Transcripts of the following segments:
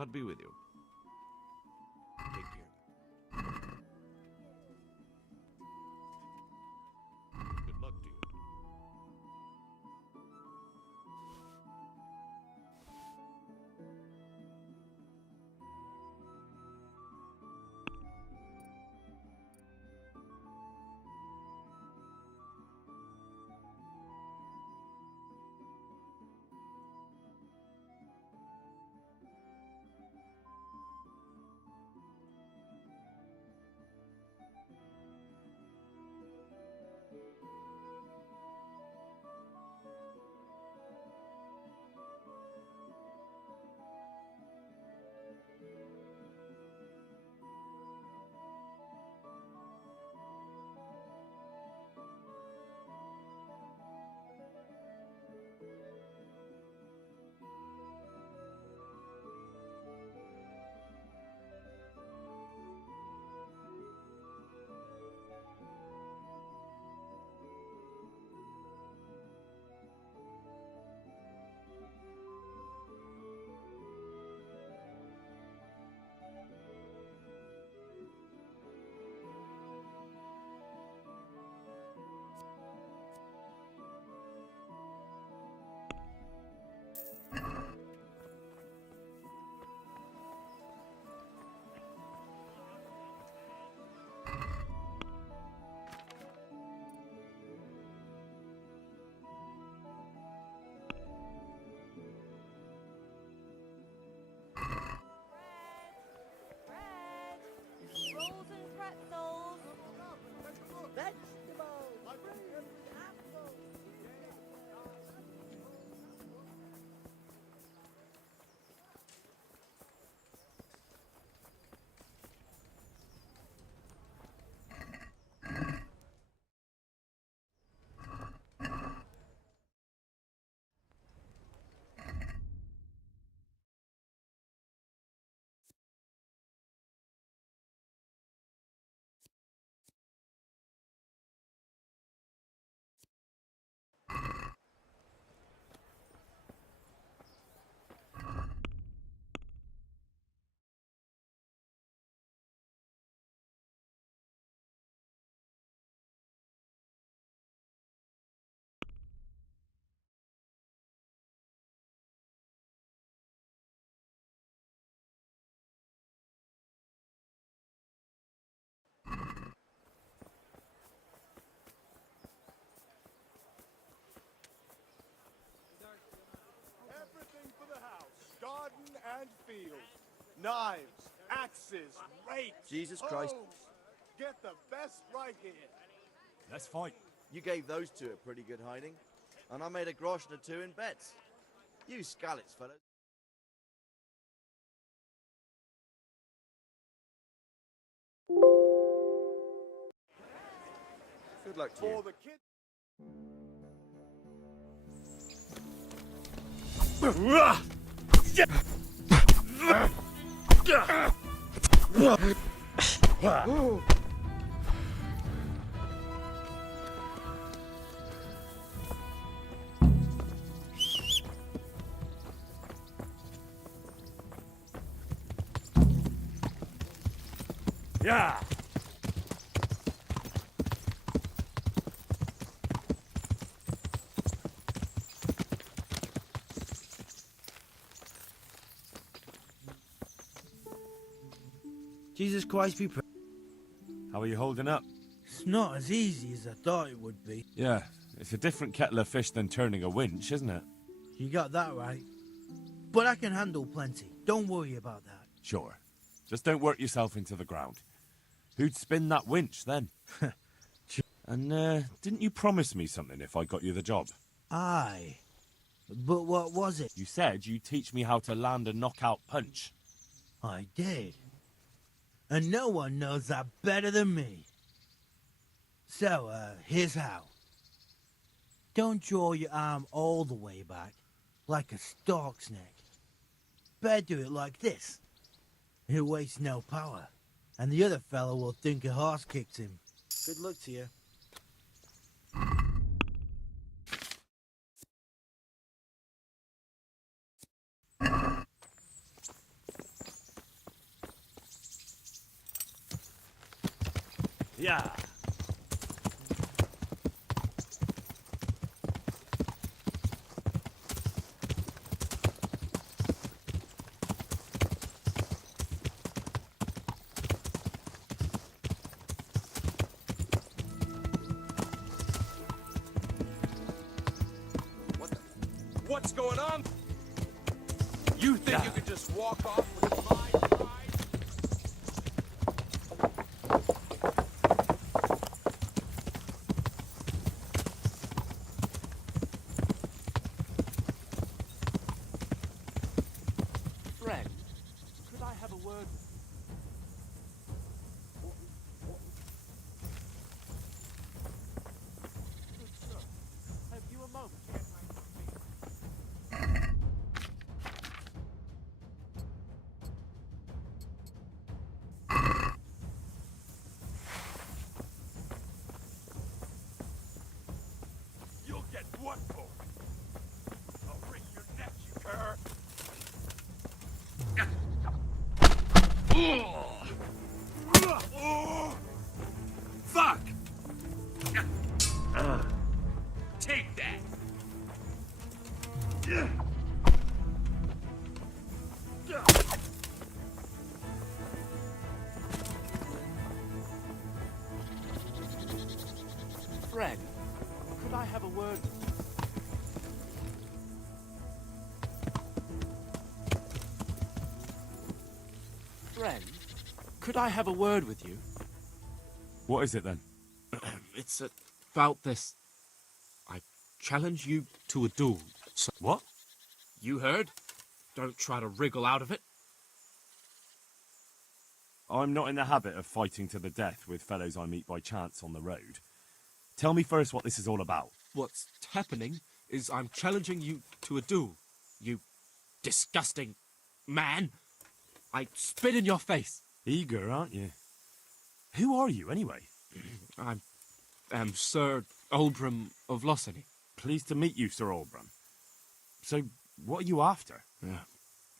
God be with you. Take care. Good luck to you. Rolls and pretzels. Vegetables. Everything for the house, garden and field. Knives, axes, rakes, Jesus Christ. hoes. Get the best right here. Let's fight. You gave those two a pretty good hiding, and I made a grosh and a two in bets. You scallets, fellas. Good luck to you. For the kid. Yeah. Jesus Christ be praised. How are you holding up? It's not as easy as I thought it would be. Yeah, it's a different kettle of fish than turning a winch, isn't it? You got that right. But I can handle plenty. Don't worry about that. Sure. Just don't work yourself into the ground. Who'd spin that winch then? And didn't you promise me something if I got you the job? Aye. But what was it? You said you'd teach me how to land a knockout punch. I did. And no one knows that better than me. So, here's how. Don't draw your arm all the way back, like a stork's neck. Better do it like this. It wastes no power, and the other fellow will think a horse kicked him. Good luck to you. Yeah. What's going on? You think you could just walk off with my pride? Friend, could I have a word? Good sir, have you a moment? You'll get what for? I'll wring your neck, you cur! Fuck! Take that! Friend, could I have a word? Friend, could I have a word with you? What is it then? It's about this. I challenge you to a duel. So What? you heard? Don't try to wriggle out of it. I'm not in the habit of fighting to the death with fellows I meet by chance on the road. Tell me first what this is all about. What's happening is I'm challenging you to a duel. You disgusting man. I spit in your face. Eager, aren't you? Who are you, anyway? I am Sir Oldram of Lossany. Pleased to meet you, Sir Albram. So, what are you after?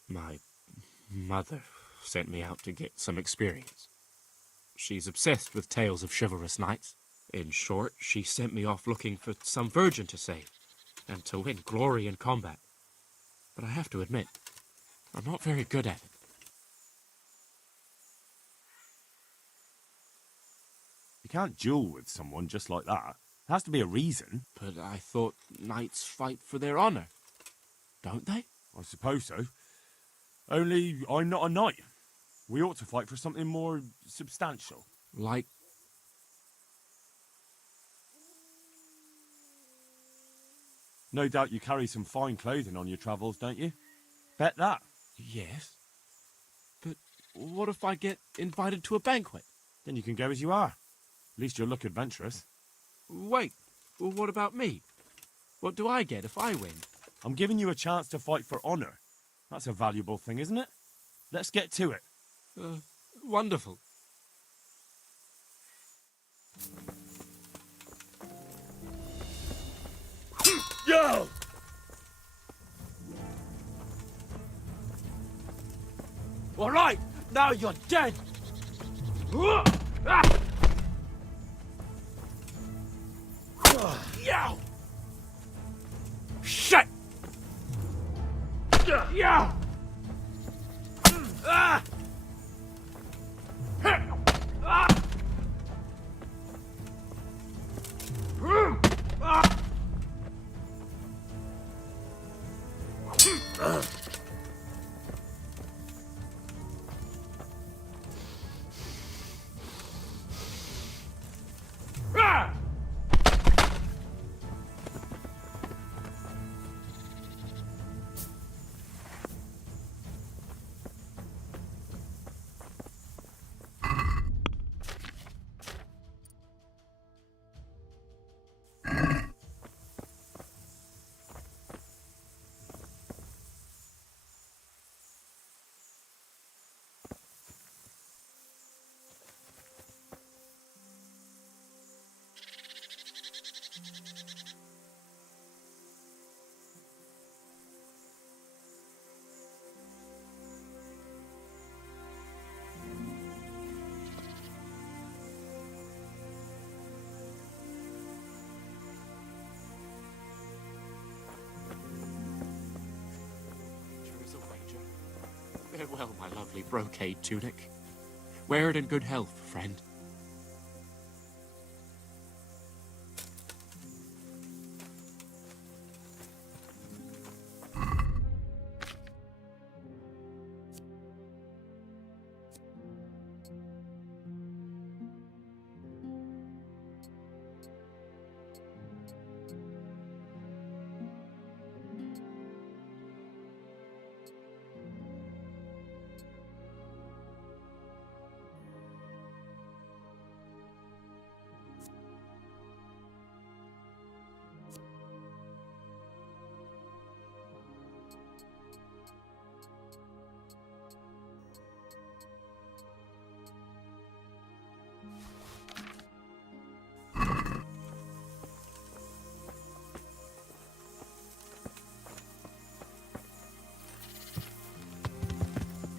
My mother sent me out to get some experience. She's obsessed with tales of chivalrous knights. In short, she sent me off looking for some virgin to save, and to win glory in combat. But I have to admit, I'm not very good at it. You can't duel with someone just like that. There has to be a reason. But I thought knights fight for their honor, don't they? I suppose so. Only, I'm not a knight. We ought to fight for something more substantial. Like, No doubt you carry some fine clothing on your travels, don't you? Bet that. yes. But what if I get invited to a banquet? Then you can go as you are. At least you'll look adventurous. Wait, well, what about me? What do I get if I win? I'm giving you a chance to fight for honor. That's a valuable thing, isn't it? Let's get to it. Wonderful. Yo! All right, now you're dead. Yo! Shit! Yo! Ah! Farewell, my lovely brocade tunic. Wear it in good health, friend.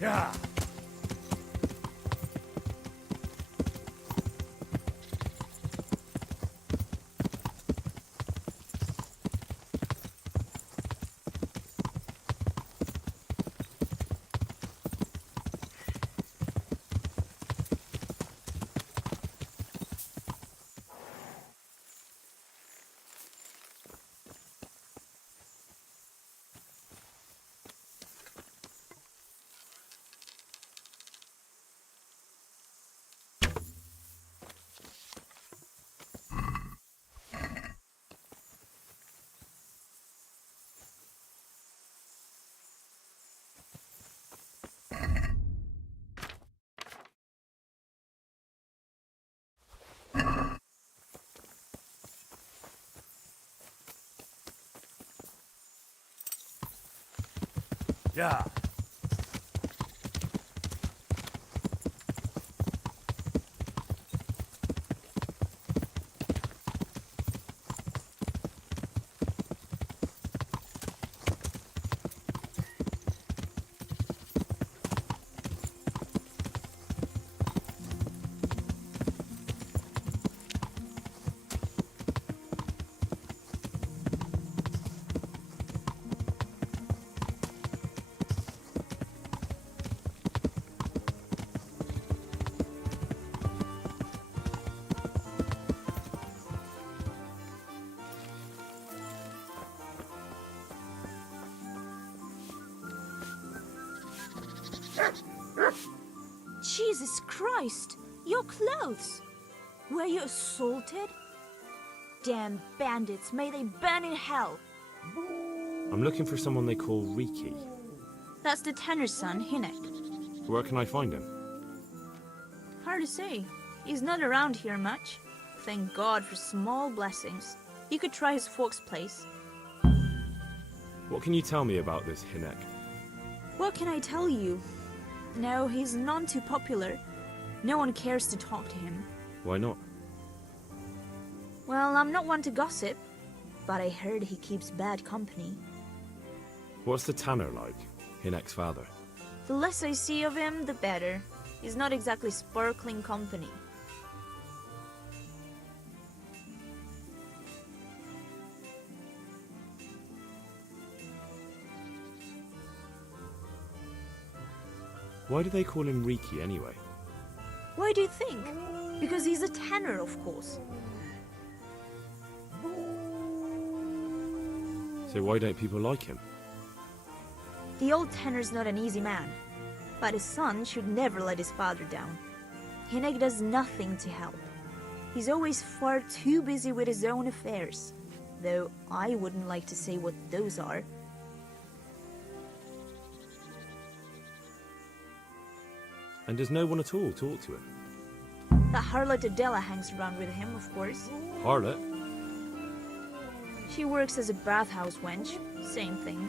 Yeah. Yeah. Jesus Christ! Your clothes! Were you assaulted? Damn bandits, may they burn in hell! I'm looking for someone they call Riki. That's the tanner's son, Hinek. Where can I find him? Hard to say. He's not around here much. Thank God for small blessings. You could try his folks' place. What can you tell me about this Hinek? What can I tell you? No, he's none too popular. No one cares to talk to him. Why not? Well, I'm not one to gossip, but I heard he keeps bad company. What's the tanner like? Hinek's father. The less I see of him, the better. He's not exactly sparkling company. Why do they call him Riki anyway? Why do you think? Because he's a tanner, of course. So why don't people like him? The old tanner's not an easy man, but his son should never let his father down. Hinek does nothing to help. He's always far too busy with his own affairs, though I wouldn't like to say what those are. And does no one at all talk to him? That harlot Adela hangs around with him, of course. Harlot? She works as a bathhouse wench, same thing.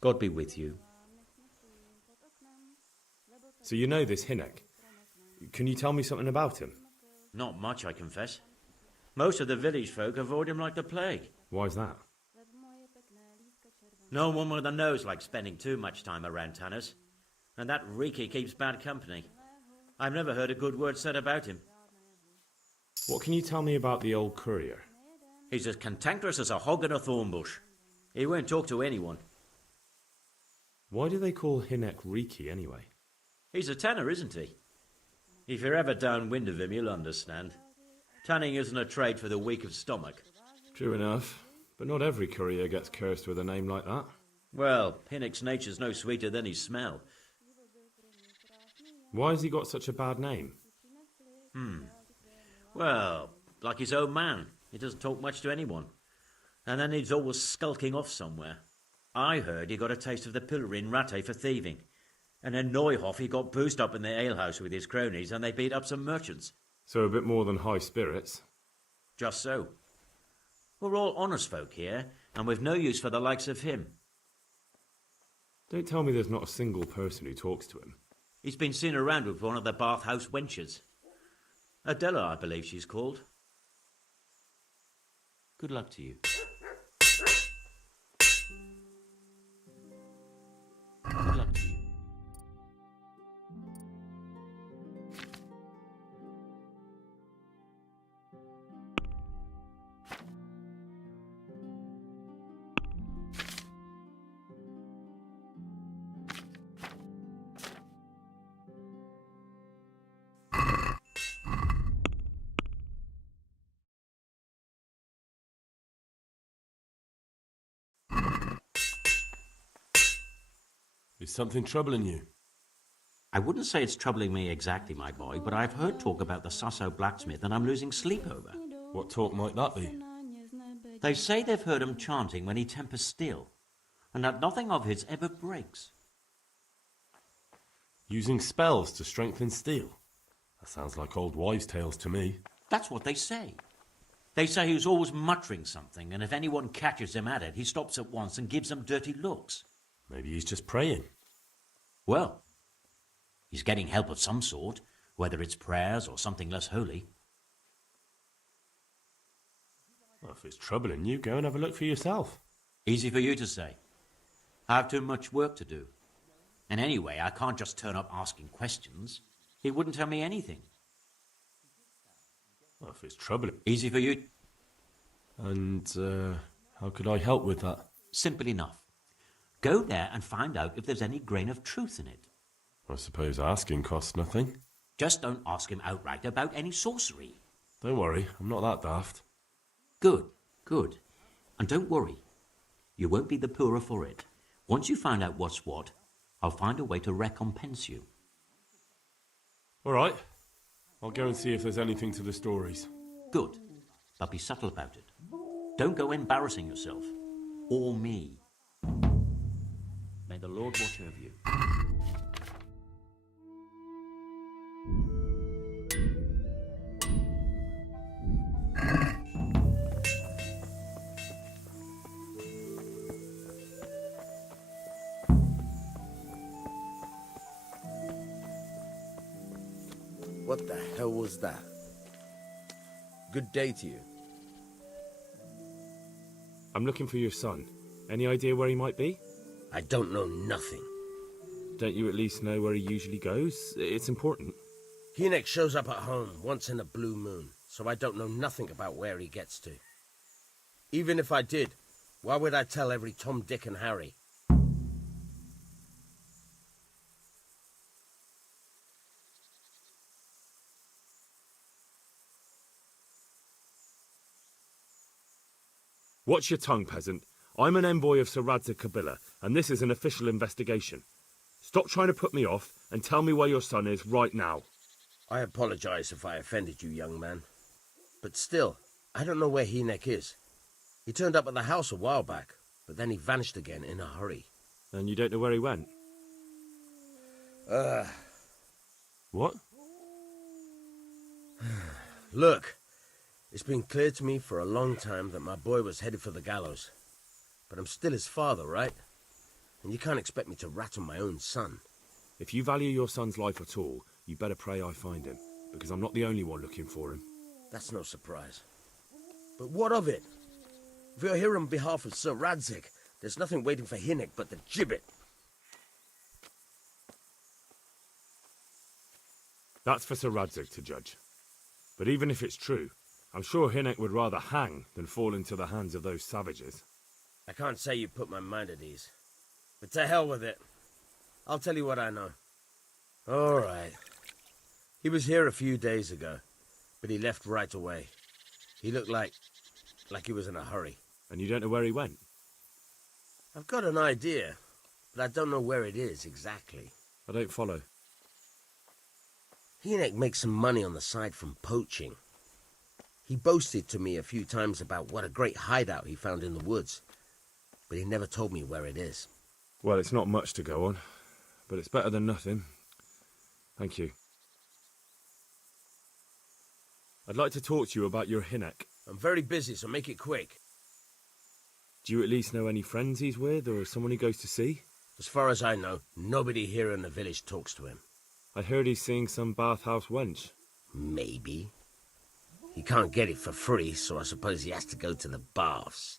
God be with you. So you know this Hinek? Can you tell me something about him? Not much, I confess. Most of the village folk avoid him like the plague. Why's that? No one with a nose likes spending too much time around tanners. And that Riki keeps bad company. I've never heard a good word said about him. What can you tell me about the old courier? He's as cantankerous as a hog in a thorn bush. He won't talk to anyone. Why do they call Hinek Riki anyway? He's a tanner, isn't he? If you're ever downwind of him, you'll understand. Tanning isn't a trade for the weak of stomach. True enough, but not every courier gets cursed with a name like that. Well, Hinnick's nature's no sweeter than his smell. Why has he got such a bad name? Well, like his own man. He doesn't talk much to anyone. And then he's always skulking off somewhere. I heard he got a taste of the pillory in Rattay for thieving. And in Neuhoff he got boozed up in the alehouse with his cronies and they beat up some merchants. So a bit more than high spirits. Just so. We're all honest folk here, and we've no use for the likes of him. Don't tell me there's not a single person who talks to him. He's been seen around with one of the bathhouse wenches. Adela, I believe she's called. Good luck to you. Good luck to you. Is something troubling you? I wouldn't say it's troubling me exactly, my boy, but I've heard talk about the Sasso blacksmith and I'm losing sleep over. What talk might that be? They say they've heard him chanting when he tempers steel, and that nothing of his ever breaks. Using spells to strengthen steel? That sounds like old wives' tales to me. That's what they say. They say he's always muttering something, and if anyone catches him at it, he stops at once and gives them dirty looks. Maybe he's just praying. Well, he's getting help of some sort, whether it's prayers or something less holy. Well, if it's troubling you, go and have a look for yourself. Easy for you to say. I have too much work to do. And anyway, I can't just turn up asking questions. He wouldn't tell me anything. Well, if it's troubling... Easy for you. And, how could I help with that? Simple enough. Go there and find out if there's any grain of truth in it. I suppose asking costs nothing. Just don't ask him outright about any sorcery. Don't worry, I'm not that daft. Good, good. And don't worry. You won't be the poorer for it. Once you find out what's what, I'll find a way to recompense you. All right. I'll go and see if there's anything to the stories. Good. But be subtle about it. Don't go embarrassing yourself. Or me. May the Lord watch over you. What the hell was that? Good day to you. I'm looking for your son. Any idea where he might be? I don't know nothing. Don't you at least know where he usually goes? It's important. Hinek shows up at home once in a blue moon, so I don't know nothing about where he gets to. Even if I did, why would I tell every Tom, Dick and Harry? Watch your tongue, peasant. I'm an envoy of Sir Radzig Kobyla, and this is an official investigation. Stop trying to put me off, and tell me where your son is right now. I apologize if I offended you, young man. But still, I don't know where Hinek is. He turned up at the house a while back, but then he vanished again in a hurry. And you don't know where he went? What? Look, it's been clear to me for a long time that my boy was headed for the gallows. But I'm still his father, right? And you can't expect me to rat on my own son. If you value your son's life at all, you better pray I find him, because I'm not the only one looking for him. That's no surprise. But what of it? If you're here on behalf of Sir Radzig, there's nothing waiting for Hinek but the gibbet. That's for Sir Radzig to judge. But even if it's true, I'm sure Hynek would rather hang than fall into the hands of those savages. I can't say you put my mind at ease. But to hell with it. I'll tell you what I know. All right. He was here a few days ago, but he left right away. He looked like he was in a hurry. And you don't know where he went? I've got an idea, but I don't know where it is exactly. I don't follow. Hynek makes some money on the side from poaching. He boasted to me a few times about what a great hideout he found in the woods, but he never told me where it is. Well, it's not much to go on, but it's better than nothing. Thank you. I'd like to talk to you about your Hynek. I'm very busy, so make it quick. Do you at least know any friends he's with, or someone he goes to see? As far as I know, nobody here in the village talks to him. I heard he's seeing some bathhouse wench. Maybe. He can't get it for free, so I suppose he has to go to the baths.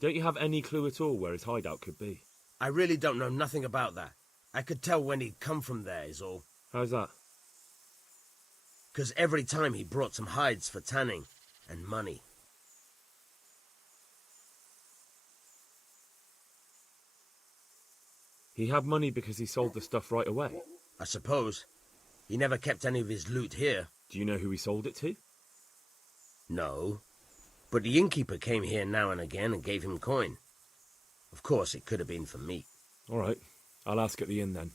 Don't you have any clue at all where his hideout could be? I really don't know nothing about that. I could tell when he'd come from there, is all. How's that? 'Cause every time he brought some hides for tanning and money. He had money because he sold the stuff right away. I suppose. He never kept any of his loot here. Do you know who he sold it to? No. But the innkeeper came here now and again and gave him coin. Of course, it could have been for meat. All right. I'll ask at the inn then.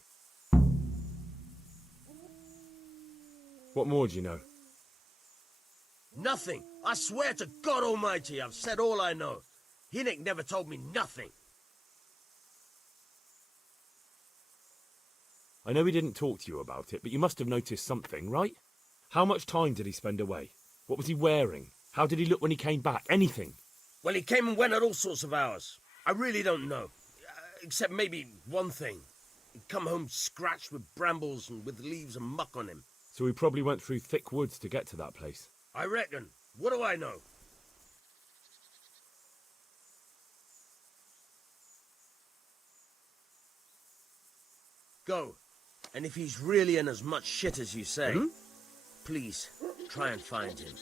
What more do you know? Nothing. I swear to God Almighty, I've said all I know. Hynek never told me nothing. I know he didn't talk to you about it, but you must have noticed something, right? How much time did he spend away? What was he wearing? How did he look when he came back? Anything? Well, he came and went at all sorts of hours. I really don't know. Except maybe one thing. He'd come home scratched with brambles and with leaves and muck on him. So he probably went through thick woods to get to that place. I reckon. What do I know? Go. And if he's really in as much shit as you say, please try and find him.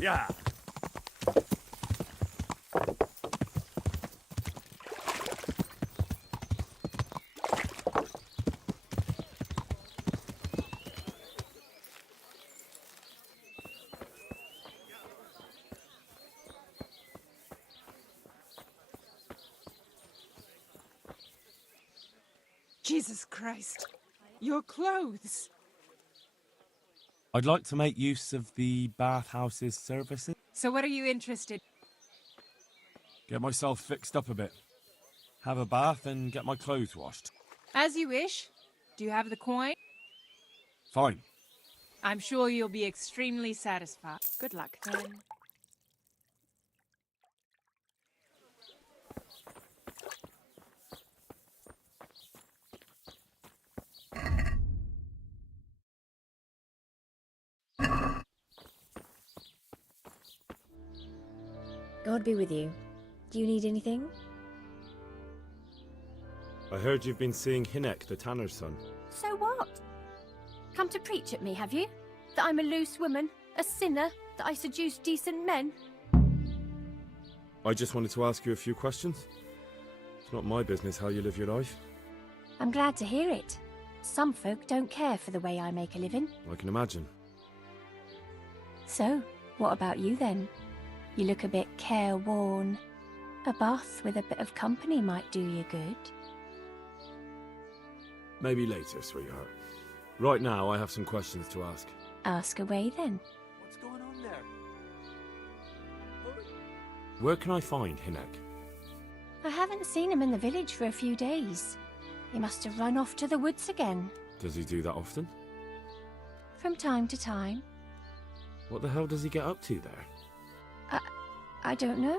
Yeah. Jesus Christ. Your clothes. I'd like to make use of the bathhouse's services. So what are you interested? Get myself fixed up a bit. Have a bath and get my clothes washed. As you wish. Do you have the coin? Fine. I'm sure you'll be extremely satisfied. Good luck then. God be with you. Do you need anything? I heard you've been seeing Hinek, the tanner's son. So what? Come to preach at me, have you? That I'm a loose woman, a sinner, that I seduce decent men? I just wanted to ask you a few questions. It's not my business how you live your life. I'm glad to hear it. Some folk don't care for the way I make a living. I can imagine. So, what about you then? You look a bit careworn. A bath with a bit of company might do you good. Maybe later, sweetheart. Right now, I have some questions to ask. Ask away then. What's going on there? Where can I find Hinek? I haven't seen him in the village for a few days. He must have run off to the woods again. Does he do that often? From time to time. What the hell does he get up to there? I don't know.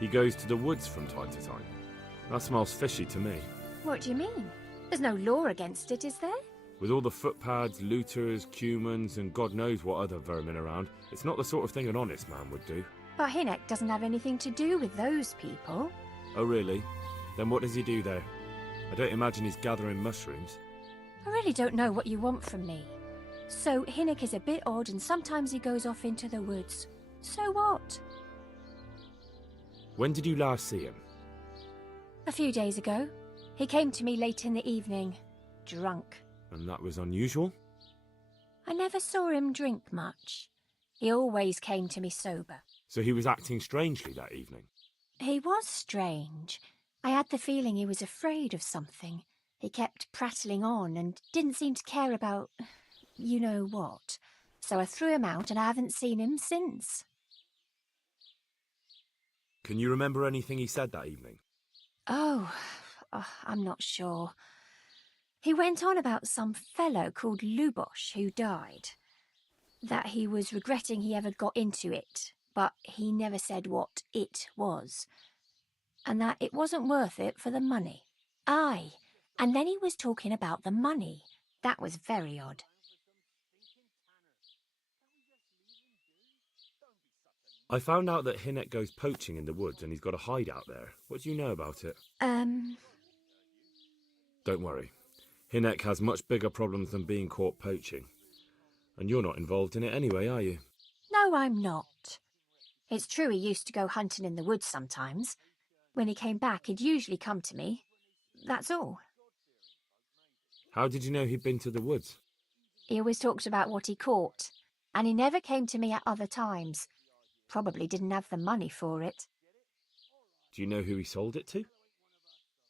He goes to the woods from time to time. That smells fishy to me. What do you mean? There's no law against it, is there? With all the footpads, looters, cumans, and God knows what other vermin around, it's not the sort of thing an honest man would do. But Hinek doesn't have anything to do with those people. Oh, really? Then what does he do there? I don't imagine he's gathering mushrooms. I really don't know what you want from me. So, Hinek is a bit odd and sometimes he goes off into the woods. So what? When did you last see him? A few days ago. He came to me late in the evening, drunk. And that was unusual? I never saw him drink much. He always came to me sober. So he was acting strangely that evening? He was strange. I had the feeling he was afraid of something. He kept prattling on and didn't seem to care about you know what. So I threw him out and I haven't seen him since. Can you remember anything he said that evening? Oh, I'm not sure. He went on about some fellow called Lubosh who died. That he was regretting he ever got into it, but he never said what it was. And that it wasn't worth it for the money. Aye, and then he was talking about the money. That was very odd. I found out that Hinek goes poaching in the woods and he's got a hideout there. What do you know about it? Don't worry. Hinek has much bigger problems than being caught poaching. And you're not involved in it anyway, are you? No, I'm not. It's true he used to go hunting in the woods sometimes. When he came back, he'd usually come to me. That's all. How did you know he'd been to the woods? He always talked about what he caught, and he never came to me at other times. Probably didn't have the money for it. Do you know who he sold it to?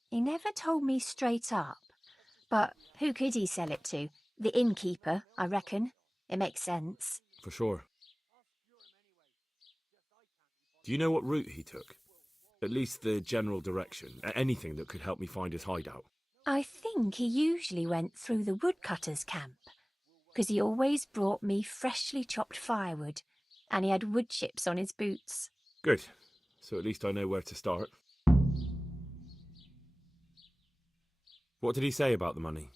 He never told me straight up. But who could he sell it to? The innkeeper, I reckon. It makes sense. For sure. Do you know what route he took? At least the general direction. Anything that could help me find his hideout. I think he usually went through the woodcutter's camp, because he always brought me freshly chopped firewood, and he had wood chips on his boots. Good. So at least I know where to start. What did he say about the money?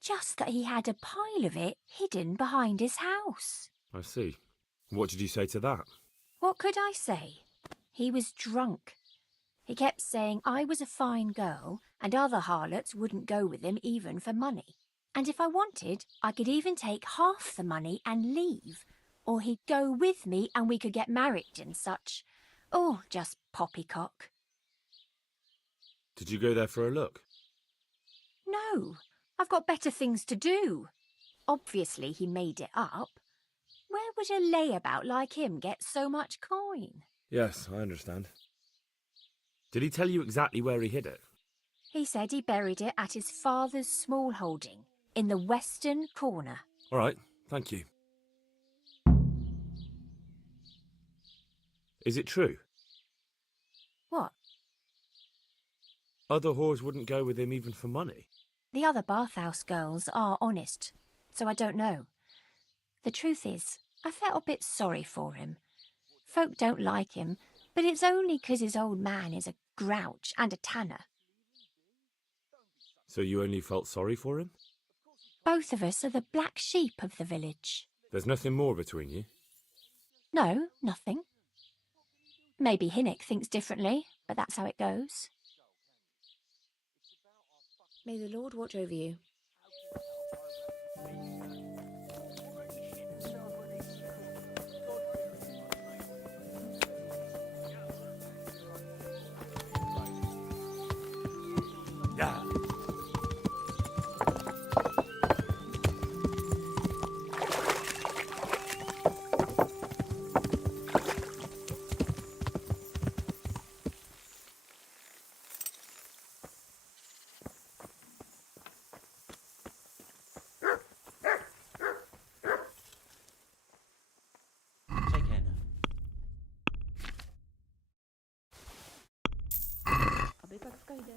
Just that he had a pile of it hidden behind his house. I see. What did you say to that? What could I say? He was drunk. He kept saying I was a fine girl and other harlots wouldn't go with him even for money. And if I wanted, I could even take half the money and leave. Or he'd go with me and we could get married and such. Oh, just poppycock. Did you go there for a look? No, I've got better things to do. Obviously he made it up. Where would a layabout like him get so much coin? Yes, I understand. Did he tell you exactly where he hid it? He said he buried it at his father's small holding, in the western corner. All right, thank you. Is it true? What? Other whores wouldn't go with him even for money? The other bathhouse girls are honest, so I don't know. The truth is, I felt a bit sorry for him. Folk don't like him, but it's only 'cause his old man is a grouch and a tanner. So you only felt sorry for him? Both of us are the black sheep of the village. There's nothing more between you? No, nothing. Maybe Hinnock thinks differently, but that's how it goes. May the Lord watch over you. Yeah. Take care now. Aby pak v každé.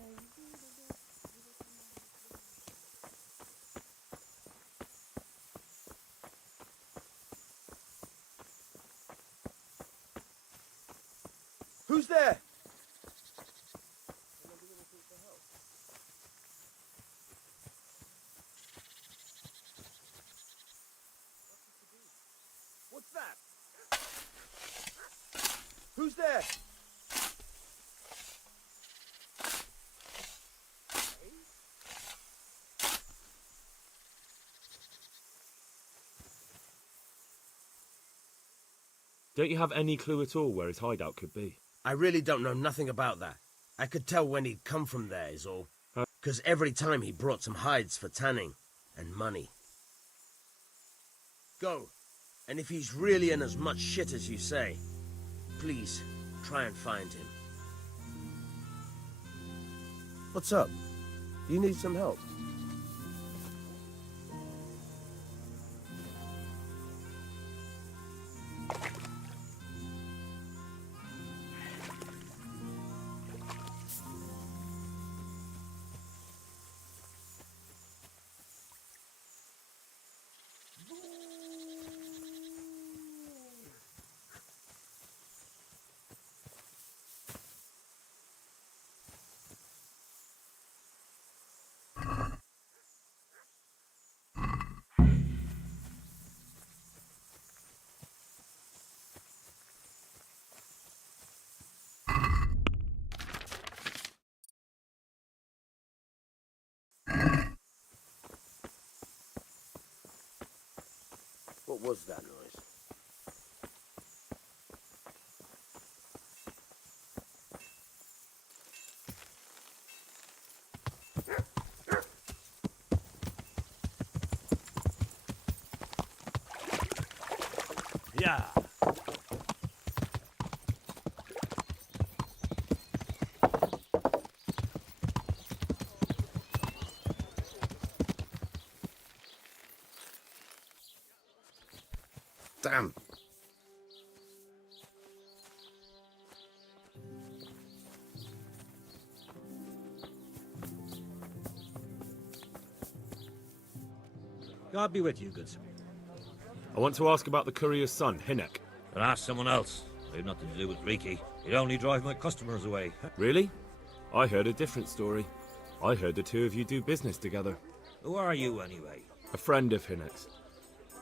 Who's there? What's that? Who's there? Don't you have any clue at all where his hideout could be? I really don't know nothing about that. I could tell when he'd come from there is all. 'Cause every time he brought some hides for tanning and money. Go. And if he's really in as much shit as you say, please try and find him. What's up? You need some help? What was that noise? Yeah. Damn. God be with you, good sir. I want to ask about the courier's son, Hinnock. But ask someone else. They've nothing to do with Riki. He'd only drive my customers away. Really? I heard a different story. I heard the two of you do business together. Who are you, anyway? A friend of Hinnock's.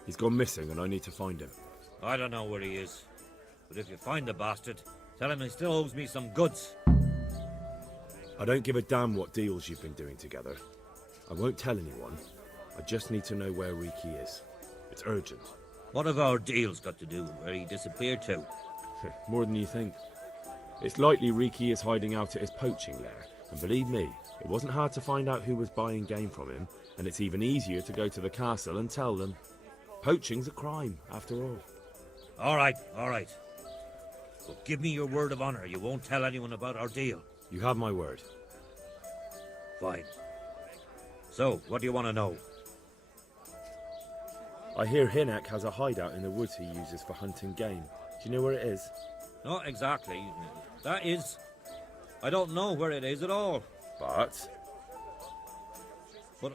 He's gone missing and I need to find him. I don't know where he is. But if you find the bastard, tell him he still owes me some goods. I don't give a damn what deals you've been doing together. I won't tell anyone. I just need to know where Riki is. It's urgent. What have our deals got to do with where he disappeared to? More than you think. It's likely Riki is hiding out at his poaching lair. And believe me, it wasn't hard to find out who was buying game from him, and it's even easier to go to the castle and tell them. Poaching's a crime, after all. All right. But give me your word of honor you won't tell anyone about our deal. You have my word. Fine. So, what do you want to know? I hear Hinek has a hideout in the woods he uses for hunting game. Do you know where it is? Not exactly. That is... I don't know where it is at all. But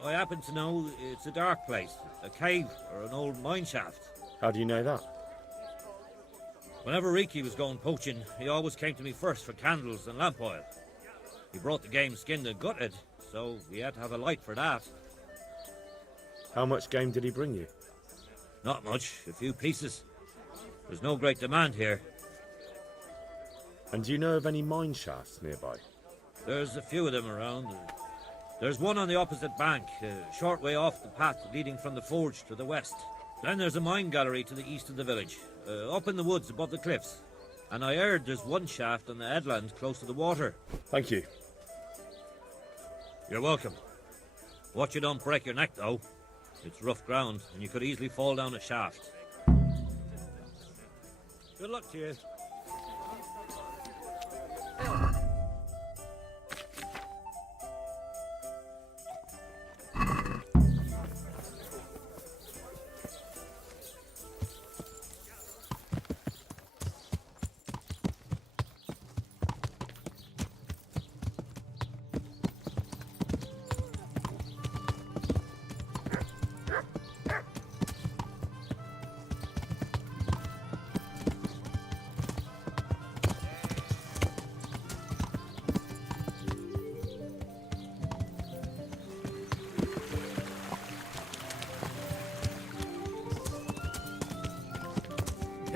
I happen to know it's a dark place. A cave or an old mine shaft. how do you know that? Whenever Riki was going poaching, he always came to me first for candles and lamp oil. He brought the game skinned and gutted, so we had to have a light for that. How much game did he bring you? Not much, a few pieces. There's no great demand here. And do you know of any mine shafts nearby? There's a few of them around. There's one on the opposite bank, a short way off the path leading from the forge to the west. Then there's a mine gallery to the east of the village, up in the woods above the cliffs. And I heard there's one shaft on the headland close to the water. Thank you. You're welcome. Watch you don't break your neck, though. It's rough ground, and you could easily fall down a shaft. Good luck to you.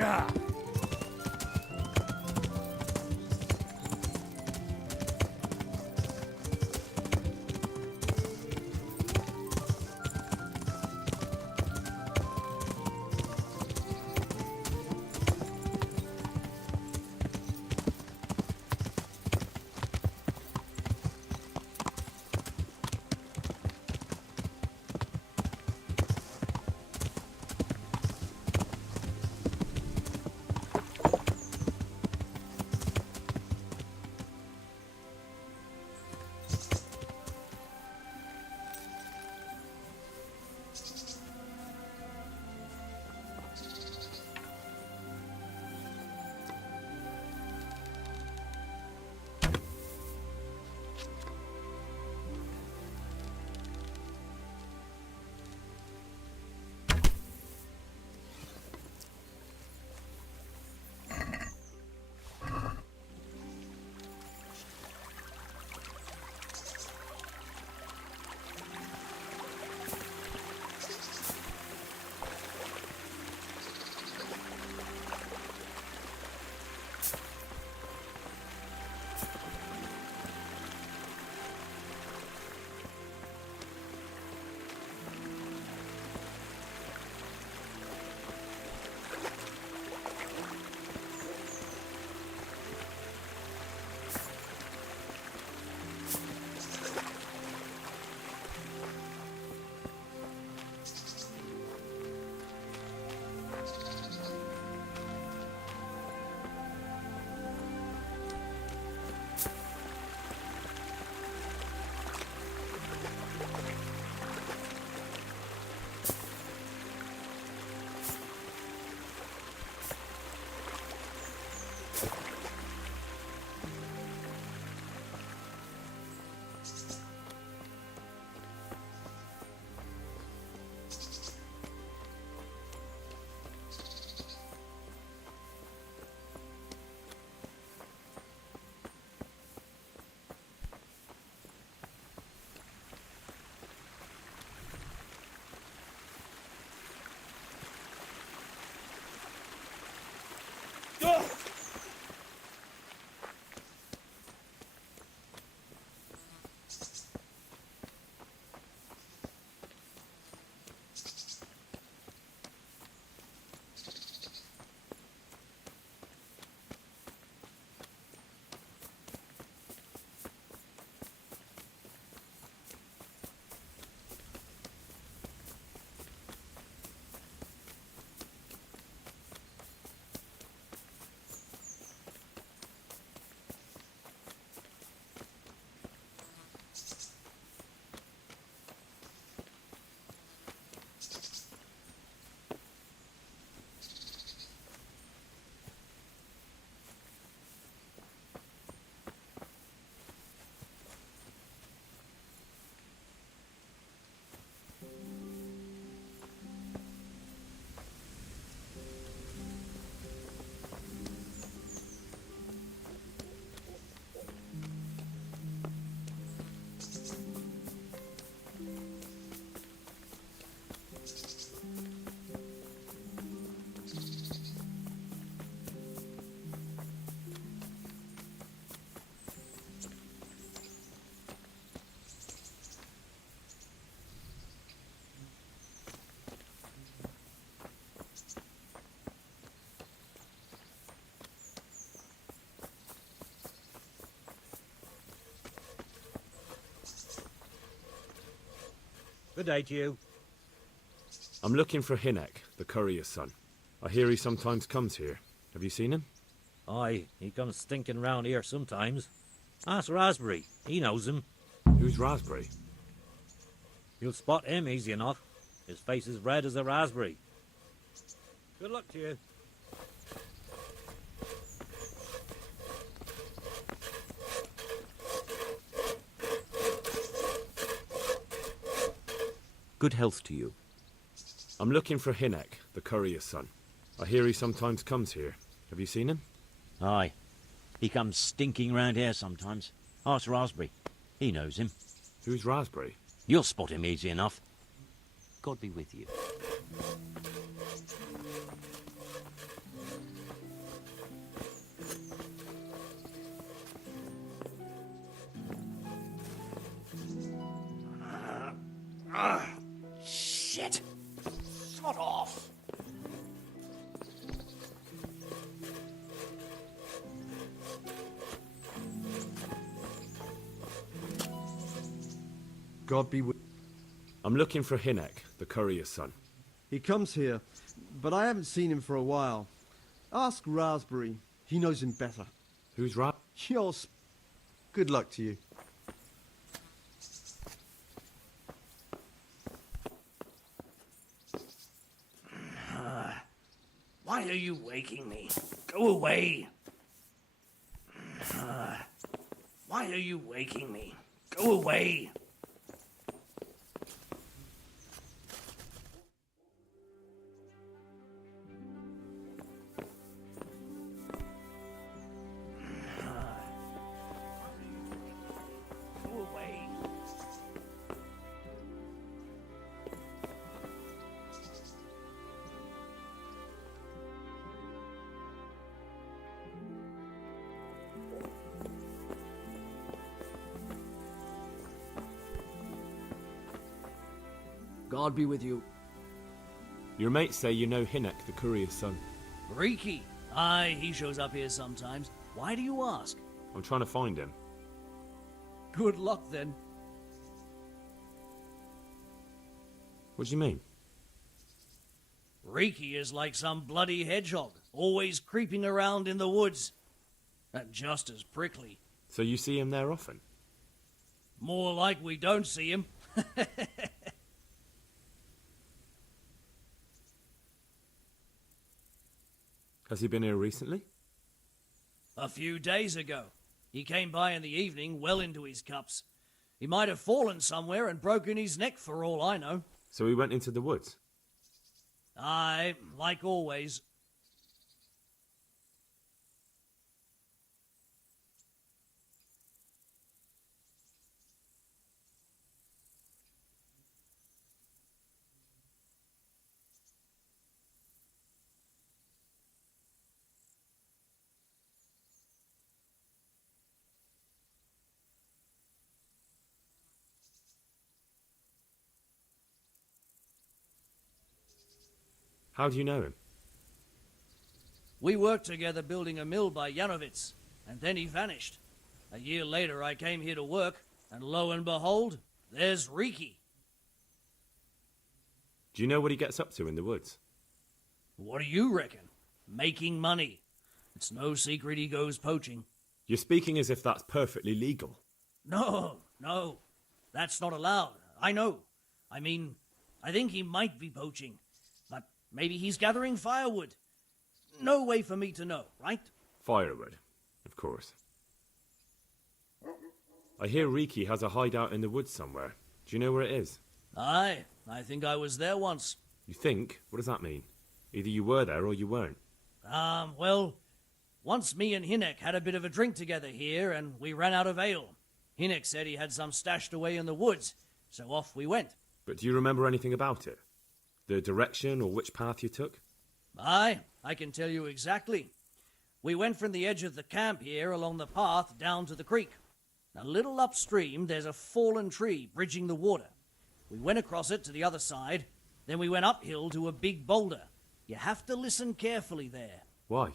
Yeah. Good day to you. I'm looking for Hinek, the courier's son. I hear he sometimes comes here. Have you seen him? Aye, he comes stinking round here sometimes. Ask Raspberry. He knows him. Who's Raspberry? You'll spot him easy enough. His face is red as a raspberry. Good luck to you. Good health to you. I'm looking for Hinek, the courier's son. I hear he sometimes comes here. Have you seen him? Aye. He comes stinking round here sometimes. Ask Raspberry. He knows him. Who's Raspberry? You'll spot him easy enough. God be with you. Shit! Sod off! God be with... I'm looking for Hinek, the courier's son. He comes here, but I haven't seen him for a while. Ask Raspberry. He knows him better. Who's Ra... Good luck to you. Why are you waking me? Go away. Why are you waking me? Go away. Go away. God be with you. Your mates say you know Hinek, the courier's son. Riki. Aye, he shows up here sometimes. Why do you ask? I'm trying to find him. Good luck then. What do you mean? Riki is like some bloody hedgehog, always creeping around in the woods. And just as prickly. So you see him there often? More like we don't see him. Has he been here recently? A few days ago. He came by in the evening, well into his cups. He might have fallen somewhere and broken his neck for all I know. So he went into the woods? Aye, like always. How do you know him? We worked together building a mill by Yanovitz, and then he vanished. A year later I came here to work, and lo and behold, there's Riki. Do you know what he gets up to in the woods? What do you reckon? Making money. It's no secret he goes poaching. You're speaking as if that's perfectly legal. No. That's not allowed. I know. I mean, I think he might be poaching. But maybe he's gathering firewood. No way for me to know, right? Firewood, of course. I hear Riki has a hideout in the woods somewhere. Do you know where it is? Aye, I think I was there once. You think? What does that mean? Either you were there or you weren't. Well, once me and Hinek had a bit of a drink together here, and we ran out of ale. Hinek said he had some stashed away in the woods, so off we went. But do you remember anything about it? The direction or which path you took? Aye, I can tell you exactly. We went from the edge of the camp here along the path down to the creek. A little upstream, there's a fallen tree bridging the water. We went across it to the other side, then we went uphill to a big boulder. You have to listen carefully there. Why?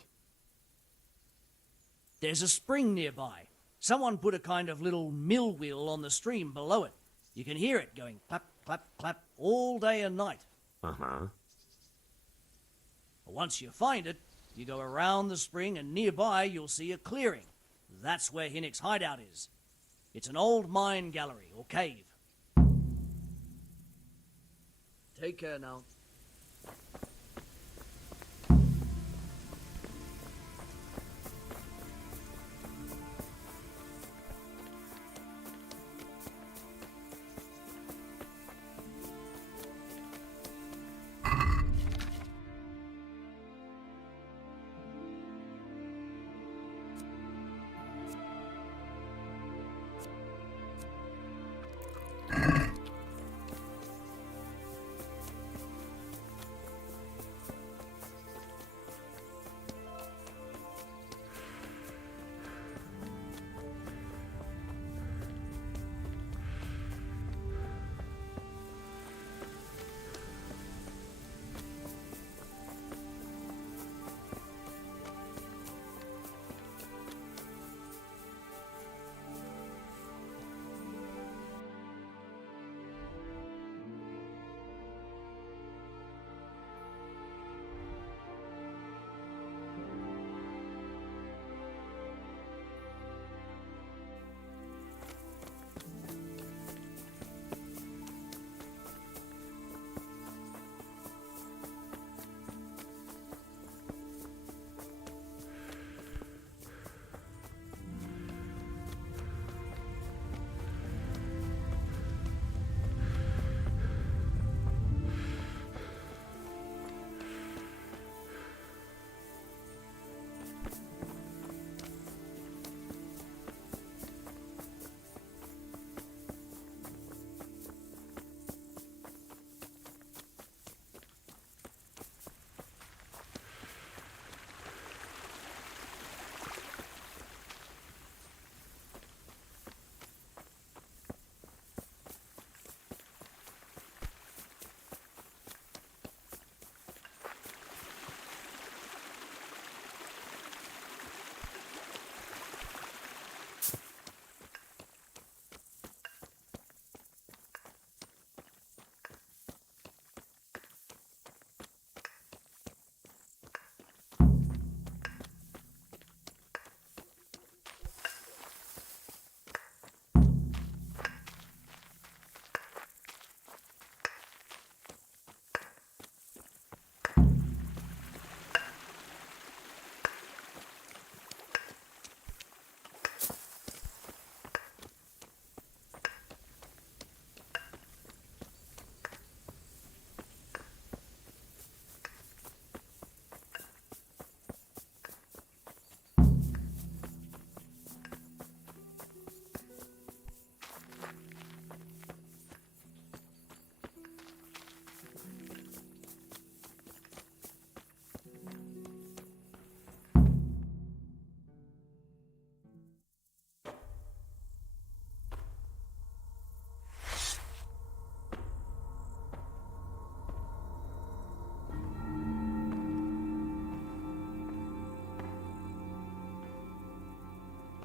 There's a spring nearby. Someone put a kind of little mill wheel on the stream below it. You can hear it going clap, clap, clap, all day and night. Uh-huh. Once you find it, you go around the spring and nearby you'll see a clearing. That's where Hinnick's hideout is. It's an old mine gallery or cave. Take care now.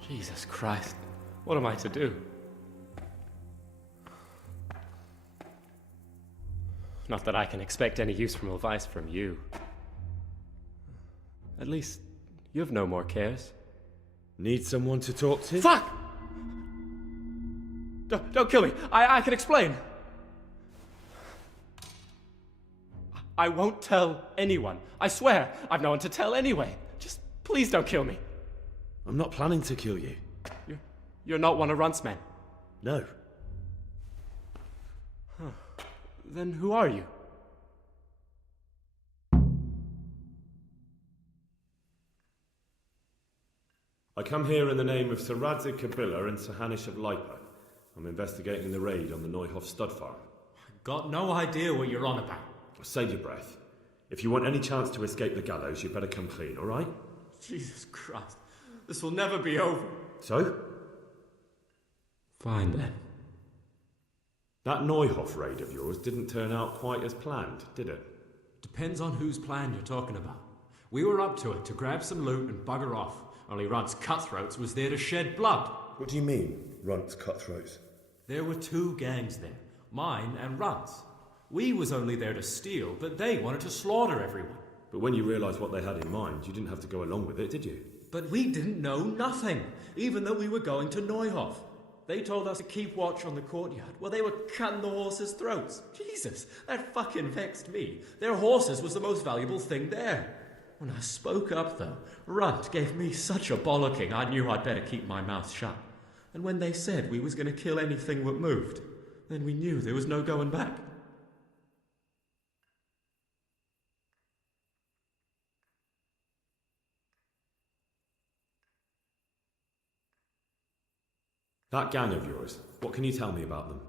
Jesus Christ, what am I to do? Not that I can expect any useful advice from you. At least, you have no more cares. Need someone to talk to? Fuck! Don't kill me. I can explain. I won't tell anyone. I swear, I've no one to tell anyway. Just please don't kill me. I'm not planning to kill you. You're not one of Runt's men? No. Huh. Then who are you? I come here in the name of Sir Radzig Kabila and Sir Hanish of Lipa. I'm investigating the raid on the Neuhoff stud farm. Got no idea what you're on about. Save your breath. If you want any chance to escape the gallows, you better come clean, all right? Jesus Christ. This will never be over. So? Fine then. That Neuhoff raid of yours didn't turn out quite as planned, did it? Depends on whose plan you're talking about. We were up to it to grab some loot and bugger off. Only Runt's cutthroats was there to shed blood. What do you mean, Runt's cutthroats? There were two gangs there. Mine and Runt's. We was only there to steal, but they wanted to slaughter everyone. But when you realised what they had in mind, you didn't have to go along with it, did you? But we didn't know nothing, even though we were going to Neuhof. They told us to keep watch on the courtyard while they were cutting the horses' throats. Jesus, that fucking vexed me. Their horses was the most valuable thing there. When I spoke up, though, Runt gave me such a bollocking I knew I'd better keep my mouth shut. And when they said we was going to kill anything that moved, then we knew there was no going back. That gang of yours, what can you tell me about them?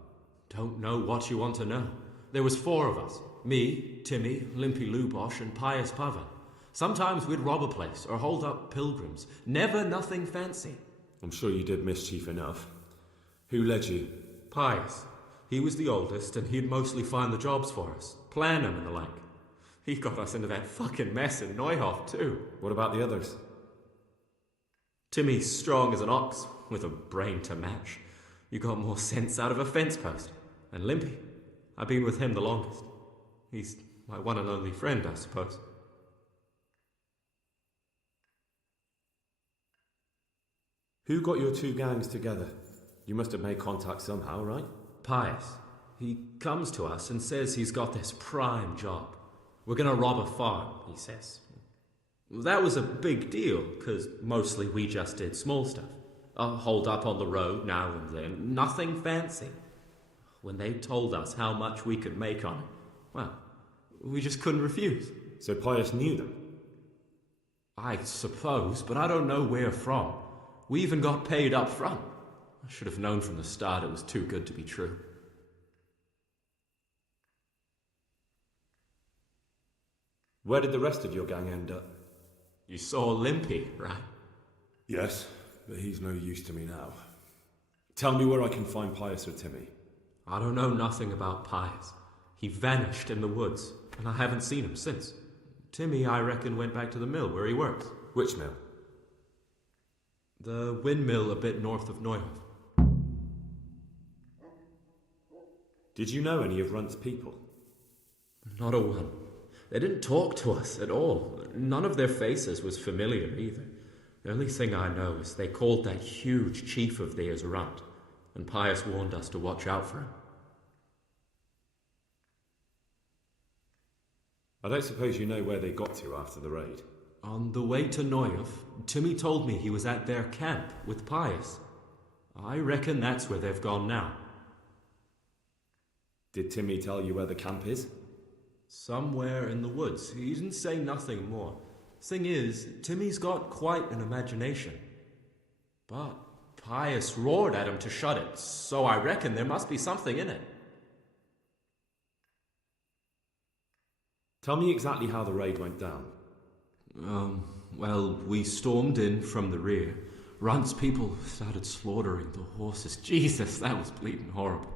Don't know what you want to know. There was 4 of us. Me, Timmy, Limpy Lubosh, and Pius Pavan. Sometimes we'd rob a place or hold up pilgrims. Never nothing fancy. I'm sure you did mischief enough. Who led you? Pius. He was the oldest, and he'd mostly find the jobs for us. Plan 'em and the like. He got us into that fucking mess in Neuhof, too. What about the others? Timmy's strong as an ox, with a brain to match. You got more sense out of a fence post. And Limpy, I've been with him the longest. He's my one and only friend, I suppose. Who got your 2 gangs together? You must have made contact somehow, right? Pius. He comes to us and says he's got this prime job. We're gonna rob a farm, he says. That was a big deal, because mostly we just did small stuff. Hold up on the road now and then. Nothing fancy. When they told us how much we could make on it, well, we just couldn't refuse. So Pius knew them? I suppose, but I don't know where from. We even got paid up front. I should have known from the start it was too good to be true. Where did the rest of your gang end up? You saw Limpy, right? Yes, but he's no use to me now. Tell me where I can find Pius or Timmy. I don't know nothing about Pius. He vanished in the woods, and I haven't seen him since. Timmy, I reckon, went back to the mill where he works. Which mill? The windmill a bit north of Neuhof. Did you know any of Runt's people? Not a one. They didn't talk to us at all. None of their faces was familiar either. The only thing I know is they called that huge chief of theirs Runt, and Pius warned us to watch out for him. I don't suppose you know where they got to after the raid? On the way to Neuhof, Timmy told me he was at their camp with Pius. I reckon that's where they've gone now. Did Timmy tell you where the camp is? Somewhere in the woods. He didn't say nothing more. Thing is, Timmy's got quite an imagination. But Pius roared at him to shut it, so I reckon there must be something in it. Tell me exactly how the raid went down. Well, we stormed in from the rear. Runt's people started slaughtering the horses. Jesus, that was bleeding horrible.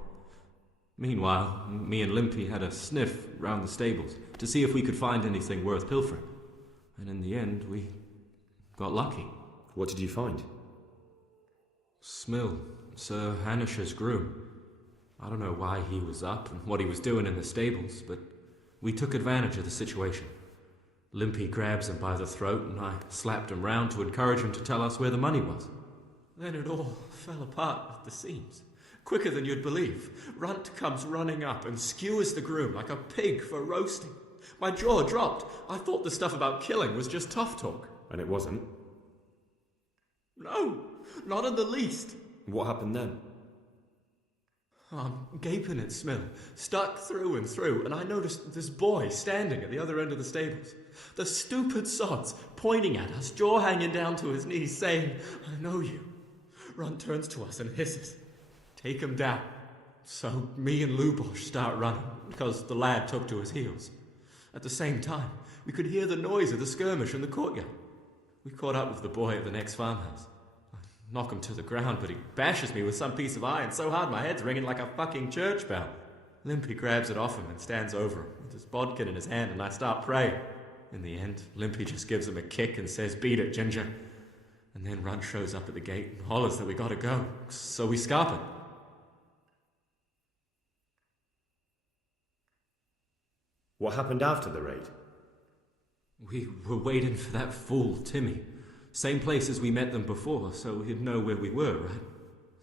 Meanwhile, me and Limpy had a sniff round the stables to see if we could find anything worth pilfering. And in the end, we got lucky. What did you find? Smill, Sir Hanish's groom. I don't know why he was up and what he was doing in the stables, but we took advantage of the situation. Limpy grabs him by the throat, and I slapped him round to encourage him to tell us where the money was. Then it all fell apart at the seams. Quicker than you'd believe. Runt comes running up and skewers the groom like a pig for roasting. My jaw dropped. I thought the stuff about killing was just tough talk. And it wasn't? No, not in the least. What happened then? I'm gaping at Smill, stuck through and through, and I noticed this boy standing at the other end of the stables. The stupid sods pointing at us, jaw hanging down to his knees, saying, "I know you." Runt turns to us and hisses, "Take him down." So me and Lubosh start running, because the lad took to his heels. At the same time, we could hear the noise of the skirmish in the courtyard. We caught up with the boy at the next farmhouse. I knock him to the ground, but he bashes me with some piece of iron so hard my head's ringing like a fucking church bell. Limpy grabs it off him and stands over him with his bodkin in his hand, and I start praying. In the end, Limpy just gives him a kick and says, "Beat it, Ginger." And then Runt shows up at the gate and hollers that we gotta go, so we scarp it. What happened after the raid? We were waiting for that fool, Timmy. Same place as we met them before, so he'd know where we were, right?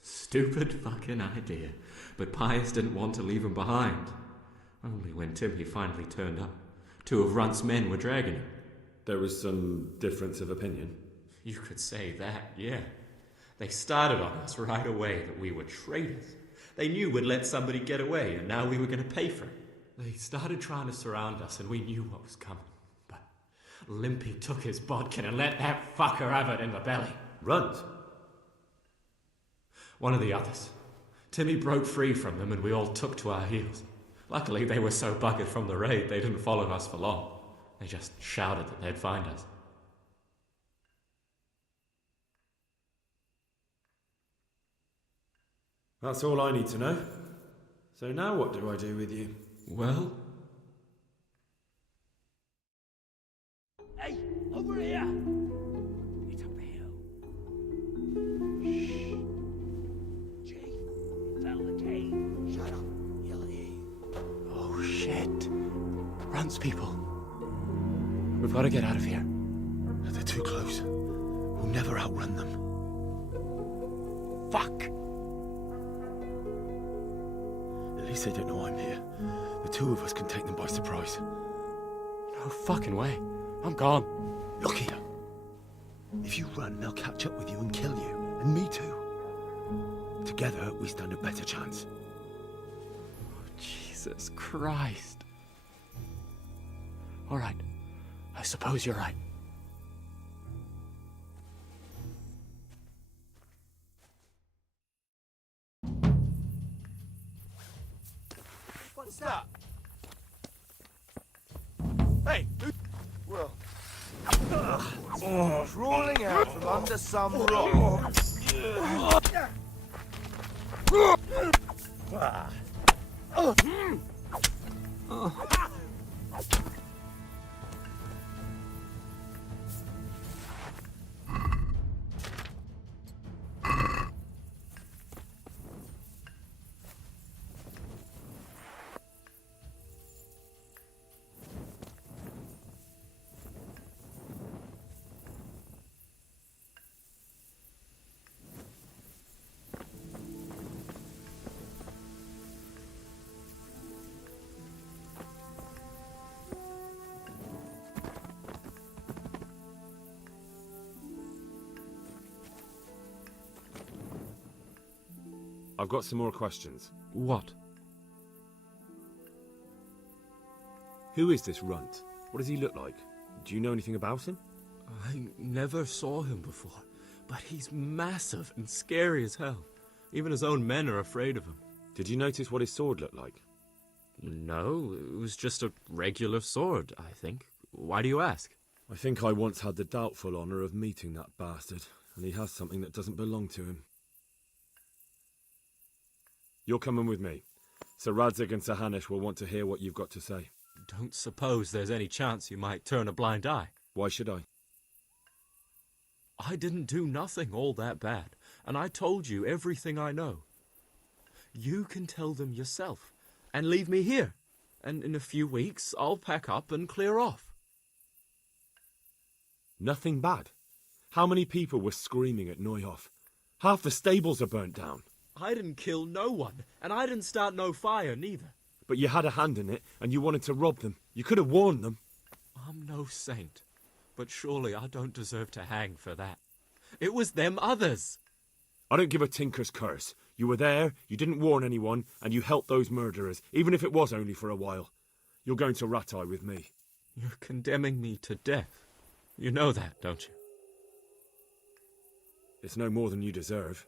Stupid fucking idea. But Pius didn't want to leave him behind. Only when Timmy finally turned up, 2 of Runt's men were dragging him. There was some difference of opinion? You could say that, yeah. They started on us right away that we were traitors. They knew we'd let somebody get away, and now we were going to pay for it. They started trying to surround us, and we knew what was coming. But Limpy took his bodkin and let that fucker have it in the belly. Runt? One of the others. Timmy broke free from them, and we all took to our heels. Luckily, they were so buggered from the raid, they didn't follow us for long. They just shouted that they'd find us. That's all I need to know. So now what do I do with you? Well? Hey, over here! It's up here. Shh. Jay, found the cave. Shut up. He'll hear you. Oh, shit. Runt's people. We've got to get out of here. They're too close. We'll never outrun them. Fuck! At least they don't know I'm here. The 2 of us can take them by surprise. No fucking way. I'm gone. Look here. If you run, they'll catch up with you and kill you. And me too. Together, we stand a better chance. Oh, Jesus Christ. All right. I suppose you're right. What's that? Hey, who? Well, crawling out from under some rock. I've got some more questions. What? Who is this Runt? What does he look like? Do you know anything about him? I never saw him before, but he's massive and scary as hell. Even his own men are afraid of him. Did you notice what his sword looked like? No, it was just a regular sword, I think. Why do you ask? I think I once had the doubtful honour of meeting that bastard, and he has something that doesn't belong to him. You're coming with me. Sir Radzig and Sir Hanush will want to hear what you've got to say. Don't suppose there's any chance you might turn a blind eye. Why should I? I didn't do nothing all that bad, and I told you everything I know. You can tell them yourself, and leave me here, and in a few weeks I'll pack up and clear off. Nothing bad. How many people were screaming at Neuhoff? Half the stables are burnt down. I didn't kill no one, and I didn't start no fire neither. But you had a hand in it, and you wanted to rob them. You could have warned them. I'm no saint, but surely I don't deserve to hang for that. It was them others. I don't give a tinker's curse. You were there, you didn't warn anyone, and you helped those murderers, even if it was only for a while. You're going to Rattay with me. You're condemning me to death. You know that, don't you? It's no more than you deserve.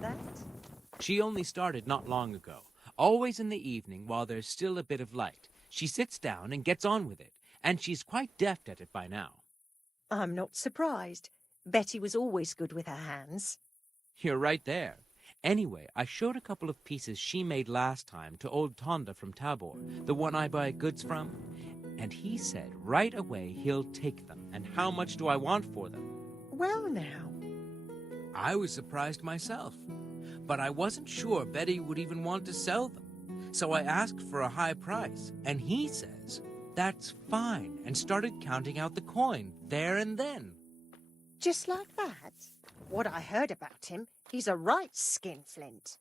that? She only started not long ago. Always in the evening, while there's still a bit of light. She sits down and gets on with it, and she's quite deft at it by now. I'm not surprised. Betty was always good with her hands. You're right there. Anyway, I showed a couple of pieces she made last time to old Tonda from Tabor, the one I buy goods from, and he said right away he'll take them. And how much do I want for them? Well now. I was surprised myself, but I wasn't sure Betty would even want to sell them. So I asked for a high price, and he says, that's fine, and started counting out the coin there and then. Just like that? What I heard about him, he's a right skinflint.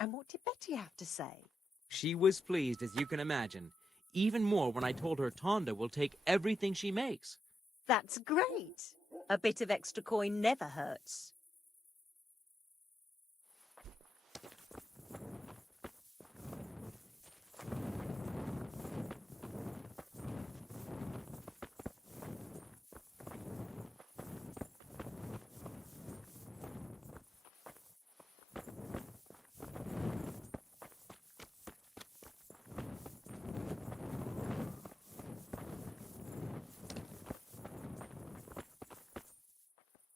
And what did Betty have to say? She was pleased, as you can imagine. Even more when I told her Tonda will take everything she makes. That's great. A bit of extra coin never hurts.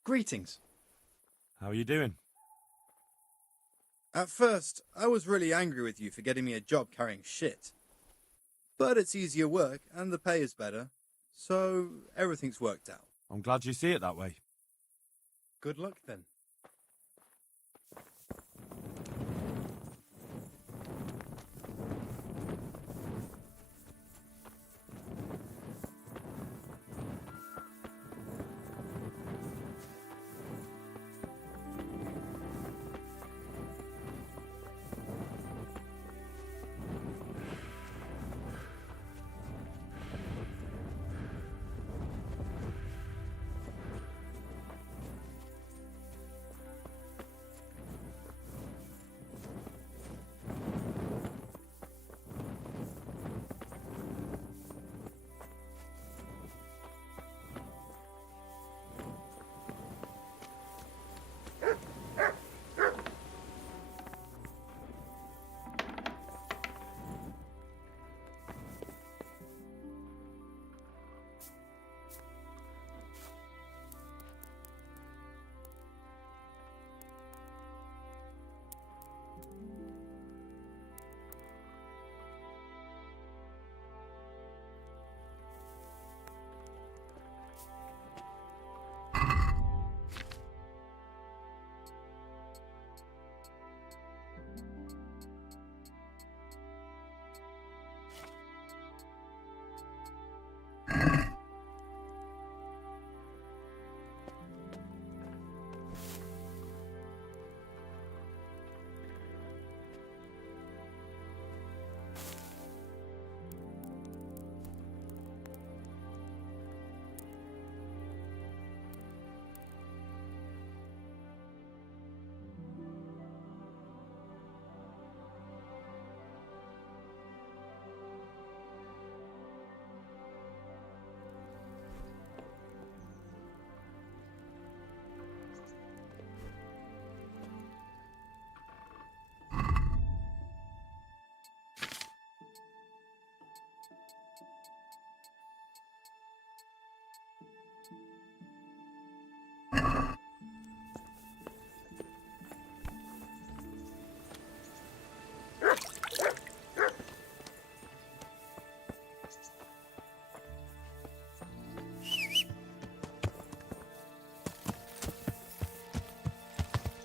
Greetings. How are you doing? At first, I was really angry with you for getting me a job carrying shit. But it's easier work and the pay is better, so everything's worked out. I'm glad you see it that way. Good luck then.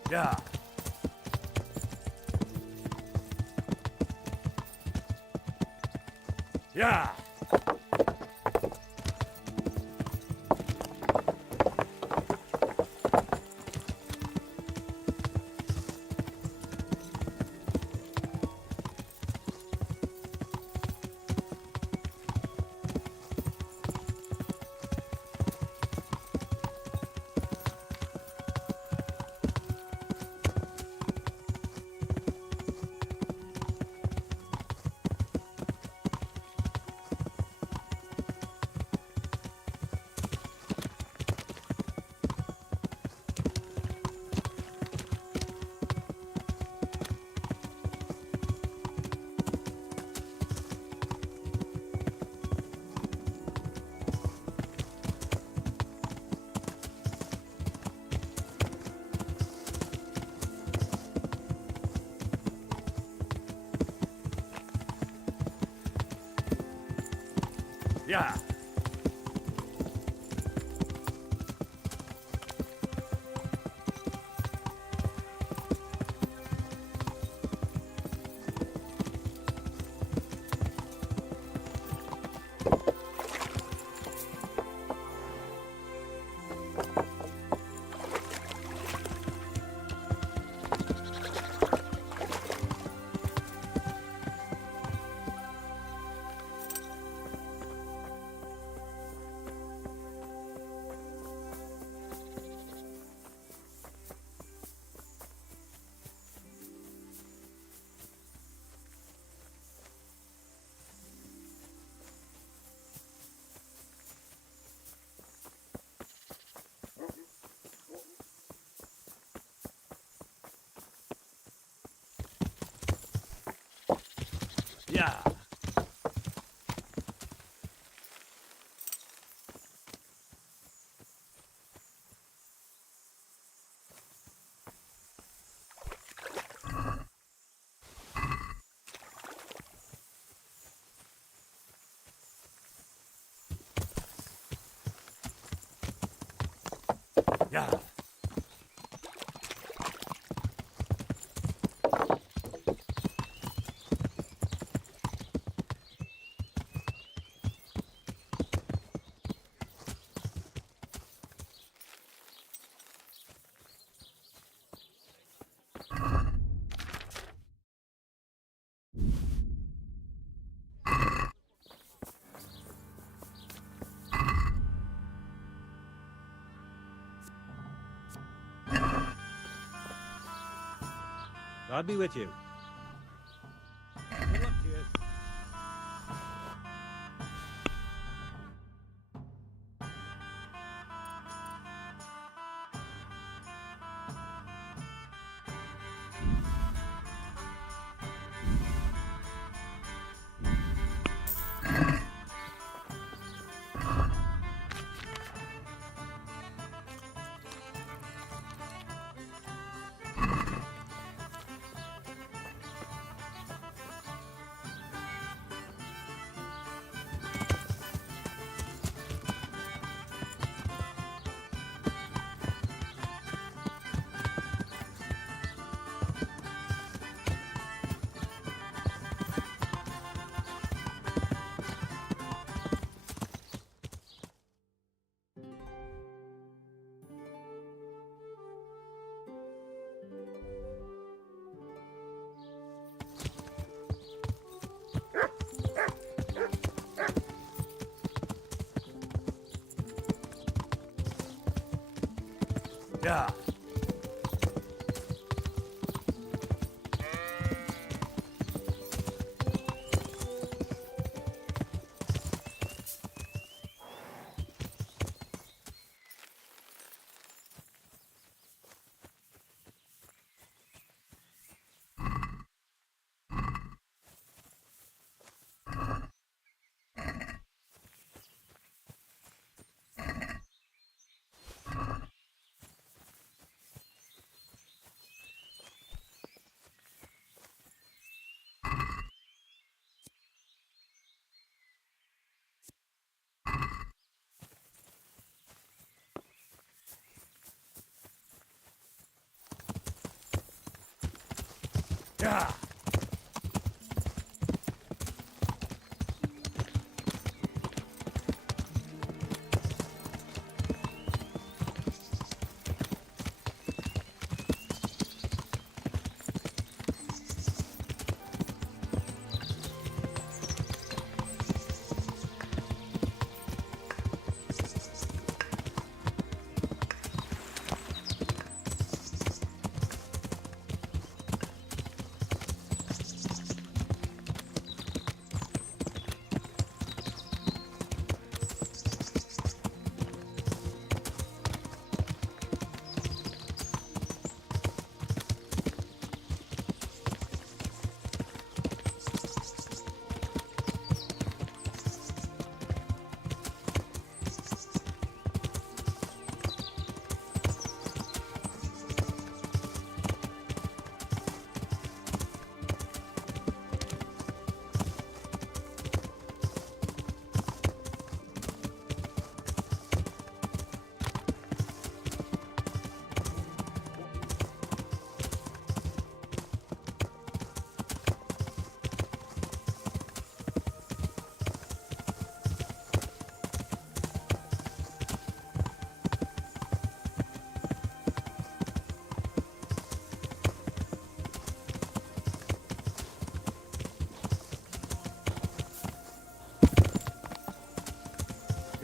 Yeah. Yeah. Yeah. Yeah. Yeah. God be with you. Good luck to you. Yeah. Yeah.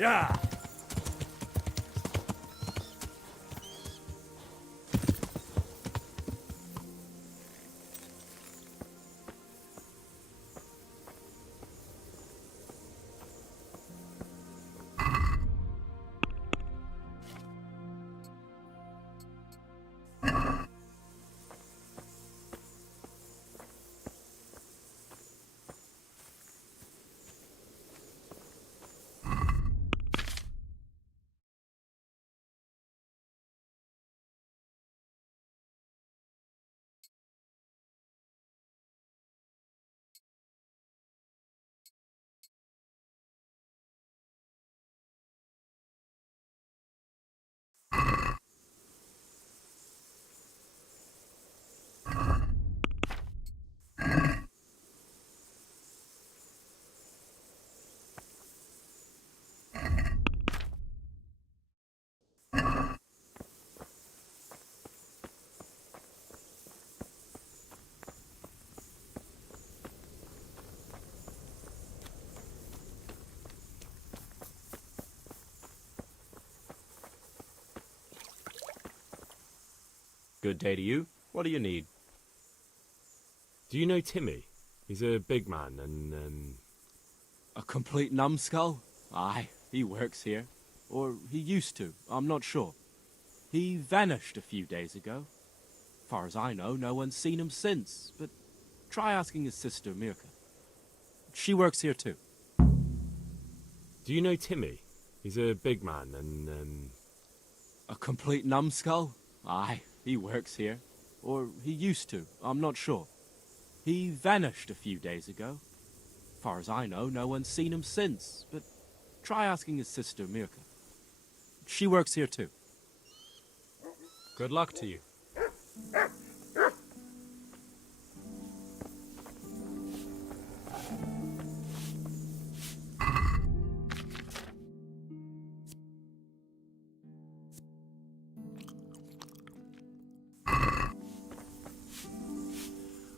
Yeah. Good day to you. What do you need? Do you know Timmy? He's a big man and, A complete numbskull? Aye, he works here. Or he used to, I'm not sure. He vanished a few days ago. Far as I know, no one's seen him since, but try asking his sister, Mirka. She works here too. Do you know Timmy? He's a big man and, A complete numbskull? Aye, he works here. Or he used to, I'm not sure. He vanished a few days ago. Far as I know, no one's seen him since, but try asking his sister, Mirka. She works here too. Good luck to you.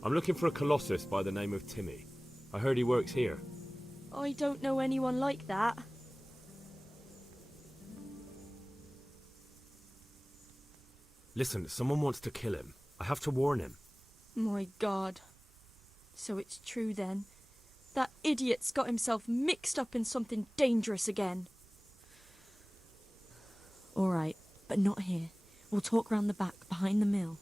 I'm looking for a colossus by the name of Timmy. I heard he works here. I don't know anyone like that. Listen, someone wants to kill him. I have to warn him. My God. So it's true then. That idiot's got himself mixed up in something dangerous again. All right, but not here. We'll talk round the back, behind the mill.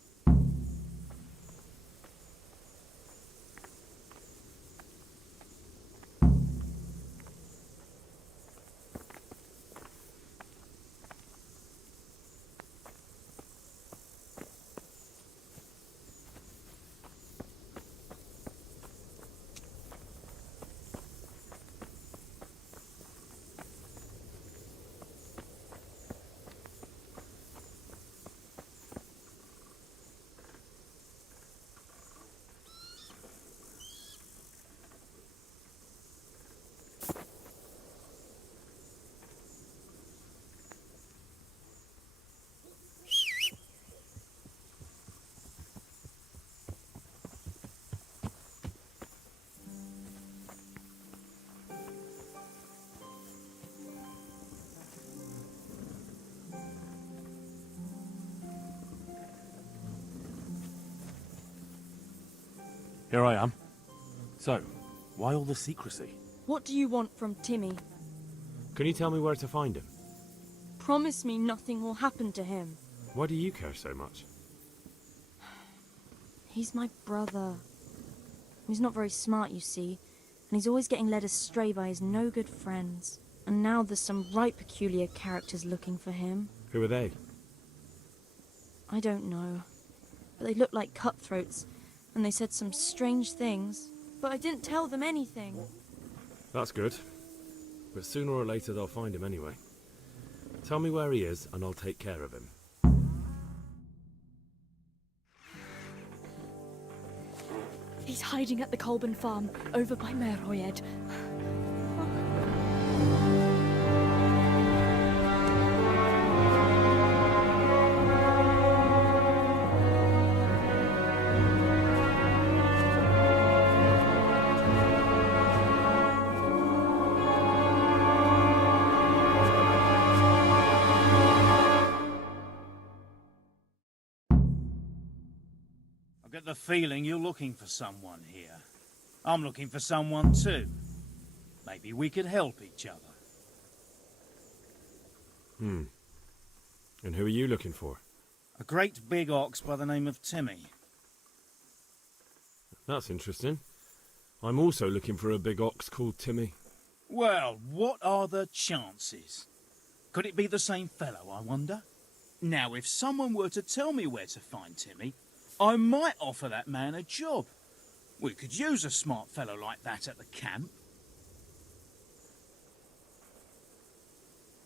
Here I am. So, why all the secrecy? What do you want from Timmy? Can you tell me where to find him? Promise me nothing will happen to him. Why do you care so much? He's my brother. He's not very smart, you see, and he's always getting led astray by his no-good friends. And now there's some right peculiar characters looking for him. Who are they? I don't know, but they look like cutthroats, and they said some strange things, but I didn't tell them anything. That's good. But sooner or later they'll find him anyway. Tell me where he is, and I'll take care of him. He's hiding at the Colburn farm, over by Merhoyed. get the feeling you're looking for someone here. I'm looking for someone too. Maybe we could help each other. And who are you looking for? A great big ox by the name of Timmy. That's interesting. I'm also looking for a big ox called Timmy. Well, what are the chances? Could it be the same fellow, I wonder? Now, if someone were to tell me where to find Timmy, I might offer that man a job. We could use a smart fellow like that at the camp.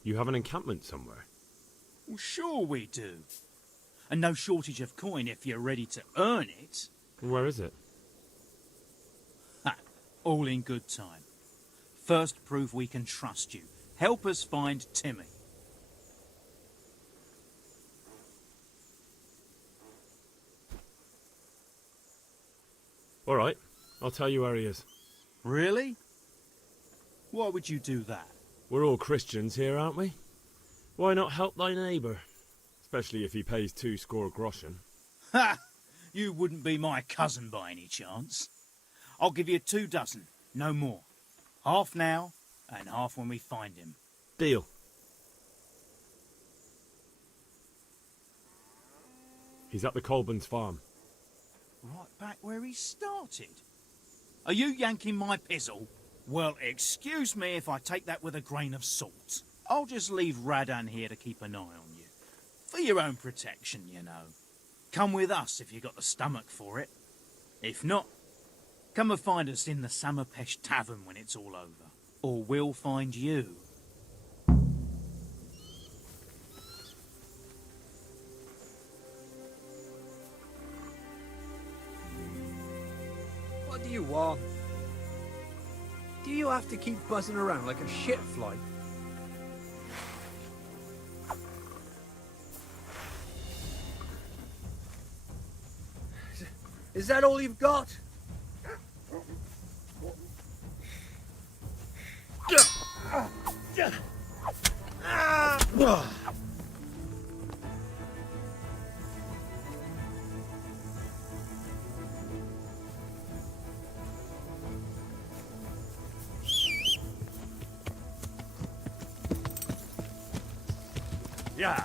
You have an encampment somewhere? Well, sure we do. And no shortage of coin if you're ready to earn it. Where is it? Ha! All in good time. First, prove we can trust you. Help us find Timmy. All right, I'll tell you where he is. Really? Why would you do that? We're all Christians here, aren't we? Why not help thy neighbour? Especially if he pays 2 groschen. Ha! You wouldn't be my cousin by any chance. I'll give you 2 dozen, no more. Half now, and half when we find him. Deal. He's at the Colburn's farm. Right back where he started. Are you yanking my pizzle? Well, excuse me if I take that with a grain of salt. I'll just leave Radan here to keep an eye on you. For your own protection, you know. Come with us if you got the stomach for it. If not, come and find us in the Samapesh Tavern when it's all over. Or we'll find you. What do you want? Do you have to keep buzzing around like a shit fly? Is that all you've got? Yeah.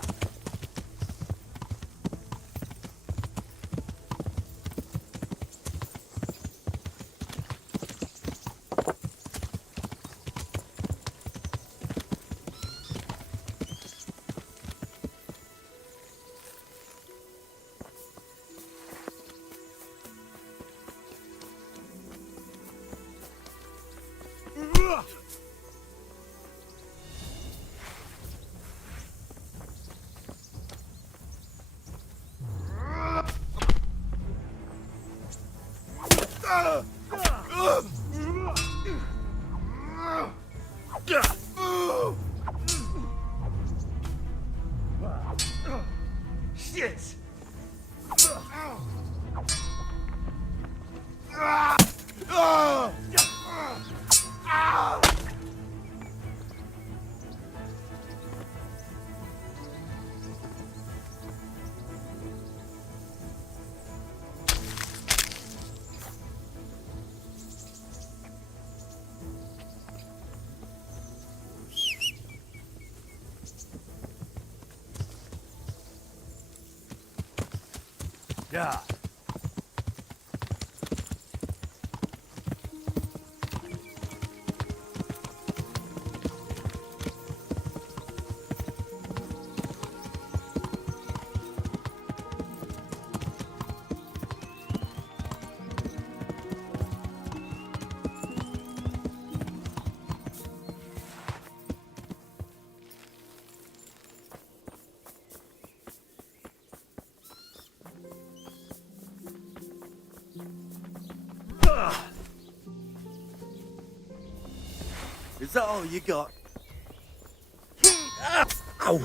Shit! Yeah. Is that all you got? Ow!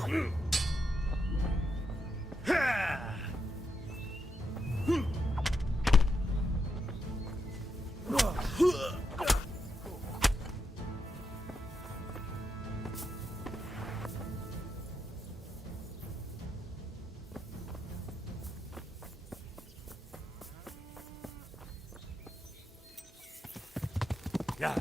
Yeah.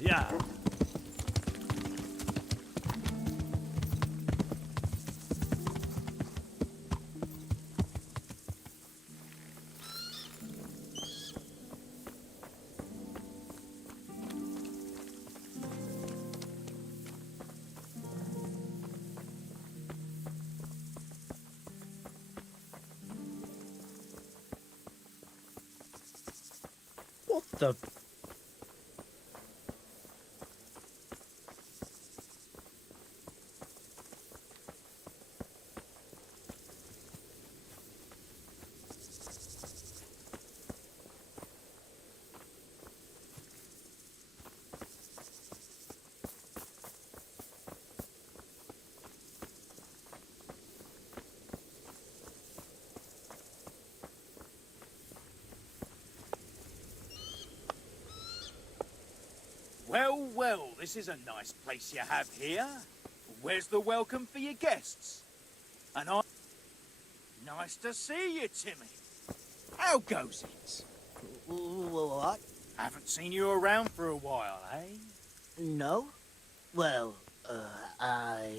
Yeah. What the... Well, well, this is a nice place you have here. Where's the welcome for your guests? And I... Nice to see you, Timmy. How goes it? What? Haven't seen you around for a while, eh? No? Well, I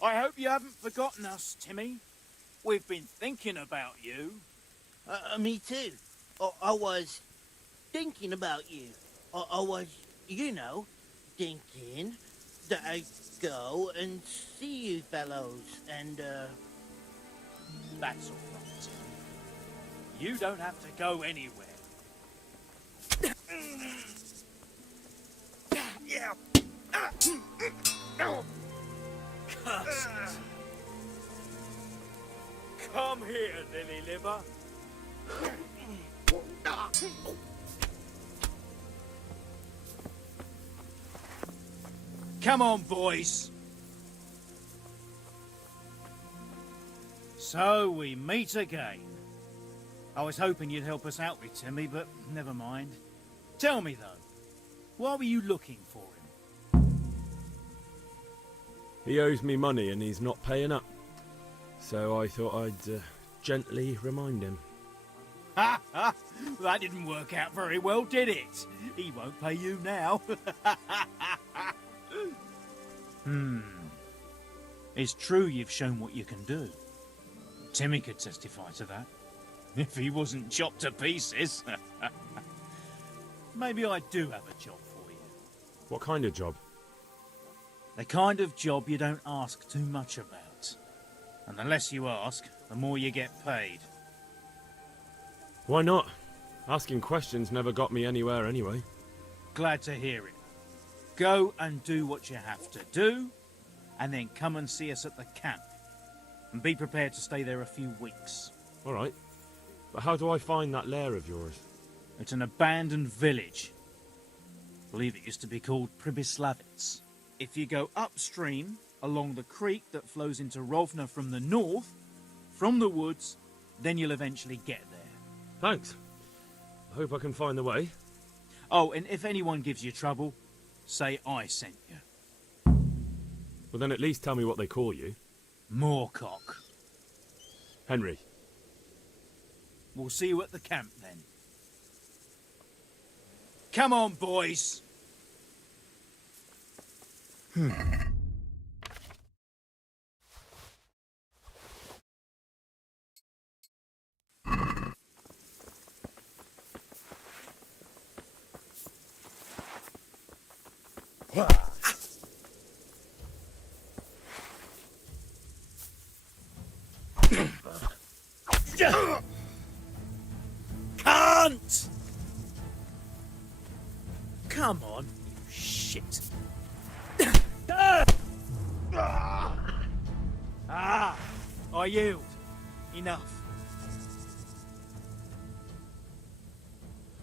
hope you haven't forgotten us, Timmy. We've been thinking about you. Me too. I was thinking about you. I was, you know, thinking that I'd go and see you fellows and, That's all right, Timmy. You don't have to go anywhere. Yeah. Curses. Come here, Lily Liver. Come on, boys. So we meet again. I was hoping you'd help us out with Timmy, but never mind. Tell me though, why were you looking for him? He owes me money and he's not paying up. So I thought I'd gently remind him. Ha ha! That didn't work out very well, did it? He won't pay you now. It's true you've shown what you can do. Timmy could testify to that. If he wasn't chopped to pieces. Maybe I do have a job for you. What kind of job? The kind of job you don't ask too much about. And the less you ask, the more you get paid. Why not? Asking questions never got me anywhere anyway. Glad to hear it. Go and do what you have to do, and then come and see us at the camp. And be prepared to stay there a few weeks. All right. But how do I find that lair of yours? It's an abandoned village. I believe it used to be called Pribyslavitz. If you go upstream, along the creek that flows into Rovna from the north, from the woods, then you'll eventually get there. Thanks. I hope I can find the way. Oh, and if anyone gives you trouble, say I sent you. Well, then at least tell me what they call you. Moorcock. Henry. We'll see you at the camp then. Come on, boys. Can't! Come on, you shit. I yield. Enough.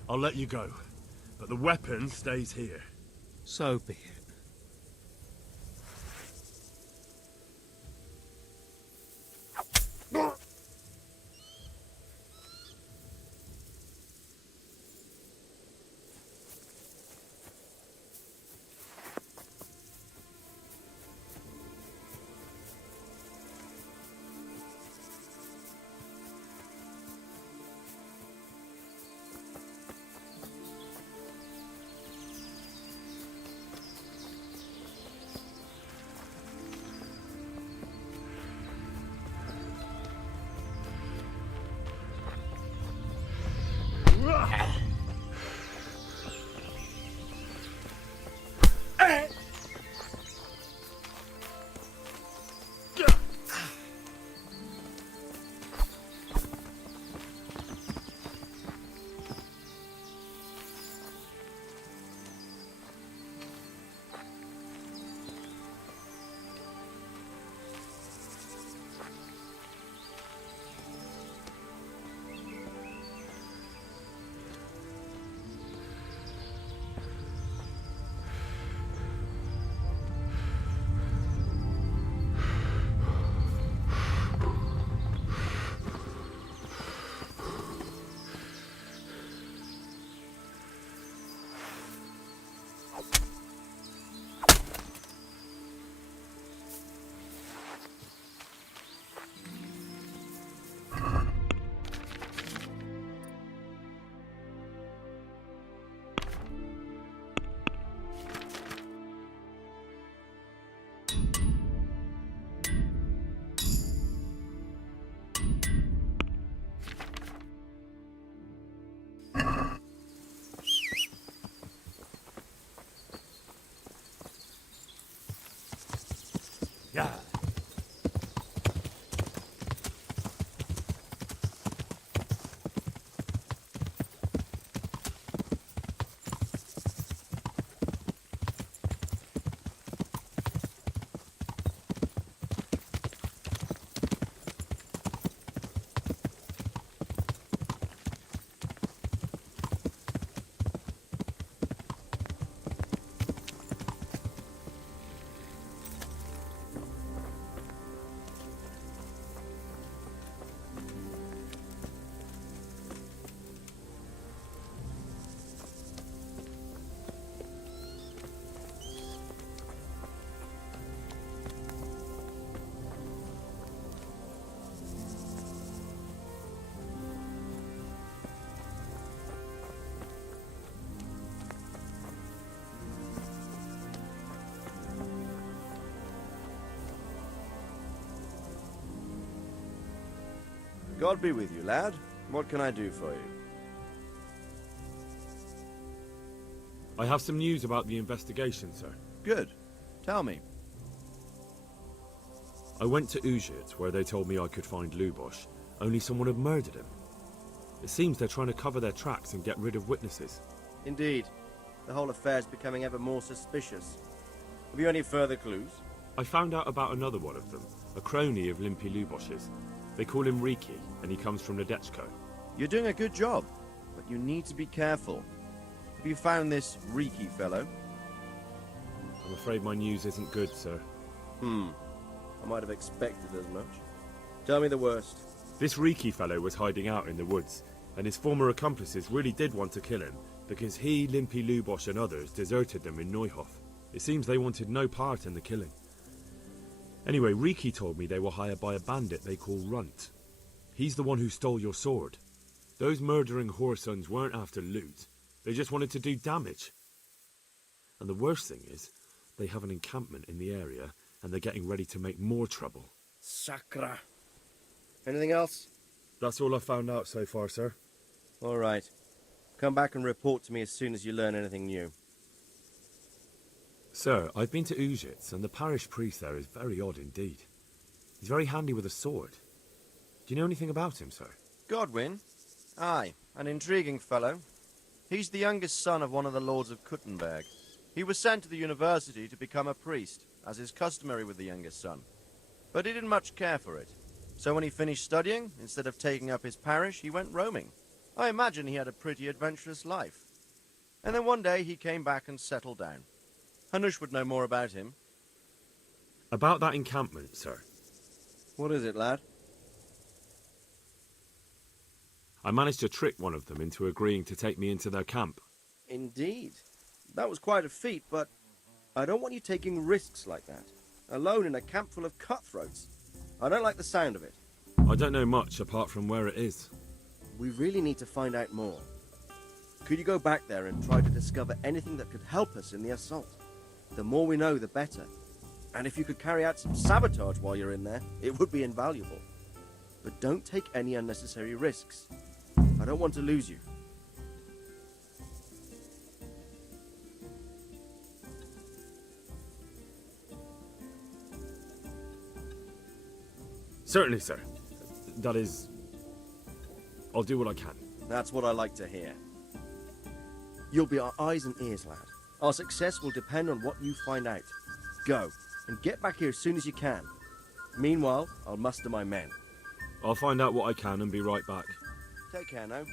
I'll let you go, but the weapon stays here. So be it. Yeah. God be with you, lad. What can I do for you? I have some news about the investigation, sir. Good. Tell me. I went to Uzhit, where they told me I could find Lubosh, only someone had murdered him. It seems they're trying to cover their tracks and get rid of witnesses. Indeed. The whole affair's becoming ever more suspicious. Have you any further clues? I found out about another one of them, a crony of Limpy Lubosh's. They call him Riki, and he comes from Nadechko. You're doing a good job, but you need to be careful. Have you found this Riki fellow? I'm afraid my news isn't good, sir. I might have expected as much. Tell me the worst. This Riki fellow was hiding out in the woods, and his former accomplices really did want to kill him, because he, Limpy Lubosh and others deserted them in Neuhof. It seems they wanted no part in the killing. Anyway, Riki told me they were hired by a bandit they call Runt. He's the one who stole your sword. Those murdering whoresons weren't after loot. They just wanted to do damage. And the worst thing is, they have an encampment in the area, and they're getting ready to make more trouble. Sakra. Anything else? That's all I've found out so far, sir. All right. Come back and report to me as soon as you learn anything new. Sir, I've been to Uzhitz, and the parish priest there is very odd indeed. He's very handy with a sword. Do you know anything about him, sir? Godwin? Aye, an intriguing fellow. He's the youngest son of one of the lords of Kuttenberg. He was sent to the university to become a priest, as is customary with the youngest son. But he didn't much care for it. So when he finished studying, instead of taking up his parish, he went roaming. I imagine he had a pretty adventurous life. And then one day he came back and settled down. Hanush would know more about him. About that encampment, sir. What is it, lad? I managed to trick one of them into agreeing to take me into their camp. Indeed. That was quite a feat, but I don't want you taking risks like that. Alone in a camp full of cutthroats. I don't like the sound of it. I don't know much apart from where it is. We really need to find out more. Could you go back there and try to discover anything that could help us in the assault? The more we know, the better. And if you could carry out some sabotage while you're in there, it would be invaluable. But don't take any unnecessary risks. I don't want to lose you. Certainly, sir. That is... I'll do what I can. That's what I like to hear. You'll be our eyes and ears, lad. Our success will depend on what you find out. Go, and get back here as soon as you can. Meanwhile, I'll muster my men. I'll find out what I can and be right back. Take care now.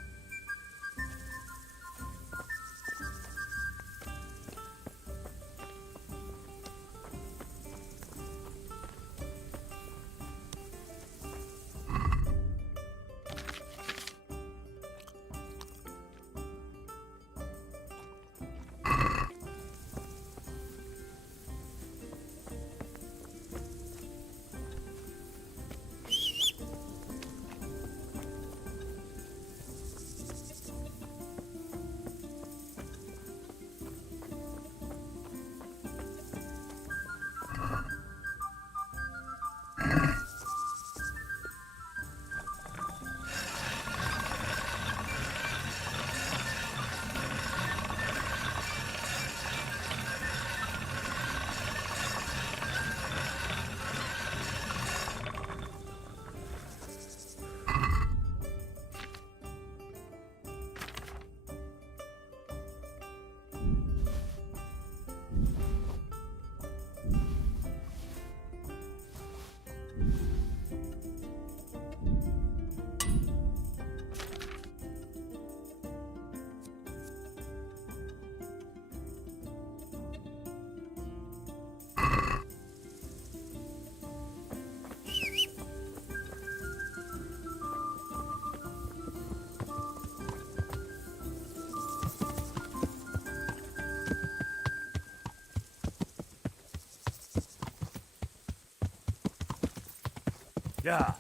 Yeah.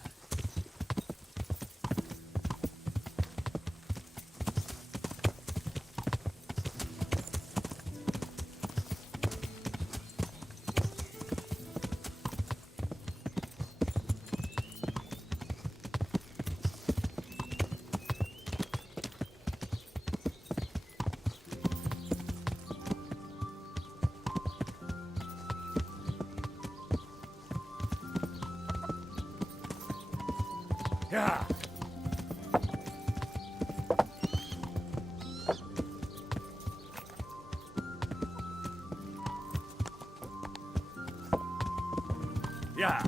Yeah. Yeah.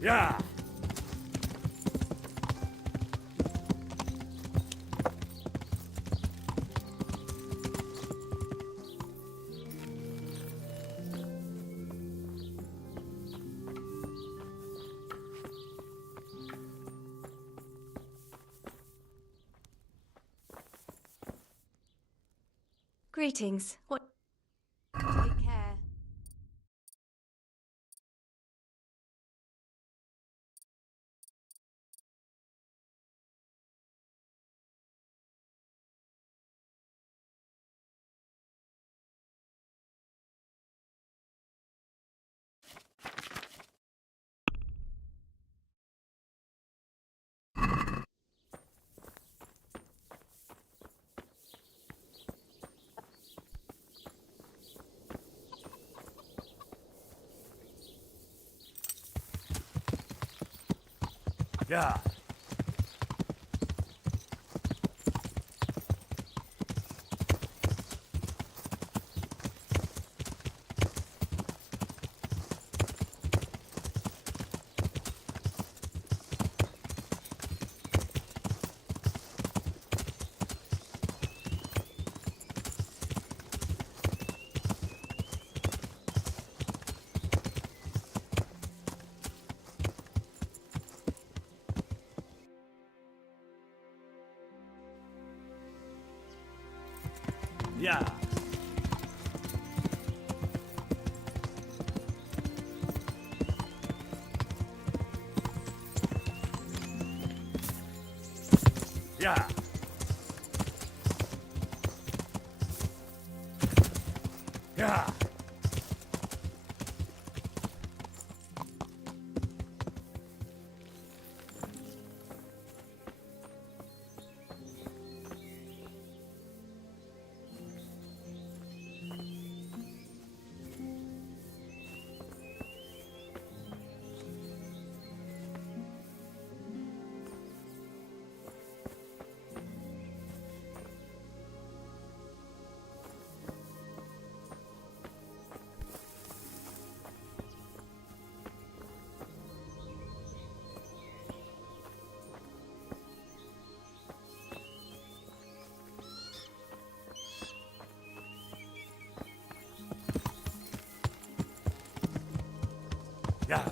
Yeah. Greetings. What? Take care. Yeah. Yeah. Yeah. Yeah. Yeah.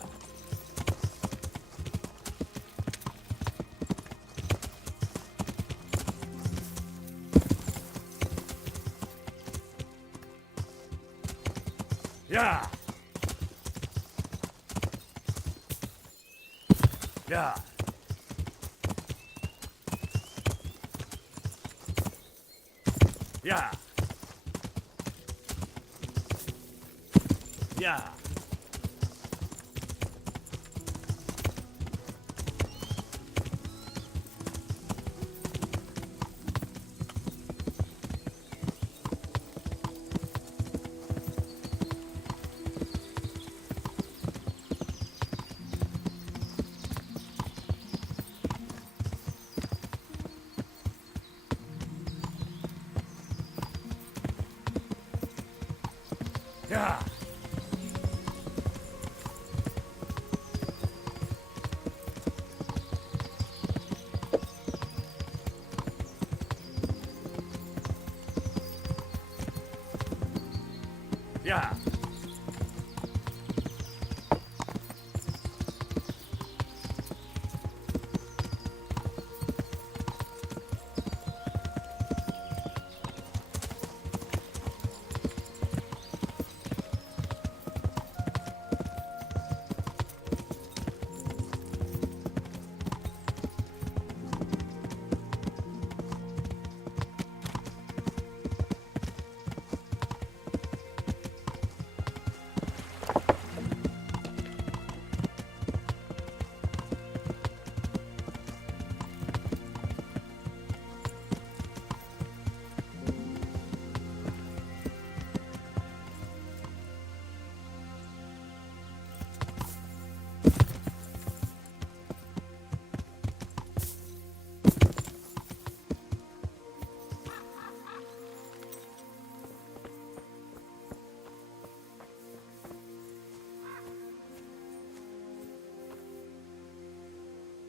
Yeah. Yeah. Yeah. Yeah.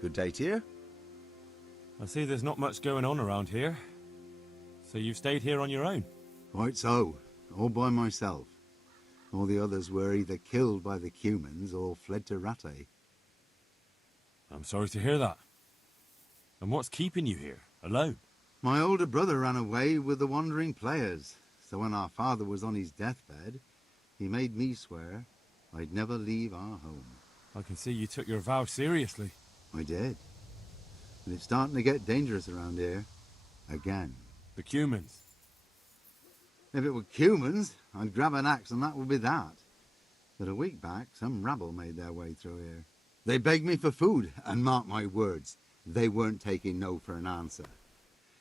Good day to you. I see there's not much going on around here. So you've stayed here on your own? Quite so. All by myself. All the others were either killed by the Cumans or fled to Rattay. I'm sorry to hear that. And what's keeping you here, alone? My older brother ran away with the wandering players, so when our father was on his deathbed, he made me swear I'd never leave our home. I can see you took your vow seriously. I did. But it's starting to get dangerous around here. Again. The Cumans? If it were Cumans, I'd grab an axe and that would be that. But a week back, some rabble made their way through here. They begged me for food, and mark my words, they weren't taking no for an answer.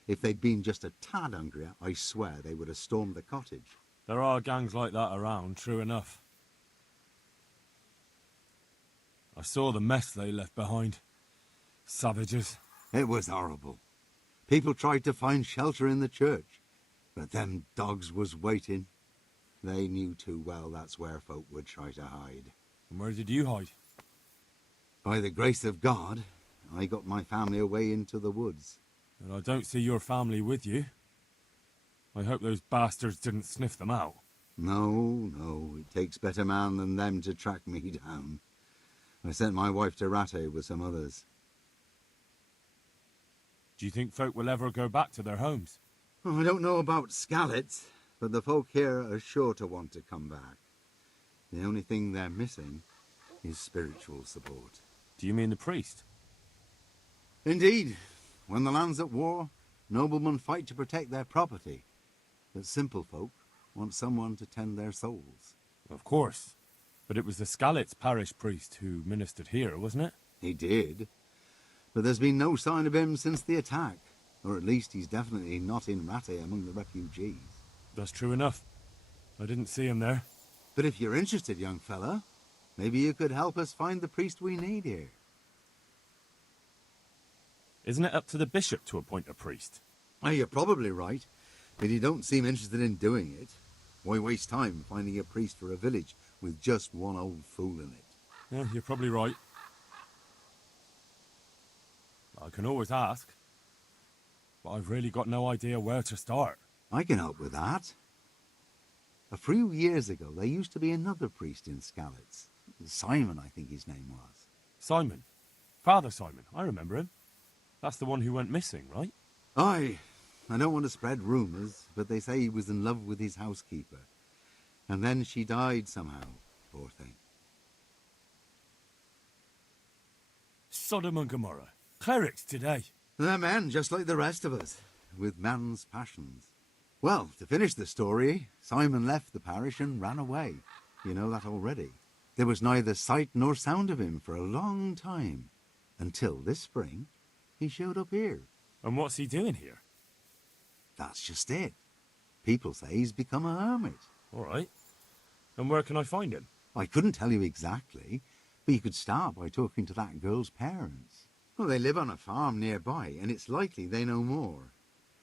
If they'd been just a tad hungrier, I swear they would have stormed the cottage. There are gangs like that around, true enough. I saw the mess they left behind. Savages. It was horrible. People tried to find shelter in the church, but them dogs was waiting. They knew too well that's where folk would try to hide. And where did you hide? By the grace of God, I got my family away into the woods. And I don't see your family with you. I hope those bastards didn't sniff them out. No, it takes better man than them to track me down. I sent my wife to Rattay with some others. Do you think folk will ever go back to their homes? Oh, I don't know about Skallets, but the folk here are sure to want to come back. The only thing they're missing is spiritual support. Do you mean the priest? Indeed. When the land's at war, noblemen fight to protect their property. But simple folk want someone to tend their souls. Of course. But it was the Skallets parish priest who ministered here, wasn't it? He did. But there's been no sign of him since the attack. Or at least he's definitely not in Rattay among the refugees. That's true enough. I didn't see him there. But if you're interested, young fella, maybe you could help us find the priest we need here. Isn't it up to the bishop to appoint a priest? Oh, you're probably right, but he don't seem interested in doing it. Why waste time finding a priest for a village with just one old fool in it? Yeah, you're probably right. I can always ask. But I've really got no idea where to start. I can help with that. A few years ago, there used to be another priest in Skallets. Simon, I think his name was. Simon? Father Simon, I remember him. That's the one who went missing, right? Aye. I don't want to spread rumours, but they say he was in love with his housekeeper. And then she died somehow, poor thing. Sodom and Gomorrah. Clerics today. They're men, just like the rest of us, with man's passions. Well, to finish the story, Simon left the parish and ran away. You know that already. There was neither sight nor sound of him for a long time, until this spring he showed up here. And what's he doing here? That's just it. People say he's become a hermit. All right. And where can I find him? I couldn't tell you exactly, but you could start by talking to that girl's parents. Well, they live on a farm nearby, and it's likely they know more.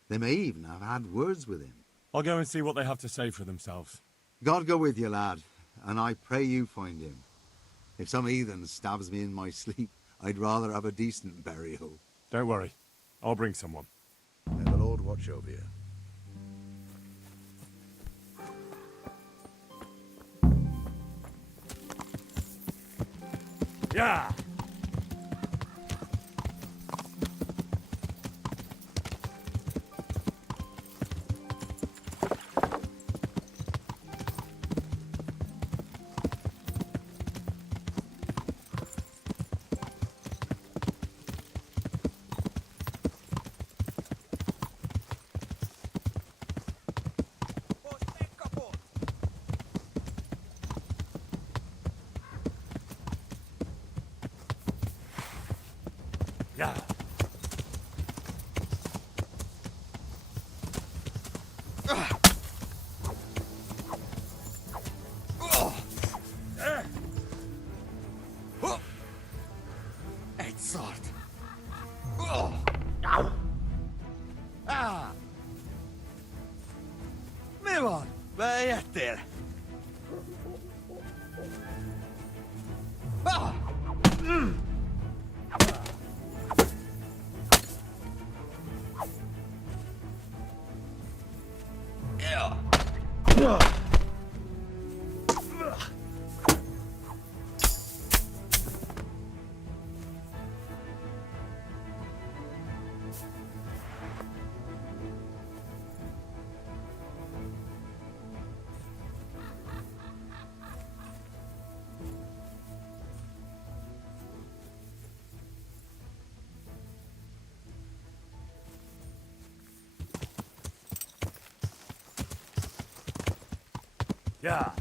They may even have had words with him. I'll go and see what they have to say for themselves. God go with you, lad, and I pray you find him. If some heathen stabs me in my sleep, I'd rather have a decent burial. Don't worry. I'll bring someone. May the Lord watch over you. Yeah! Yeah. Ett sort. Milloin? Vad är jätter? Yeah.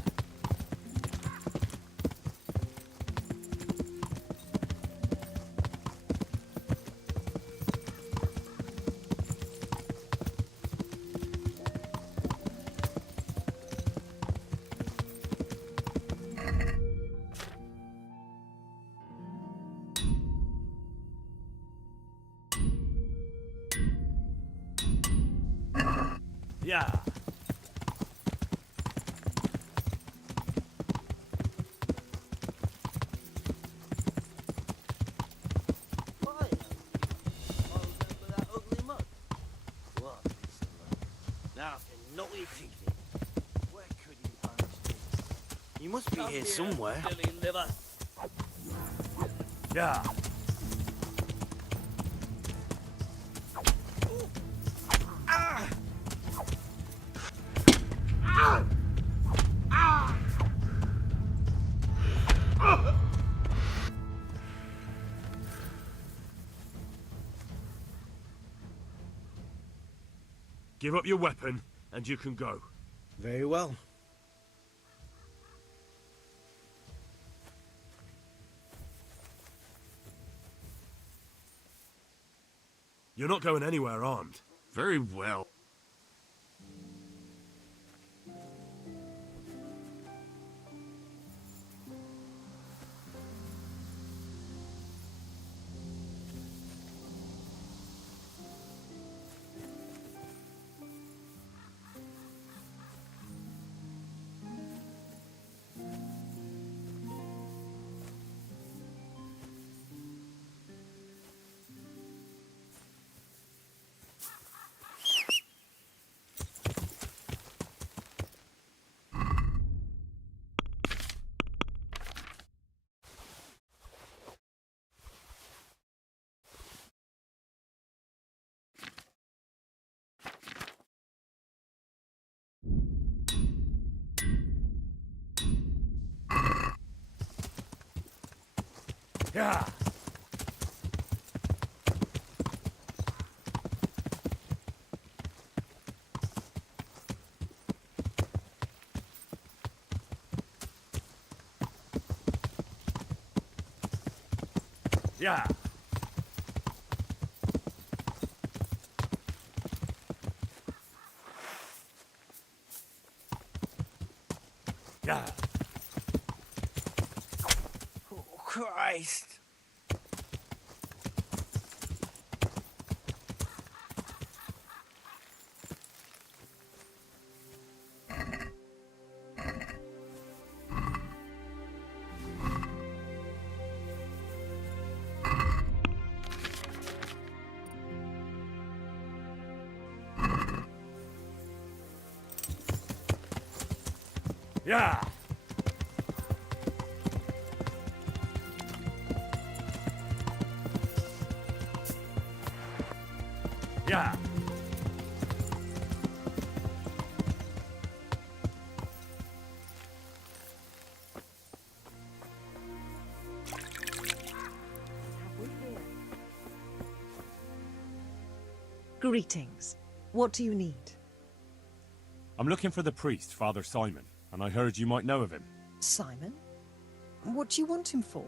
Yeah. Now I can knock your teeth in. Where could you find this? You must be here somewhere. Silly liver. Yeah. Give up your weapon, and you can go. Very well. You're not going anywhere armed. Very well. Yeah. Yeah. Yeah. Oh, Christ. Yeah. Yeah. Greetings. What do you need? I'm looking for the priest, Father Simon, and I heard you might know of him. Simon? What do you want him for?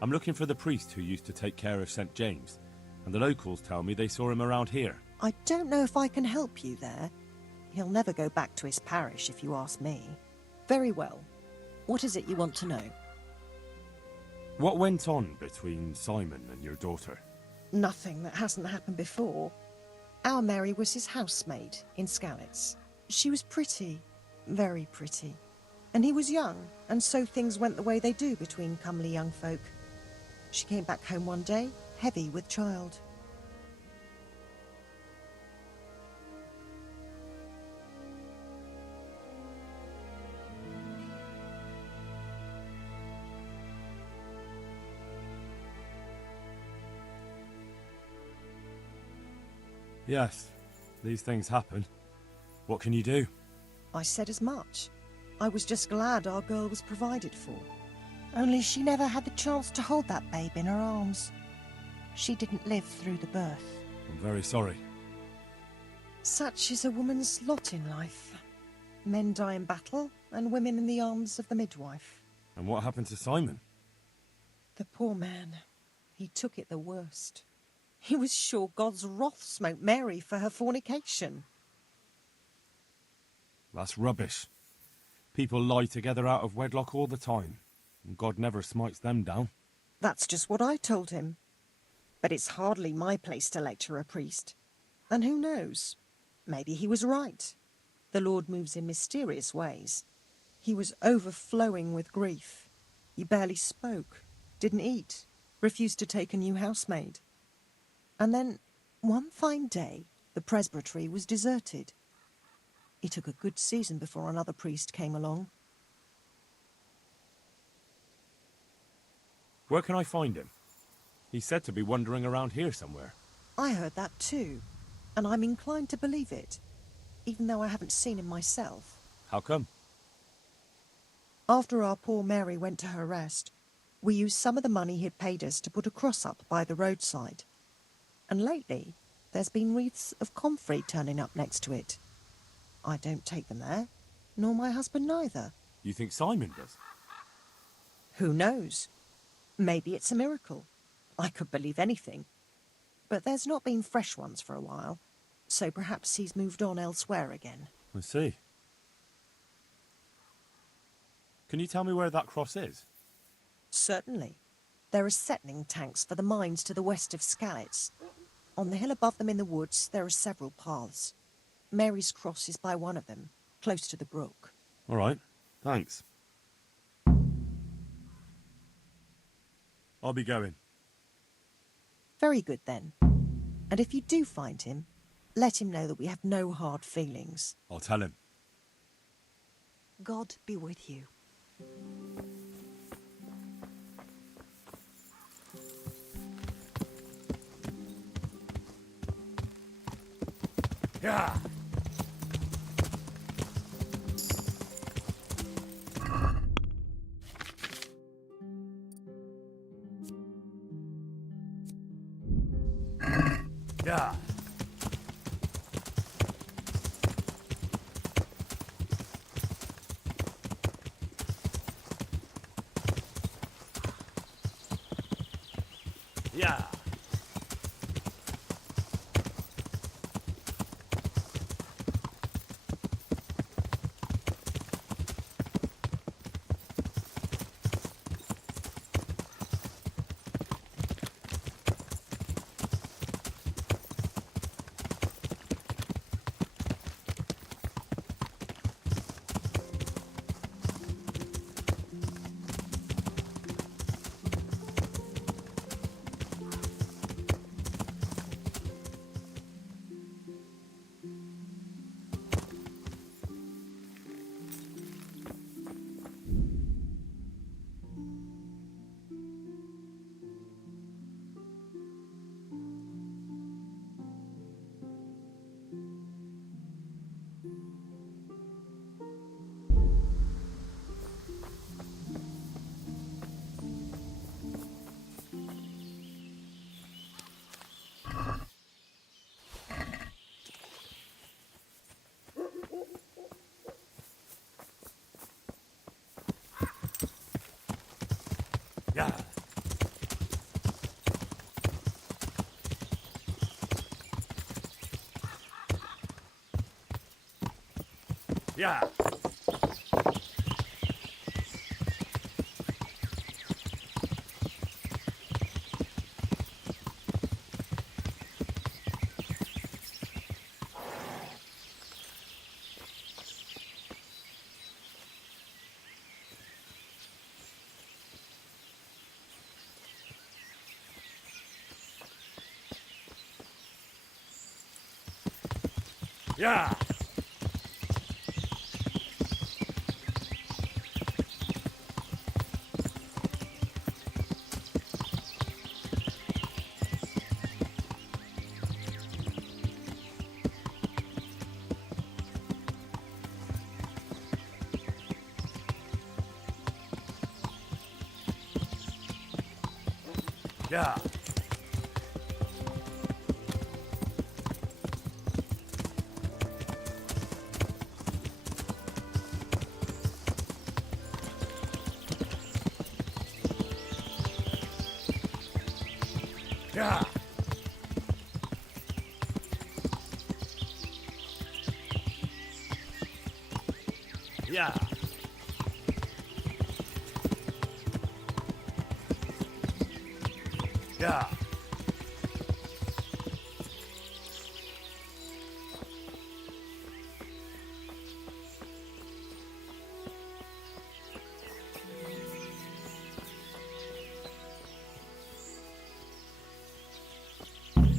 I'm looking for the priest who used to take care of St. James, and the locals tell me they saw him around here. I don't know if I can help you there. He'll never go back to his parish, if you ask me. Very well. What is it you want to know? What went on between Simon and your daughter? Nothing that hasn't happened before. Our Mary was his housemaid in Skalitz. She was pretty, very pretty. And he was young, and so things went the way they do between comely young folk. She came back home one day, heavy with child. Yes, these things happen. What can you do? I said as much. I was just glad our girl was provided for. Only she never had the chance to hold that babe in her arms. She didn't live through the birth. I'm very sorry. Such is a woman's lot in life. Men die in battle, and women in the arms of the midwife. And what happened to Simon? The poor man. He took it the worst. He was sure God's wrath smote Mary for her fornication. That's rubbish. People lie together out of wedlock all the time, and God never smites them down. That's just what I told him. But it's hardly my place to lecture a priest. And who knows? Maybe he was right. The Lord moves in mysterious ways. He was overflowing with grief. He barely spoke, didn't eat, refused to take a new housemaid. And then, one fine day, the presbytery was deserted. It took a good season before another priest came along. Where can I find him? He's said to be wandering around here somewhere. I heard that too, and I'm inclined to believe it, even though I haven't seen him myself. How come? After our poor Mary went to her rest, we used some of the money he'd paid us to put a cross up by the roadside. And lately, there's been wreaths of comfrey turning up next to it. I don't take them there, nor my husband neither. You think Simon does? Who knows? Maybe it's a miracle. I could believe anything. But there's not been fresh ones for a while, so perhaps he's moved on elsewhere again. I see. Can you tell me where that cross is? Certainly. There are settling tanks for the mines to the west of Skalitz. On the hill above them in the woods, there are several paths. Mary's cross is by one of them, close to the brook. All right, thanks. I'll be going. Very good, then. And if you do find him, let him know that we have no hard feelings. I'll tell him. God be with you. Yeah. Yeah. Yeah. Yeah. Yeah. Yeah. Yeah. Yeah. Yeah. Yeah.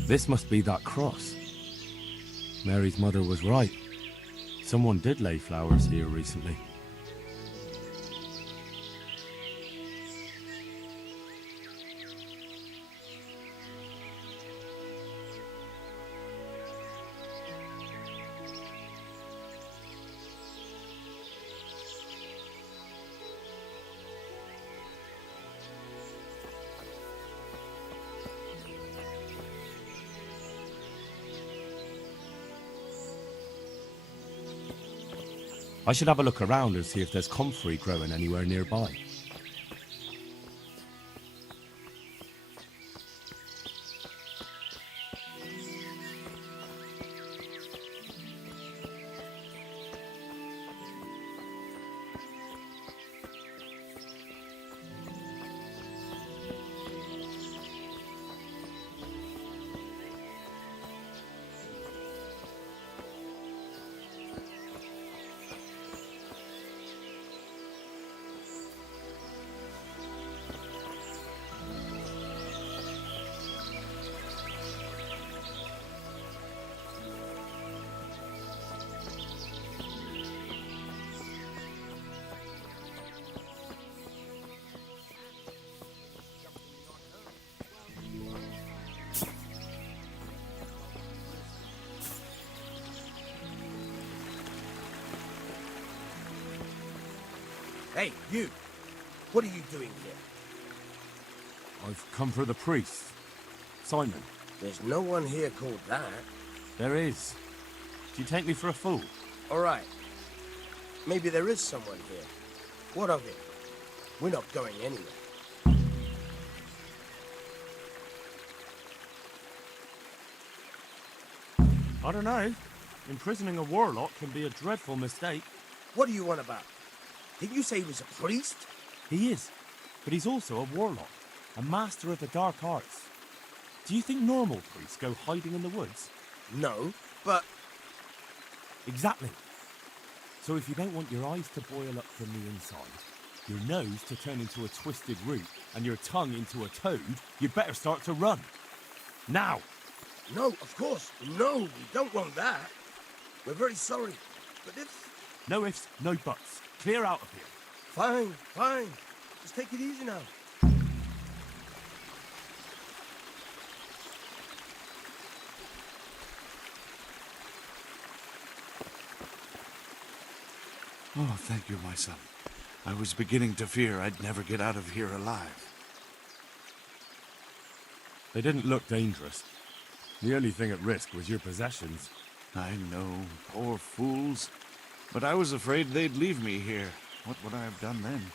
This must be that cross. Mary's mother was right. Someone did lay flowers here recently. I should have a look around and see if there's comfrey growing anywhere nearby. Hey, you! What are you doing here? I've come for the priest. Simon. There's no one here called that. There is. Do you take me for a fool? All right. Maybe there is someone here. What of it? We're not going anywhere. I don't know. Imprisoning a warlock can be a dreadful mistake. What do you want about? Did you say he was a priest? He is, but he's also a warlock, a master of the dark arts. Do you think normal priests go hiding in the woods? No, but... Exactly. So if you don't want your eyes to boil up from the inside, your nose to turn into a twisted root, and your tongue into a toad, you'd better start to run. Now! No, of course. No, we don't want that. We're very sorry. But if... No ifs, no buts. Clear out of here. Fine, fine. Just take it easy now. Oh, thank you, my son. I was beginning to fear I'd never get out of here alive. They didn't look dangerous. The only thing at risk was your possessions. I know, poor fools. But I was afraid they'd leave me here. What would I have done then?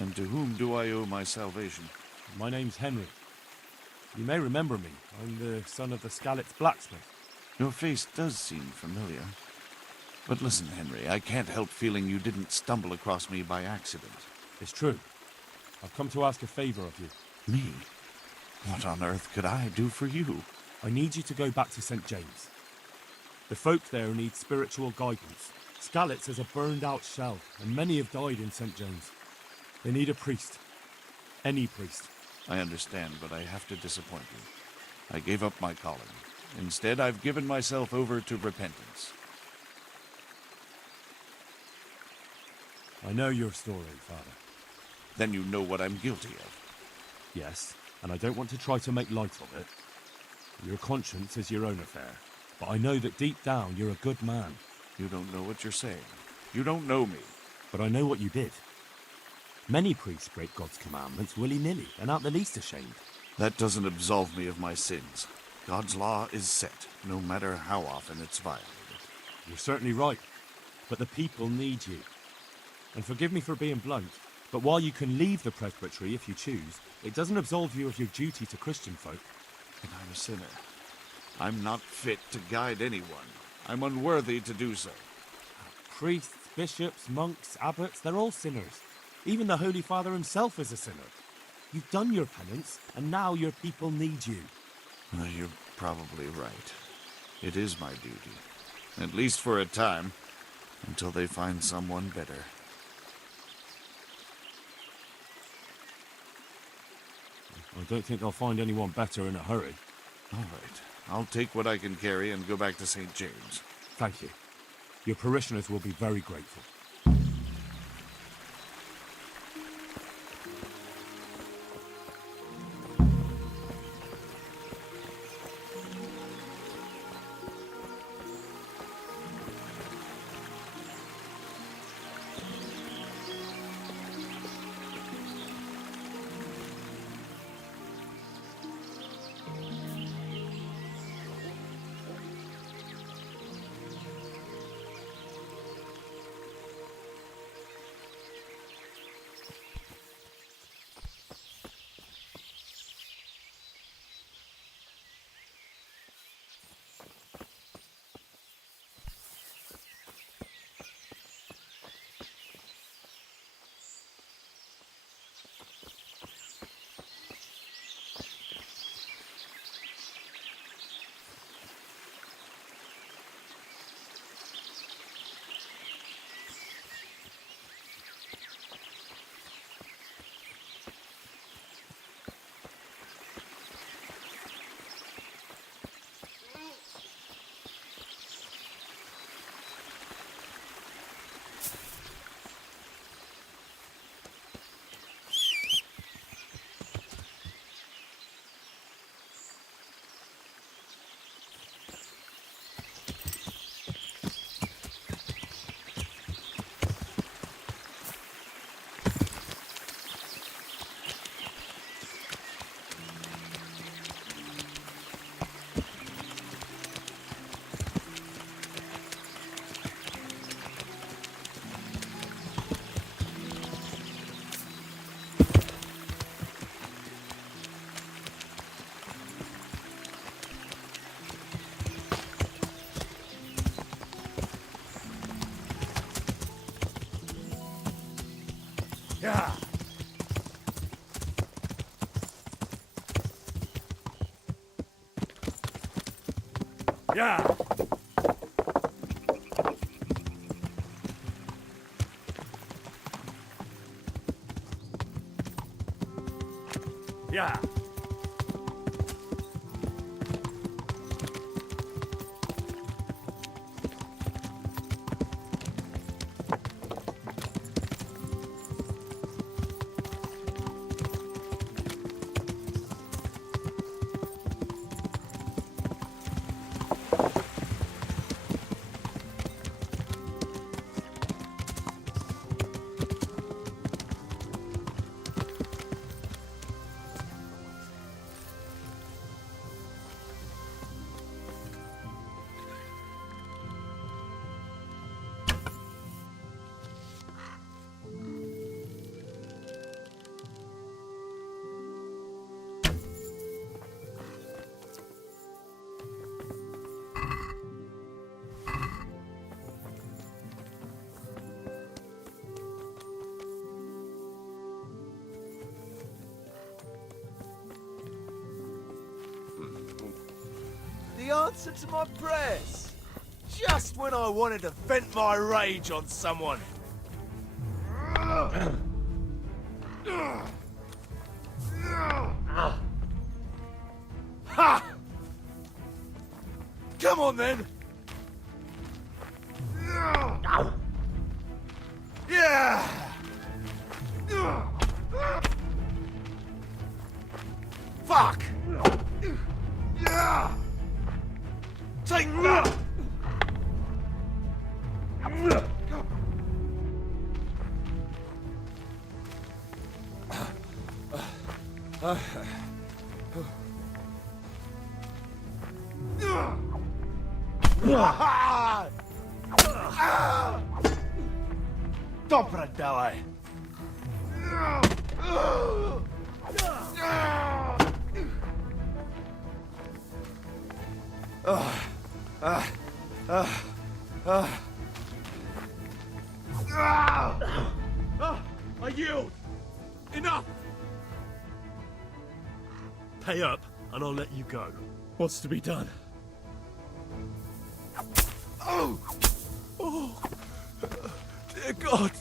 And to whom do I owe my salvation? My name's Henry. You may remember me. I'm the son of the Skalitz blacksmith. Your face does seem familiar. But listen, Henry, I can't help feeling you didn't stumble across me by accident. It's true. I've come to ask a favor of you. Me? What on earth could I do for you? I need you to go back to St. James. The folk there need spiritual guidance. Skalitz is a burned-out shell, and many have died in St. James. They need a priest. Any priest. I understand, but I have to disappoint you. I gave up my calling. Instead, I've given myself over to repentance. I know your story, Father. Then you know what I'm guilty of. Yes, and I don't want to try to make light of it. Your conscience is your own affair, but I know that deep down you're a good man. You don't know what you're saying. You don't know me. But I know what you did. Many priests break God's commandments willy-nilly and aren't the least ashamed. That doesn't absolve me of my sins. God's law is set, no matter how often it's violated. You're certainly right, but the people need you. And forgive me for being blunt, but while you can leave the presbytery if you choose, it doesn't absolve you of your duty to Christian folk. And I'm a sinner. I'm not fit to guide anyone. I'm unworthy to do so. Priests, bishops, monks, abbots, they're all sinners. Even the Holy Father himself is a sinner. You've done your penance, and now your people need you. You're probably right. It is my duty. At least for a time. Until they find someone better. I don't think they'll find anyone better in a hurry. All right. I'll take what I can carry and go back to St. James. Thank you. Your parishioners will be very grateful. Yeah. Yeah. Yeah. The answer to my prayers. Just when I wanted to vent my rage on someone. Ha! Come on then. Yeah. Fuck. Yeah. Take that. Dobra dawaj. I yield! Enough! Pay up, and I'll let you go. What's to be done? Oh! Oh! Dear God!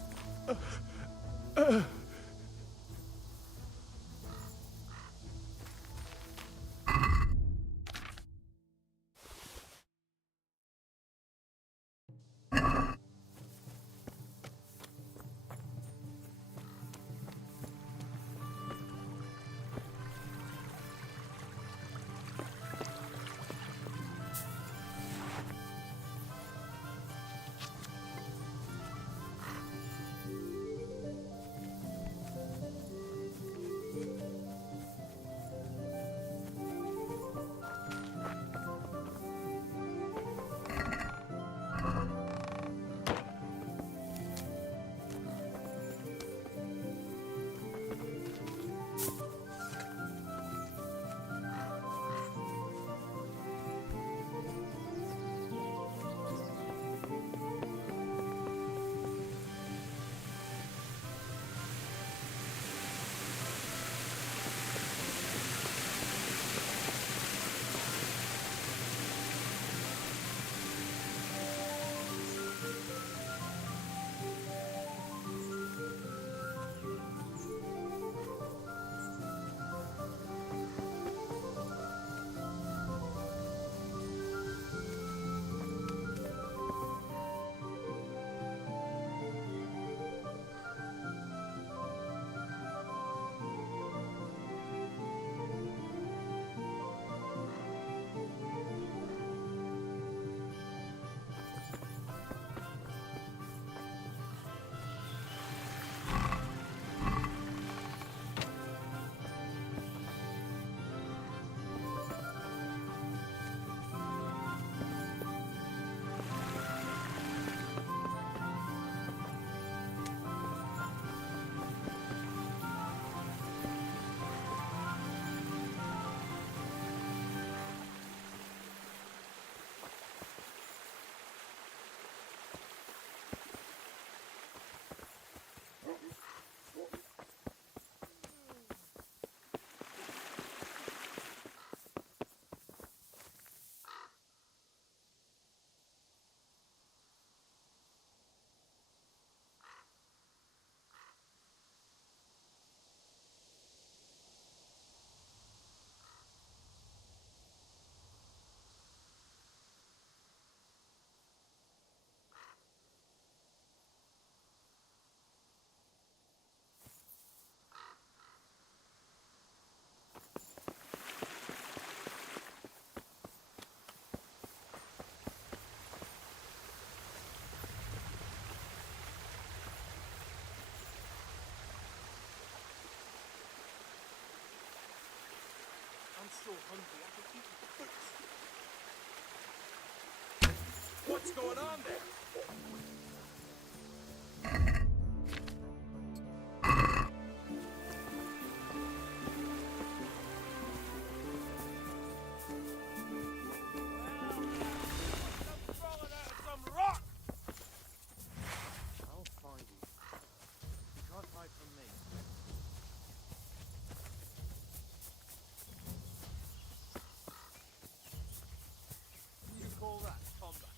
so hungry I can eat the boots. What's going on there? I'll find you. You can't hide from me. You call that combat?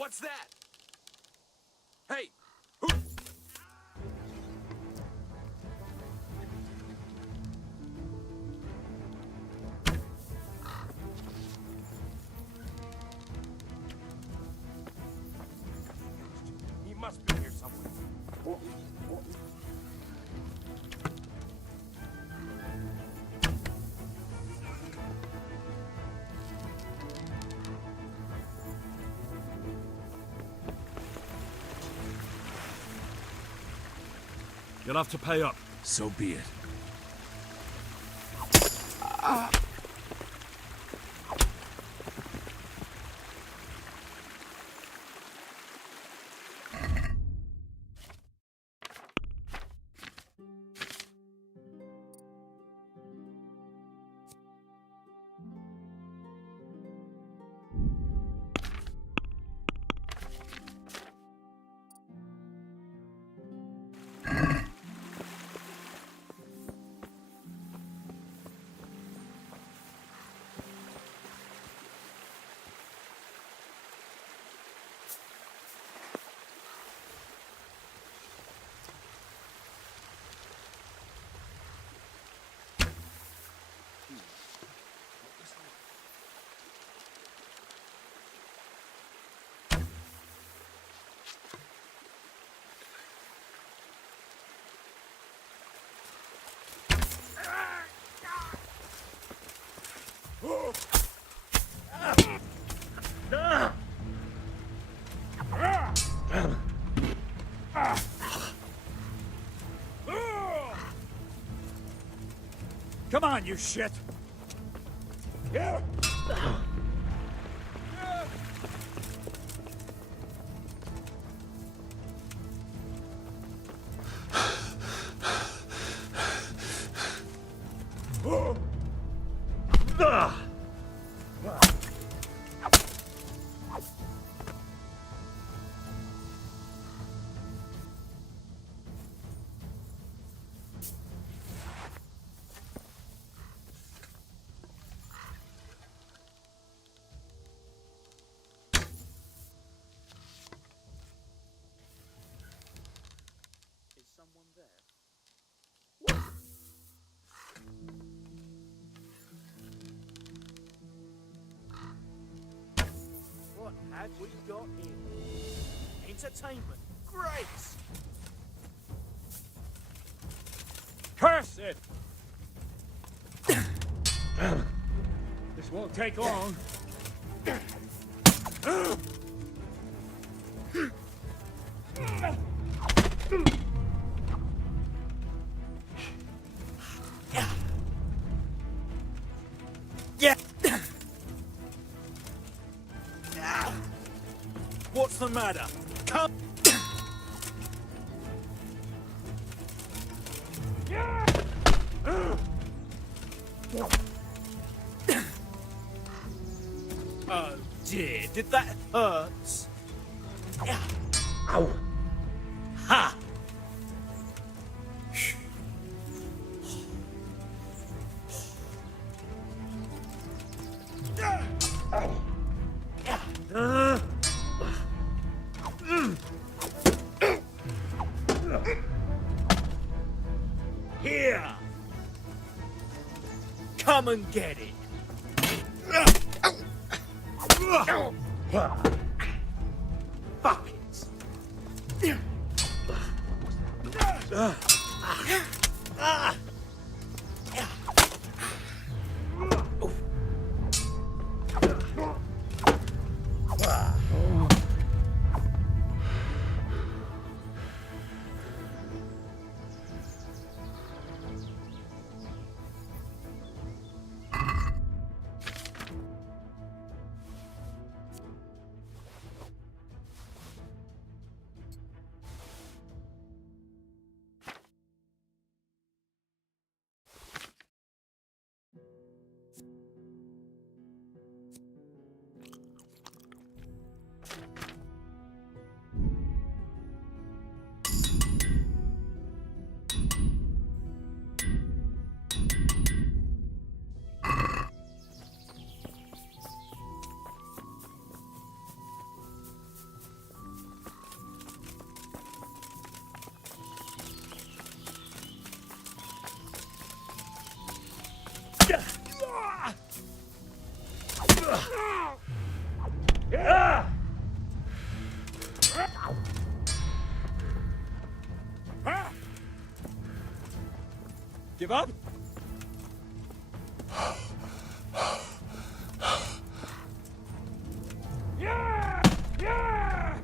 What's that? Hey! He must be here somewhere. You'll have to pay up. So be it. Come on, you shit! Is someone there? What have we got here? Entertainment. Great! Curse it! This won't take long. Yeah. What's the matter? Come. Oh dear, did that hurt? Ow. Ha! Here! Come and get it! Fuck it! Give up? Yeah! Yeah!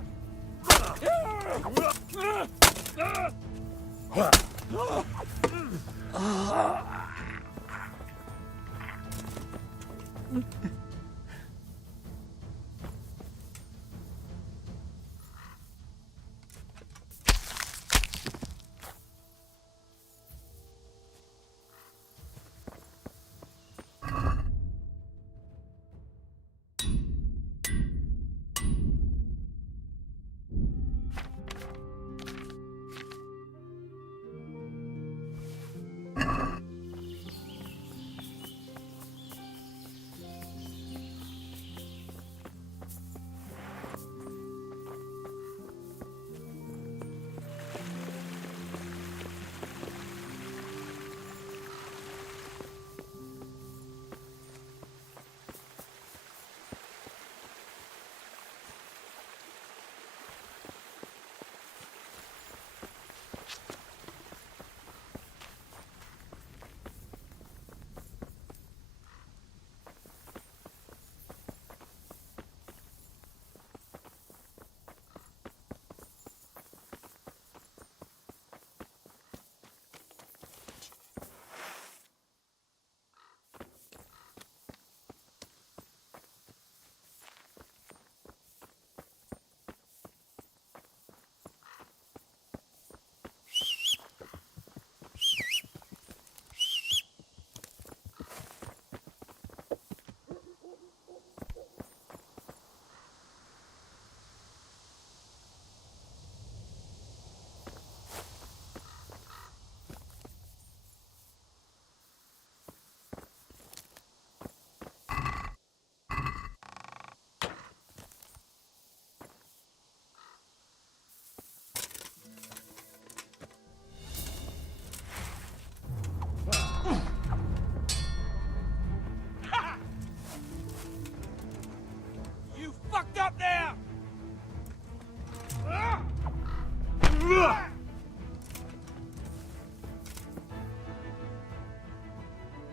You fucked up there!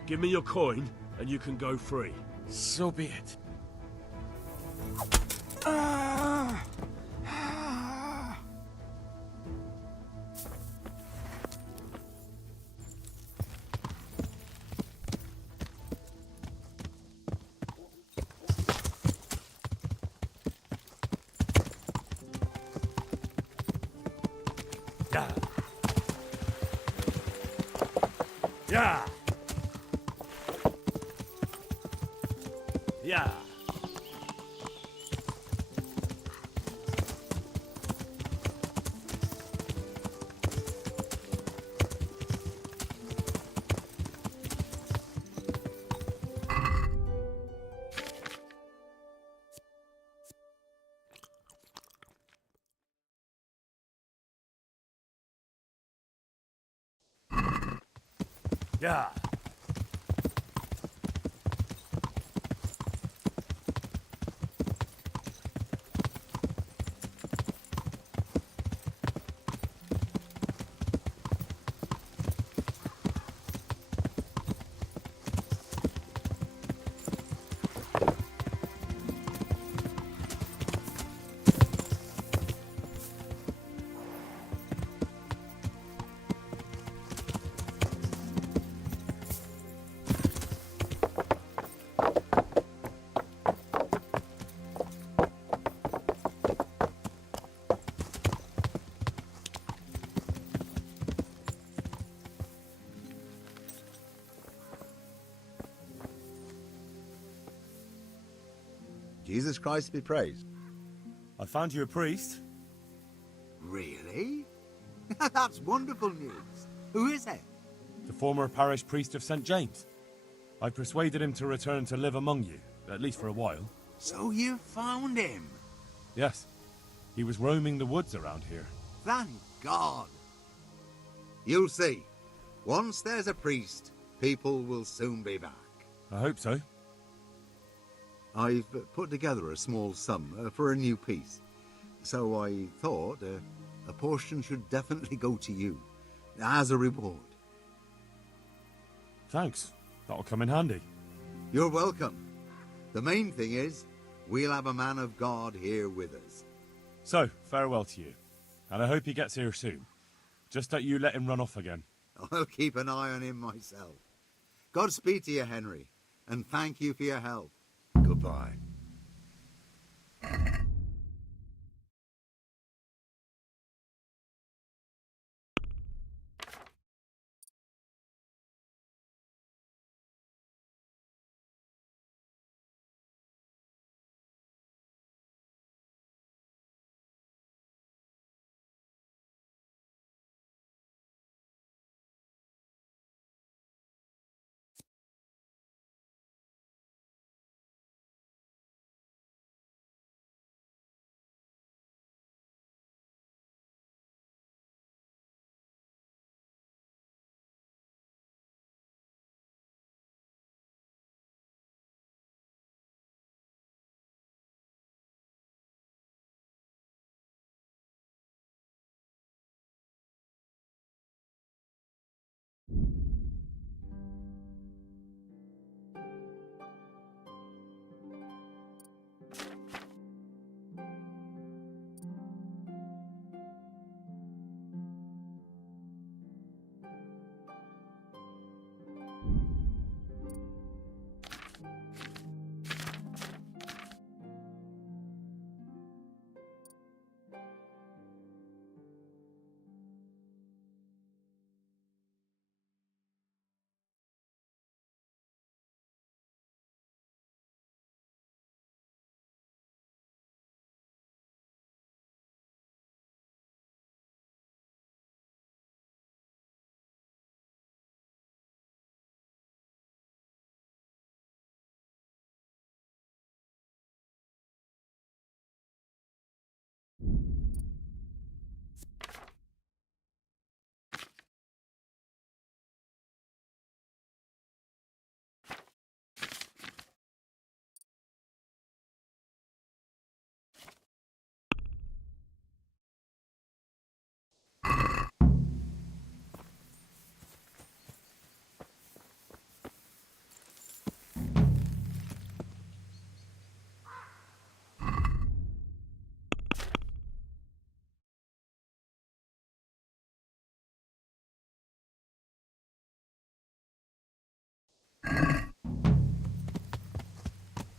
Give me your coin, and you can go free. So be it. Yeah. Yeah. Yeah. Jesus Christ be praised. I found you a priest. Really? That's wonderful news. Who is it? The former parish priest of St. James. I persuaded him to return to live among you, at least for a while. So you found him? Yes. He was roaming the woods around here. Thank God. You'll see. Once there's a priest, people will soon be back. I hope so. I've put together a small sum for a new piece. So I thought a portion should definitely go to you, as a reward. Thanks. That'll come in handy. You're welcome. The main thing is, we'll have a man of God here with us. So, farewell to you. And I hope he gets here soon. Just that you let him run off again. I'll keep an eye on him myself. Godspeed to you, Henry, and thank you for your help. Goodbye.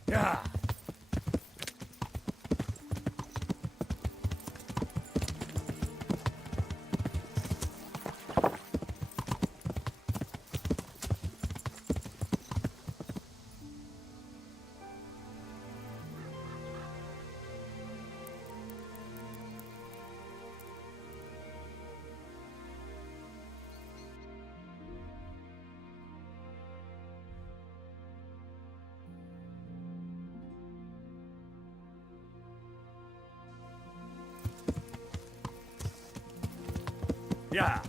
Yeah. Yeah.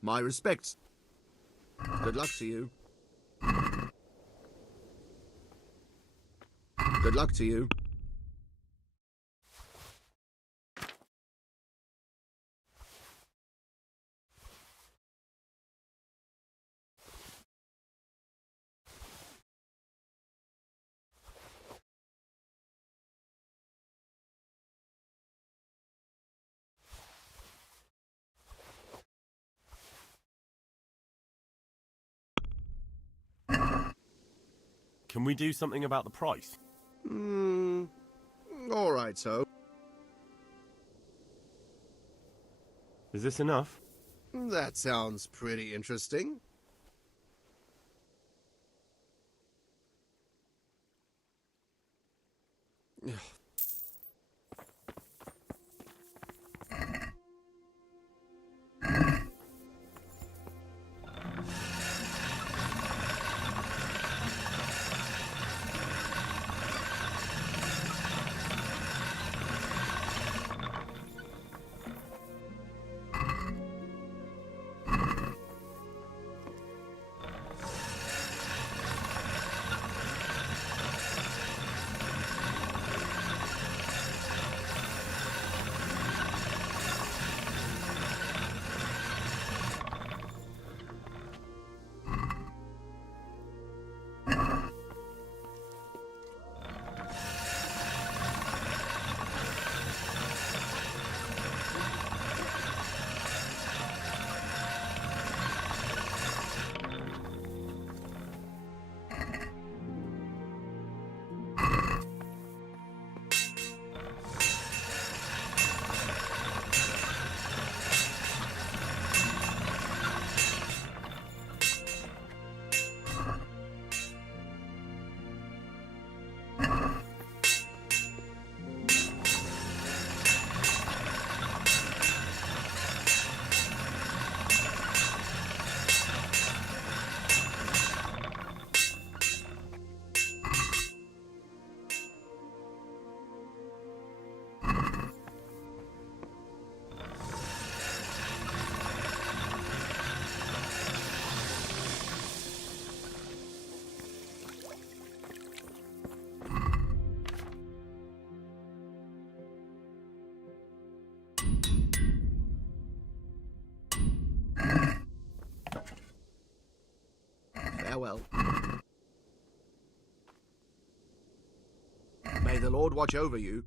My respects. Good luck to you. Good luck to you. Can we do something about the price? All right, so. Is this enough? That sounds pretty interesting. Farewell. May the Lord watch over you.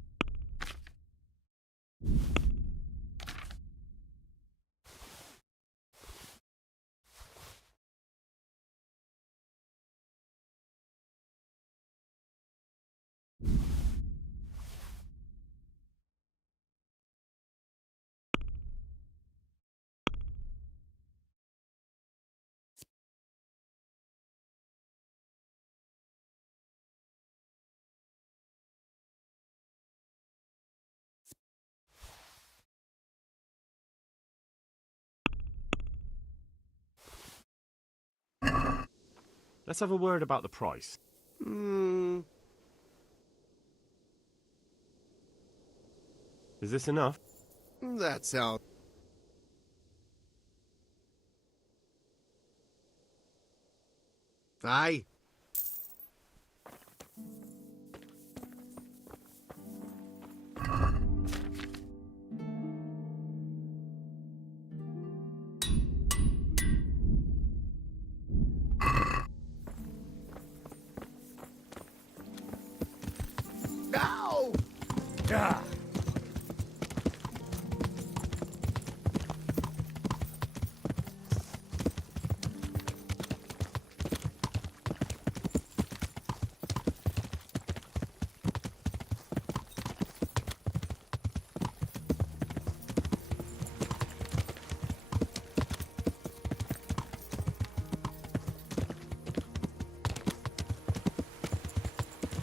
Let's have a word about the price. Is this enough? That sounds... Aye. Ow! Ah.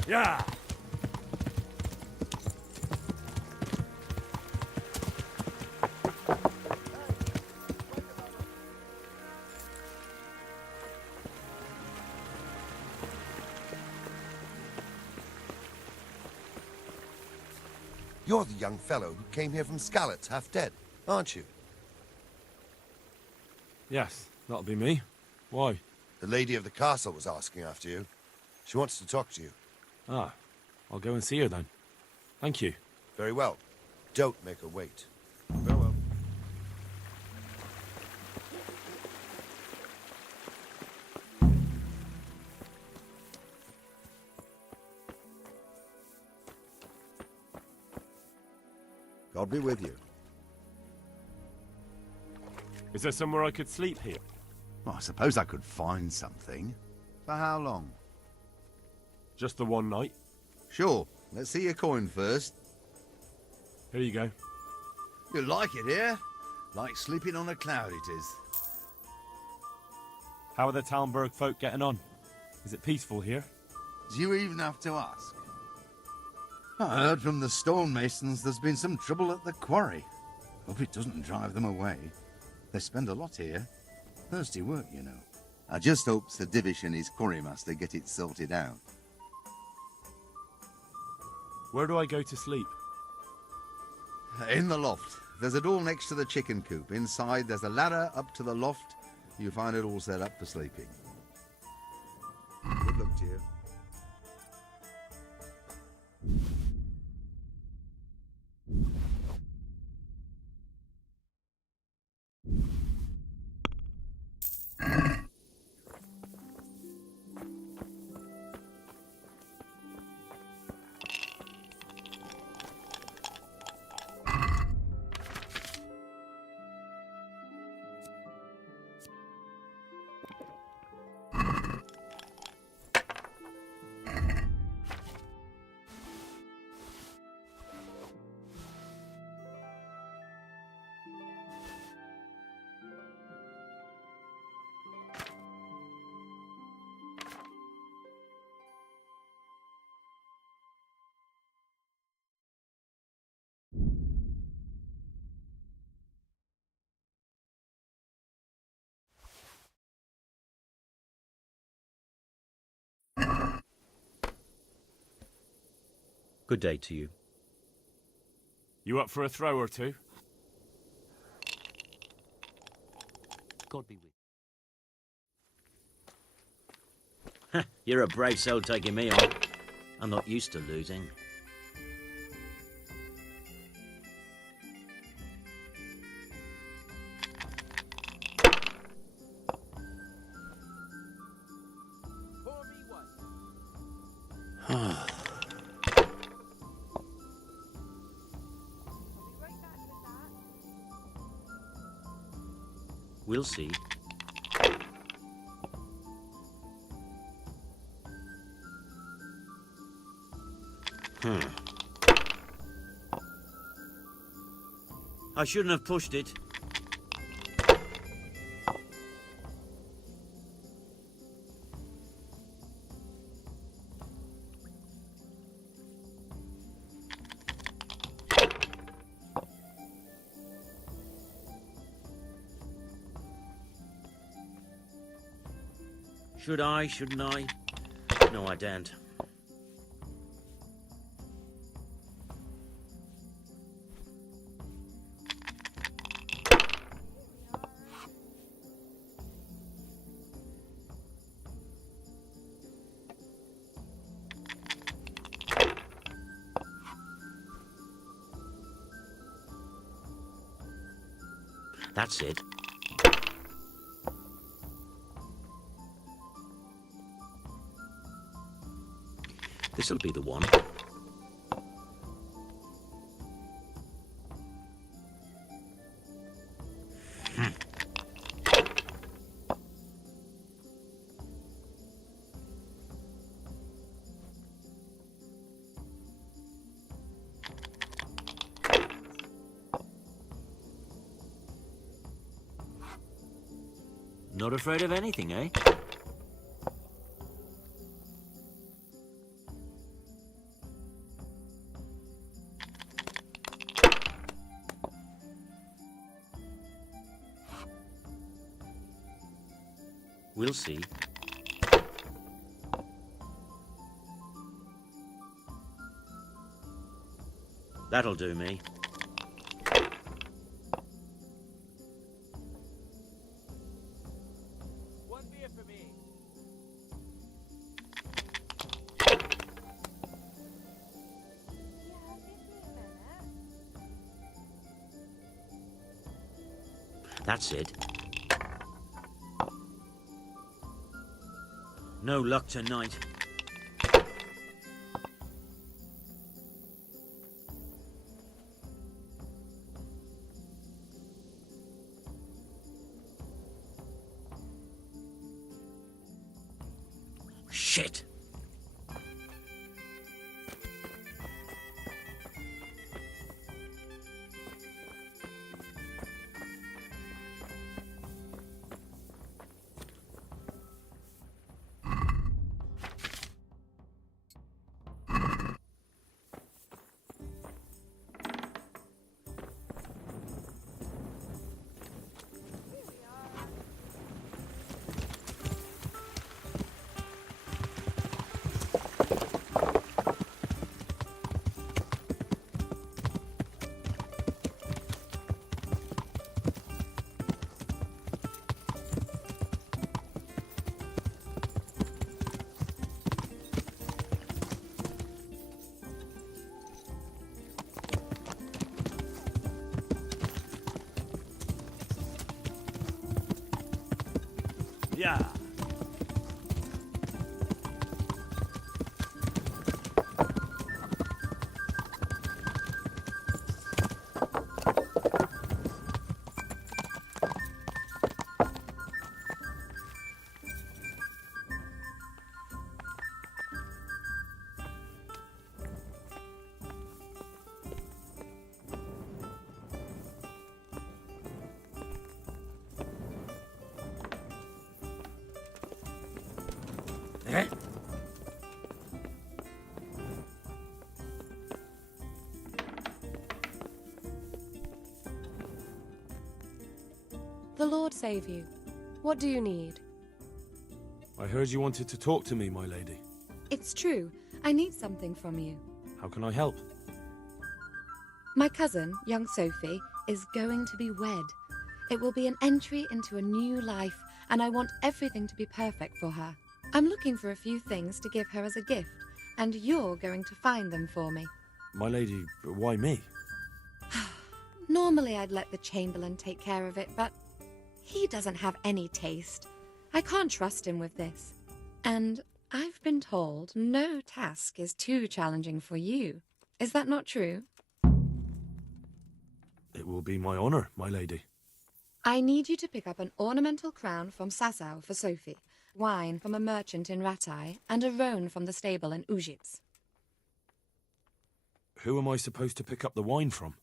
Yeah. You're the young fellow who came here from Skalitz, half dead, aren't you? Yes, that'll be me. Why? The lady of the castle was asking after you. She wants to talk to you. Ah, I'll go and see her then. Thank you. Very well. Don't make her wait. Farewell. God be with you. Is there somewhere I could sleep here? Well, I suppose I could find something. For how long? Just the one night. Sure. Let's see your coin first. Here you go. You like it here? Like sleeping on a cloud it is. How are the Talmberg folk getting on? Is it peaceful here? Do you even have to ask? I heard from the stonemasons there's been some trouble at the quarry. Hope it doesn't drive them away. They spend a lot here. Thirsty work, you know. I just hope Sir Divish and his quarrymaster get it sorted out. Where do I go to sleep? In the loft. There's a door next to the chicken coop. Inside, there's a ladder up to the loft. You'll find it all set up for sleeping. Good luck to you. Good day to you. You up for a throw or two? God be with you. You're a brave soul taking me on. I'm not used to losing. We'll see. I shouldn't have pushed it. Should I? Shouldn't I? No, I daren't. That's it. This'll be the one. Not afraid of anything, eh? We'll see. That'll do me. That's it. No luck tonight. Shit! Yeah. The Lord save you. What do you need? I heard you wanted to talk to me, my lady. It's true. I need something from you. How can I help? My cousin, young Sophie, is going to be wed. It will be an entry into a new life, and I want everything to be perfect for her. I'm looking for a few things to give her as a gift, and you're going to find them for me. My lady, why me? Normally I'd let the Chamberlain take care of it, but he doesn't have any taste. I can't trust him with this. And I've been told no task is too challenging for you. Is that not true? It will be my honour, my lady. I need you to pick up an ornamental crown from Sasau for Sophie, wine from a merchant in Ratai, and a roan from the stable in Ujits. Who am I supposed to pick up the wine from?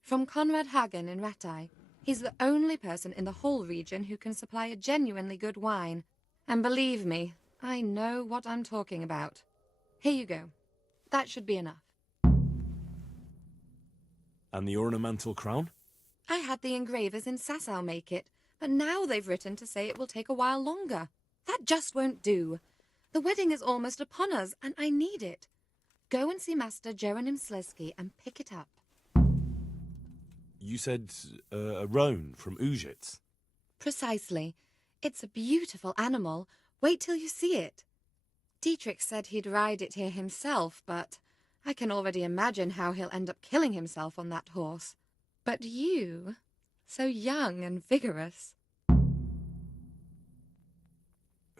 From Conrad Hagen in Ratai. He's the only person in the whole region who can supply a genuinely good wine. And believe me, I know what I'm talking about. Here you go. That should be enough. And the ornamental crown? I had the engravers in Sasau make it, but now they've written to say it will take a while longer. That just won't do. The wedding is almost upon us, and I need it. Go and see Master Jeronim Slesky and pick it up. You said a roan from Ujits. Precisely. It's a beautiful animal. Wait till you see it. Dietrich said he'd ride it here himself, but I can already imagine how he'll end up killing himself on that horse. But you, so young and vigorous.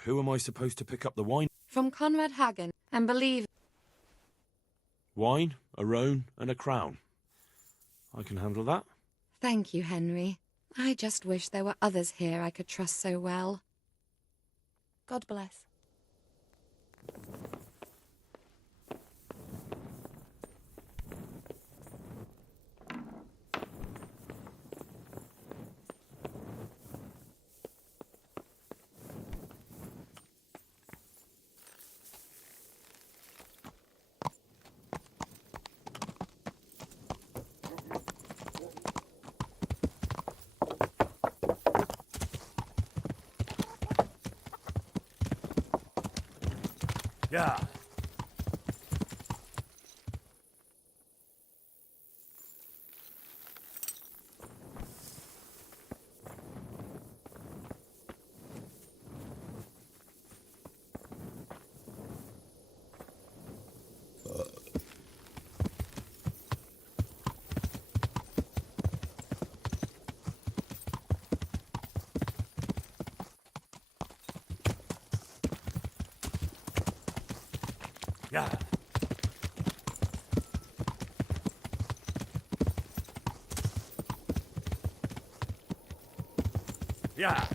Who am I supposed to pick up the wine? From Conrad Hagen, and believe... Wine, a roan, and a crown. I can handle that. Thank you, Henry. I just wish there were others here I could trust so well. God bless. Yeah. Yeah. Yeah.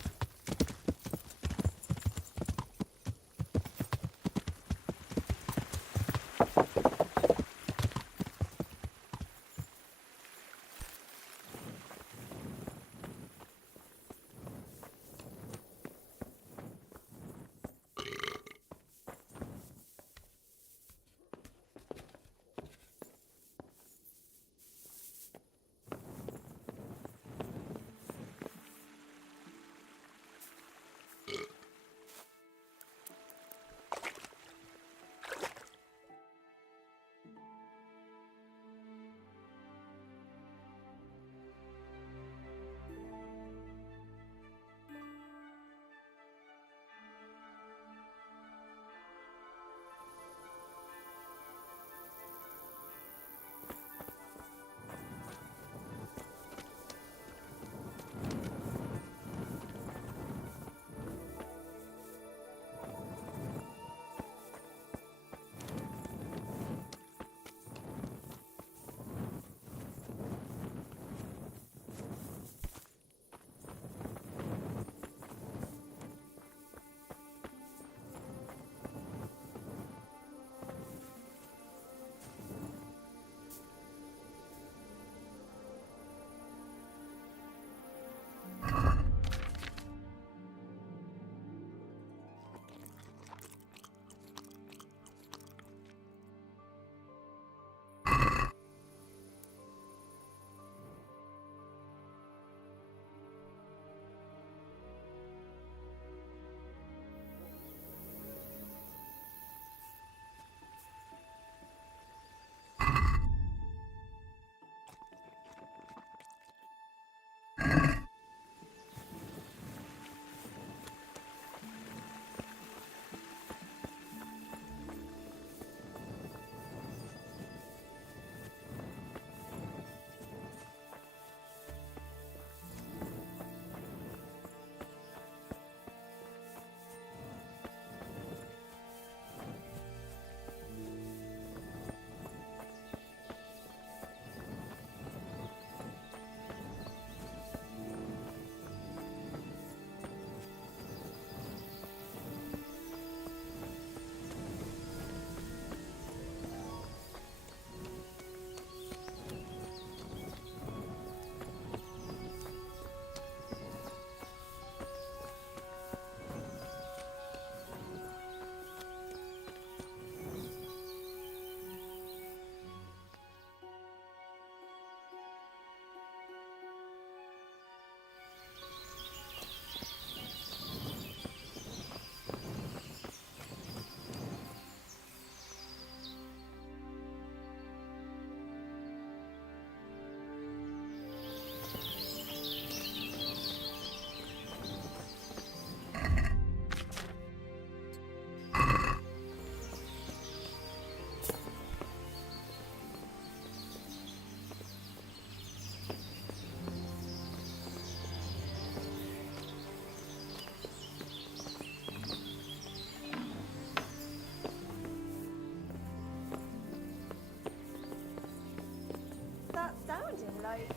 That sounded like...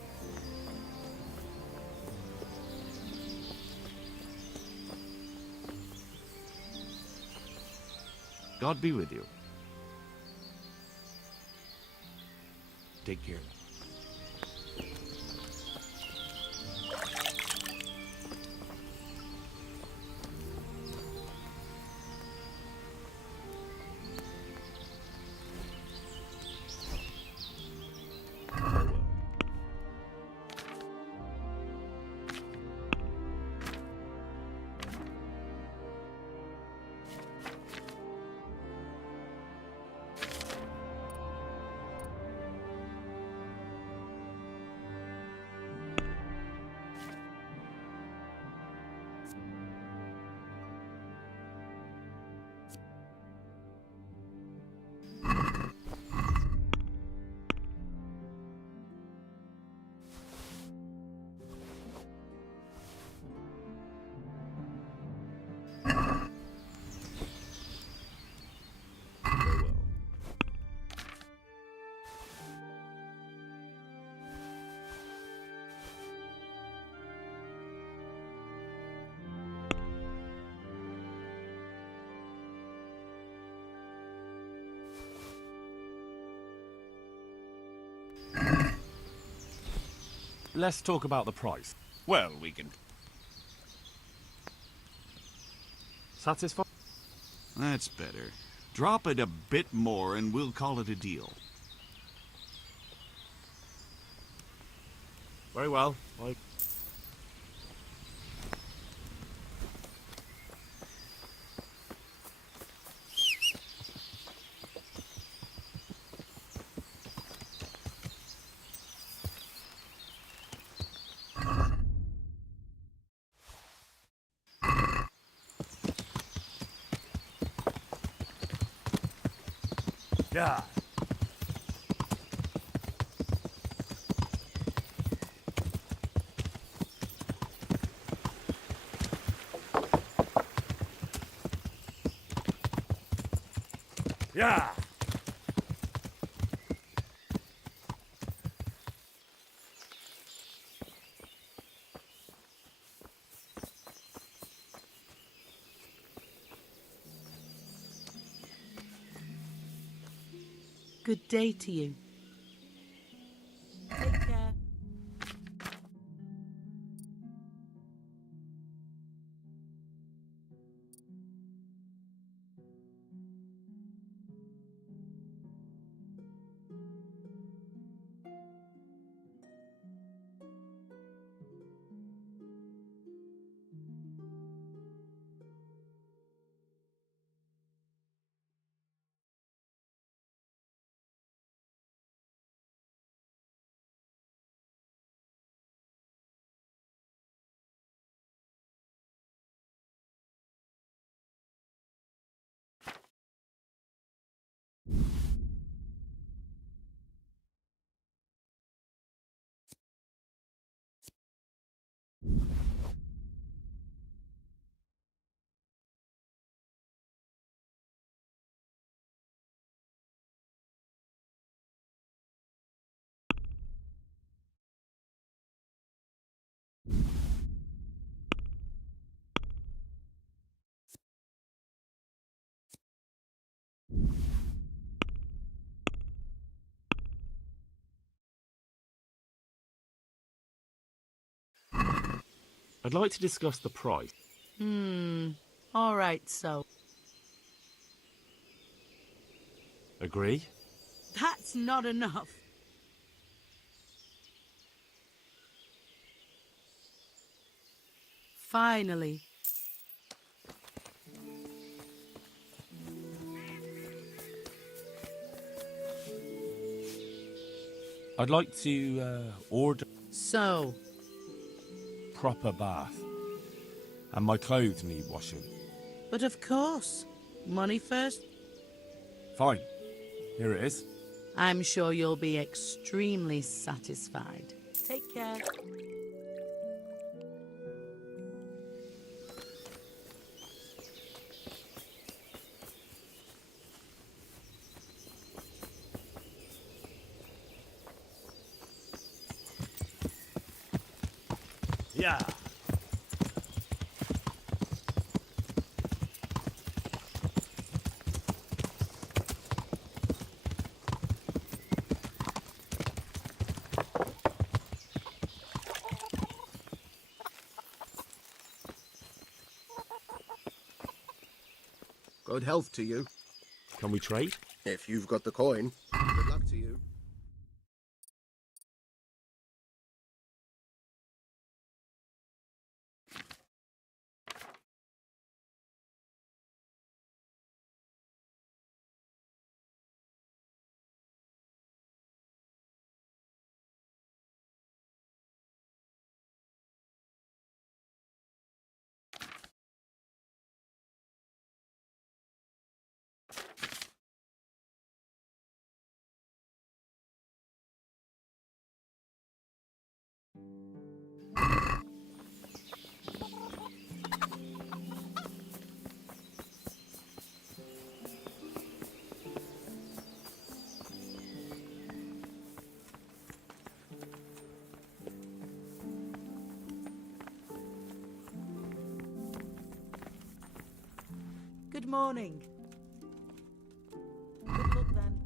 God be with you. Take care. let's talk about the price. Well, we can... Satisfied? That's better. Drop it a bit more and we'll call it a deal. Very well. Yeah. Yeah. Good day to you. Take care. I'd like to discuss the price. All right, so. Agree? That's not enough. Finally. I'd like to order So, proper bath. And my clothes need washing. but of course. Money first? Fine. Here it is. I'm sure you'll be extremely satisfied. Take care. Yeah. Good health to you. Can we trade? If you've got the coin. Good luck to you. Good morning. Good luck then.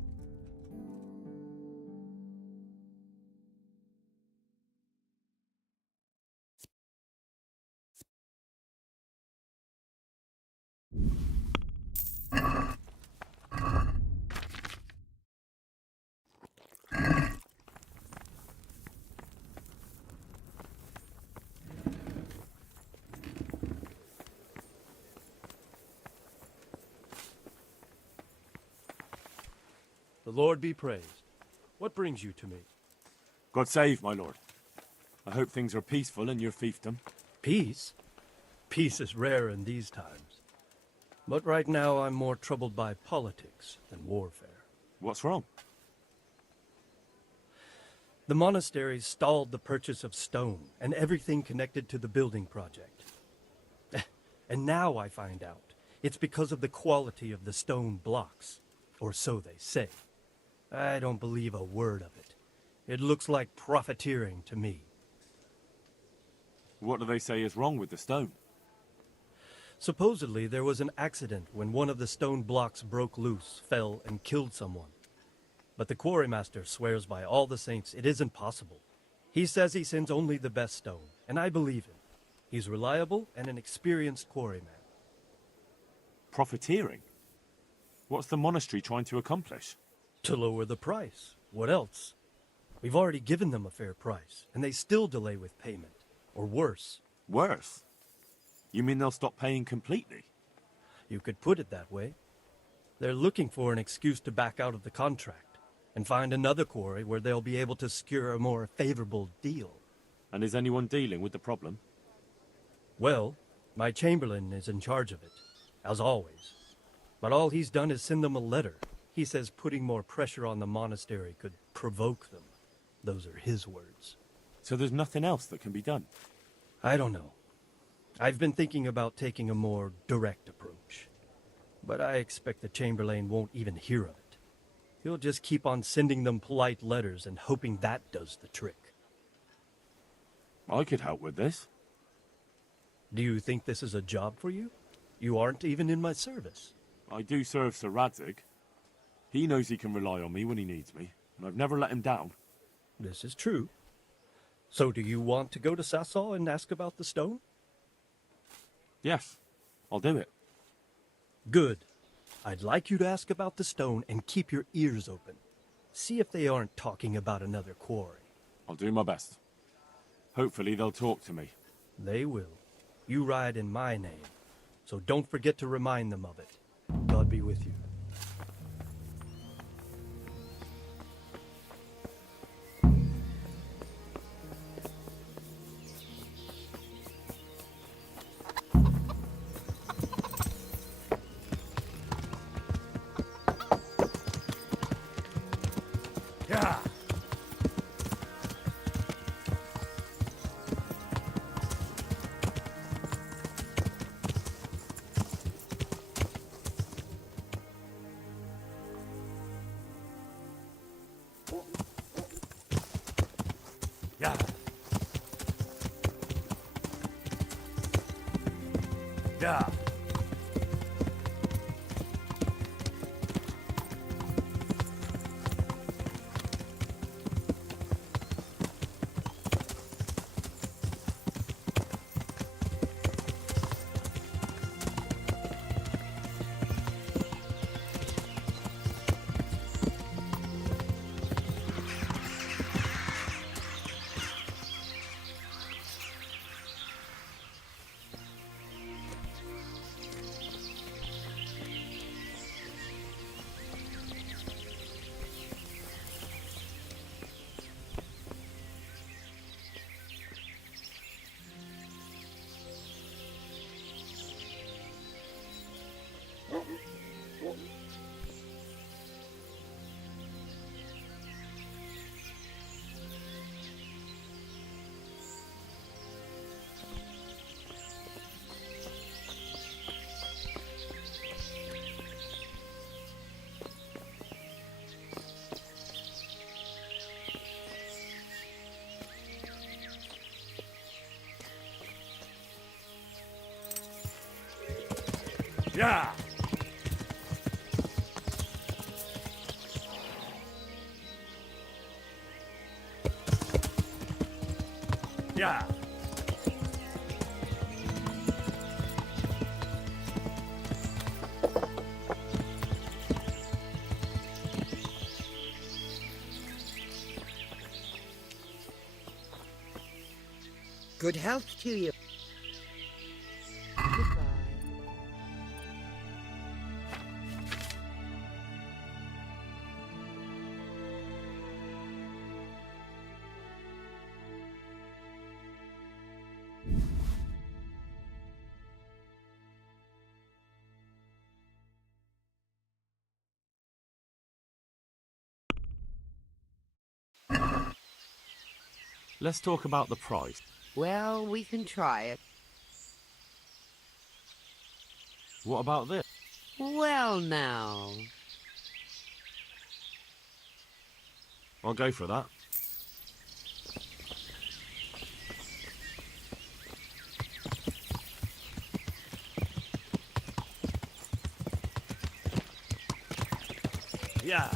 The Lord be praised. What brings you to me? God save, my lord. I hope things are peaceful in your fiefdom. Peace? Peace is rare in these times. But right now I'm more troubled by politics than warfare. What's wrong? The monastery stalled the purchase of stone and everything connected to the building project. And now I find out it's because of the quality of the stone blocks, or so they say. I don't believe a word of it. It looks like profiteering to me. What do they say is wrong with the stone? Supposedly there was an accident when one of the stone blocks broke loose, fell, and killed someone. But the quarrymaster swears by all the saints it isn't possible. He says he sends only the best stone, and I believe him. He's reliable and an experienced quarryman. Profiteering? What's the monastery trying to accomplish? To lower the price. What else? We've already given them a fair price, and they still delay with payment. Or worse. Worse? You mean they'll stop paying completely? You could put it that way. They're looking for an excuse to back out of the contract and find another quarry where they'll be able to secure a more favorable deal. And is anyone dealing with the problem? Well, my chamberlain is in charge of it, as always. But all he's done is send them a letter. He says putting more pressure on the monastery could provoke them. Those are his words. So there's nothing else that can be done? I don't know. I've been thinking about taking a more direct approach. But I expect the Chamberlain won't even hear of it. He'll just keep on sending them polite letters and hoping that does the trick. I could help with this. Do you think this is a job for you? You aren't even in my service. I do serve Sir Radzig. He knows he can rely on me when he needs me, and I've never let him down. This is true. So do you want to go to Sasau and ask about the stone? Yes, I'll do it. Good. I'd like you to ask about the stone and keep your ears open. See if they aren't talking about another quarry. I'll do my best. Hopefully they'll talk to me. They will. You ride in my name, so don't forget to remind them of it. God be with you. Yeah. Yeah. Yeah. Yeah. Yeah. Good health to you. Let's talk about the price. Well, we can try it. What about this? Well, now. I'll go for that. Yeah.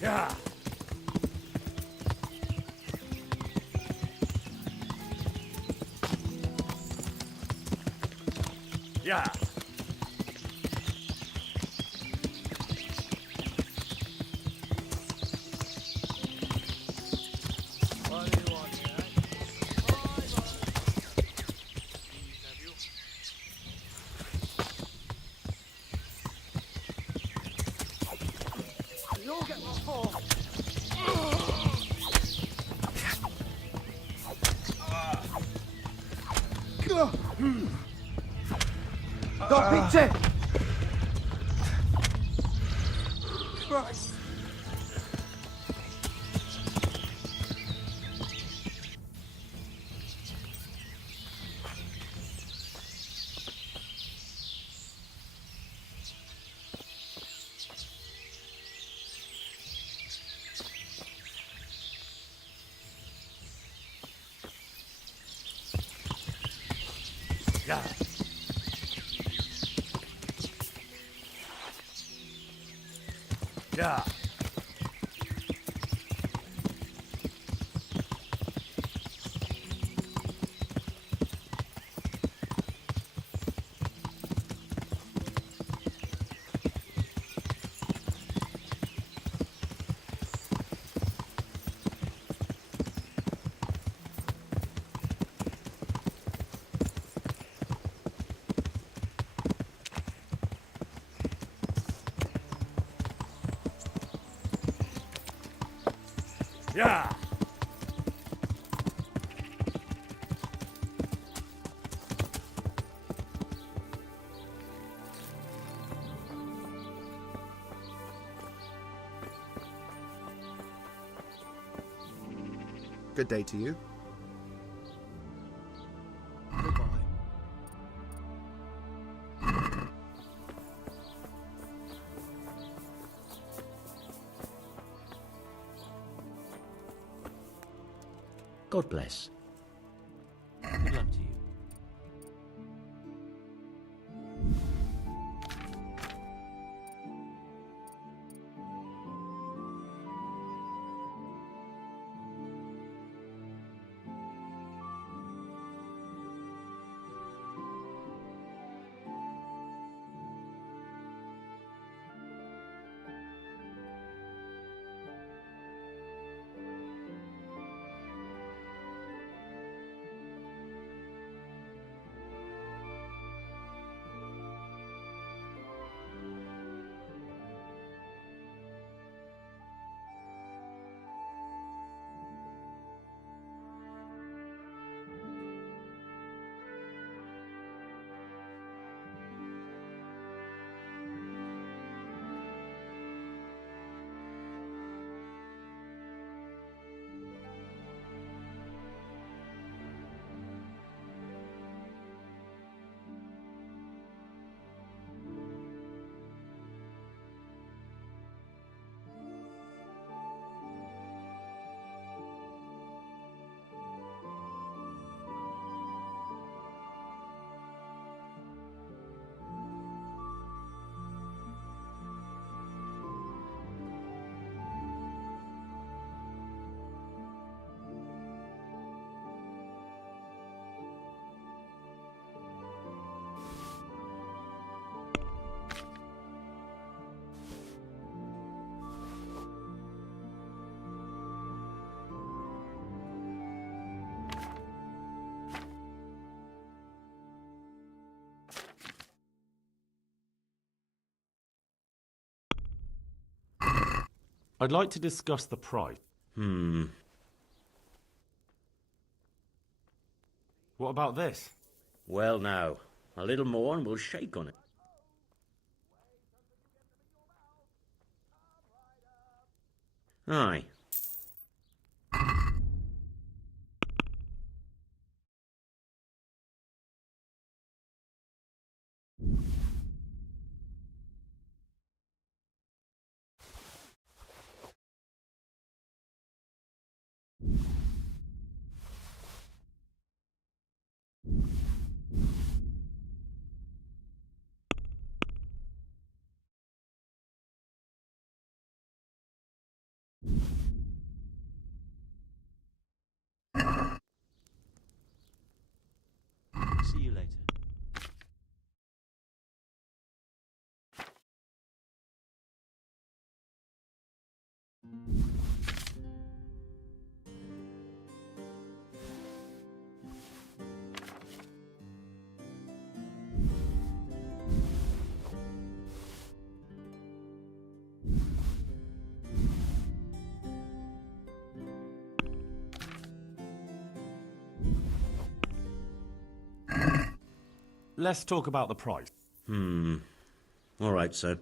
Yeah. Yeah. What do you want, Jack? You'll get what for. Don't be Christ. Yeah. Yeah. Yeah. Good day to you. Goodbye. God bless. Good luck to you. I'd like to discuss the price. What about this? Well now, a little more and we'll shake on it. Aye. See you later. Let's talk about the price. All right, sir.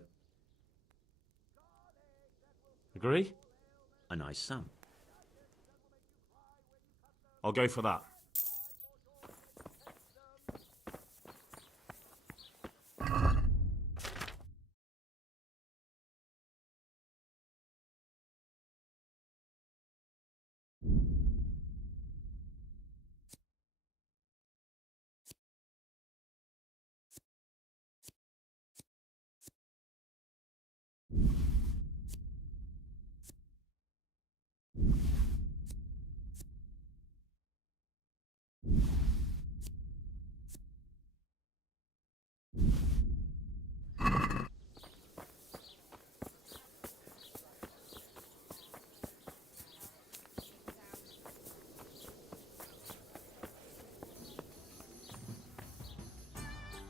Agree? A nice sum. I'll go for that.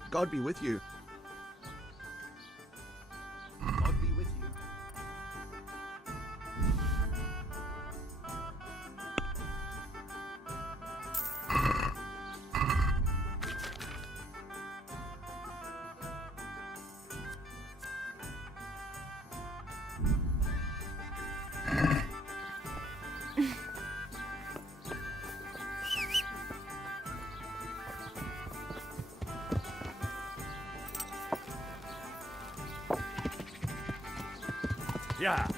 God be with you. God be with you. Yeah.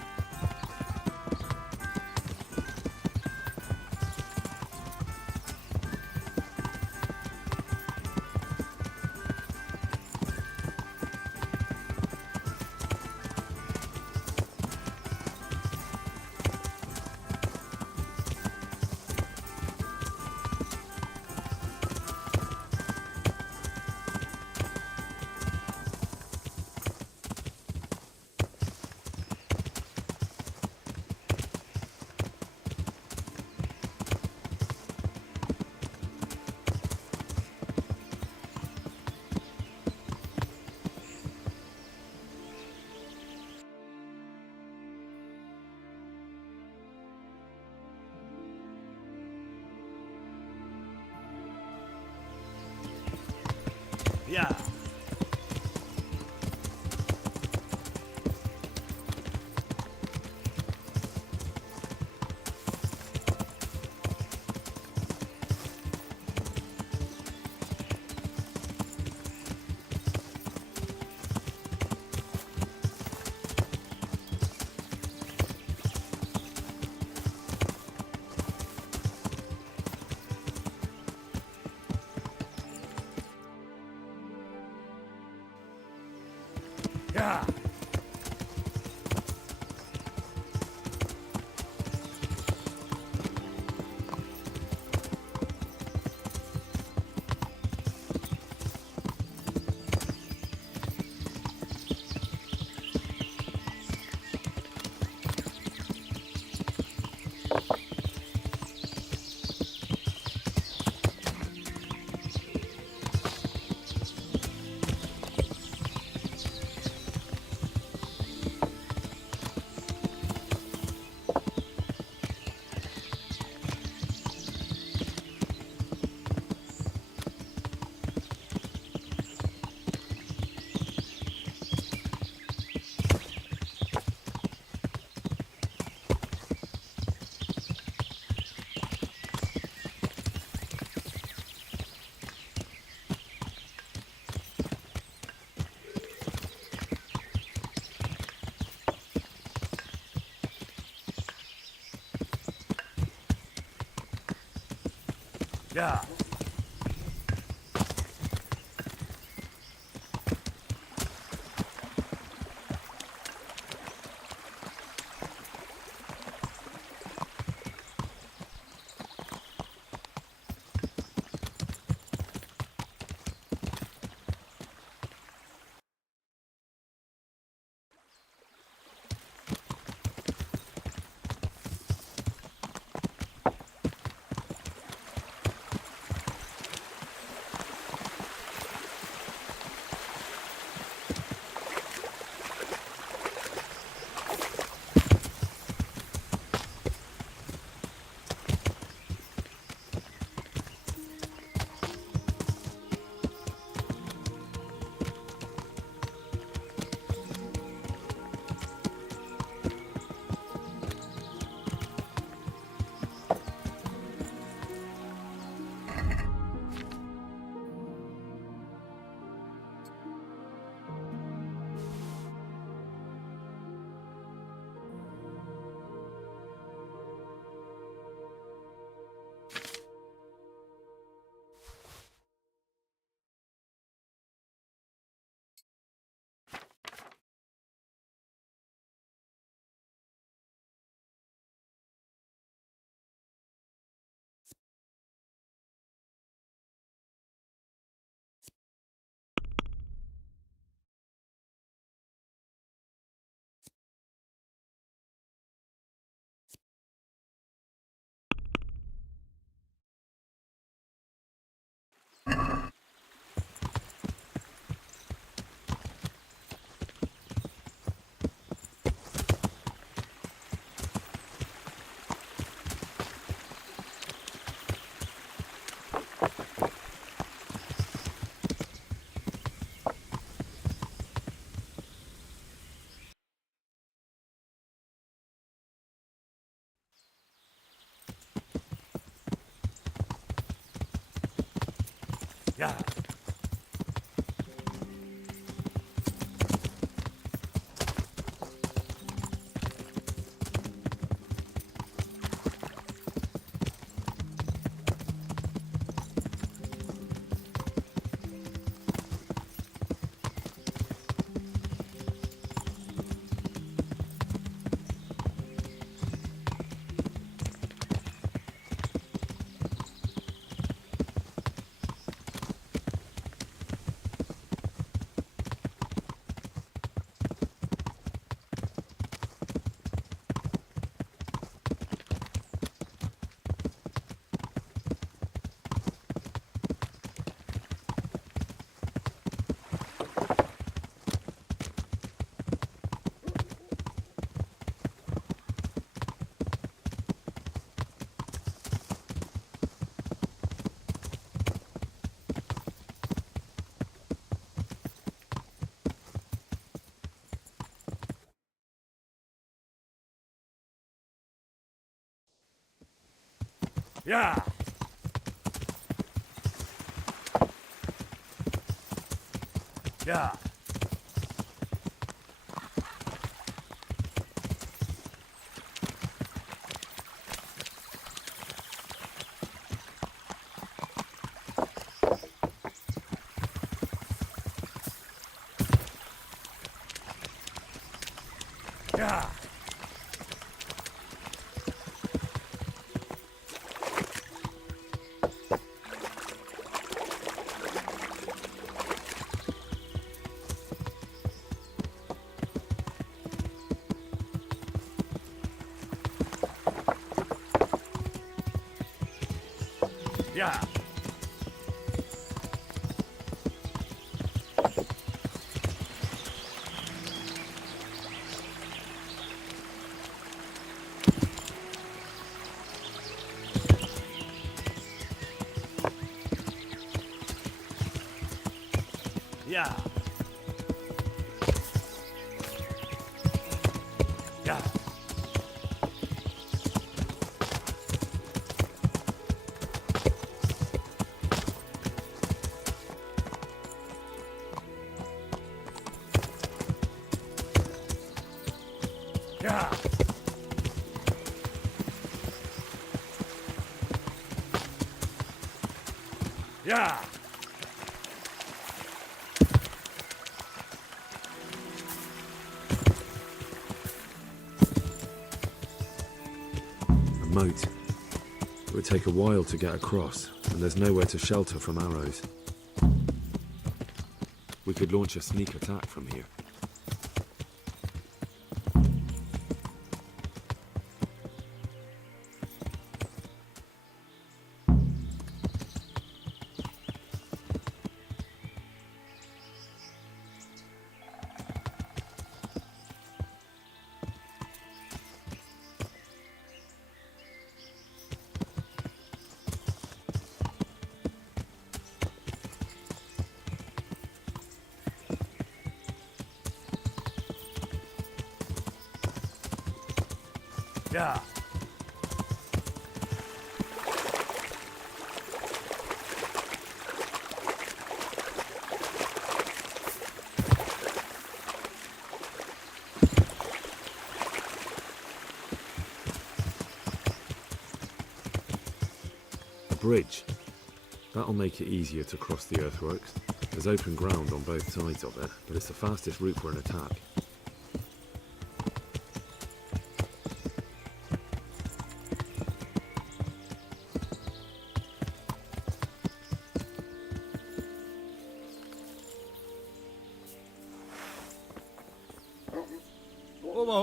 Yeah. Yeah. Yeah. Yeah. Yeah. Yeah. Yeah. Yeah. Yeah. Yeah. Yeah. Yeah. A moat. It would take a while to get across, and there's nowhere to shelter from arrows. We could launch a sneak attack from here. Yeah. A bridge. That'll make it easier to cross the earthworks. There's open ground on both sides of it, but it's the fastest route for an attack.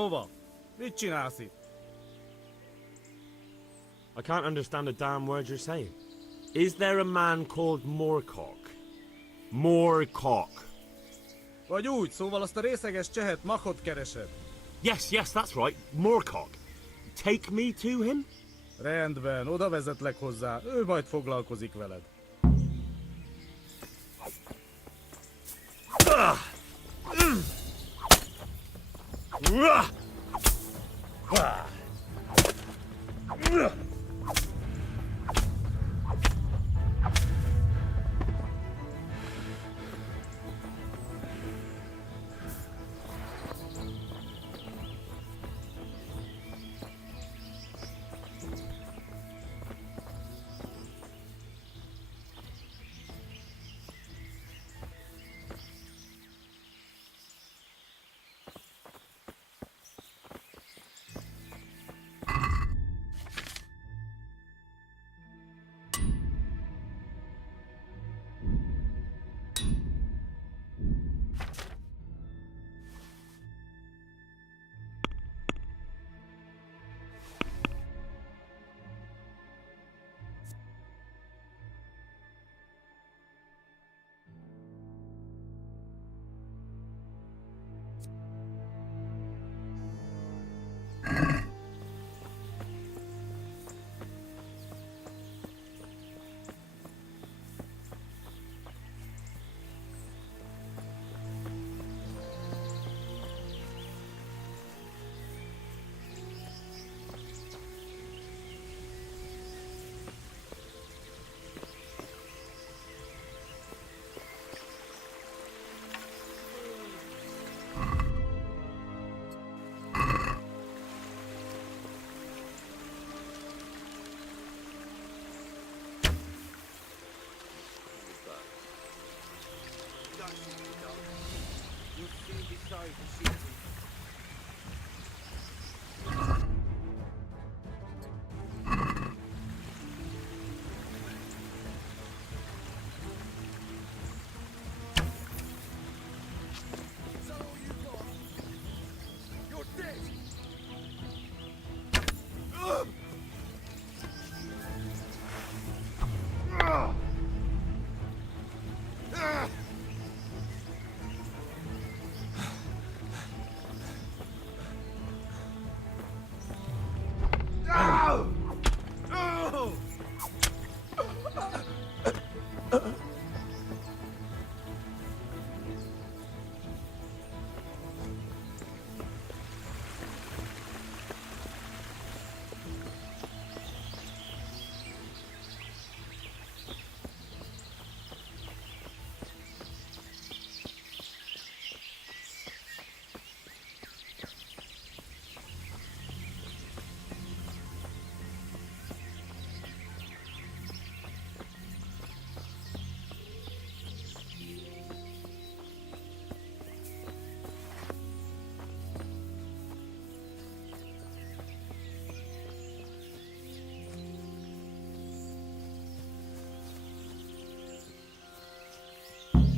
Hova? Mit csinálsz itt? I can't understand a damn word you're saying. Is there a man called Moorcock? Moorcock. Vagy úgy, szóval azt a részeges csehet Machot keresed. Yes, that's right. Moorcock. Take me to him? Rendben, oda vezetlek hozzá, ő majd foglalkozik veled.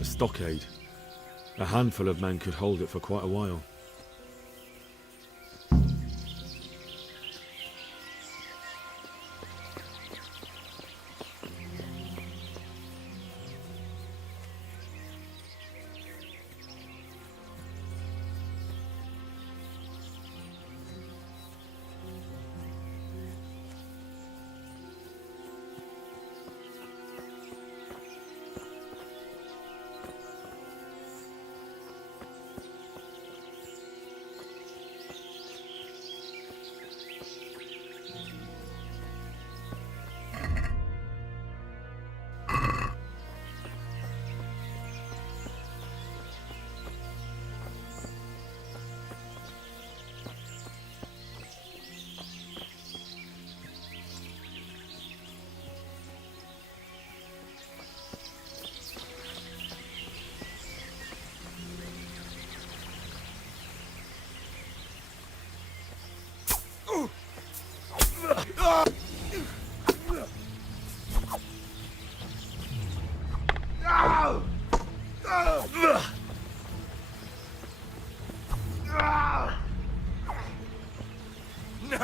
stockade. A handful of men could hold it for quite a while.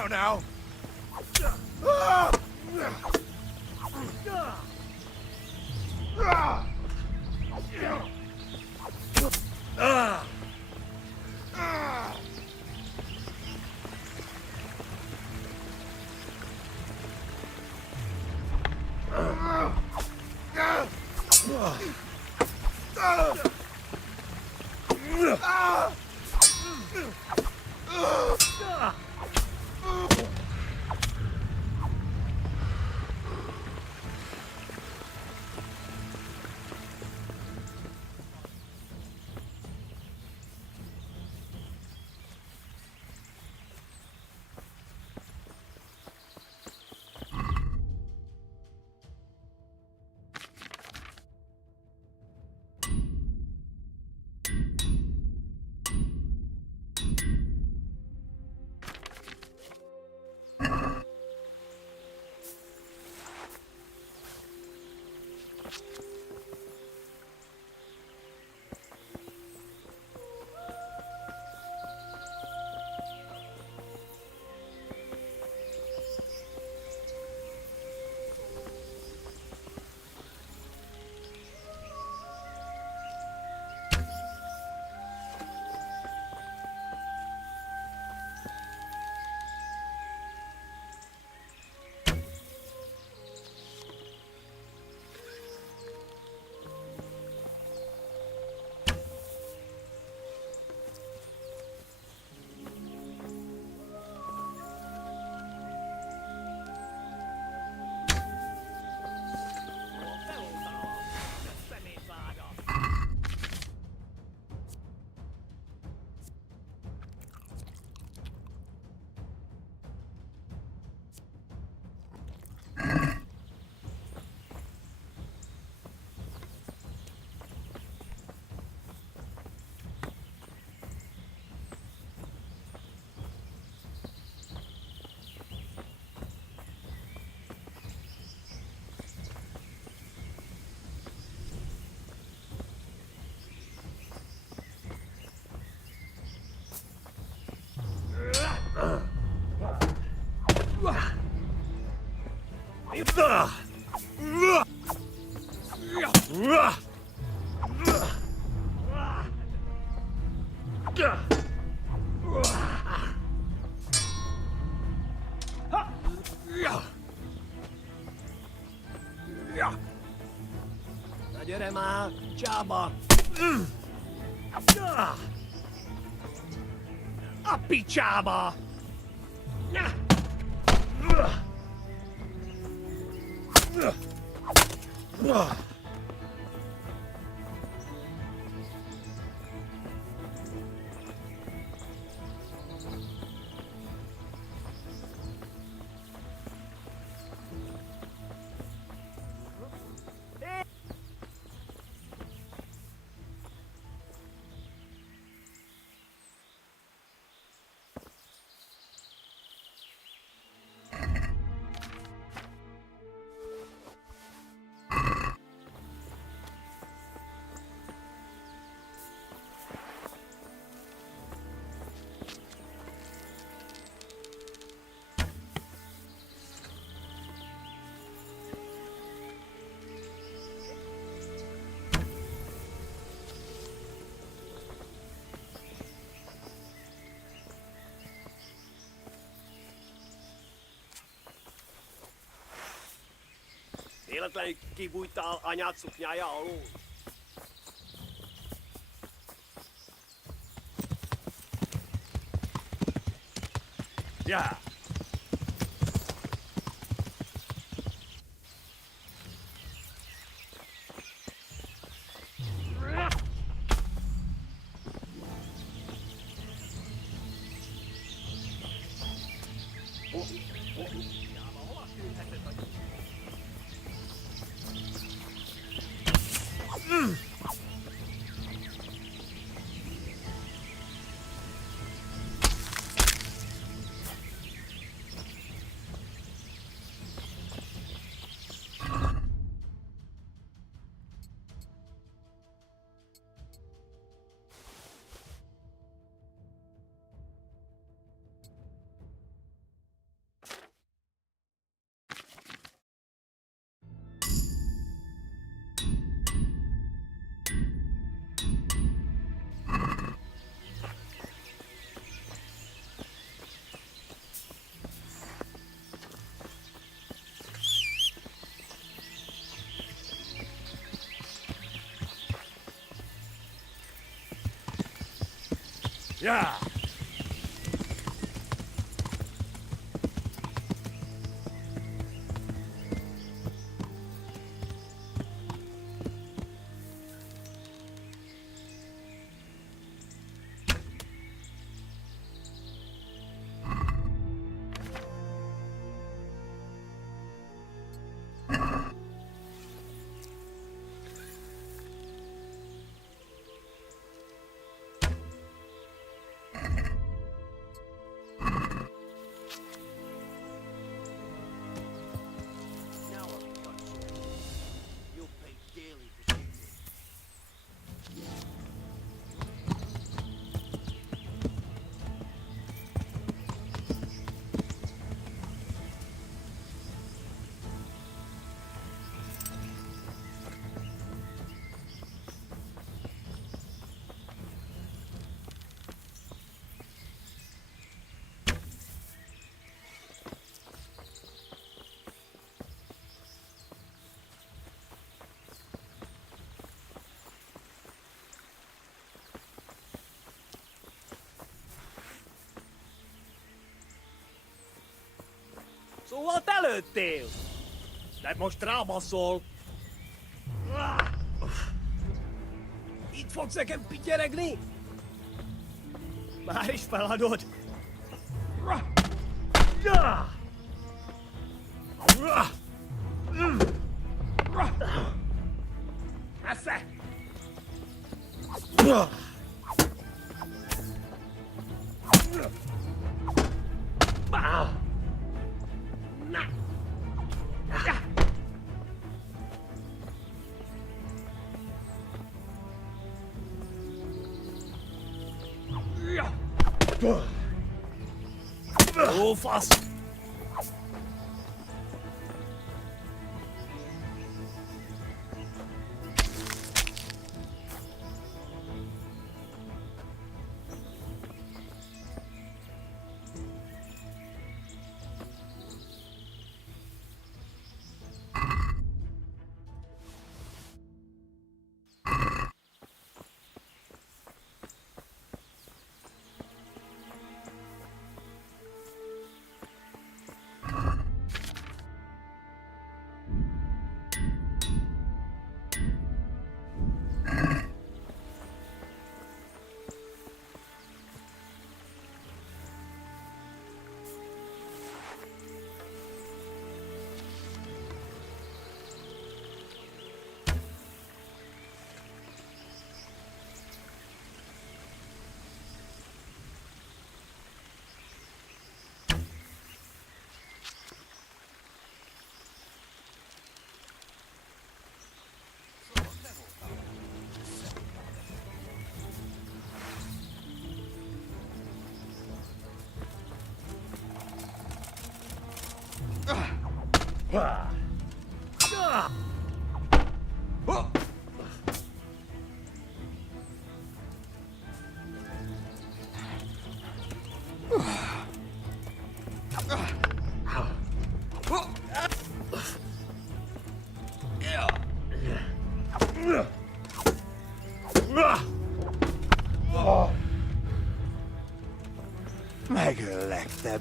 Now. Nadirema Jabba. Uppy Jabba. véletlenül kibújtál anyád szuknyája alól? Yeah. Yeah. Szóval te lőttél? De most rábaszol. Itt fogsz nekem pityeregni? Már is feladod. Esze! Ó, fasz!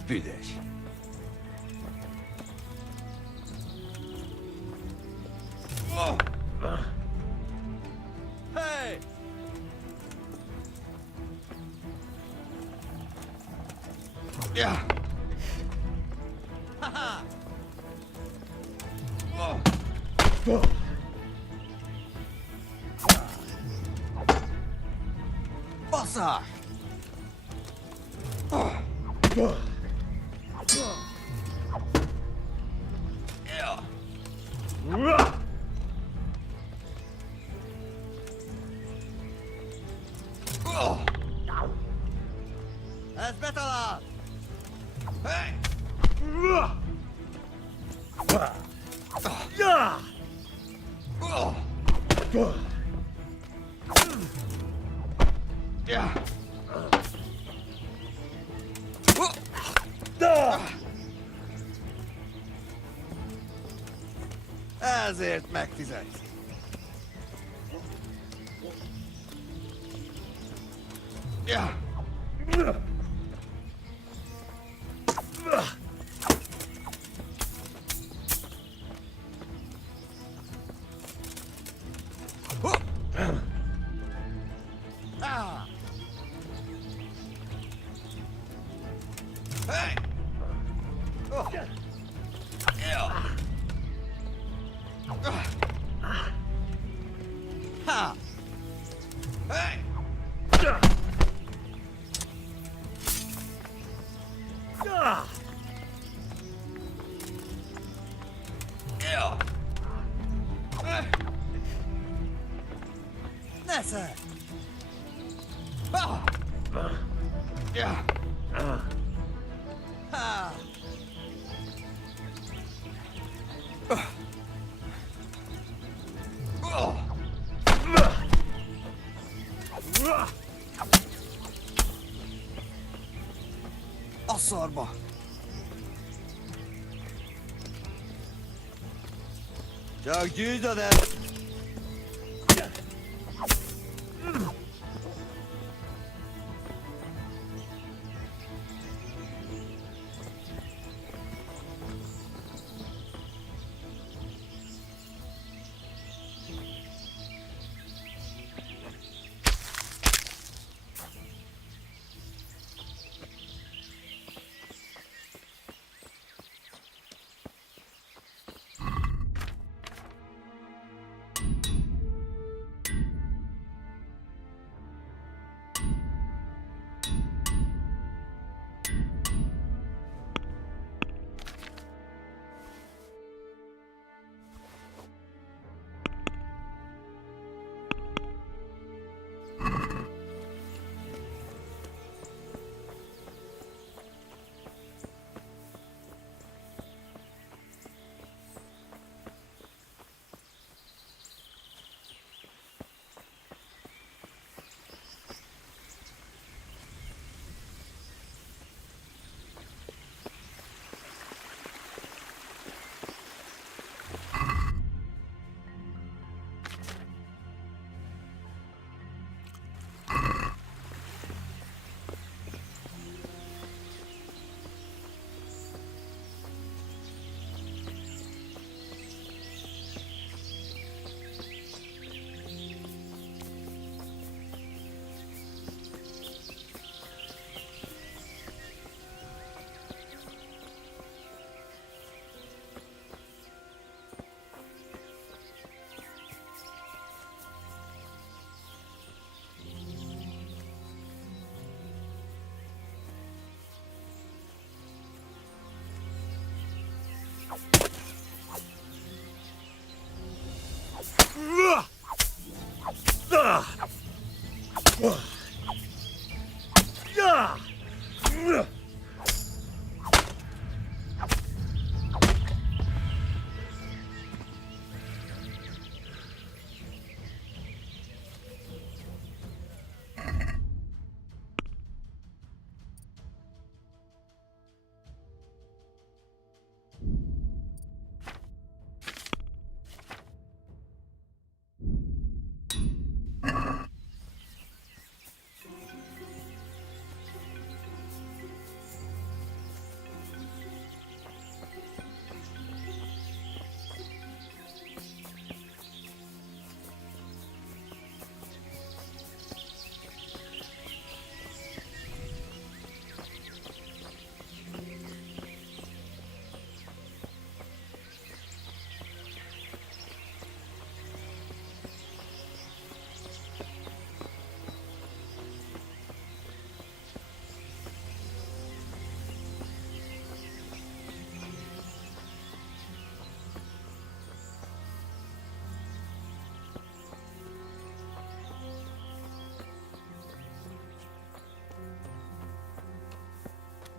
büdös. Hey! Ja. Haha! Wasser! Ez betalált! Hey! Ja! Ja. Ezért megfizetsz. Ja. Ah. Hey. Oh. Yeah. Ha. Hey. Yeah. Nesze. Ah. Yeah. Ha. Oh. A szarba! Csak gyűjtsd el!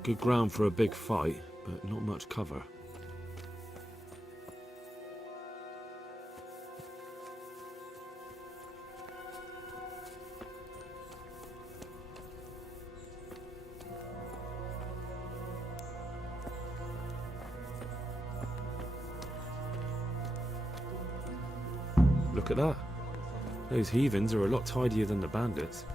Good ground for a big fight, but not much cover. Look at that. Those heathens are a lot tidier than the bandits.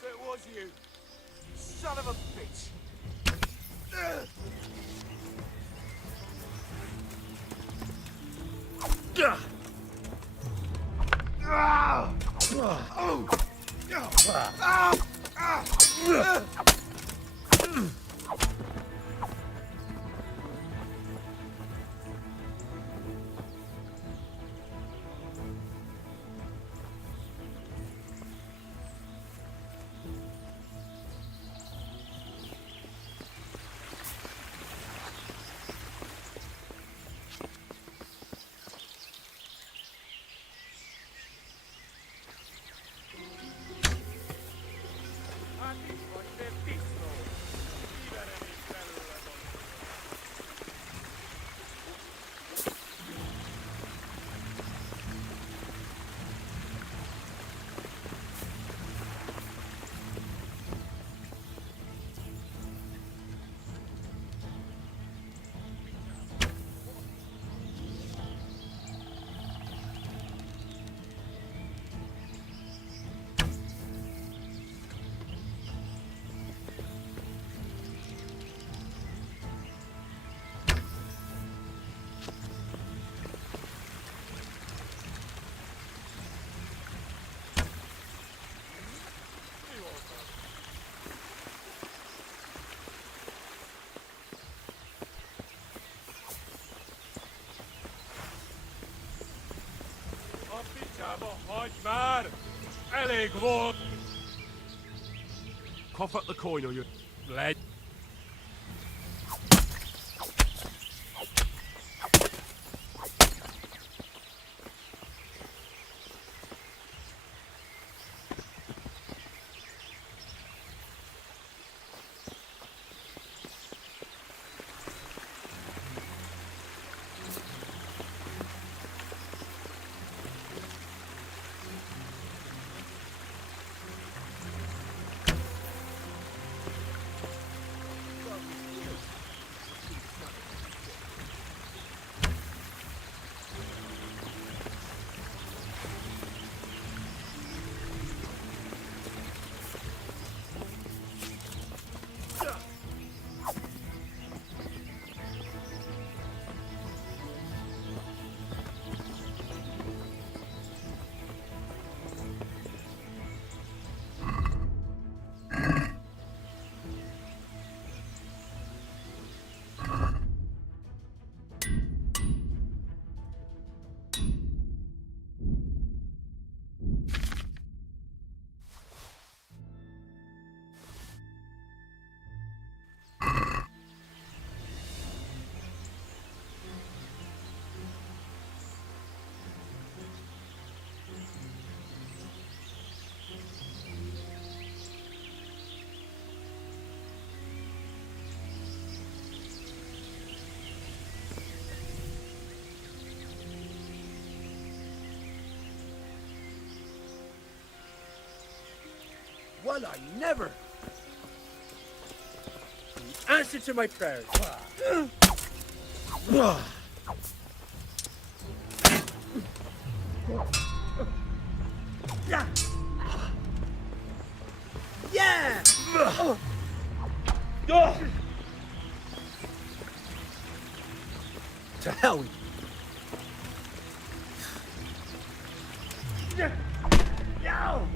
It was you, son of a bitch. Cough up the coin or you lad. Well, I never. Answer to my prayers. Yeah. Yeah. To hell with you. No.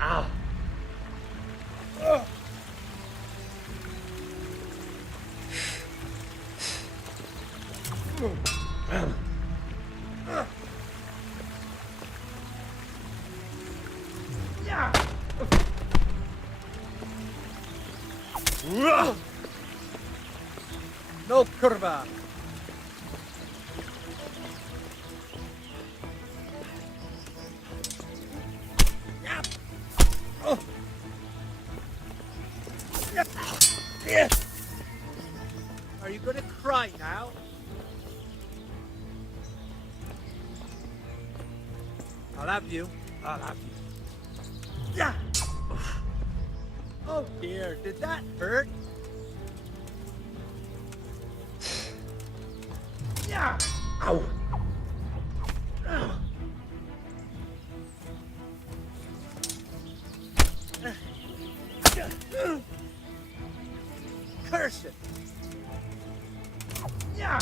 Ow. No curva. Are you gonna cry now? I'll have you. I'll have you. Yeah. Oh dear, did that hurt? Yeah. Ow. Curse it. Yeah.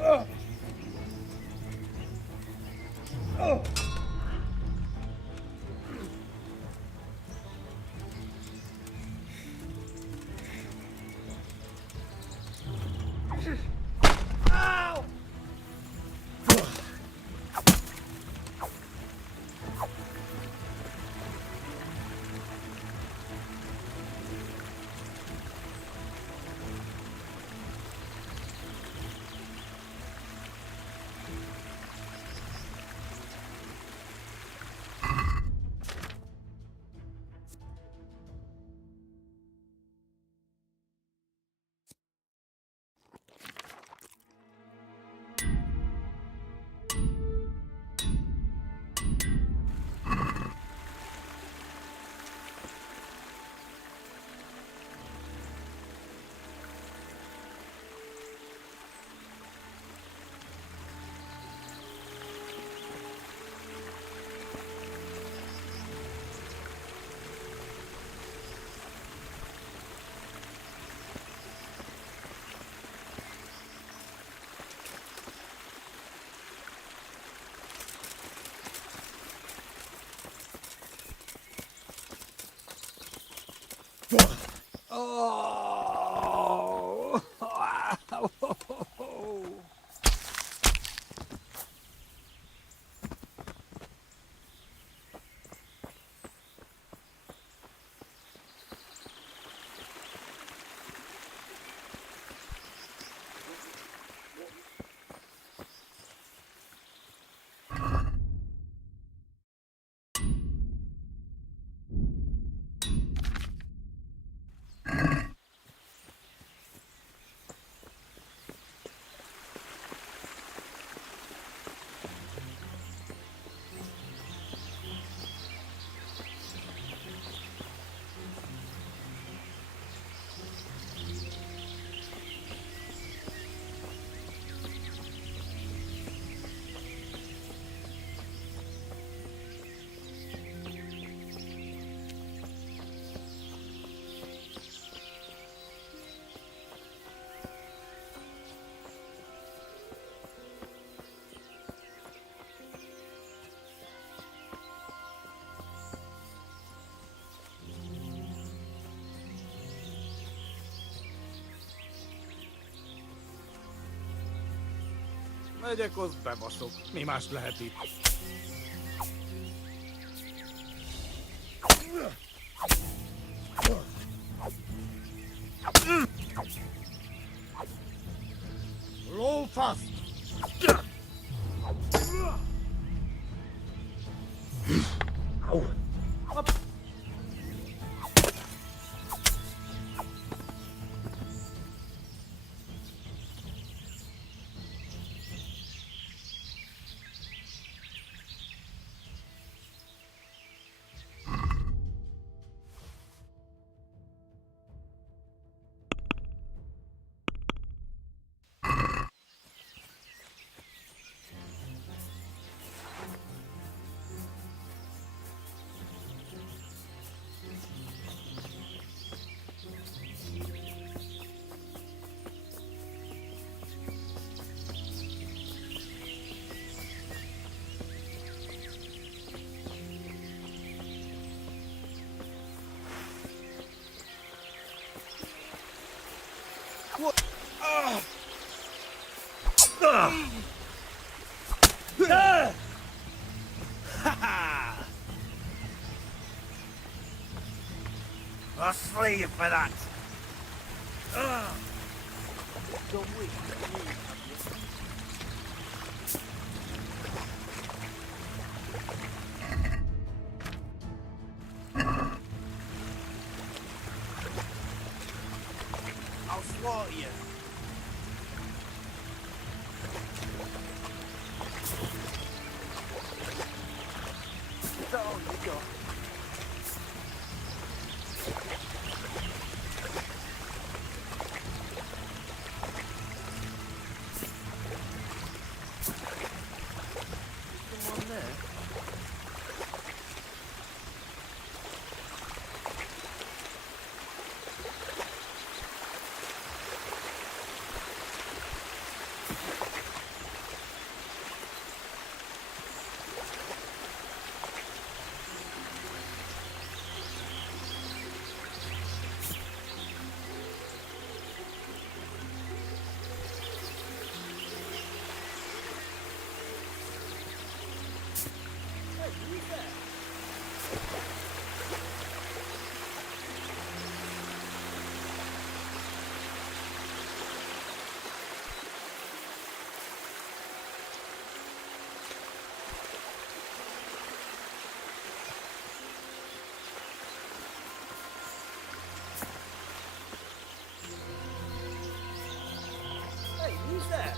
Oh. Oh. Ow! Oh! Megyek, az bebaszok. Mi más lehet itt? Roll fast. Au. I'll slay you for that. I'll slaughter you. Is that all you got? Someone there? Hey, who's that?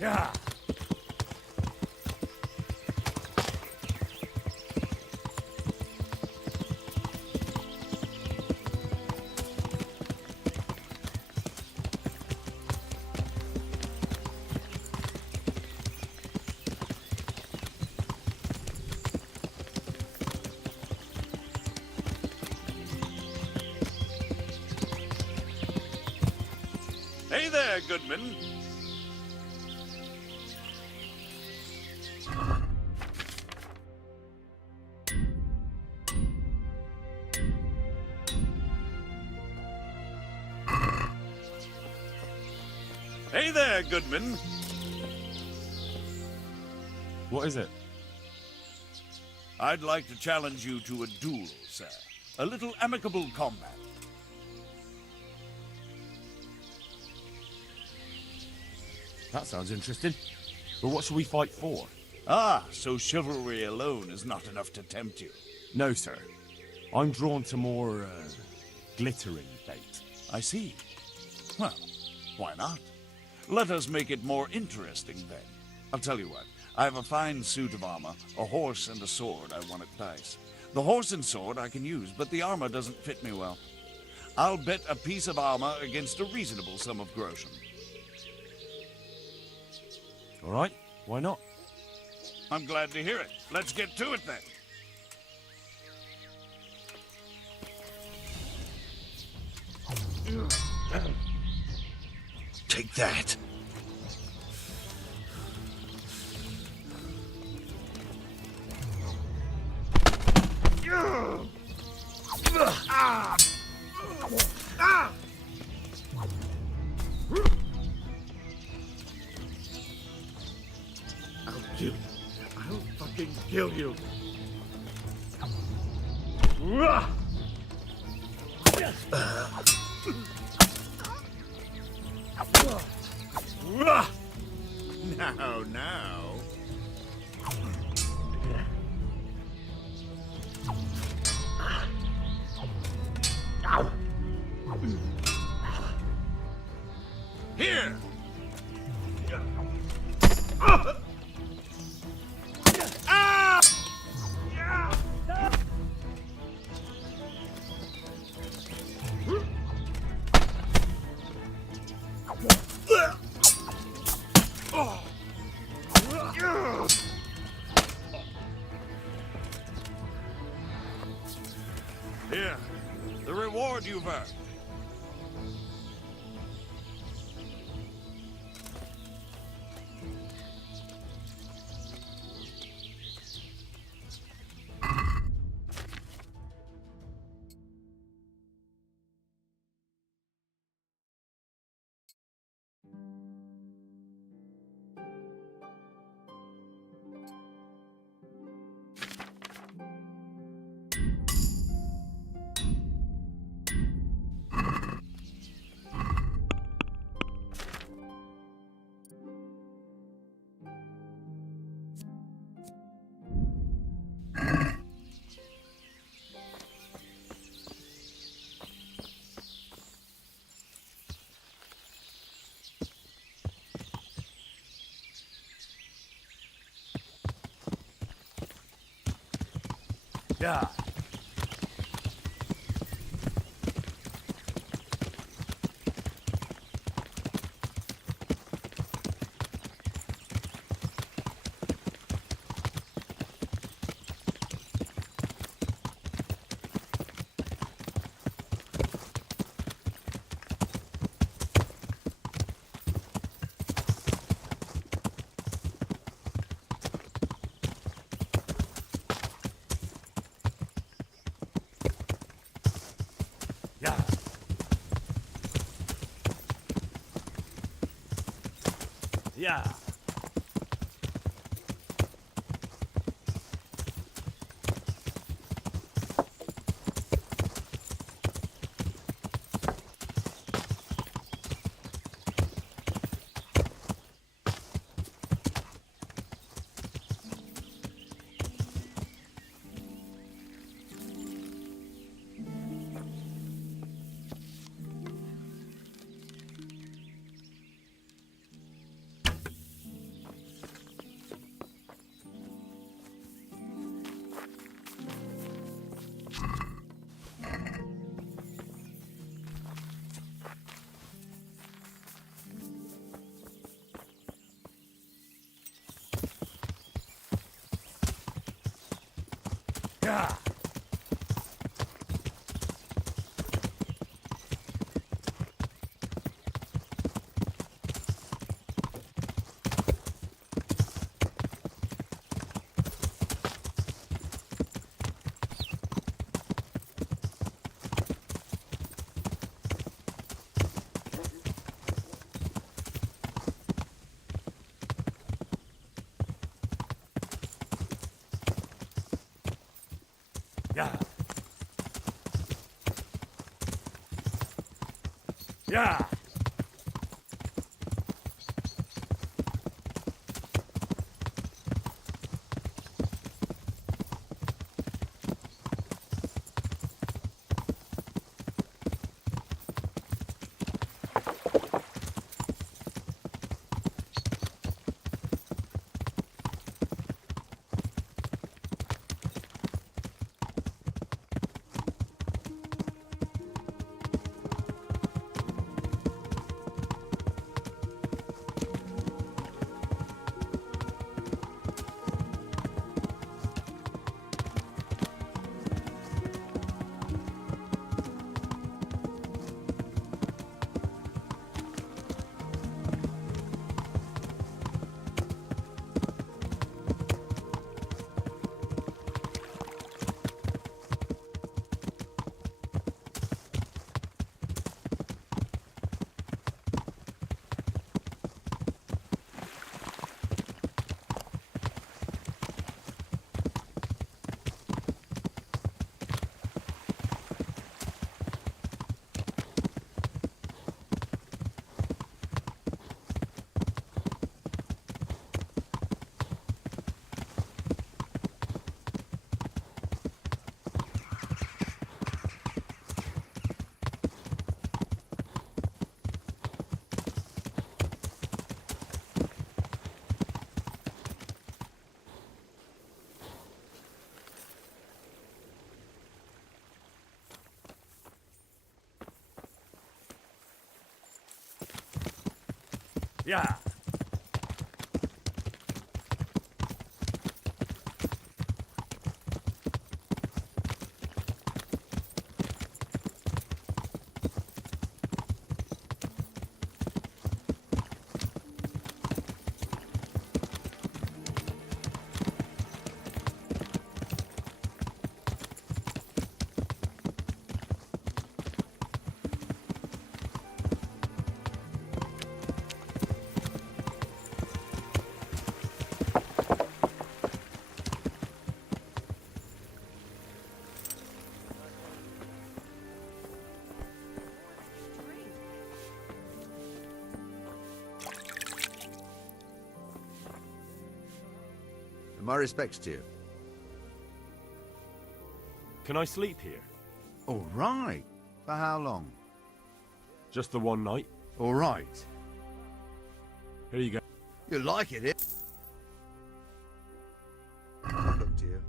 Yeah. Hey there, Goodman. Hey there, Goodman. What is it? I'd like to challenge you to a duel, sir. A little amicable combat. That sounds interesting. But what should we fight for? Ah, so chivalry alone is not enough to tempt you. No, sir. I'm drawn to more, glittering bait. I see. Well, why not? Let us make it more interesting, then. I'll tell you what. I have a fine suit of armor, a horse, and a sword I won at dice. The horse and sword I can use, but the armor doesn't fit me well. I'll bet a piece of armor against a reasonable sum of groschen. All right, why not? I'm glad to hear it. Let's get to it, then. Take that. I'll kill you. I'll fucking kill you. Now. Here! Here, the reward you've earned. Yeah. Yeah. Yeah. Yeah. Yeah. Yeah. Yeah. My respects to you. Can I sleep here? All right. For how long? Just the one night. All right. Here you go. You like it, eh? Look to you.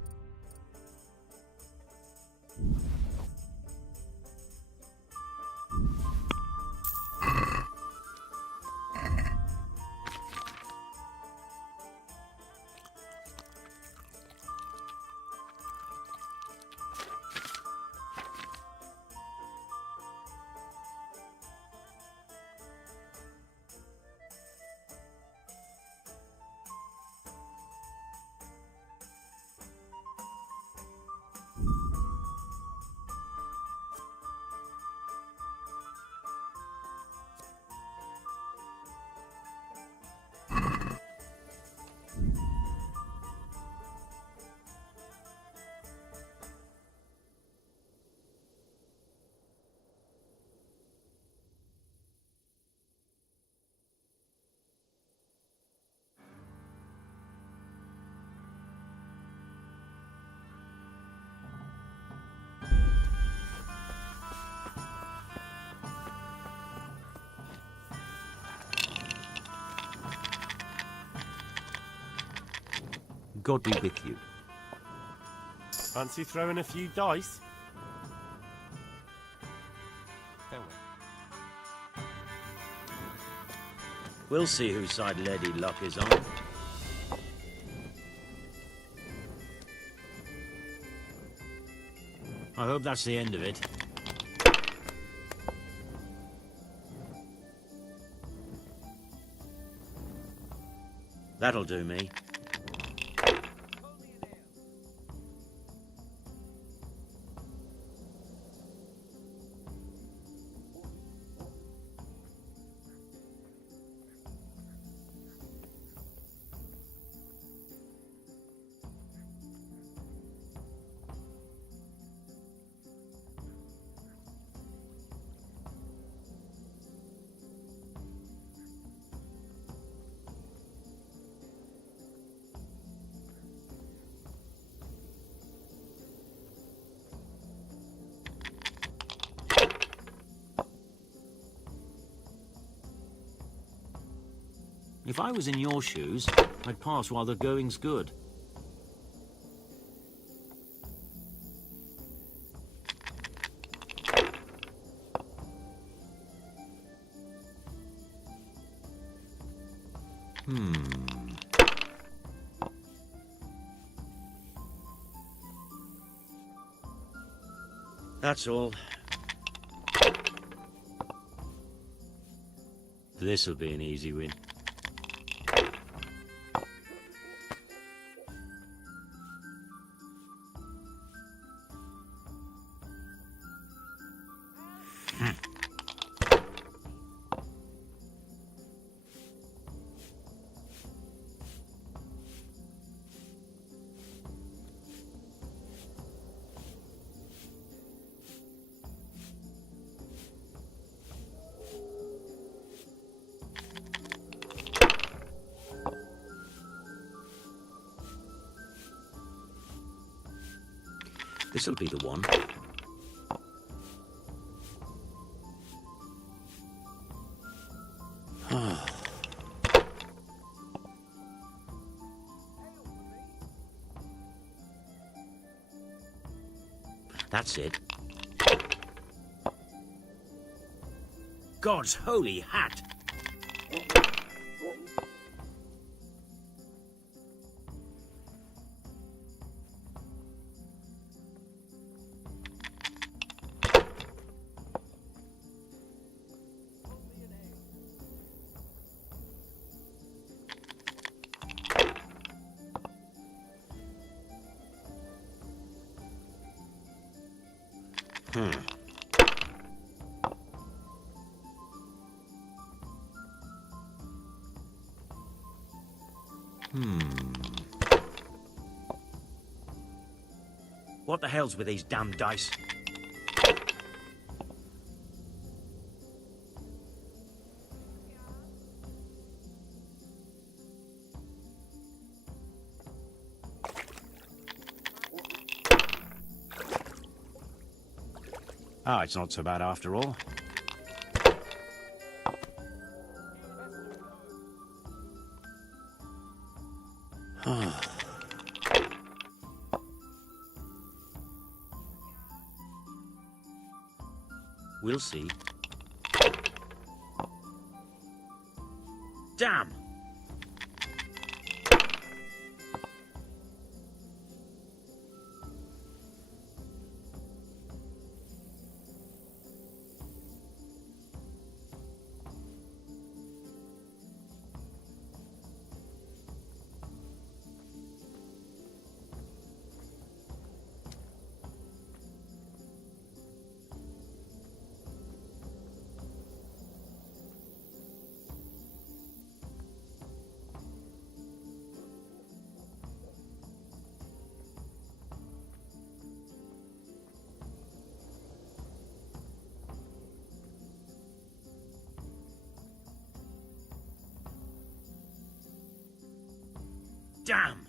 God be with you. Fancy throwing a few dice? We'll see whose side Lady Luck is on. I hope that's the end of it. That'll do me. If I was in your shoes, I'd pass while the going's good. That's all. This'll be an easy win. This'll be the one. That's it. God's holy hat! What the hell's with these damn dice? Oh, it's not so bad after all. We'll see. Damn! Damn!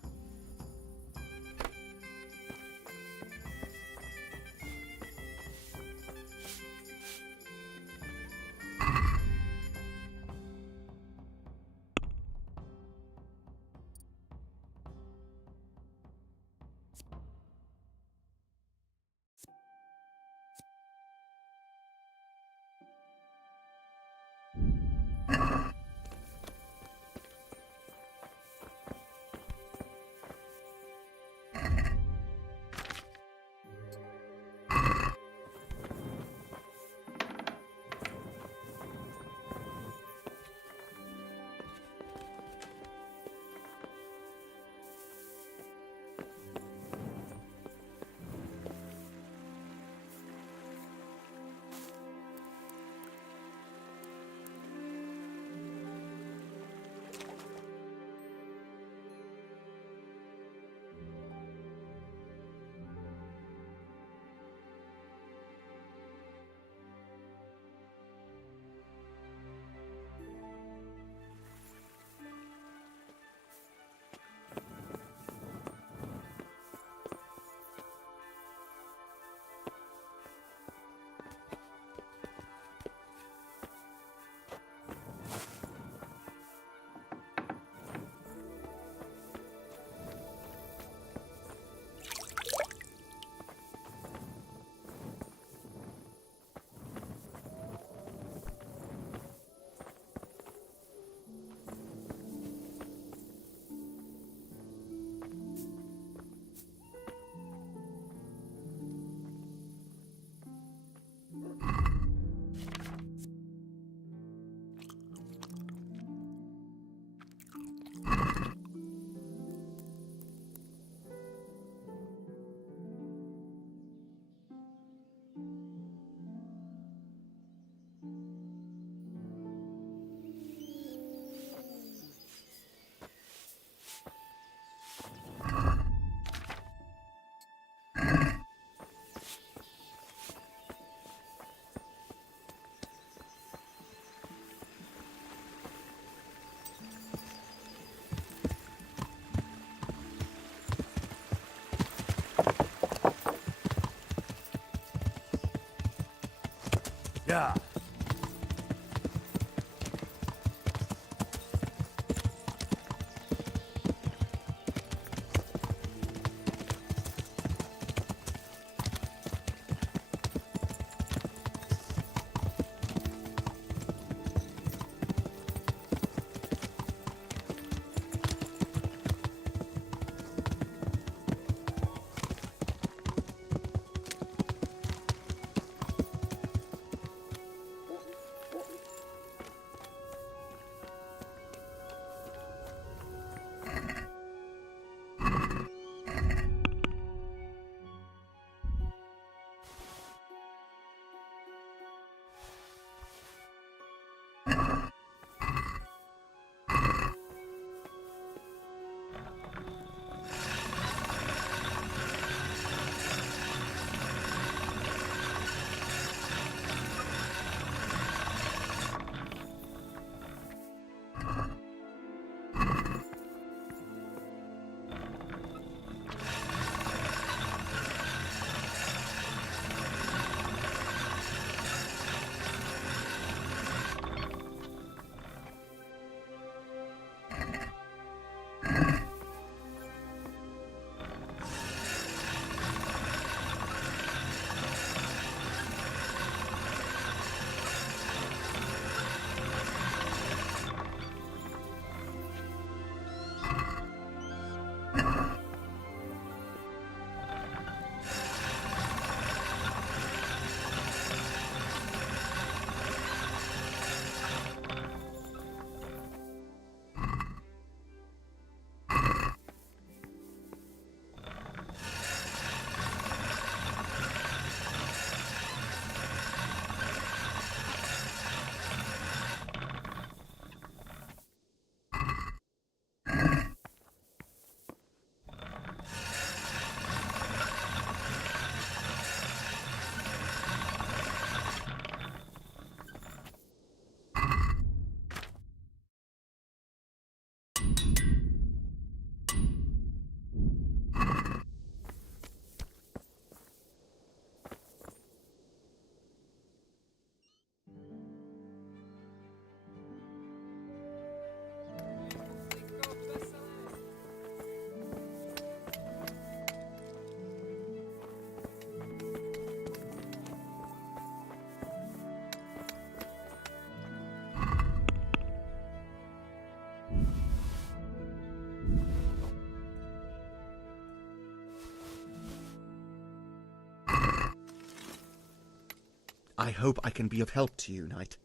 I hope I can be of help to you, knight.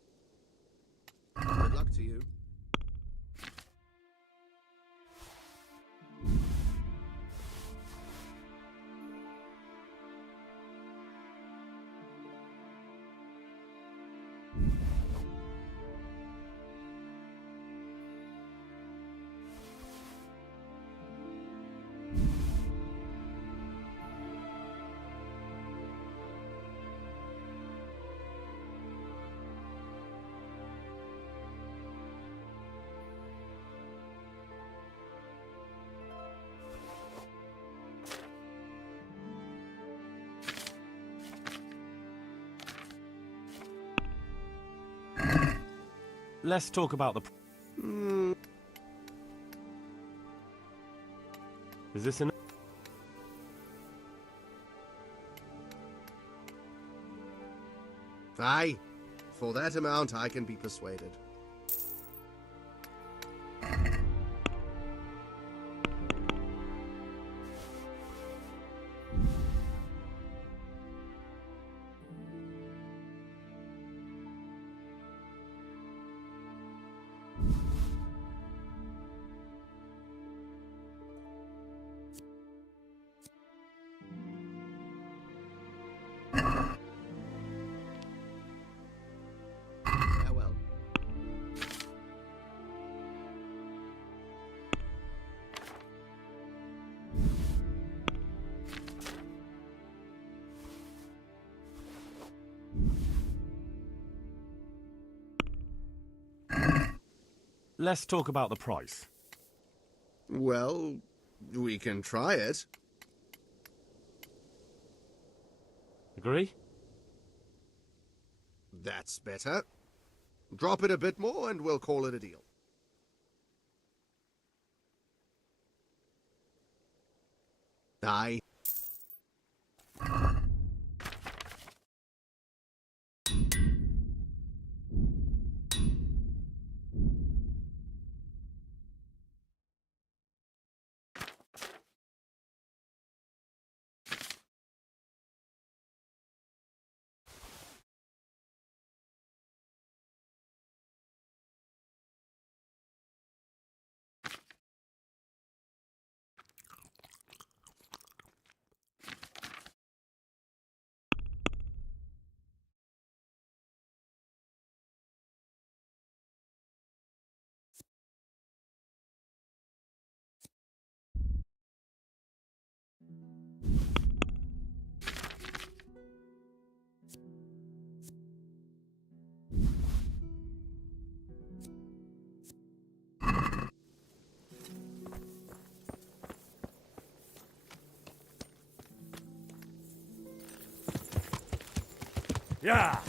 Good luck to you. Let's talk about the... Is this enough? Aye, for that amount I can be persuaded. Farewell. Let's talk about the price. Well, we can try it. Agree? That's better. Drop it a bit more and we'll call it a deal. Aye. Yeah!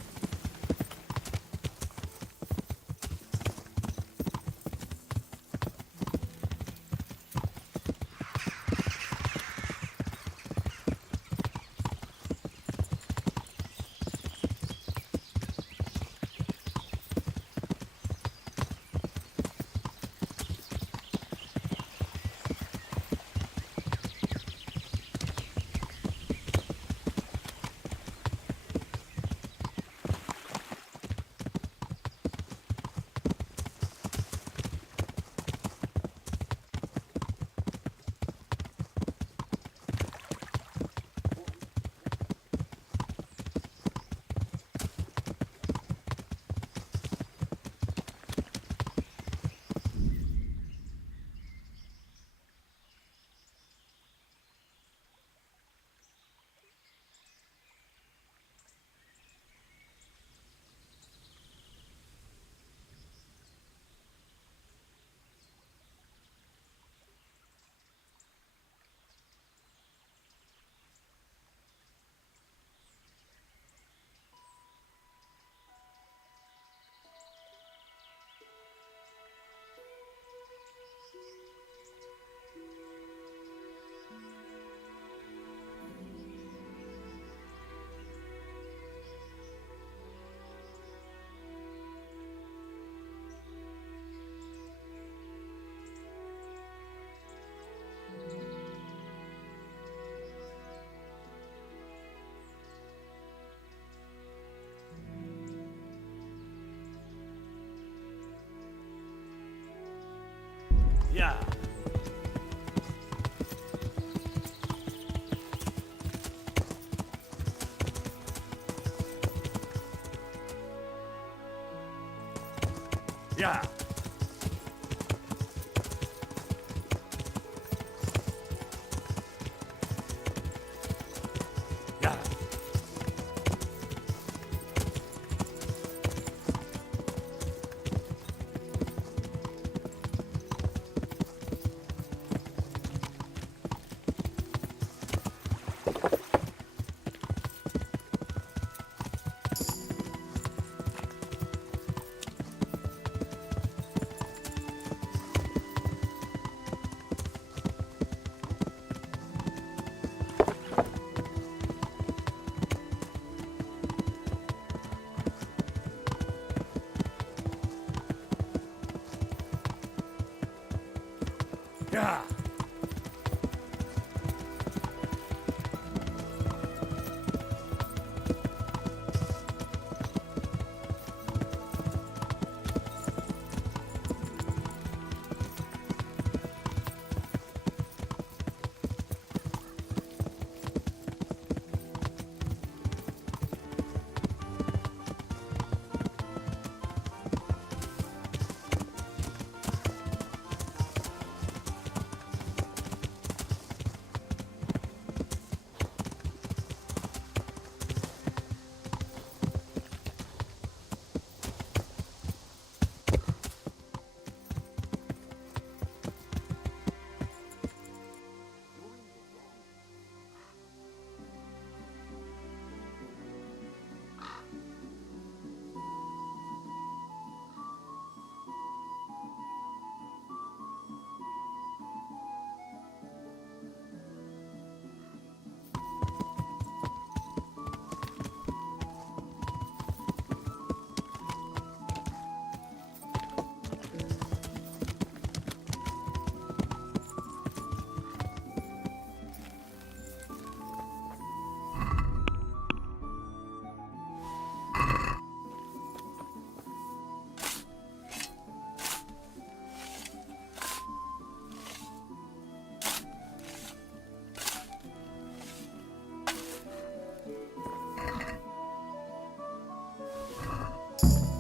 Yeah. Yeah. Yeah.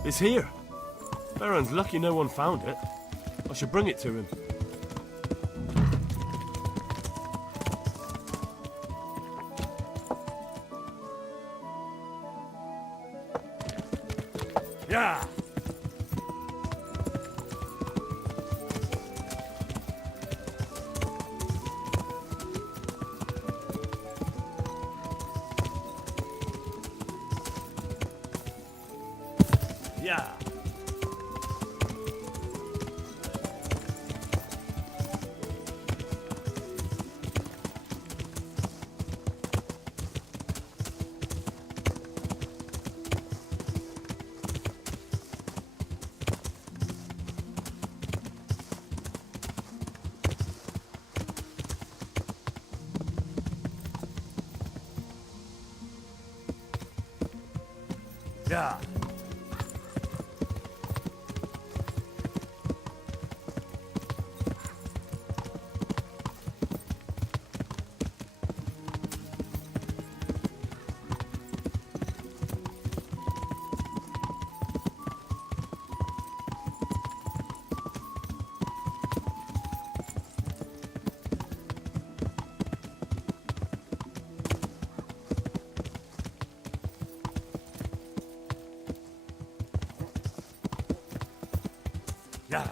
It's here. Baron's lucky no one found it. I should bring it to him. Yeah. Yeah. Yeah. Yeah.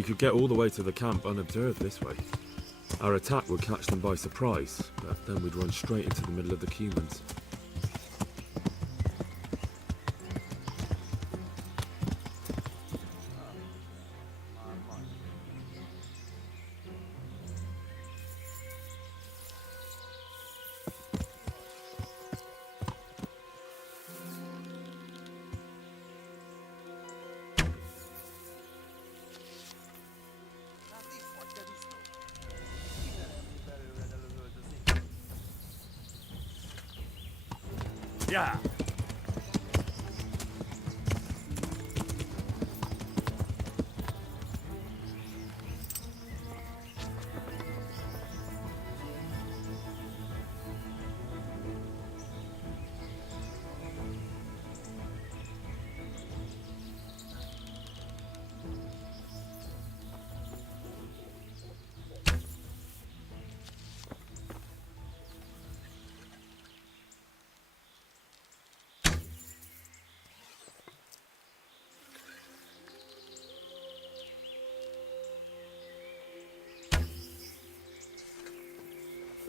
We could get all the way to the camp unobserved this way. Our attack would catch them by surprise, but then we'd run straight into the middle of the humans. Yeah.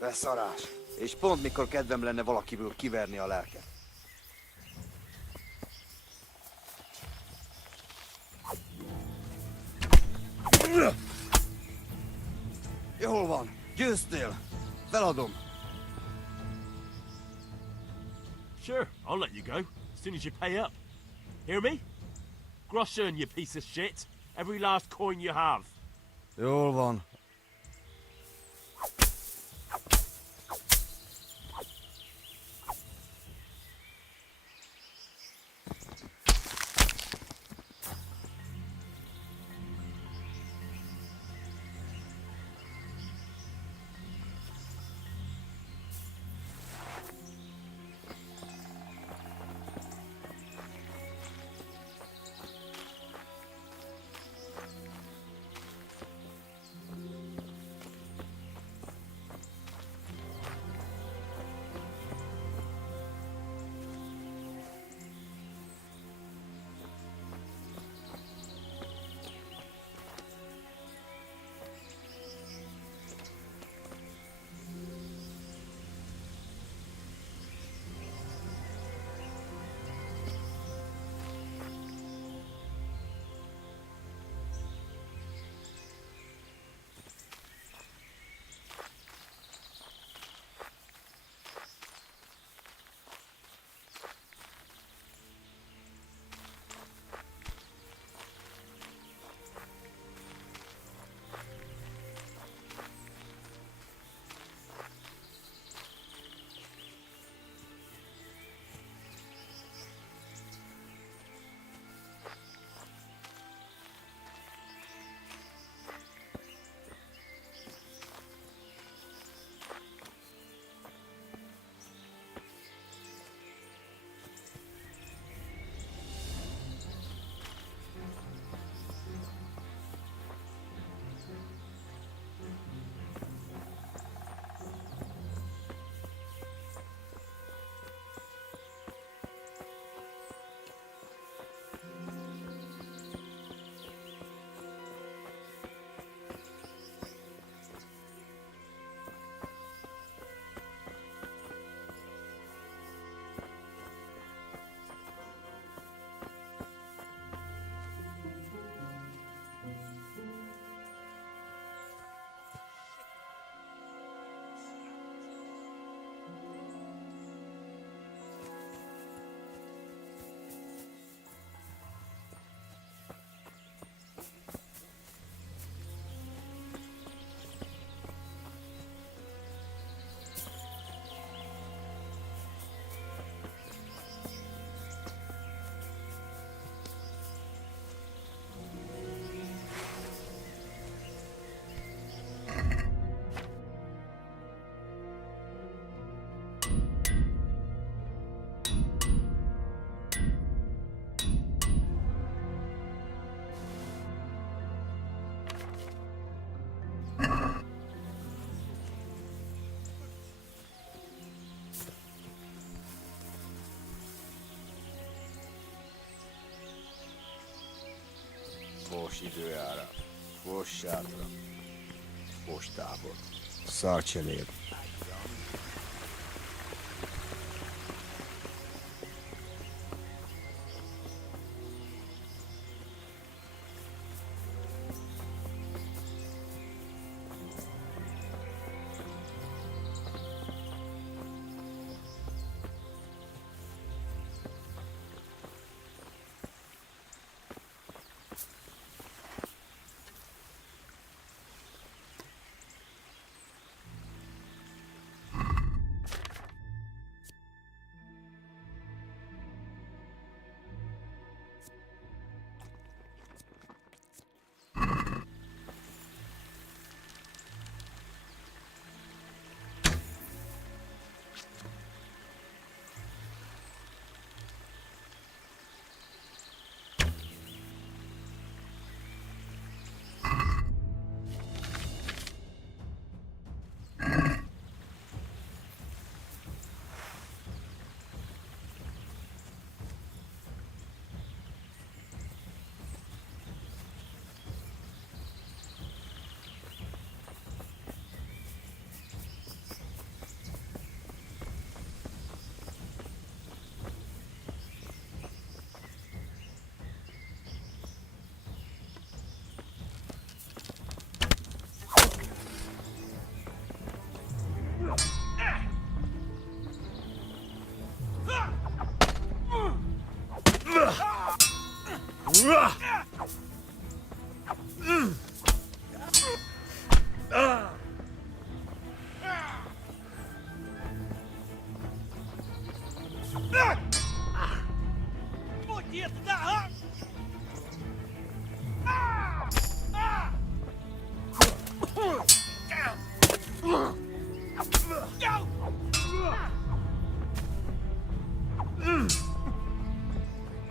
Beszarás. És pont mikor kedvem lenne valakiből kiverni a lelket. Jól van. Győztél. Feladom. Sure, I'll let you go, as soon as you pay up. Hear me? Groschen, you piece of shit. Every last coin you have. Jól van. Fos időjárás, fos sátra, fos tábor, szarcselér.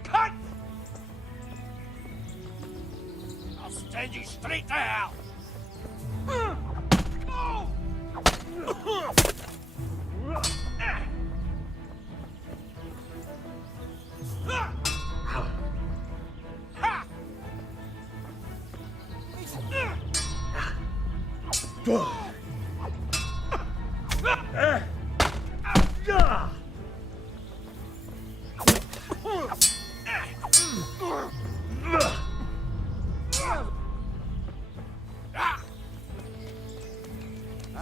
Cut! I'll send you straight to hell!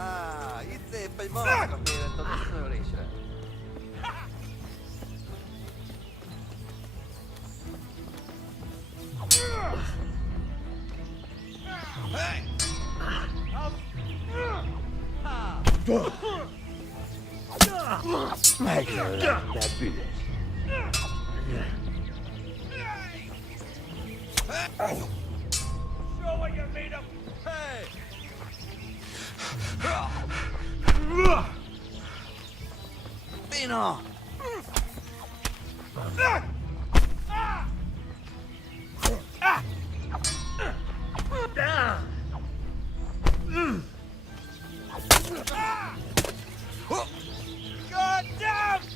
Ah, itse ei päin maasta meidän todella ölisellä. Hey! Smäklar that bitch. Show what you're made of! Hey! Pino! God damn!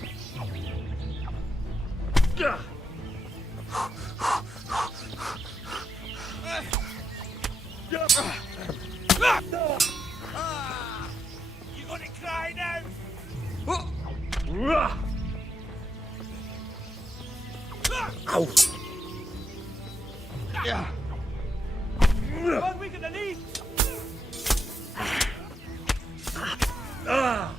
You gonna cry now? Ow! Yeah. One week in the knee. Ah!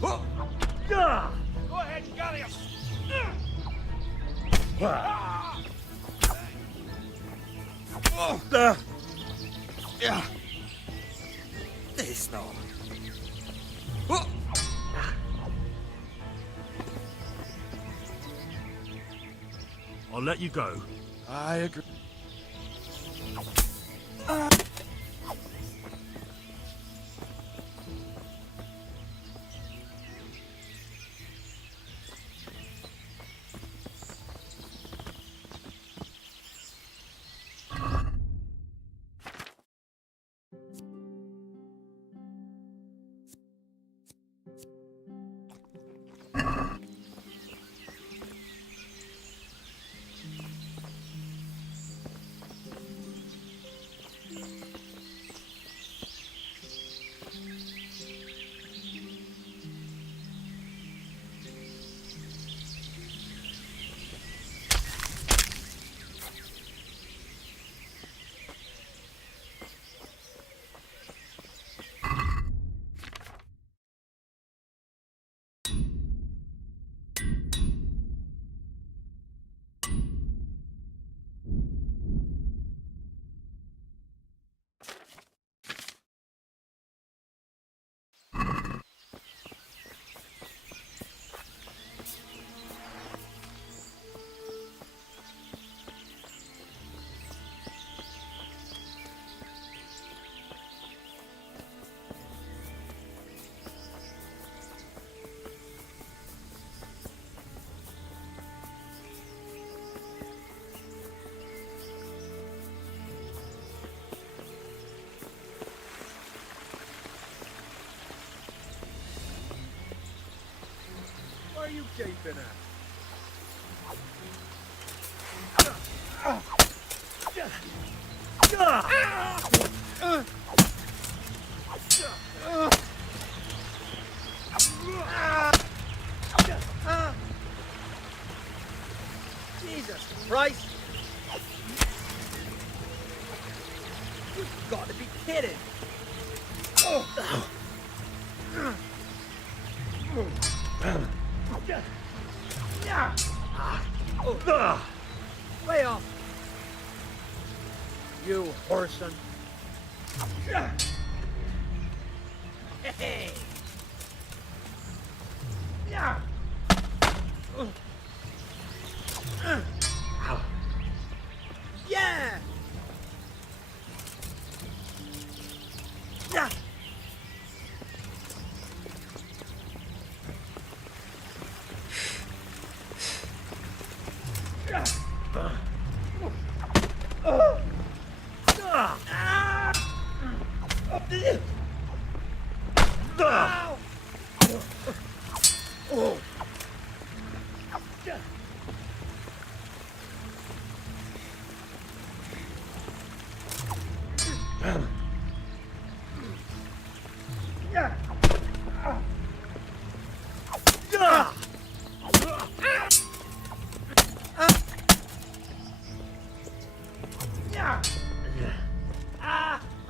Go ahead, Gallius. Yeah. This no. I'll let you go. I agree. Where are you gaping at? Jesus Christ! You've got to be kidding! Lay off! You whoreson. Hey! Yeah! Yeah! Yeah!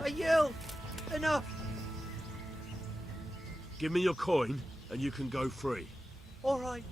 Are you? Enough! Give me your coin, and you can go free. All right.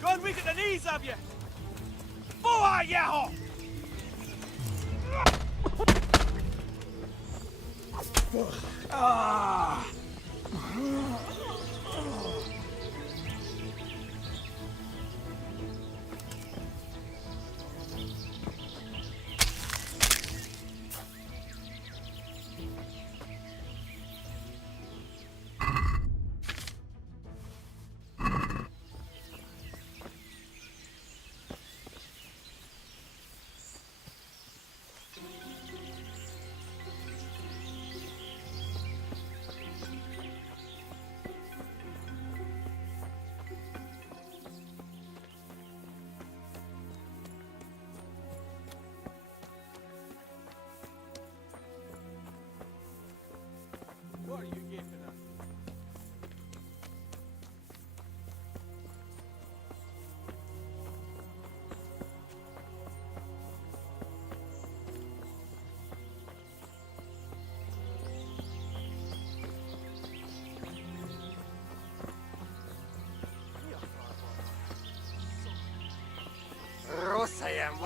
God, weak at the knees of you! Boa, yaho! Ah!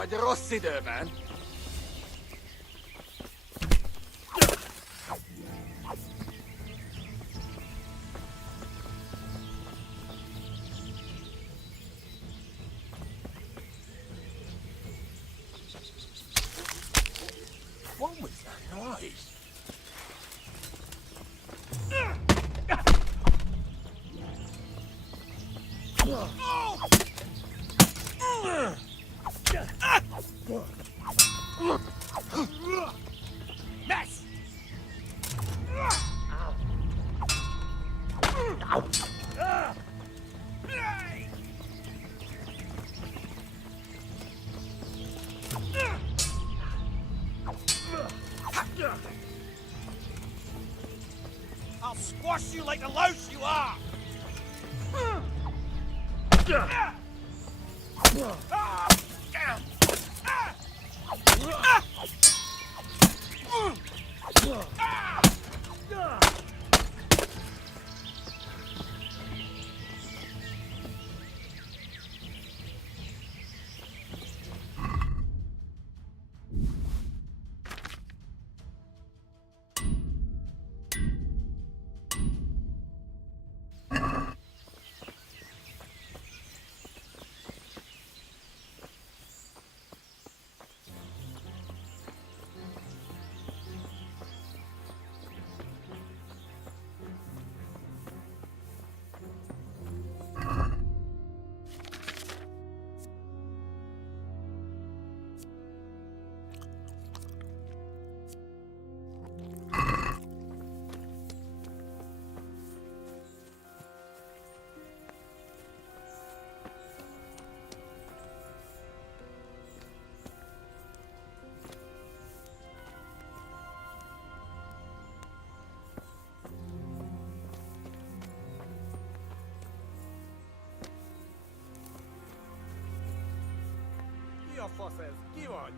vagy rossz időben. What was that noise? Mess! I'll squash you like the louse you are! Ki a fasz ez? Ki vagy?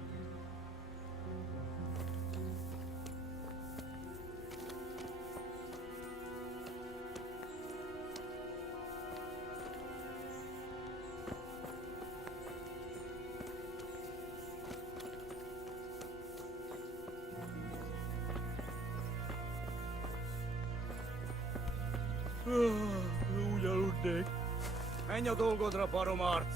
Úgy aludnék. Menj a dolgodra, baromarc!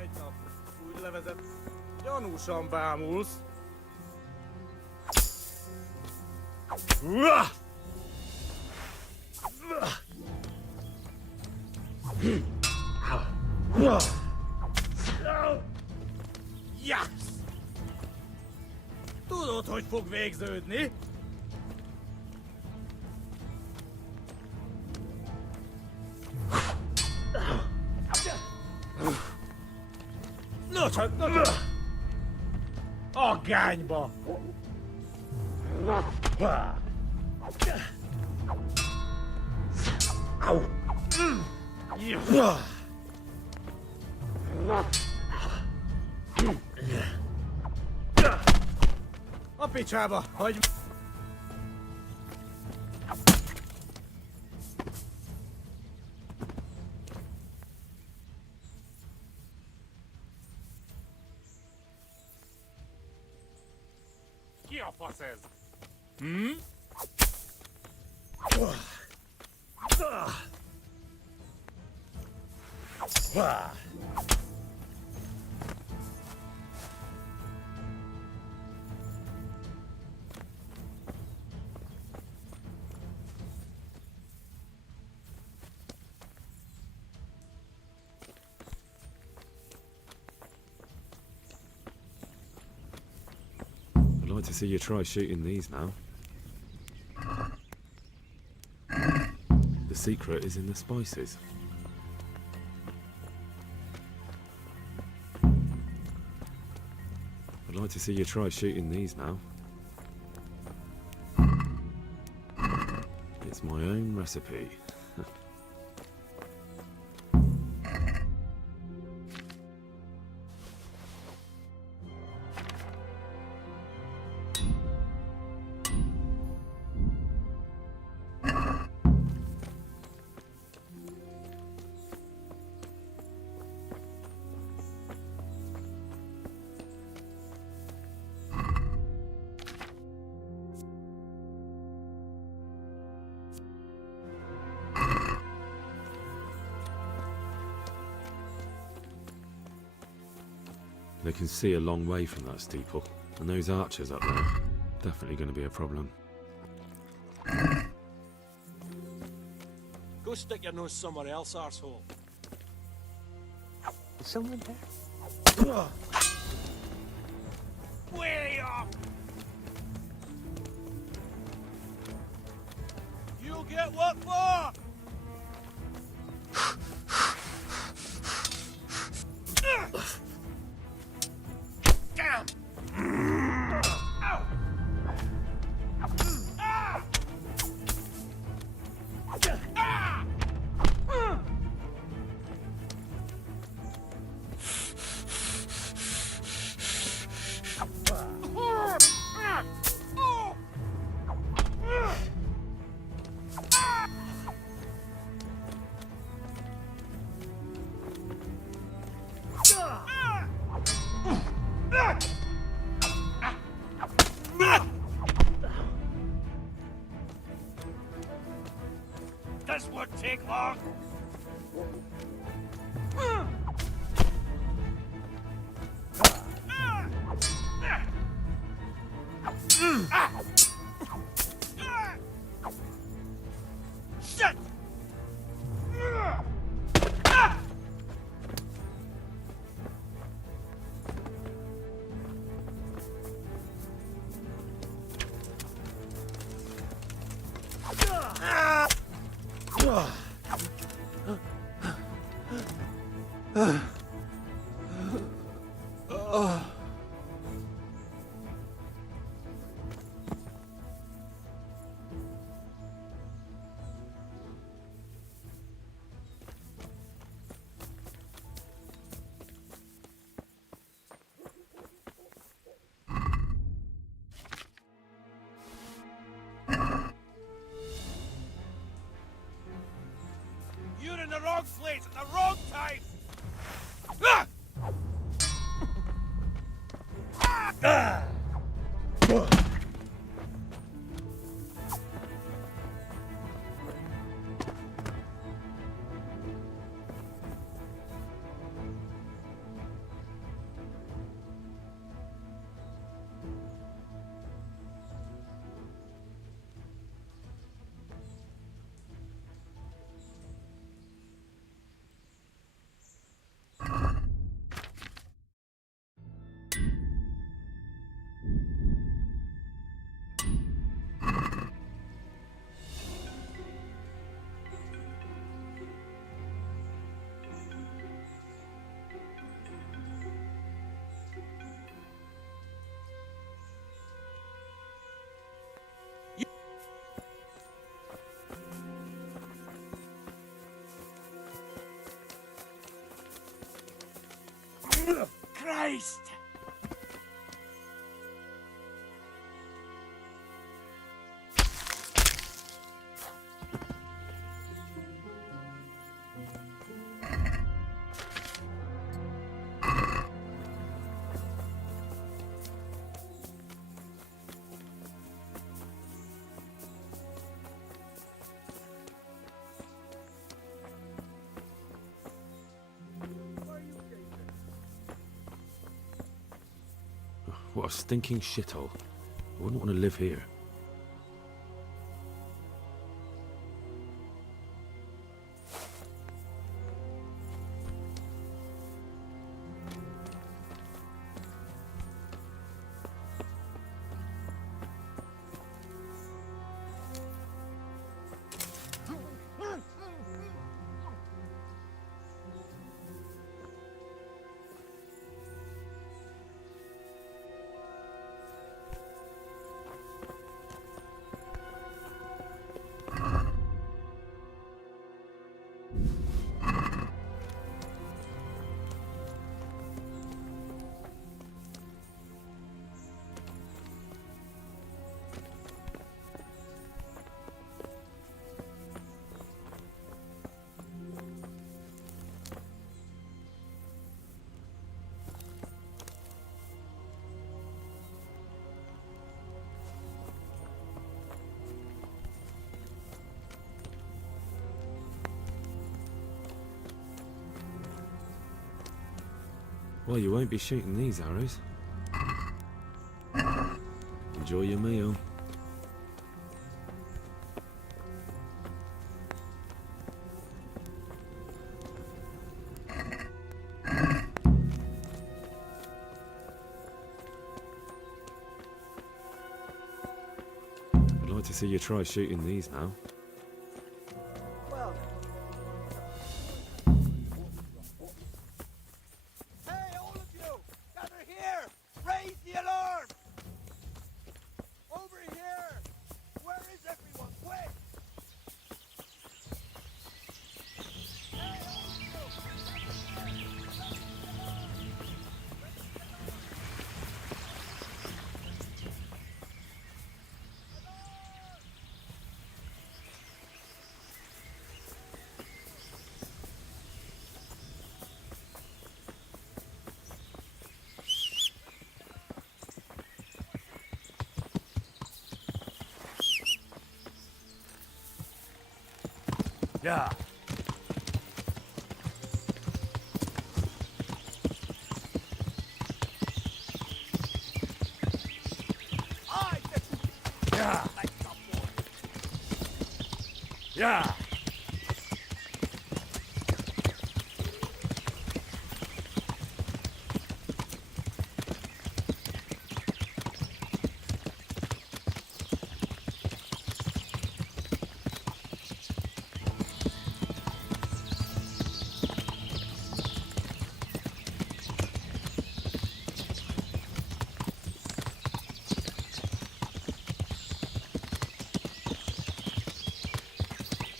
Egy nap úgy levezet, gyanúsan bámulsz. Yes! Tudod, hogy fog végződni? No csak, no csak! A gányba! Hoppy, Trevor. Hmm? I'd like to see you try shooting these now. The secret is in the spices. I'd like to see you try shooting these now. It's my own recipe. They can see a long way from that steeple, and those archers up there, definitely going to be a problem. Go stick your nose somewhere else, arsehole. Is someone there? Way up! You'll get what for? Damn! Ow! Ah! Ah! This would take long. Shit! You're in the wrong place at the wrong time! Ah! Ah! Christ! What a stinking shithole. I wouldn't want to live here. Well, you won't be shooting these arrows. Enjoy your meal. I'd like to see you try shooting these now. Yeah. Yeah. Yeah.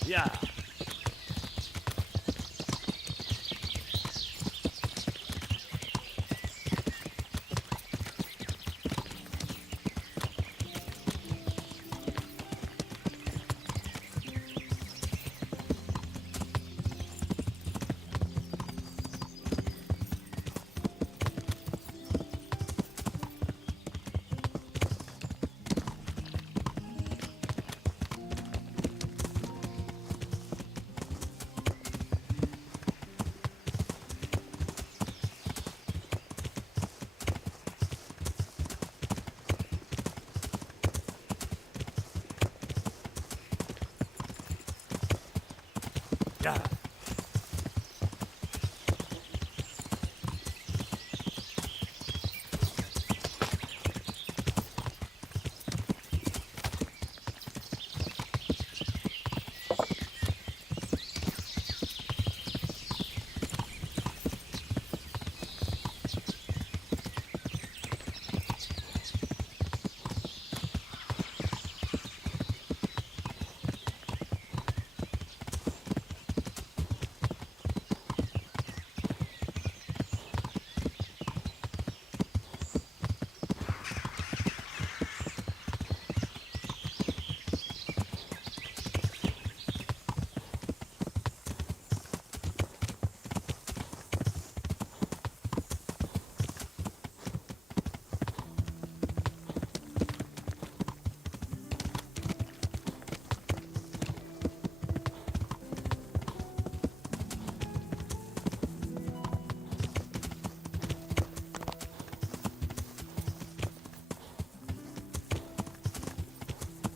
Yeah.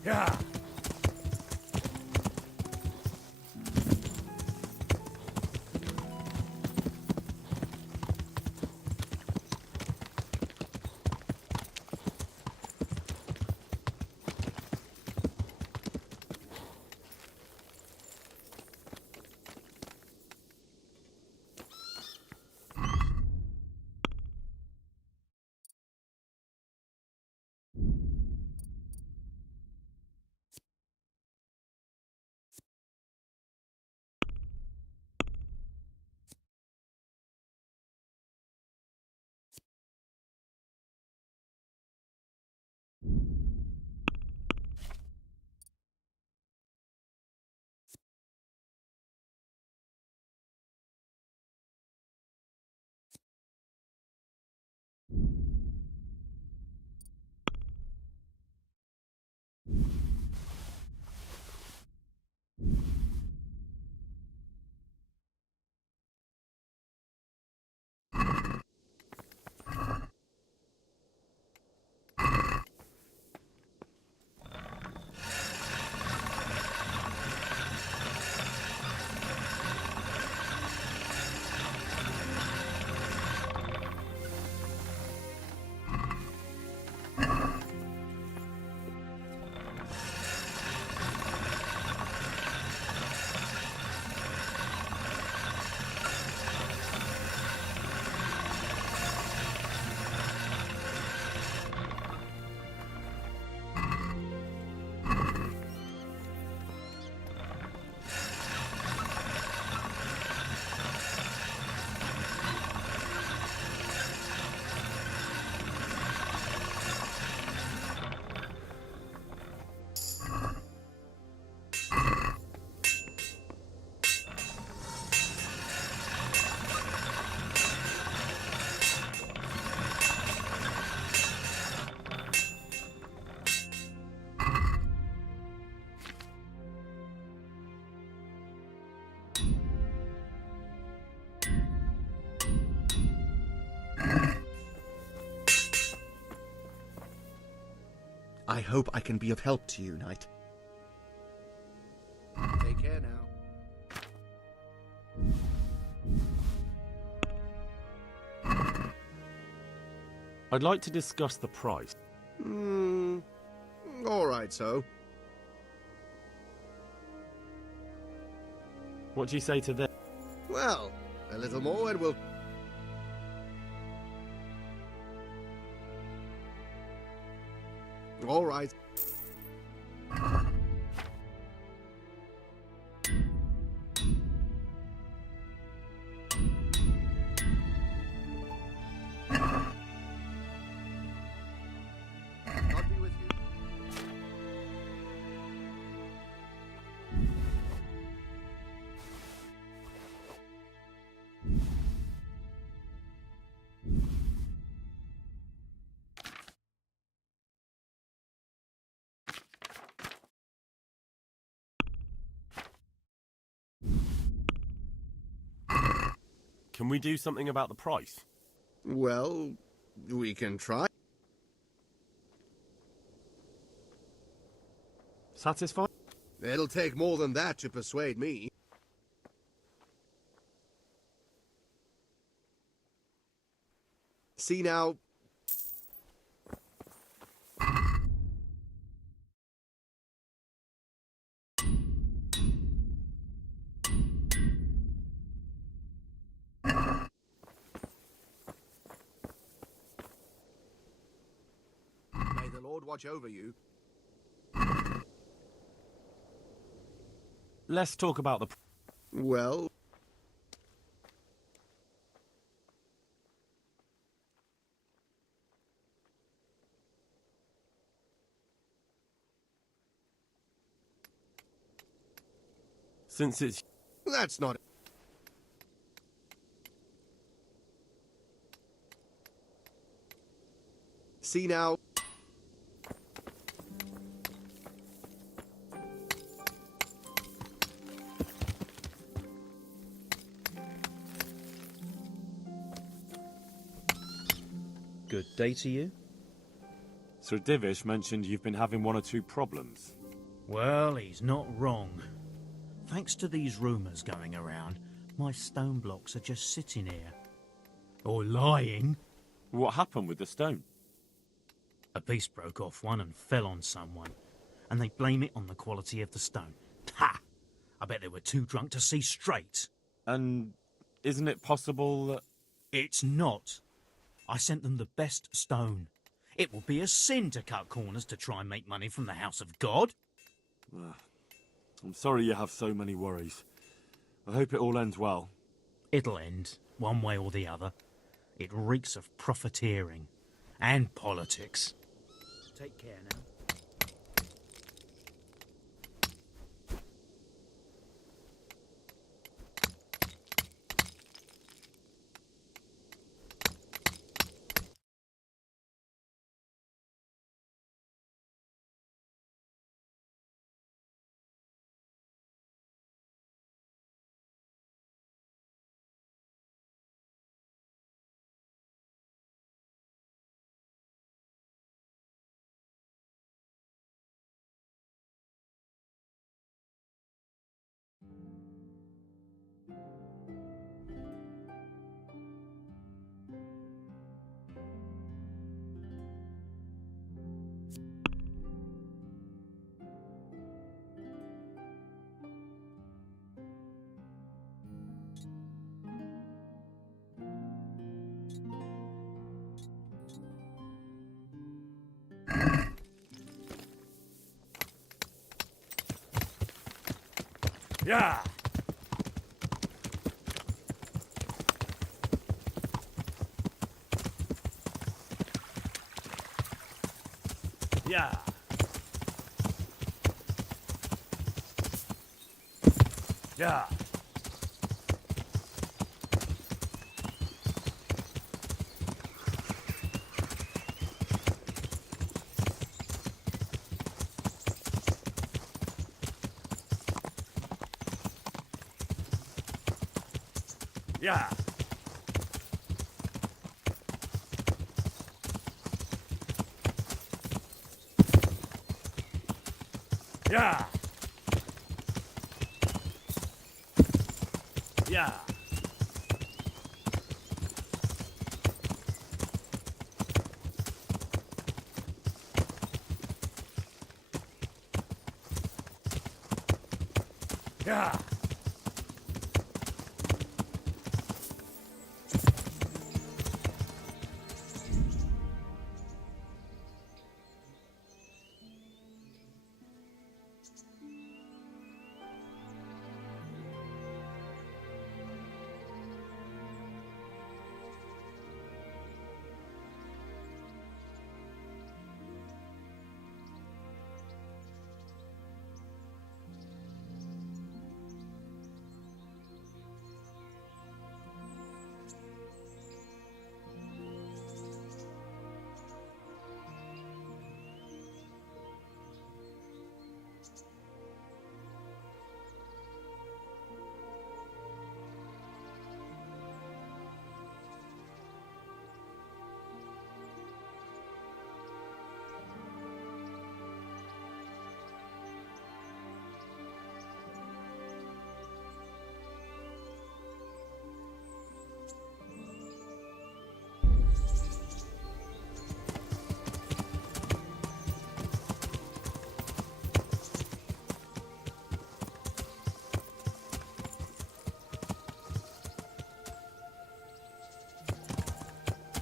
Yeah. I hope I can be of help to you, Knight. Take care now. I'd like to discuss the price. All right, so. What do you say to this? Well, a little more and we'll... All right. I'll be with you. Can we do something about the price? Well, we can try. Satisfied? It'll take more than that to persuade me. See now... May the Lord watch over you. Let's talk about the... Well... Since it's... That's not... See now... Good day to you. Sir Divish mentioned you've been having one or two problems. Well, he's not wrong. Thanks to these rumours going around, my stone blocks are just sitting here. Or lying. What happened with the stone? A piece broke off one and fell on someone, and they blame it on the quality of the stone. Ha! I bet they were too drunk to see straight. And isn't it possible that... It's not. I sent them the best stone. It will be a sin to cut corners to try and make money from the house of God. I'm sorry you have so many worries. I hope it all ends well. It'll end, one way or the other. It reeks of profiteering and politics. Take care now. Yeah. Yeah. Yeah. Yeah. Yeah. Yeah. Yeah.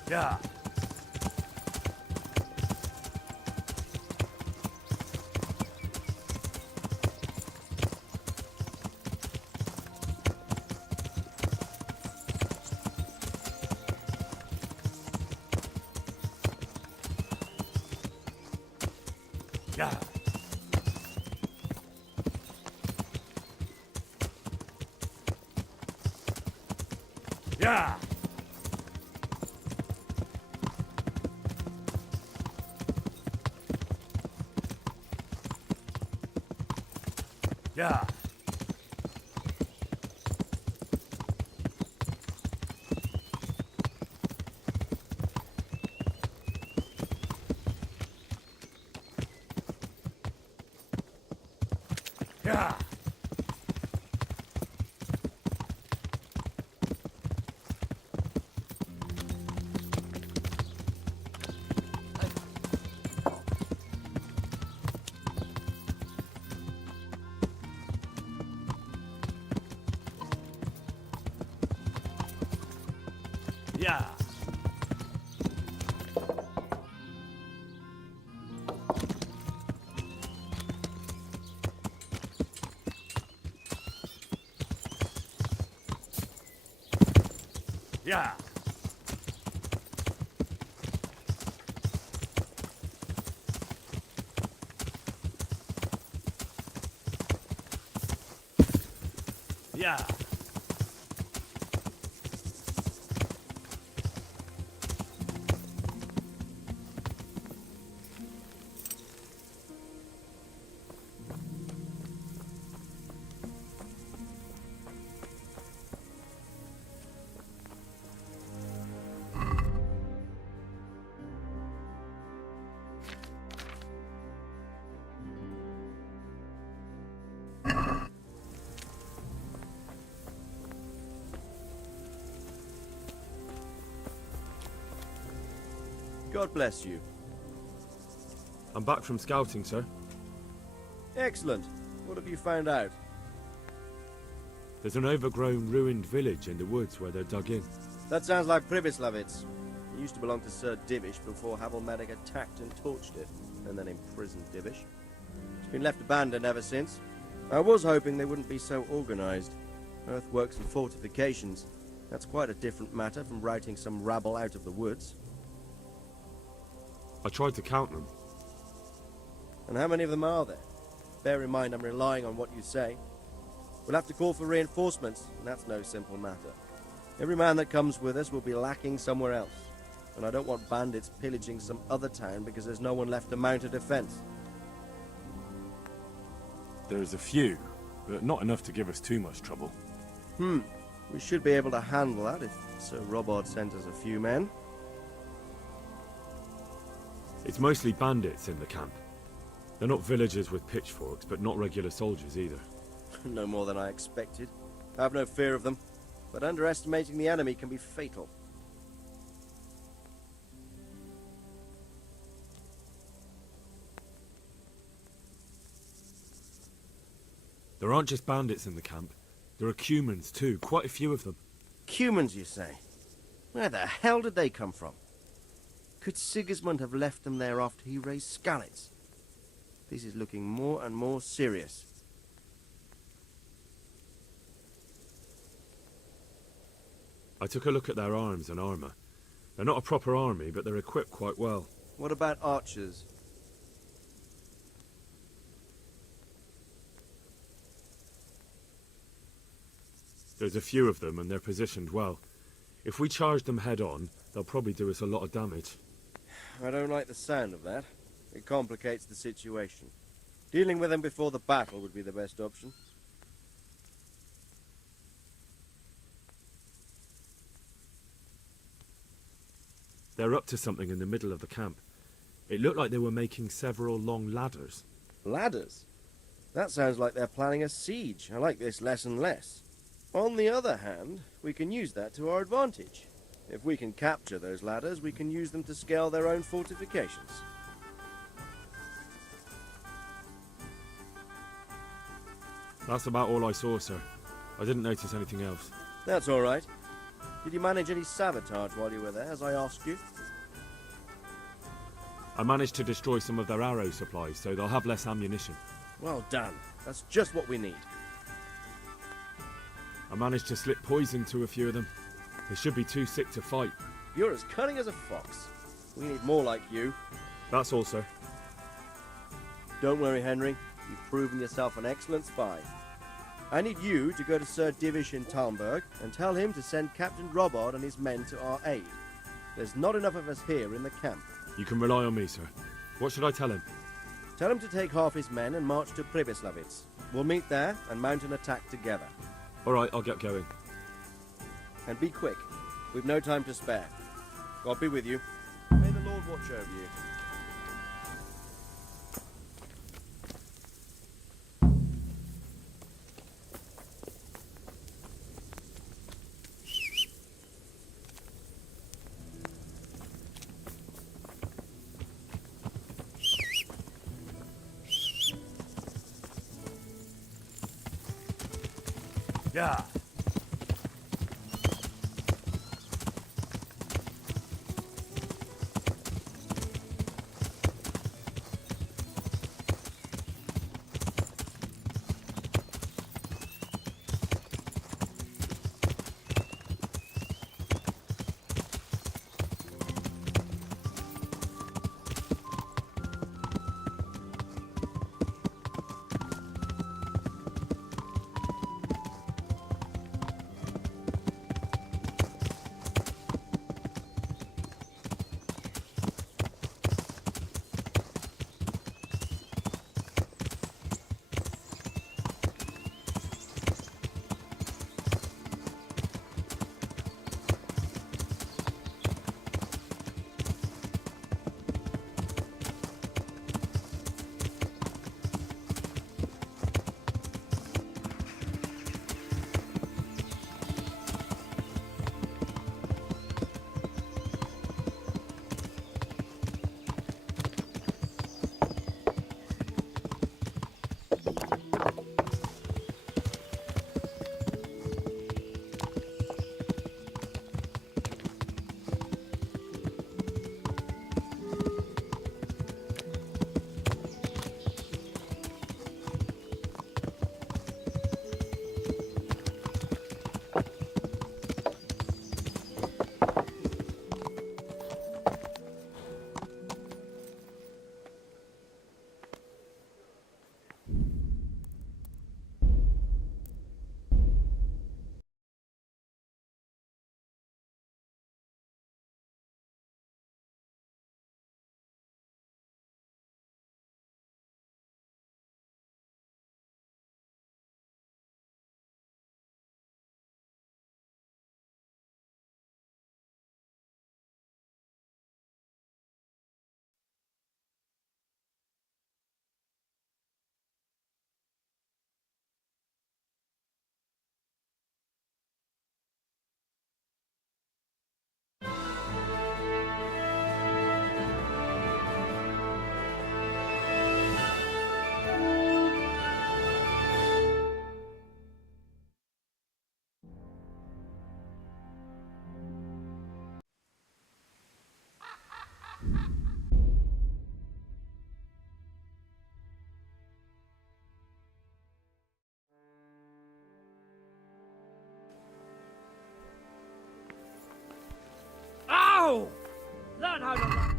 Yeah. Yeah. Yeah. Yeah. Yeah. Yeah. Yeah. Yeah. God bless you. I'm back from scouting, sir. Excellent. What have you found out? There's an overgrown, ruined village in the woods where they're dug in. That sounds like Pribyslavitz. It used to belong to Sir Divish before Havelmedic attacked and torched it, and then imprisoned Divish. It's been left abandoned ever since. I was hoping they wouldn't be so organized. Earthworks and fortifications. That's quite a different matter from routing some rabble out of the woods. I tried to count them. And how many of them are there? Bear in mind I'm relying on what you say. We'll have to call for reinforcements, and that's no simple matter. Every man that comes with us will be lacking somewhere else, and I don't want bandits pillaging some other town because there's no one left to mount a defense. There's a few, but not enough to give us too much trouble. We should be able to handle that if Sir Robard sent us a few men. It's mostly bandits in the camp. They're not villagers with pitchforks, but not regular soldiers either. No more than I expected. I have no fear of them, but underestimating the enemy can be fatal. There aren't just bandits in the camp. There are Cumans too, quite a few of them. Cumans, you say? Where the hell did they come from? Could Sigismund have left them there after he raised Skalitz? This is looking more and more serious. I took a look at their arms and armour. They're not a proper army, but they're equipped quite well. What about archers? There's a few of them, and they're positioned well. If we charge them head-on, they'll probably do us a lot of damage. I don't like the sound of that. It complicates the situation. Dealing with them before the battle would be the best option. They're up to something in the middle of the camp. It looked like they were making several long ladders. Ladders? That sounds like they're planning a siege. I like this less and less. On the other hand, we can use that to our advantage. If we can capture those ladders, we can use them to scale their own fortifications. That's about all I saw, sir. I didn't notice anything else. That's all right. Did you manage any sabotage while you were there, as I asked you? I managed to destroy some of their arrow supplies, so they'll have less ammunition. Well done. That's just what we need. I managed to slip poison to a few of them. They should be too sick to fight. You're as cunning as a fox. We need more like you. That's all, sir. Don't worry, Henry. You've proven yourself an excellent spy. I need you to go to Sir Divish in Talmberg and tell him to send Captain Robard and his men to our aid. There's not enough of us here in the camp. You can rely on me, sir. What should I tell him? Tell him to take half his men and march to Pribyslavitz. We'll meet there and mount an attack together. All right, I'll get going. And be quick. We've no time to spare. God be with you. May the Lord watch over you. Yeah. Ow! Learn how to run.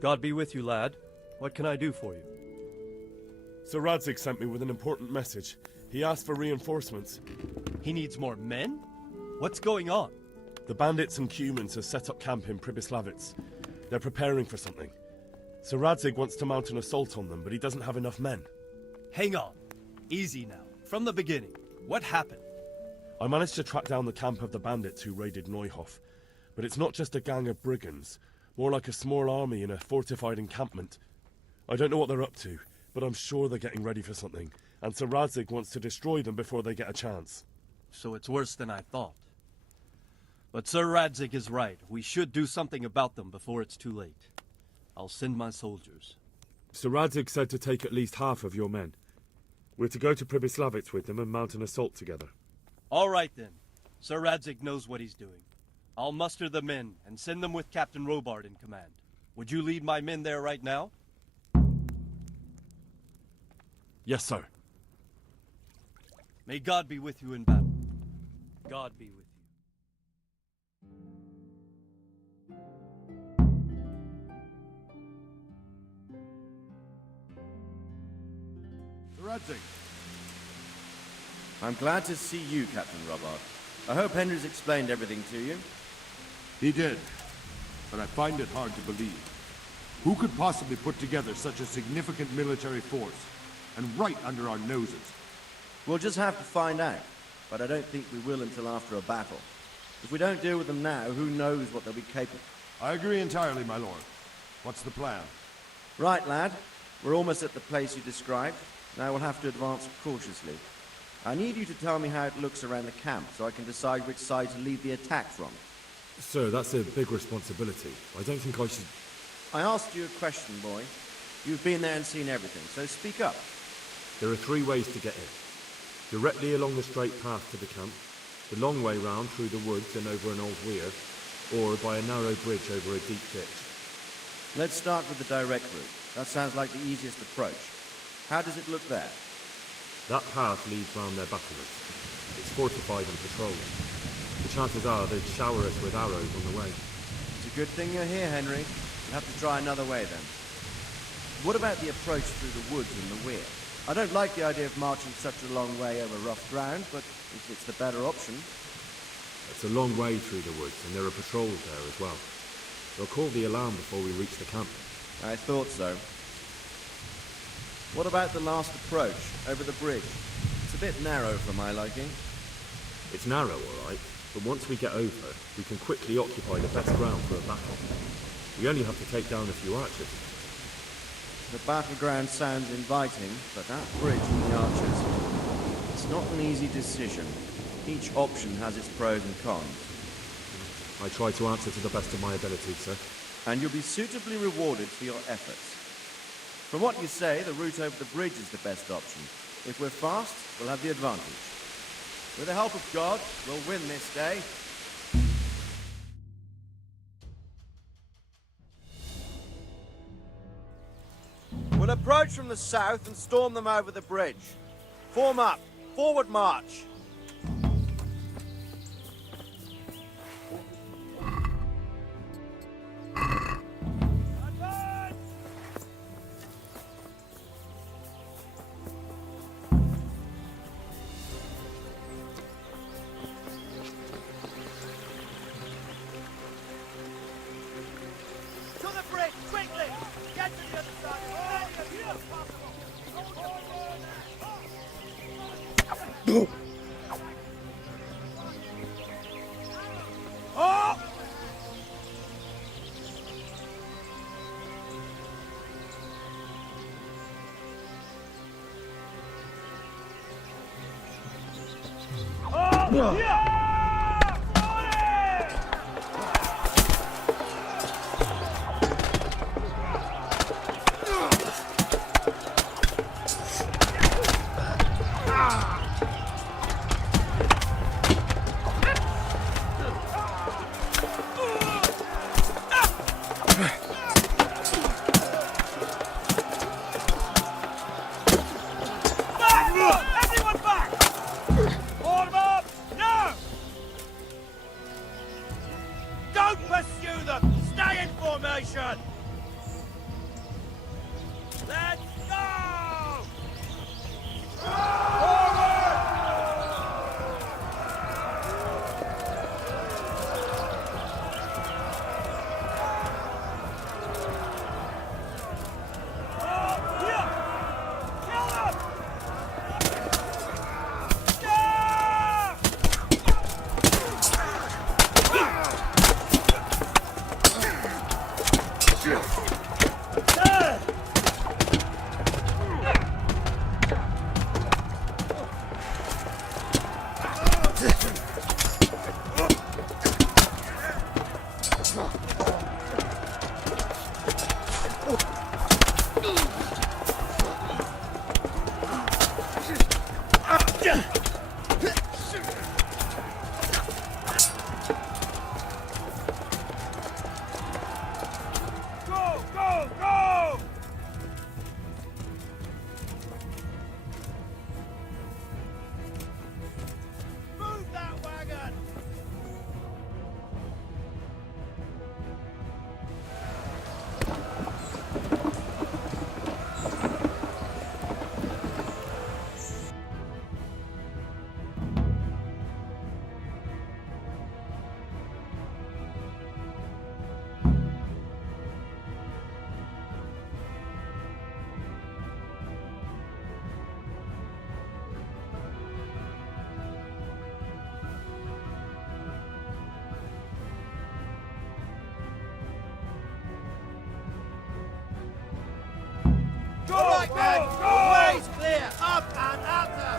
God be with you, lad. What can I do for you? Sir Radzig sent me with an important message. He asked for reinforcements. He needs more men? What's going on? The bandits and humans have set up camp in Pribyslavitz. They're preparing for something. Sir Radzig wants to mount an assault on them, but he doesn't have enough men. Hang on. Easy now. From the beginning. What happened? I managed to track down the camp of the bandits who raided Neuhof. But it's not just a gang of brigands. More like a small army in a fortified encampment. I don't know what they're up to, but I'm sure they're getting ready for something. And Sir Radzig wants to destroy them before they get a chance. So it's worse than I thought. But Sir Radzig is right. We should do something about them before it's too late. I'll send my soldiers. Sir Radzig said to take at least half of your men. We're to go to Pribyslavitz with them and mount an assault together. All right then. Sir Radzig knows what he's doing. I'll muster the men and send them with Captain Robard in command. Would you lead my men there right now? Yes, sir. May God be with you in battle. God be with you. Radzig. I'm glad to see you, Captain Robard. I hope Henry's explained everything to you. He did, but I find it hard to believe. Who could possibly put together such a significant military force, and right under our noses? We'll just have to find out, but I don't think we will until after a battle. If we don't deal with them now, who knows what they'll be capable. I agree entirely, my lord. What's the plan? Right, lad. We're almost at the place you described. Now we'll have to advance cautiously. I need you to tell me how it looks around the camp, so I can decide which side to lead the attack from. Sir, that's a big responsibility. I don't think I should... I asked you a question, boy. You've been there and seen everything, so speak up. There are 3 ways to get in. Directly along the straight path to the camp, the long way round through the woods and over an old weir, or by a narrow bridge over a deep ditch. Let's start with the direct route. That sounds like the easiest approach. How does it look there? That path leads round their battlements. It's fortified and patrolled. The chances are they'd shower us with arrows on the way. It's a good thing you're here, Henry. We'll have to try another way then. What about the approach through the woods and the weir? I don't like the idea of marching such a long way over rough ground, but if it's the better option... It's a long way through the woods, and there are patrols there as well. They'll call the alarm before we reach the camp. I thought so. What about the last approach, over the bridge? It's a bit narrow for my liking. It's narrow, all right, but once we get over, we can quickly occupy the best ground for a battle. We only have to take down a few archers. The battleground sounds inviting, but that bridge and the archers... It's not an easy decision. Each option has its pros and cons. I try to answer to the best of my ability, sir. And you'll be suitably rewarded for your efforts. From what you say, the route over the bridge is the best option. If we're fast, we'll have the advantage. With the help of God, we'll win this day. We'll approach from the south and storm them over the bridge. Form up. Forward march. Go, go, go! Move that wagon! Go, all right, man. Go! Way's clear. Up and after.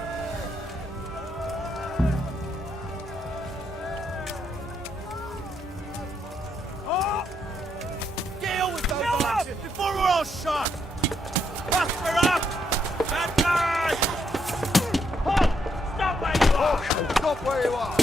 Oh! Deal with those elections before we're all shot. Muster up. And guard. Halt! Stop where you are. Stop where you are.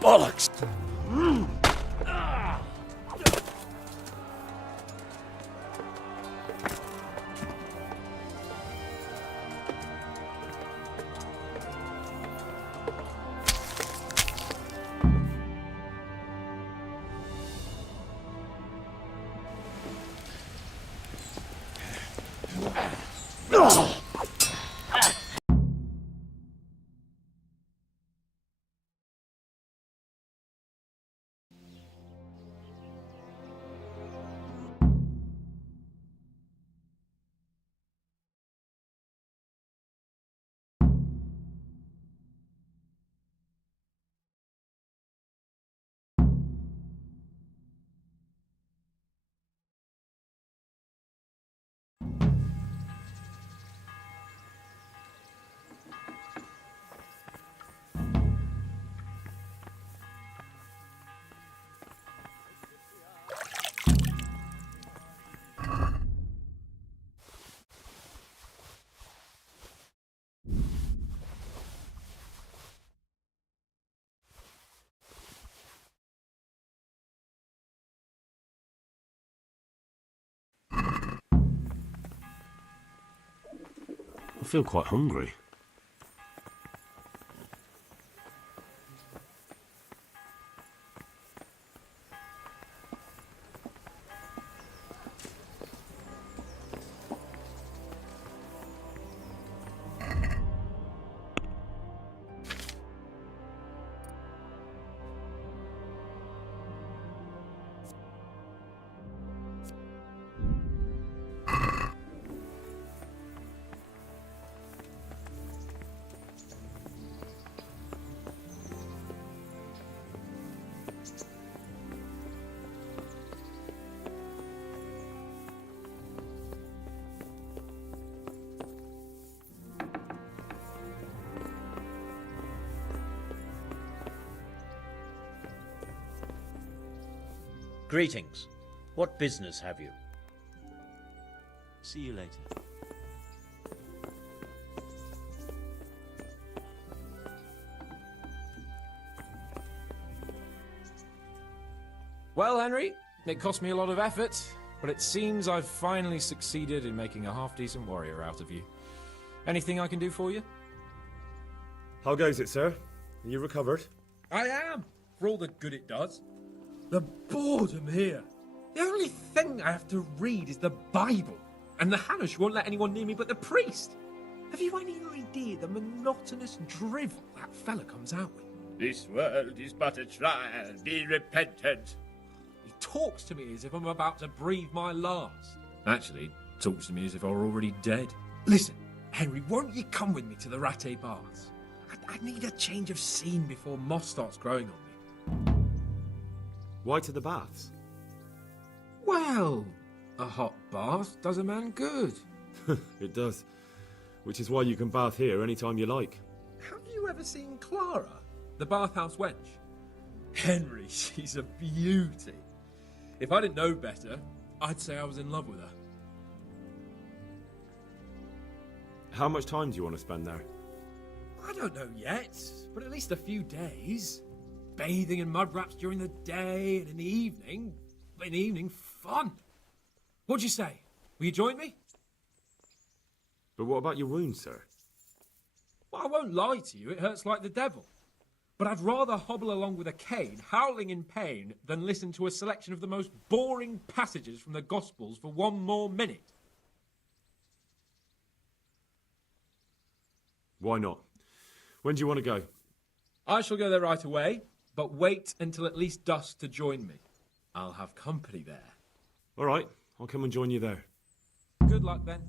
Bollocks! I feel quite hungry. Greetings. What business have you? See you later. Well, Henry, it cost me a lot of effort, but it seems I've finally succeeded in making a half-decent warrior out of you. Anything I can do for you? How goes it, sir? Are you recovered? I am, for all the good it does. The boredom here. The only thing I have to read is the Bible, and the Hanush won't let anyone near me but the priest. Have you any idea the monotonous drivel that fella comes out with? This world is but a trial. Be repentant. He talks to me as if I'm about to breathe my last. Actually, talks to me as if I were already dead. Listen, Henry, won't you come with me to the Rattay Baths? I need a change of scene before moss starts growing on me. Why to the baths? Well, a hot bath does a man good. It does. Which is why you can bath here anytime you like. Have you ever seen Clara, the bathhouse wench? Henry, she's a beauty. If I didn't know better, I'd say I was in love with her. How much time do you want to spend there? I don't know yet, but at least a few days. Bathing in mud wraps during the day, and in the evening, fun. What'd you say? Will you join me? But what about your wounds, sir? Well, I won't lie to you, it hurts like the devil. But I'd rather hobble along with a cane, howling in pain, than listen to a selection of the most boring passages from the Gospels for one more minute. Why not? When do you want to go? I shall go there right away, but wait until at least dusk to join me. I'll have company there. All right, I'll come and join you there. Good luck, then.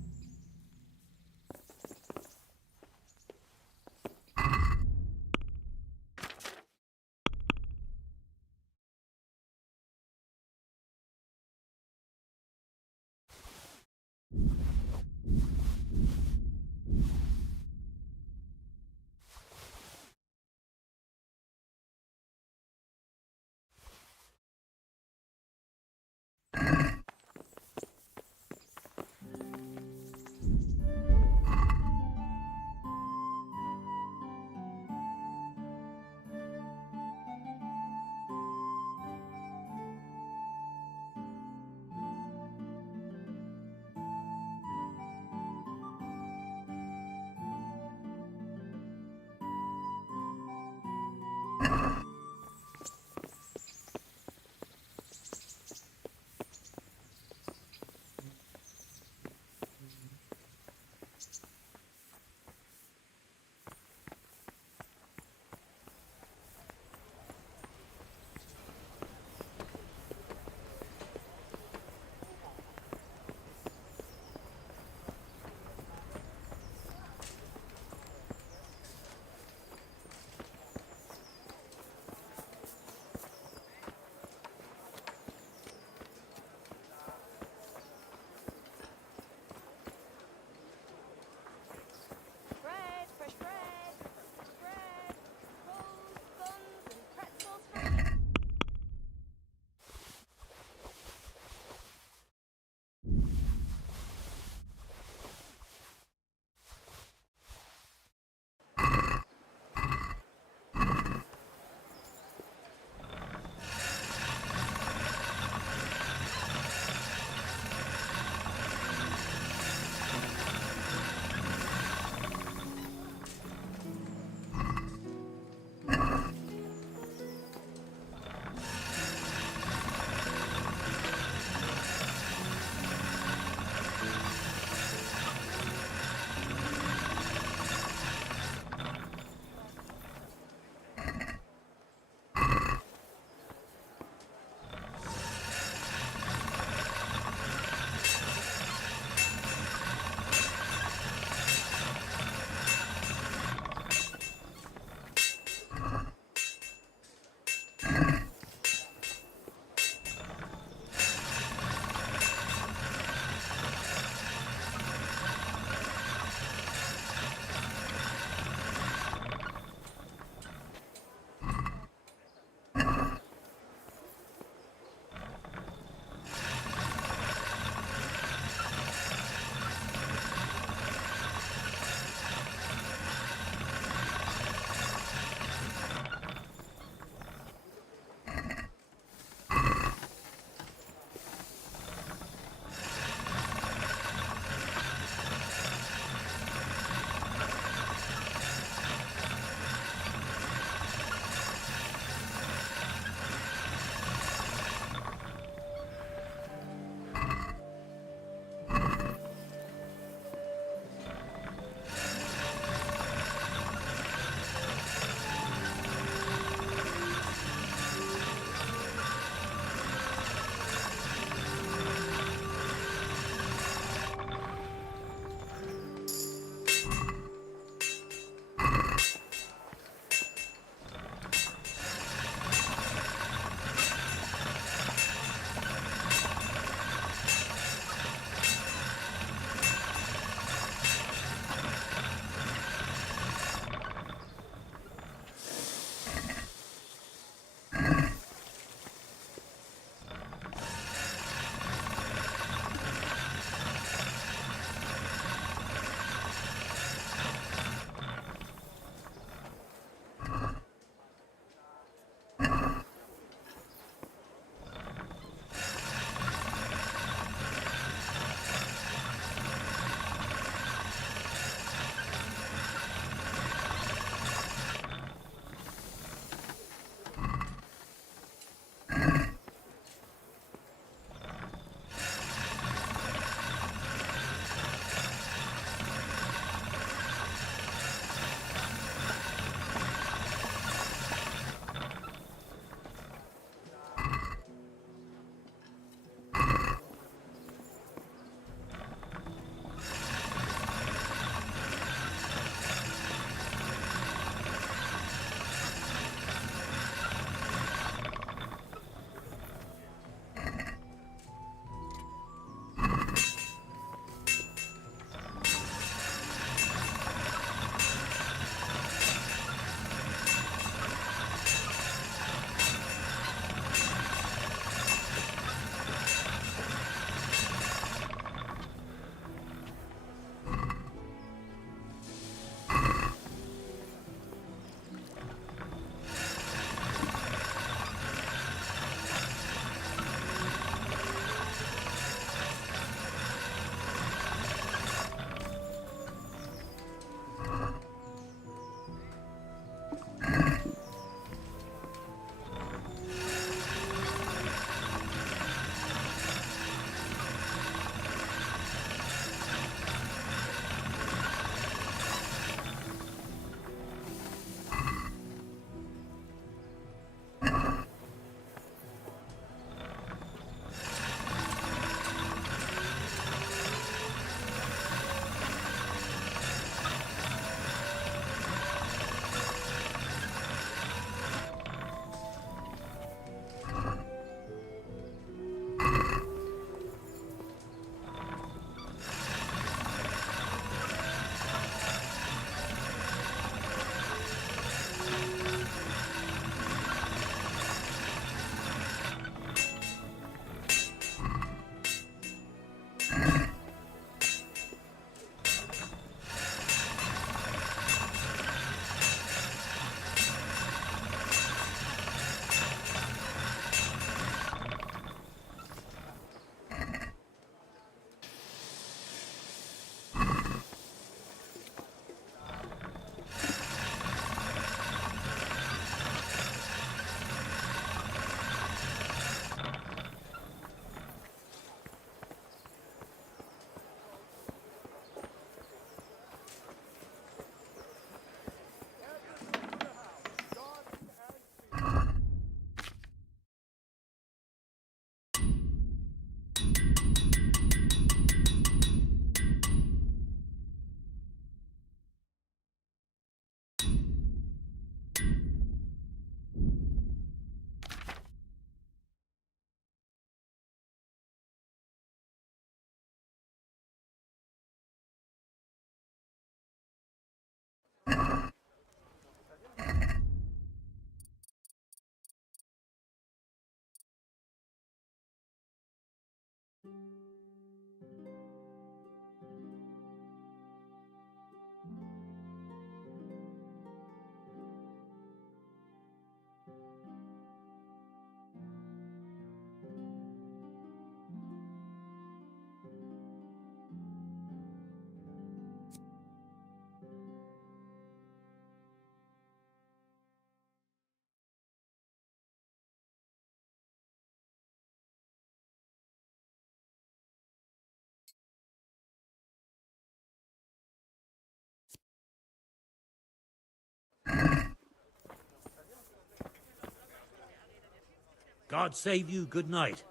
God save you, good night.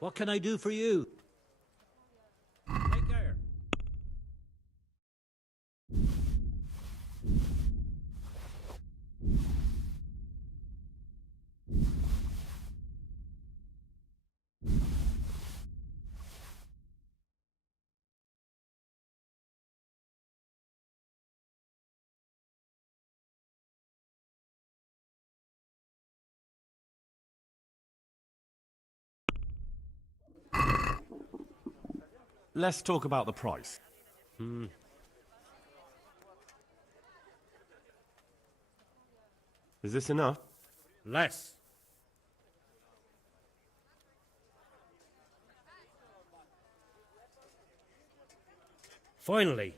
What can I do for you? Take care. Let's talk about the price. Is this enough? Less. Finally.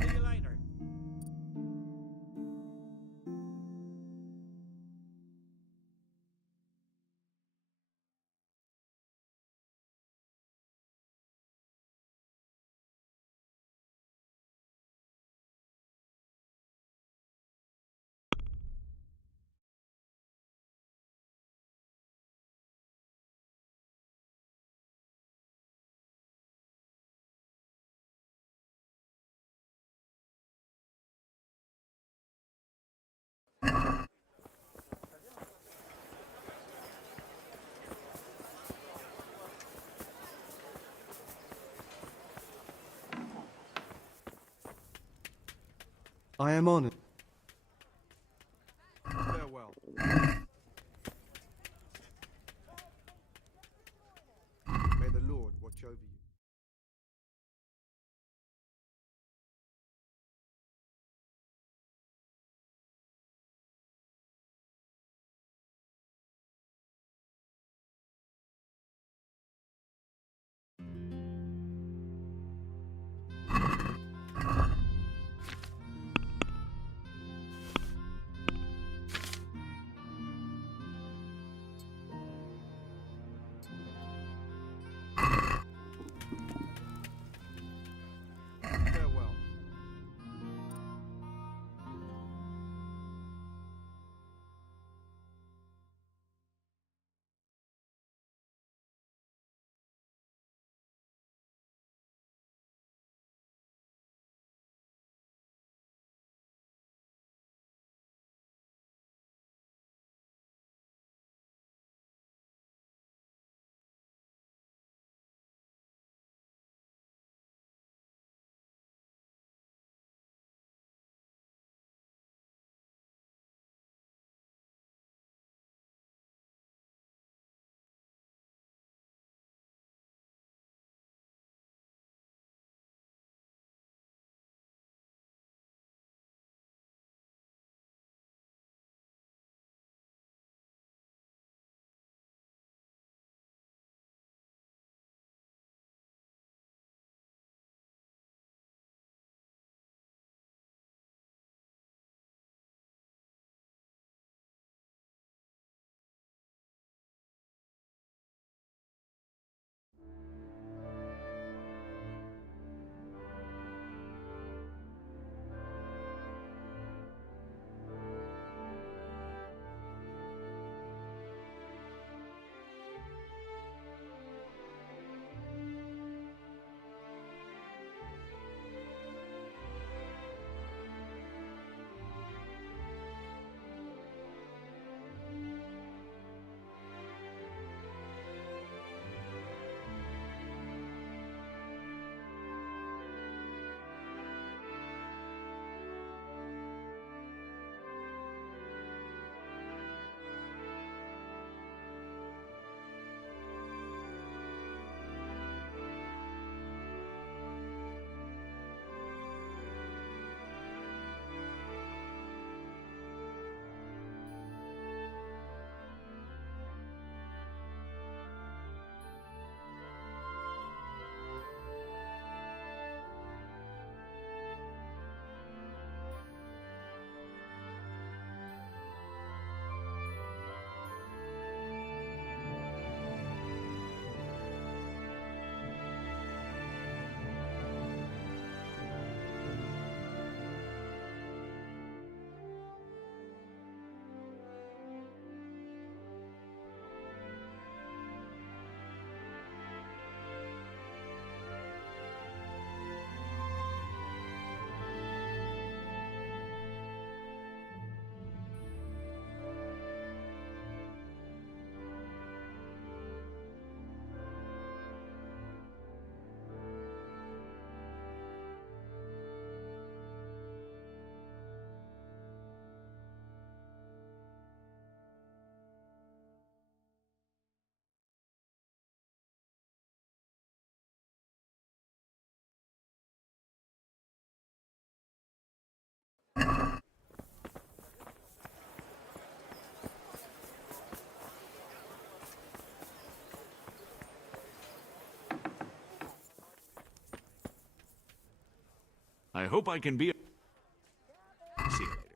See you later. I am honored. Farewell. May the Lord watch over you. I hope I can be... See you later.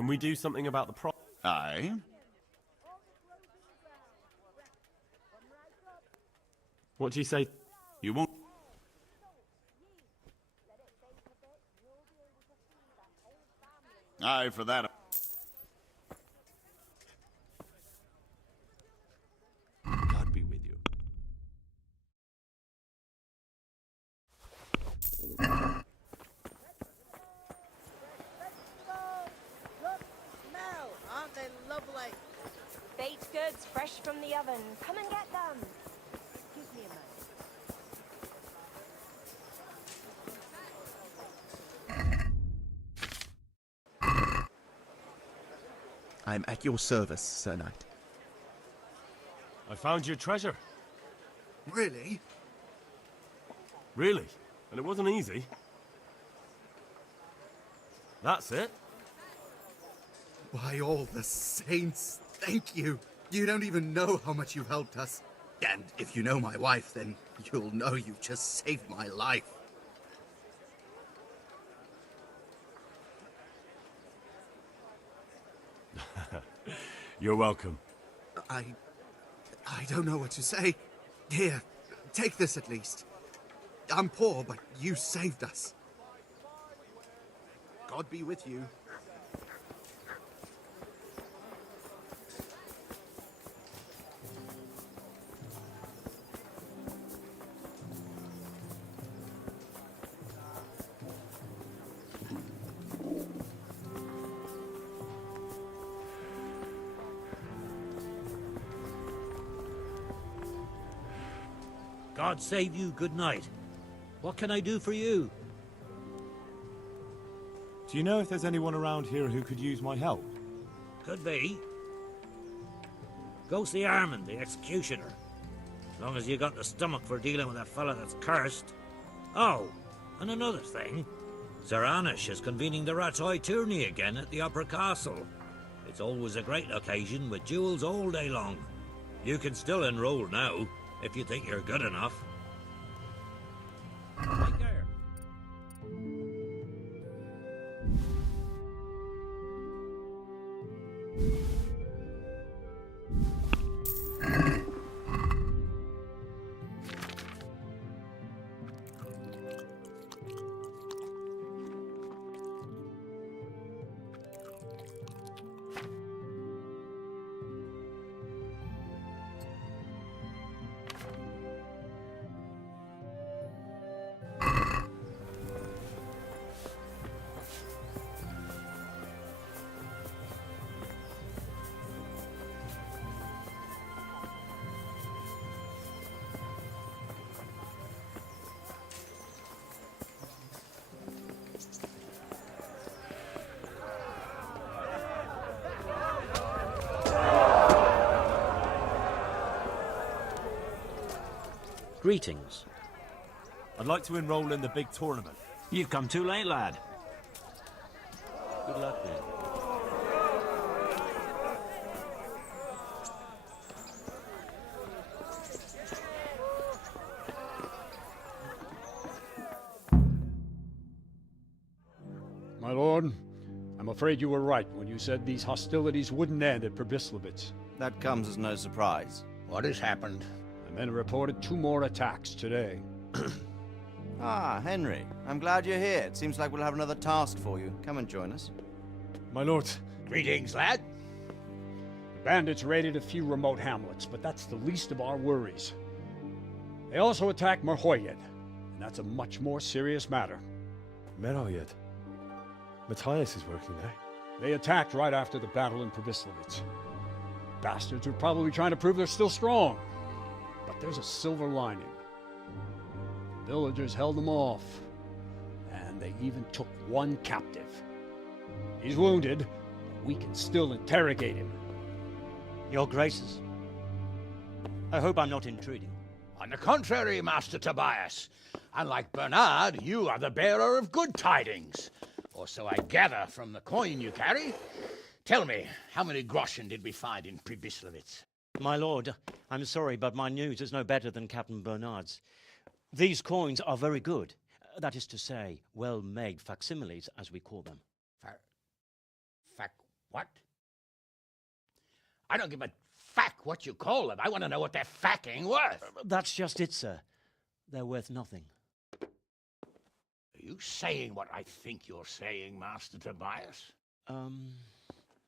Can we do something about the problem? Aye? What do you say? You won't... Aye, for that. God be with you. Look, smell. Aren't they lovely? Baked goods fresh from the oven. Come and get them. Give me a moment. I am at your service, Sir Knight. I found your treasure. Really? Really? And it wasn't easy. That's it? By all the saints, thank you. You don't even know how much you've helped us. And if you know my wife, then you'll know you just saved my life. You're welcome. I don't know what to say. Here, take this at least. I'm poor, but you saved us. God be with you. God save you, good night. What can I do for you? Do you know if there's anyone around here who could use my help? Could be. Go see Armand, the executioner. As long as you got the stomach for dealing with a fella that's cursed. Oh, and another thing. Sir Anish is convening the Ratoi tourney again at the Upper Castle. It's always a great occasion with duels all day long. You can still enroll now, if you think you're good enough. Take care. Greetings. I'd like to enroll in the big tournament. You've come too late, lad. Good luck then. My lord, I'm afraid you were right when you said these hostilities wouldn't end at Probislavitz. That comes as no surprise. What has happened? The men reported 2 more attacks today. Ah, Henry. I'm glad you're here. It seems like we'll have another task for you. Come and join us. My lord. Greetings, lad. The bandits raided a few remote hamlets, but that's the least of our worries. They also attacked Merhoyed, and that's a much more serious matter. Merhoyed? Matthias is working there. They attacked right after the battle in Probislavitz. Bastards were probably trying to prove they're still strong. But there's a silver lining. The villagers held them off, and they even took 1 captive. He's wounded, but we can still interrogate him. Your Graces, I hope I'm not intruding. On the contrary, Master Tobias. Unlike Bernard, you are the bearer of good tidings. Or so I gather from the coin you carry. Tell me, how many groschen did we find in Probislavitz? My lord, I'm sorry, but my news is no better than Captain Bernard's. These coins are very good. That is to say, well-made facsimiles, as we call them. What? I don't give a fuck what you call them. I want to know what they're fucking worth. That's just it, sir. They're worth nothing. Are you saying what I think you're saying, Master Tobias?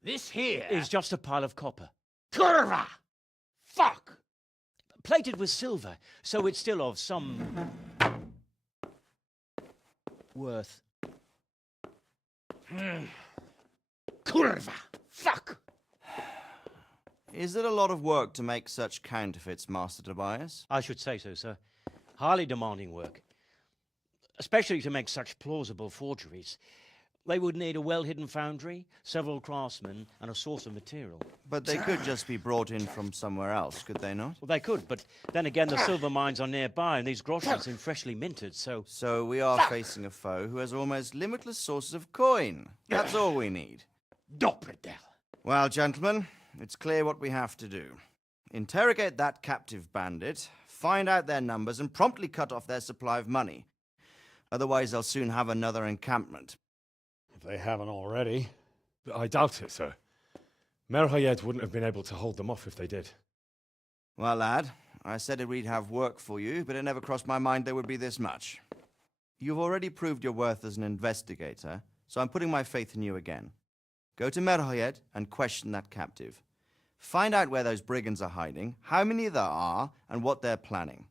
This here is just a pile of copper. Curva! Fuck! Plated with silver, so it's still of some worth. Curva! Fuck! Is it a lot of work to make such counterfeits, Master Tobias? I should say so, sir. Highly demanding work. Especially to make such plausible forgeries. They would need a well-hidden foundry, several craftsmen, and a source of material. But they could just be brought in from somewhere else, could they not? Well, they could, but then again, the silver mines are nearby, and these groschens seem freshly minted, so... So we are facing a foe who has almost limitless sources of coin. That's all we need. Doppelder. Well, gentlemen, it's clear what we have to do. Interrogate that captive bandit, find out their numbers, and promptly cut off their supply of money. Otherwise, they'll soon have another encampment. If they haven't already. I doubt it, sir. Merhayed wouldn't have been able to hold them off if they did. Well, lad, I said we'd have work for you, but it never crossed my mind there would be this much. You've already proved your worth as an investigator, so I'm putting my faith in you again. Go to Merhayed and question that captive. Find out where those brigands are hiding, how many there are, and what they're planning.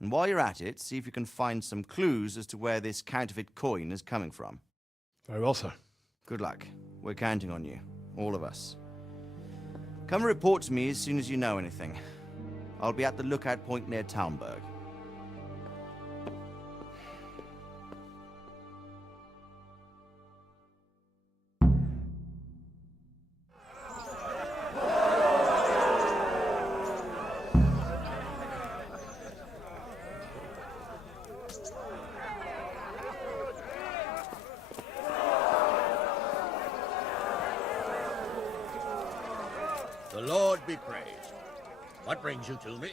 And while you're at it, see if you can find some clues as to where this counterfeit coin is coming from. Very well, sir. Good luck. We're counting on you. All of us. Come report to me as soon as you know anything. I'll be at the lookout point near Talmberg. The Lord be praised. What brings you to me?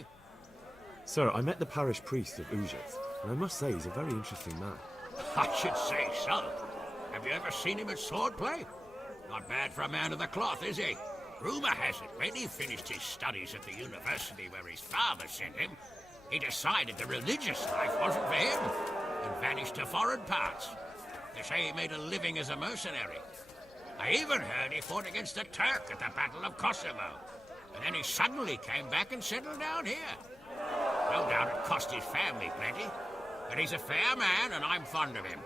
Sir, I met the parish priest of Uzhitz, and I must say he's a very interesting man. I should say so. Have you ever seen him at swordplay? Not bad for a man of the cloth, is he? Rumor has it, when he finished his studies at the university where his father sent him, he decided the religious life wasn't for him, and vanished to foreign parts. They say he made a living as a mercenary. I even heard he fought against the Turk at the Battle of Kosovo. And then he suddenly came back and settled down here. No doubt it cost his family plenty. But he's a fair man, and I'm fond of him.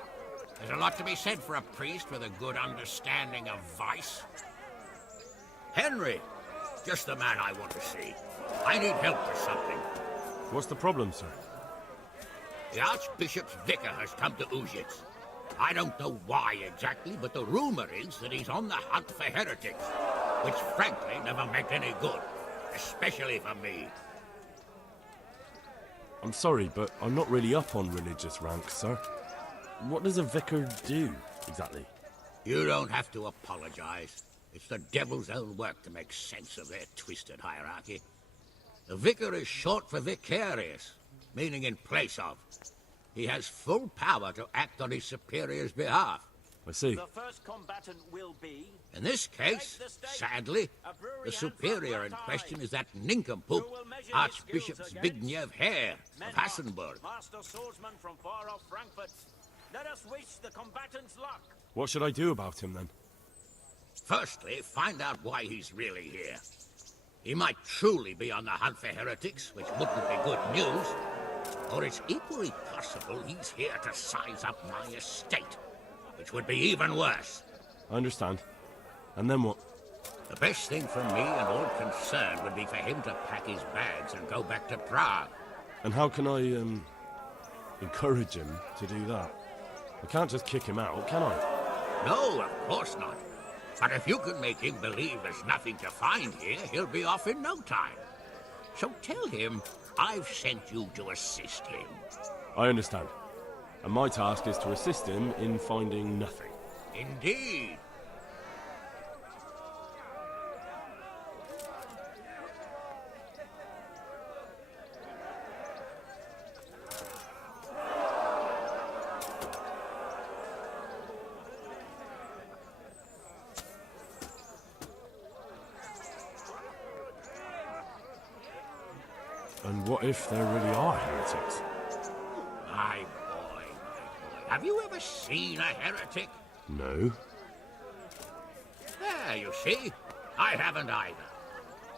There's a lot to be said for a priest with a good understanding of vice. Henry, just the man I want to see. I need help with something. What's the problem, sir? The Archbishop's vicar has come to Uzhitz. I don't know why exactly, but the rumor is that he's on the hunt for heretics, which frankly never meant any good, especially for me. I'm sorry, but I'm not really up on religious ranks, sir. What does a vicar do, exactly? You don't have to apologize. It's the devil's own work to make sense of their twisted hierarchy. The vicar is short for vicarious, meaning in place of. He has full power to act on his superior's behalf. I see. The first combatant will be... In this case, sadly, the superior in question is that nincompoop, Archbishop Zbigniew Hare of Hassenburg. Master swordsman from far off Frankfurt. Let us wish the combatants luck. What should I do about him, then? Firstly, find out why he's really here. He might truly be on the hunt for heretics, which wouldn't be good news. Or it's equally possible he's here to size up my estate, which would be even worse. I understand. And then what? The best thing for me and all concerned would be for him to pack his bags and go back to Prague. And how can I, encourage him to do that? I can't just kick him out, can I? No, of course not. But if you can make him believe there's nothing to find here, he'll be off in no time. So tell him I've sent you to assist him. I understand. And my task is to assist him in finding nothing. Indeed. And what if there really are heretics? My boy. Have you ever seen a heretic? No. There, you see. I haven't either.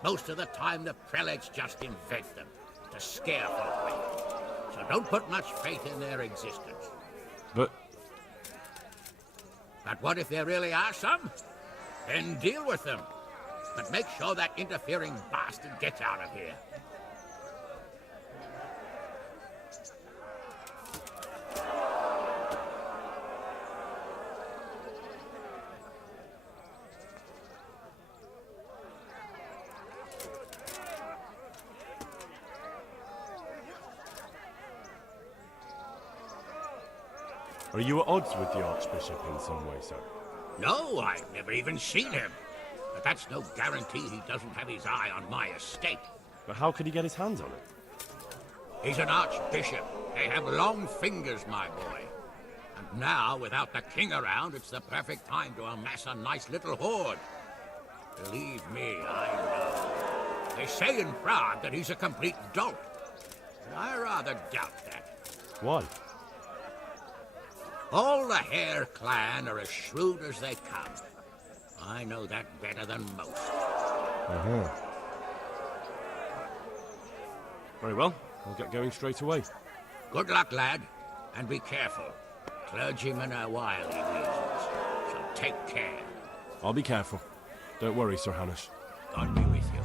Most of the time, the prelates just invent them to scare folk with. So don't put much faith in their existence. But what if there really are some? Then deal with them. But make sure that interfering bastard gets out of here. are you at odds with the Archbishop in some way, sir? No, I've never even seen him. But that's no guarantee he doesn't have his eye on my estate. But how could he get his hands on it? He's an archbishop. They have long fingers, my boy. And now, without the king around, it's the perfect time to amass a nice little hoard. Believe me, I know. They say in Prague that he's a complete dolt. But I rather doubt that. Why? All the Hare clan are as shrewd as they come. I know that better than most. Very well. I'll get going straight away. Good luck, lad. And be careful. Clergymen are wily weasels. So take care. I'll be careful. Don't worry, Sir Hanish. God be with you.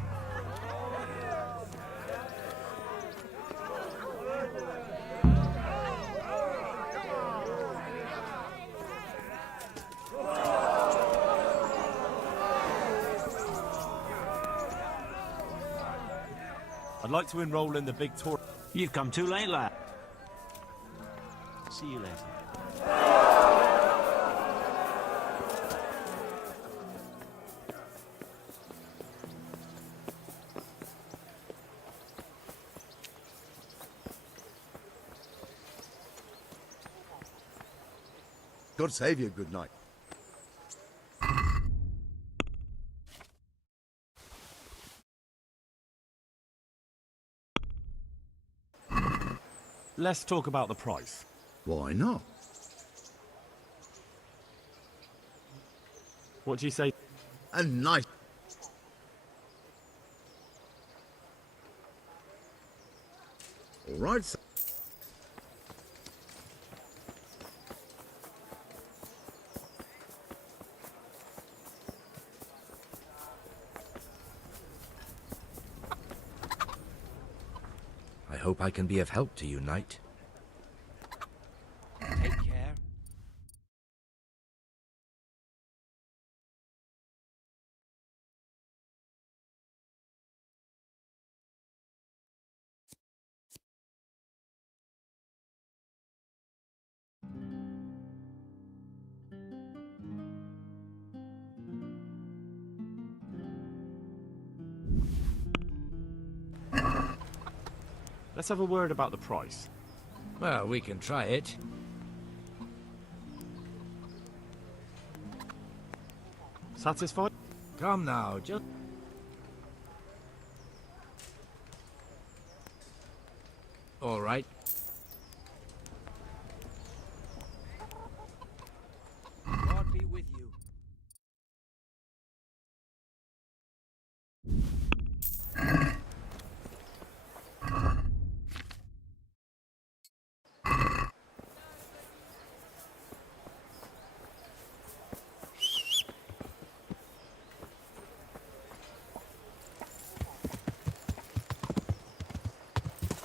I'd like to enroll in the big tour. You've come too late, lad. See you later. God save you, good night. Let's talk about the price. Why not? What do you say? A nice... All right, sir. I hope I can be of help to you, knight. Take care. Let's have a word about the price. Well, we can try it. Satisfied? Come now, just... All right. God be with you.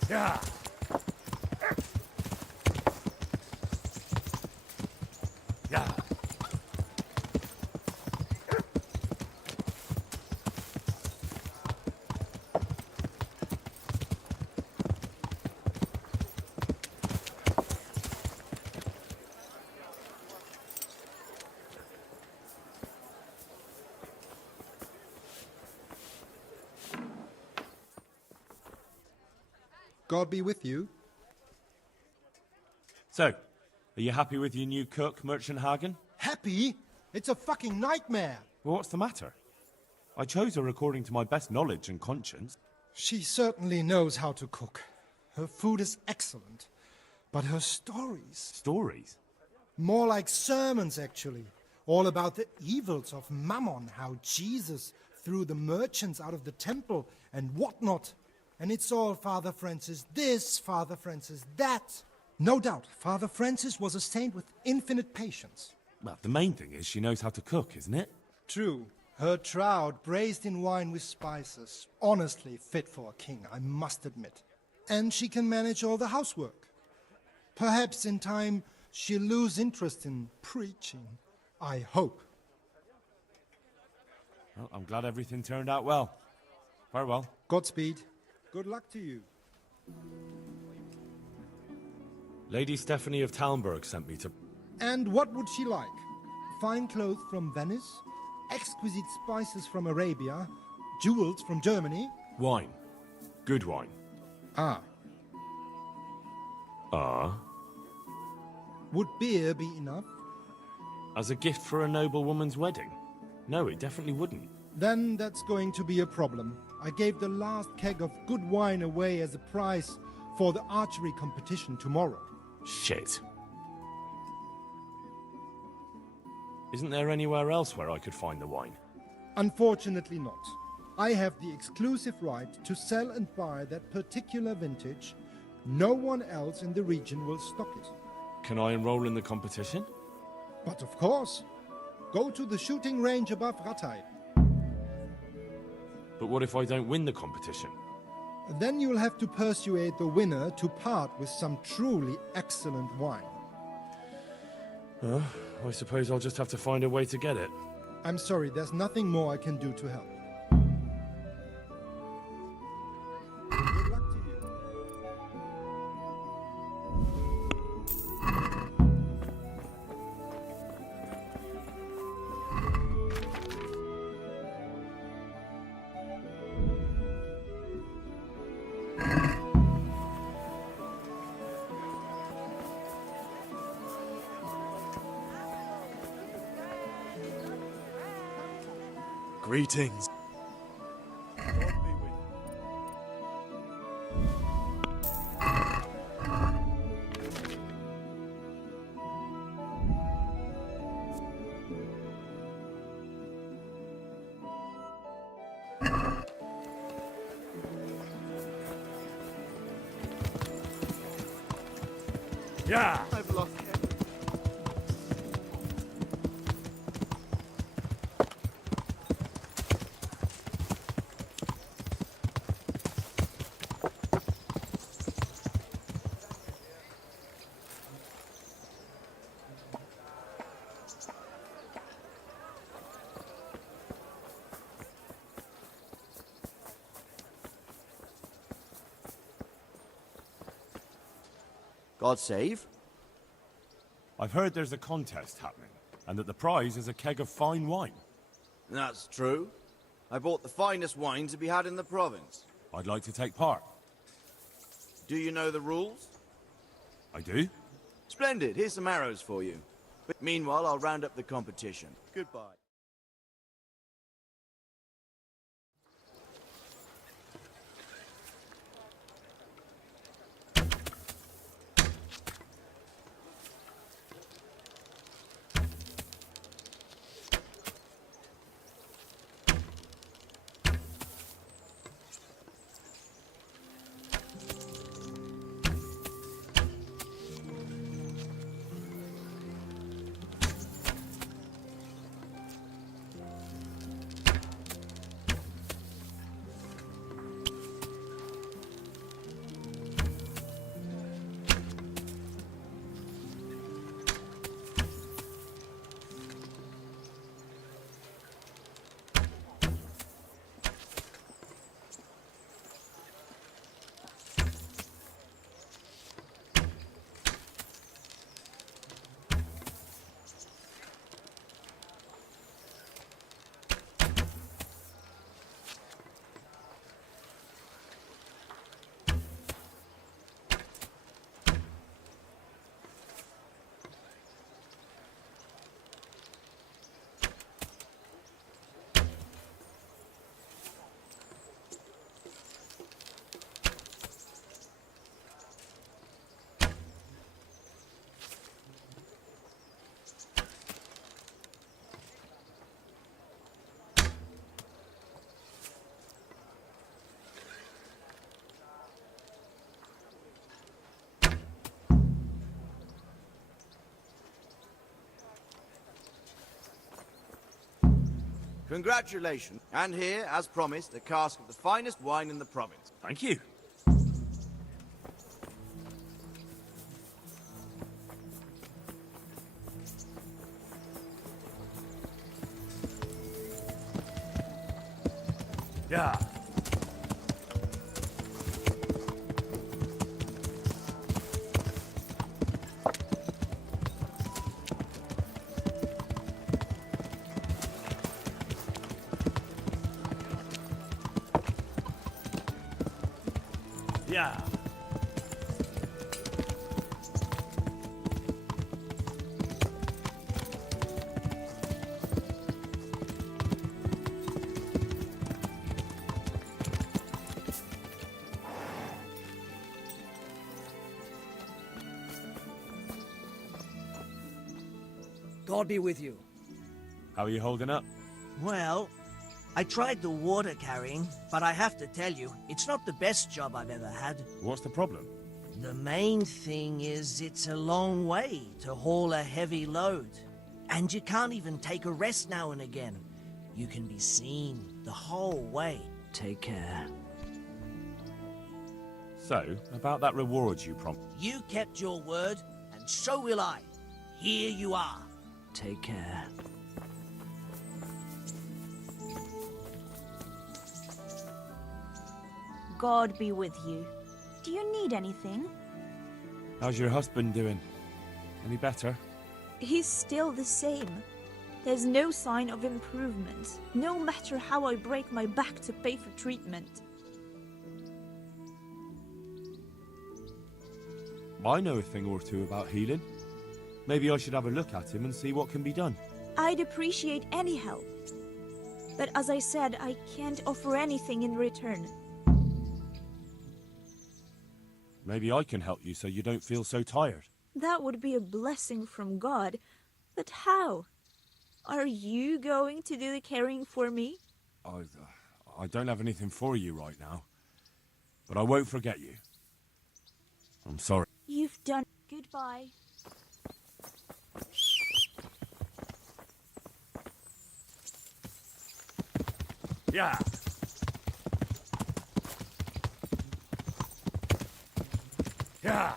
Yeah. Yeah. God be with you. So, are you happy with your new cook, Merchant Hagen? Happy? It's a fucking nightmare. Well, what's the matter? I chose her according to my best knowledge and conscience. She certainly knows how to cook. Her food is excellent. But her stories... Stories? More like sermons, actually. All about the evils of Mammon, how Jesus threw the merchants out of the temple and whatnot. And it's all Father Francis this, Father Francis that. No doubt, Father Francis was a saint with infinite patience. Well, the main thing is she knows how to cook, isn't it? True. Her trout braised in wine with spices. Honestly fit for a king, I must admit. And she can manage all the housework. Perhaps in time she'll lose interest in preaching. I hope. Well, I'm glad everything turned out well. Farewell. Godspeed. Good luck to you. Lady Stephanie of Talmberg sent me to... And what would she like? Fine clothes from Venice? Exquisite spices from Arabia? Jewels from Germany? Wine. Good wine. Ah. Ah? Would beer be enough? As a gift for a noble woman's wedding? No, it definitely wouldn't. Then that's going to be a problem. I gave the last keg of good wine away as a prize for the archery competition tomorrow. Shit. Isn't there anywhere else where I could find the wine? Unfortunately not. I have the exclusive right to sell and buy that particular vintage. No one else in the region will stock it. Can I enroll in the competition? But of course. Go to the shooting range above Rattay. But what if I don't win the competition? Then you'll have to persuade the winner to part with some truly excellent wine. I suppose I'll just have to find a way to get it. I'm sorry, there's nothing more I can do to help. Good luck to you. Greetings. Yeah! I've lost God save? I've heard there's a contest happening, and that the prize is a keg of fine wine. That's true. I bought the finest wine to be had in the province. I'd like to take part. Do you know the rules? I do? Splendid. Here's some arrows for you. But meanwhile, I'll round up the competition. Goodbye. Congratulations. And here, as promised, a cask of the finest wine in the province. Thank you. Yeah. Yeah. God be with you. How are you holding up? Well, I tried the water carrying, but I have to tell you, it's not the best job I've ever had. What's the problem? The main thing is it's a long way to haul a heavy load. And you can't even take a rest now and again. You can be seen the whole way. Take care. So, about that reward you promised. You kept your word, and so will I. Here you are. Take care. God be with you. Do you need anything? How's your husband doing? Any better? He's still the same. There's no sign of improvement, no matter how I break my back to pay for treatment. I know a thing or two about healing. Maybe I should have a look at him and see what can be done. I'd appreciate any help. But as I said, I can't offer anything in return. Maybe I can help you so you don't feel so tired. That would be a blessing from God. But how? Are you going to do the carrying for me? I don't have anything for you right now. But I won't forget you. I'm sorry. You've done... Goodbye. Yeah. Yeah.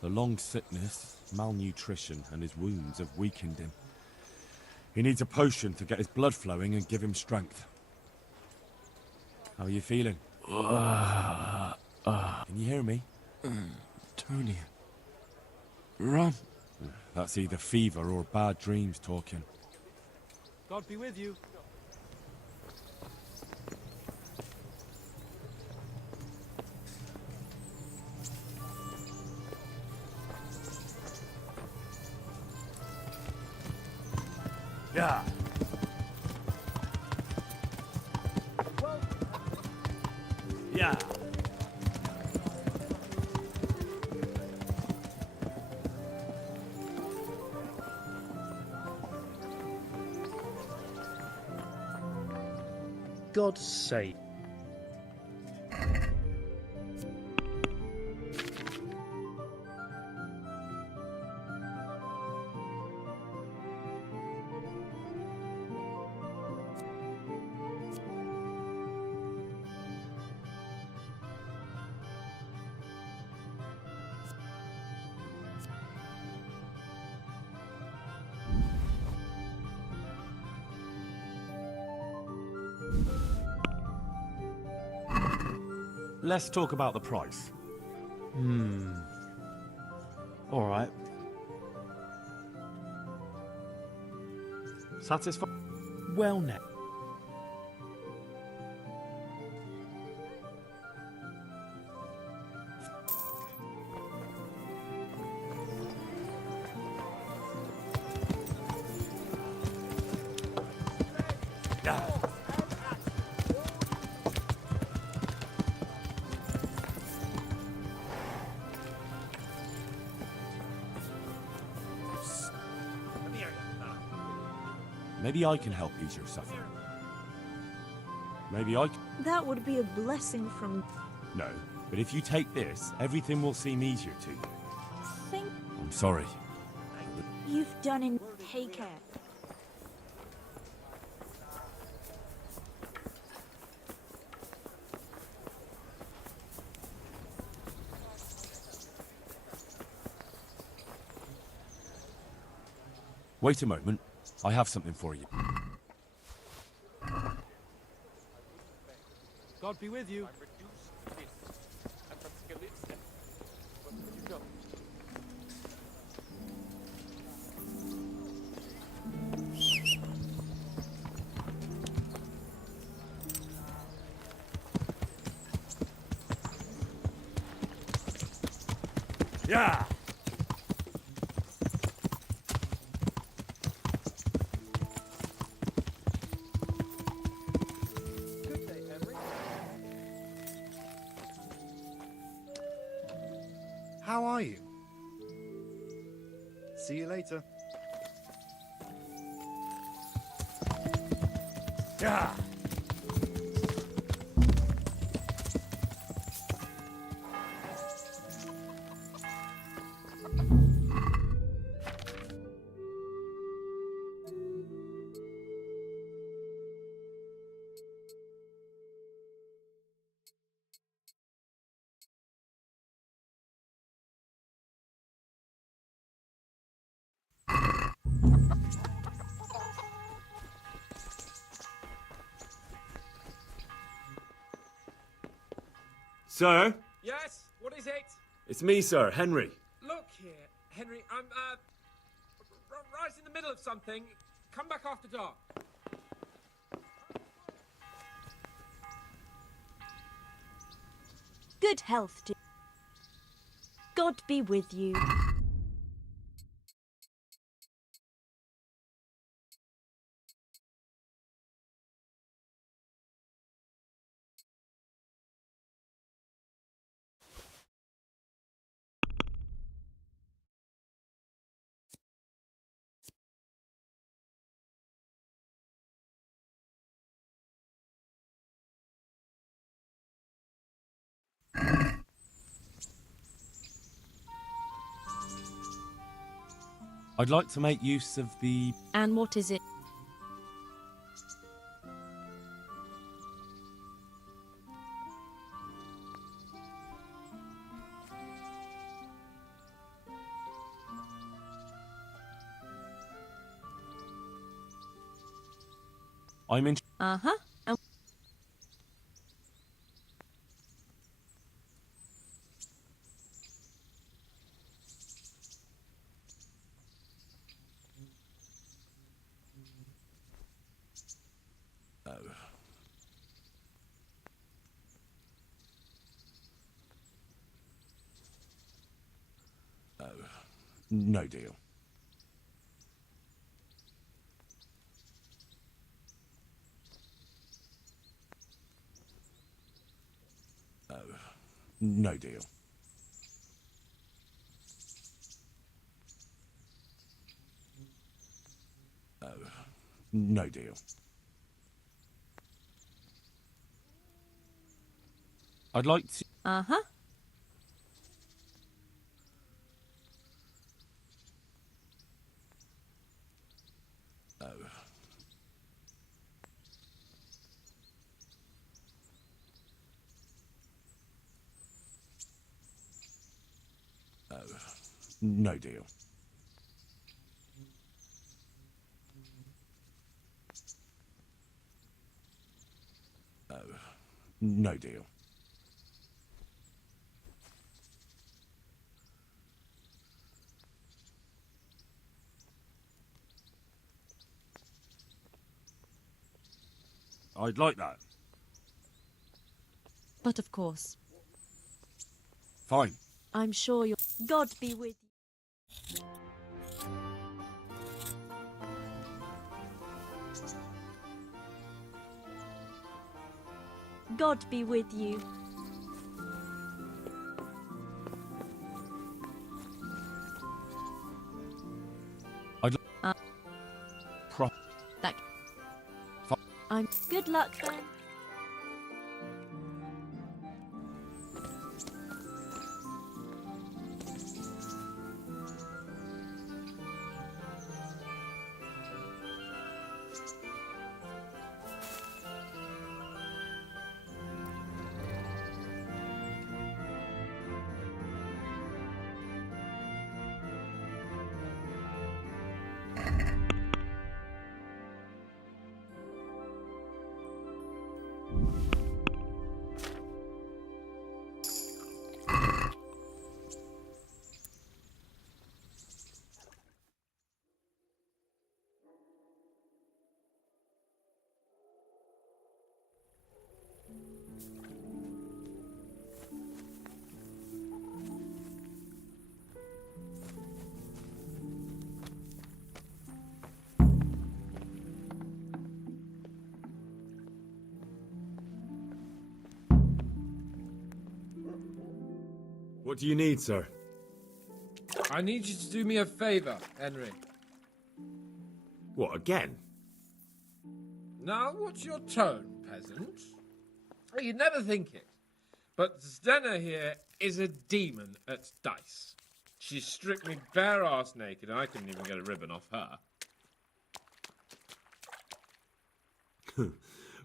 The long sickness, malnutrition, and his wounds have weakened him. He needs a potion to get his blood flowing and give him strength. How are you feeling? Can you hear me? Tony. Run. That's either fever or bad dreams talking. God be with you. Yeah. Yeah. God's sake. Let's talk about the price. All right. Satisfied? Well now. Maybe I can help ease your suffering. Maybe I can... That would be a blessing from... No, but if you take this, everything will seem easier to you. Think I'm sorry. you've done in... Take care. Wait a moment. I have something for you. God be with you. Yeah! How are you? See you later. Yeah! Sir? Yes? What is it? It's me, sir, Henry. Look here, Henry, I'm, right in the middle of something. Come back after dark. Good health, dear. God be with you. I'd like to make use of the... And what is it? I'm in... Uh-huh. No deal. No deal. No deal. I'd like to... Uh-huh. No deal. No deal. I'd like that. But of course, Fine. I'm sure your God be with you. God be with you. I'd... Uh, Pro... That... time. Good luck then. What do you need, sir? I need you to do me a favor, Henry. What, again? Now, what's your tone, peasant? You'd never think it, but Zdenna here is a demon at dice. She stripped me bare arse naked, and I couldn't even get a ribbon off her.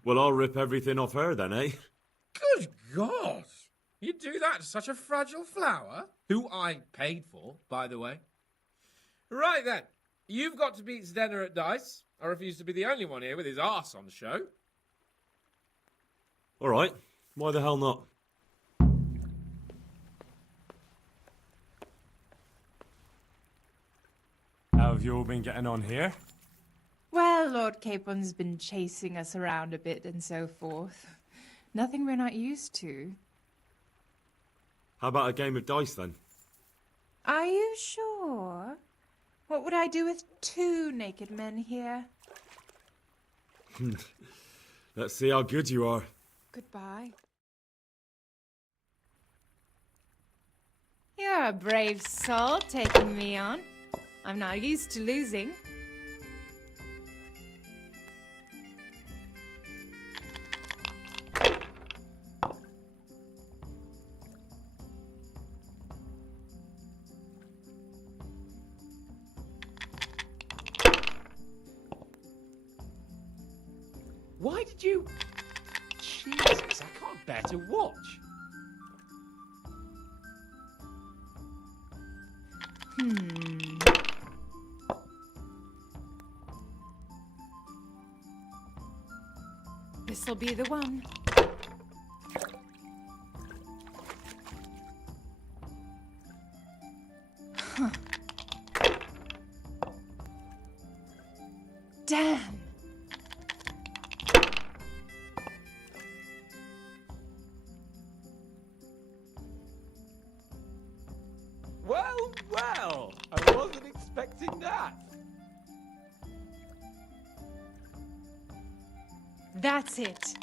Well, I'll rip everything off her then, eh? Good God! You do that to such a fragile flower? Who I paid for, by the way. Right then, you've got to beat Zdenna at dice. I refuse to be the only one here with his arse on show. All right. Why the hell not? How have you all been getting on here? Well, Lord Capon's been chasing us around a bit and so forth. Nothing we're not used to. How about a game of dice then? Are you sure? What would I do with 2 naked men here? Let's see how good you are. Goodbye. You're a brave soul taking me on. I'm not used to losing. Why did you... Jesus, I can't bear to watch. This'll be the one. Huh. Damn. Well, well, I wasn't expecting that. That's it.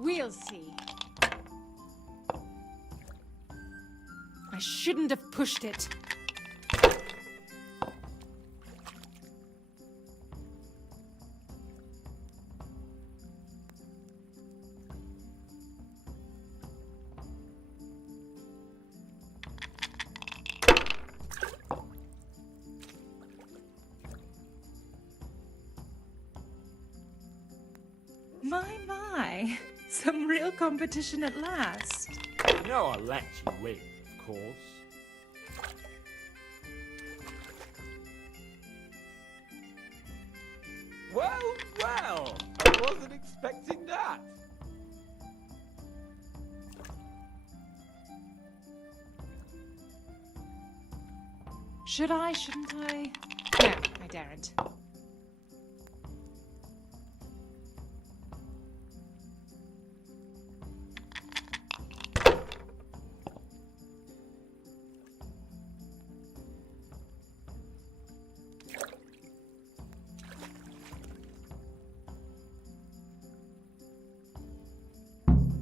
We'll see. I shouldn't have pushed it. My. Some real competition at last. You know I'll let you win, of course. Well, well, I wasn't expecting that. Should I, shouldn't I? No, I daren't.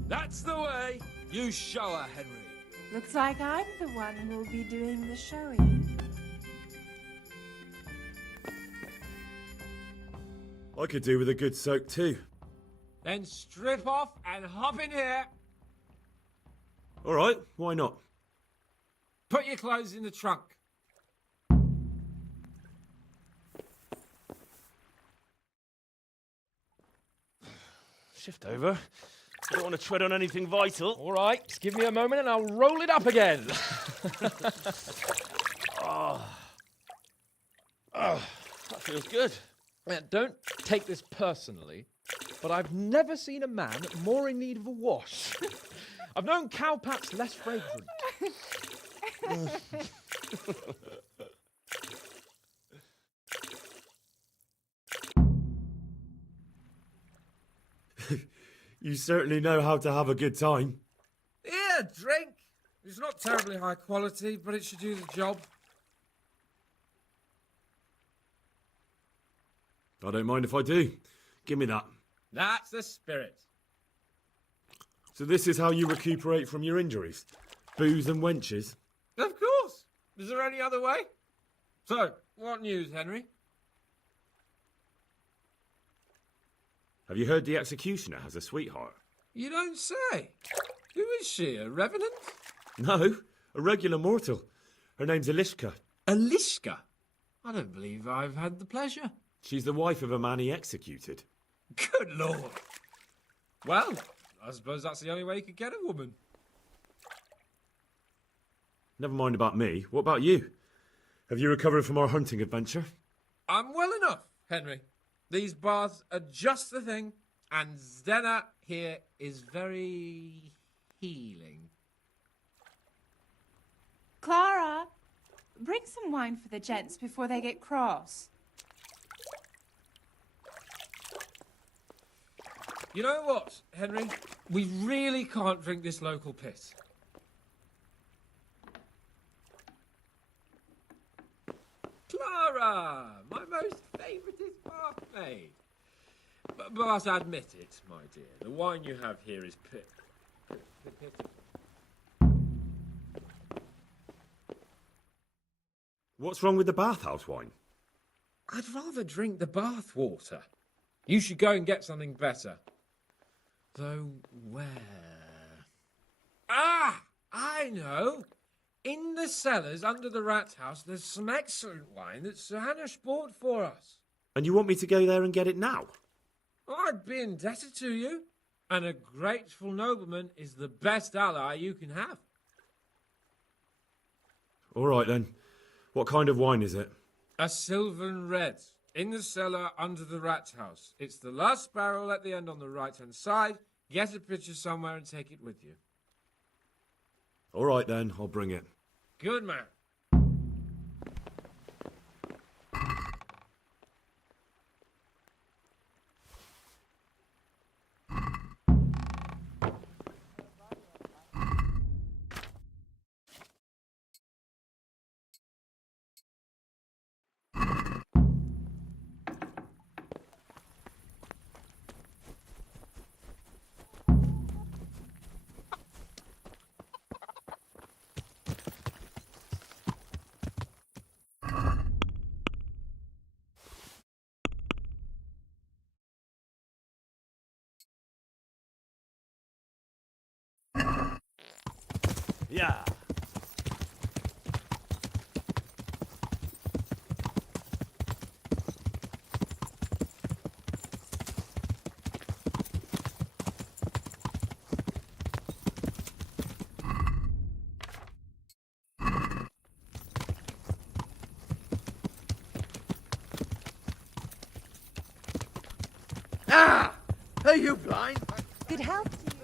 That's the way. You show her, Henry. Looks like I'm the one who will be doing the showing. I could do with a good soak too. Then strip off and hop in here. All right, why not? Put your clothes in the trunk. Shift over. I don't want to tread on anything vital. All right, just give me a moment and I'll roll it up again. Oh, that feels good. Don't take this personally, but I've never seen a man more in need of a wash. I've known cowpats less fragrant. You certainly know how to have a good time. Here, drink. It's not terribly high quality, but it should do the job. I don't mind if I do. Give me that. That's the spirit. So this is how you recuperate from your injuries? Booze and wenches? Of course. Is there any other way? So, what news, Henry? Have you heard the executioner has a sweetheart? You don't say. Who is she, a revenant? No, a regular mortal. Her name's Elishka. Elishka? I don't believe I've had the pleasure. She's the wife of a man he executed. Good Lord. Well, I suppose that's the only way you could get a woman. Never mind about me. What about you? Have you recovered from our hunting adventure? I'm well enough, Henry. These baths are just the thing, and Zdena here is very healing. Clara, bring some wine for the gents before they get cross. You know what, Henry? We really can't drink this local piss. Clara, my most favouriteest bathmaid. But I must admit it, my dear. The wine you have here is pitiful. What's wrong with the bathhouse wine? I'd rather drink the bath water. You should go and get something better. Though where? Ah! I know! In the cellars under the rat house, there's some excellent wine that Sir Hanish bought for us. And you want me to go there and get it now? I'd be indebted to you. And a grateful nobleman is the best ally you can have. All right then. What kind of wine is it? A Sylvan Red. In the cellar under the rat house. It's the last barrel at the end on the right-hand side. Get a pitcher somewhere and take it with you. All right then, I'll bring it. Good man. Yeah. Ah! Are you blind? Good health to you.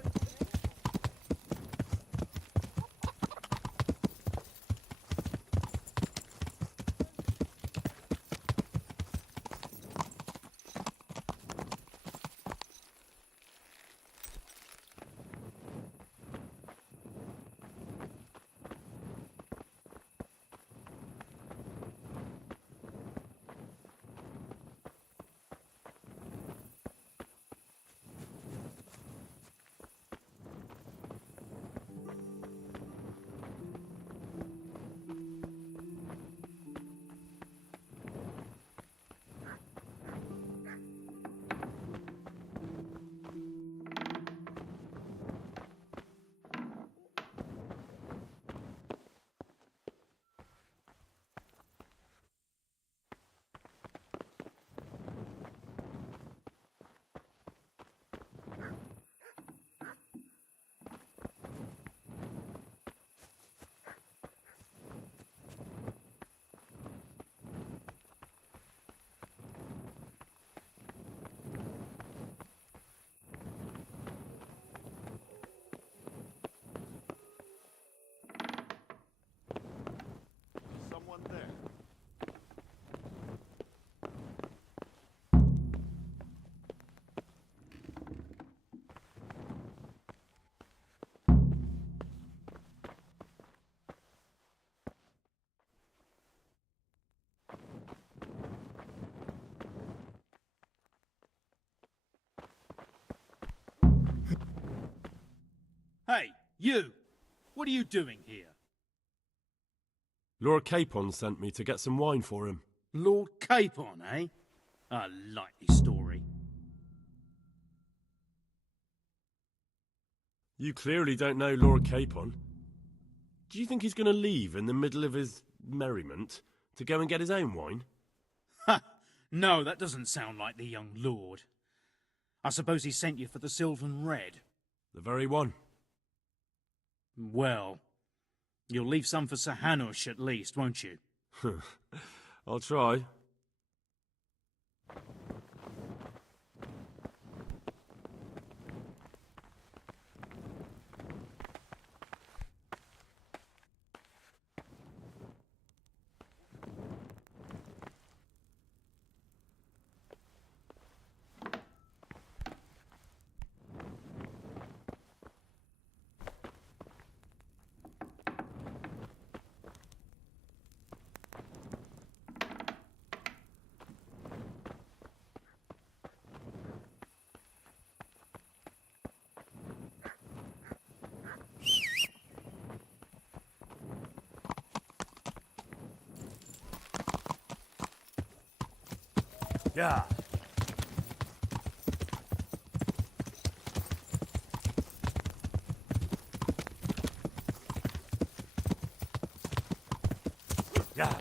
Hey, you! What are you doing here? Lord Capon sent me to get some wine for him. Lord Capon, eh? A likely story. You clearly don't know Lord Capon. Do you think he's going to leave in the middle of his merriment to go and get his own wine? Ha! No, that doesn't sound like the young lord. I suppose he sent you for the Sylvan Red. The very one. Well, you'll leave some for Sir Hanush at least, won't you? I'll try. Yeah. Yeah.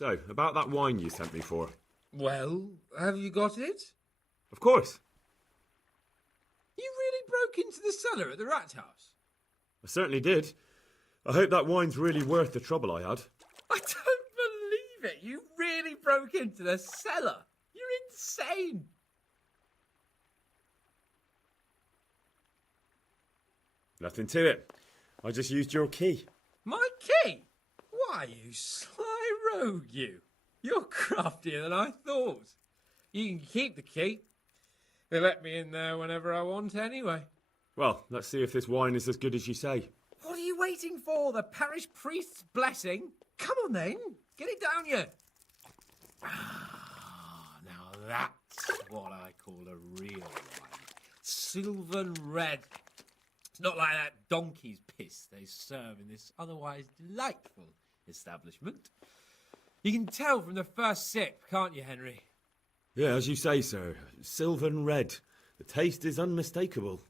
So, about that wine you sent me for. Well, have you got it? Of course. You really broke into the cellar at the Rat House? I certainly did. I hope that wine's really worth the trouble I had. I don't believe it. You really broke into the cellar. You're insane. Nothing to it. I just used your key. My key? Why, you sly rogue, you. You're craftier than I thought. You can keep the key. They let me in there whenever I want anyway. Well, let's see if this wine is as good as you say. What are you waiting for? The parish priest's blessing? Come on then. Get it down you. Now that's what I call a real wine. Sylvan Red. It's not like that donkey's piss they serve in this otherwise delightful establishment. You can tell from the first sip, can't you, Henry? Yeah, as you say, sir. Sylvan Red. The taste is unmistakable.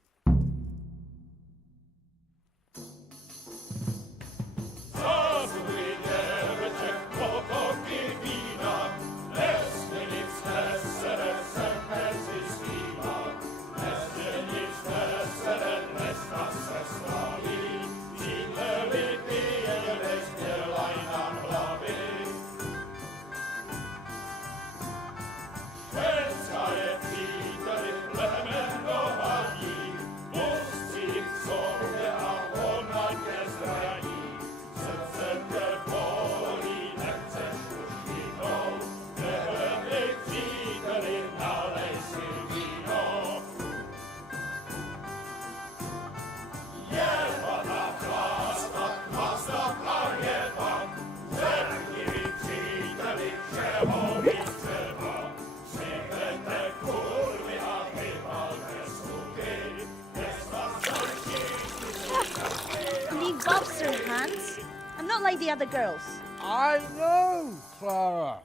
Leave Bob's hands. I'm not like the other girls. I know, Clara.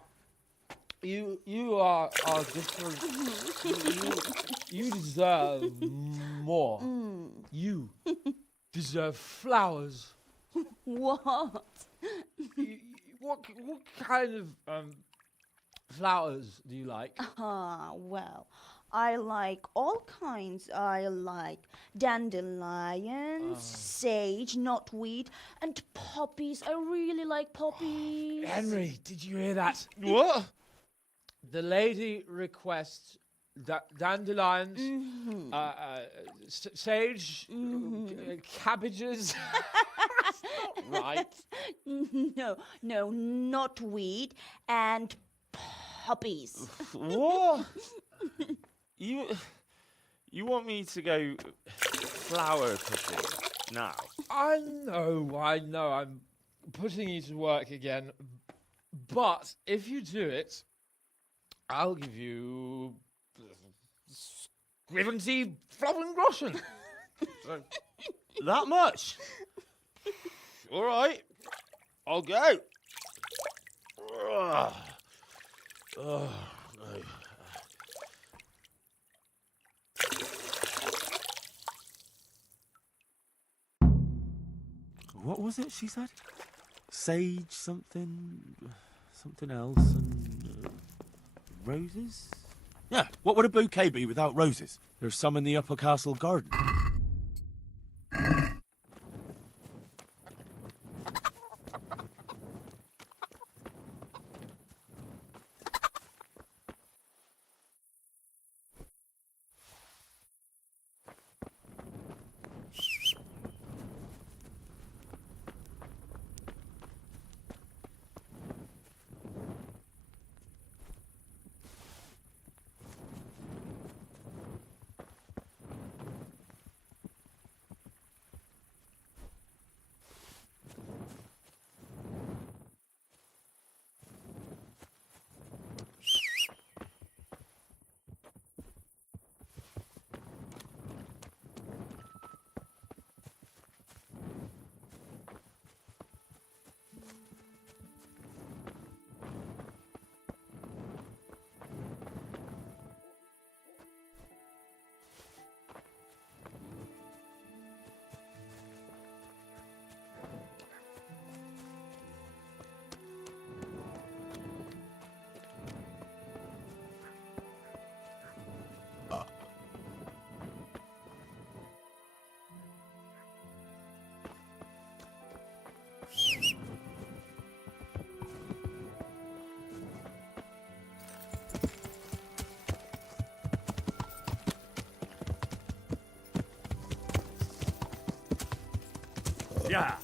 You are different. you deserve more. You deserve flowers. What? What kind of flowers do you like? Well, I like all kinds. I like dandelions, sage, knotweed, and poppies. I really like poppies. Henry, did you hear that? What? The lady requests dandelions, sage, cabbages. Right. No, knotweed and poppies. What? You want me to go flower picking now? I know. I'm putting you to work again. But if you do it, I'll give you 70 Groschen. So, that much? All right, I'll go. Oh, no. What was it she said? Sage something else, and roses? Yeah, what would a bouquet be without roses? There's some in the upper castle garden. Yeah.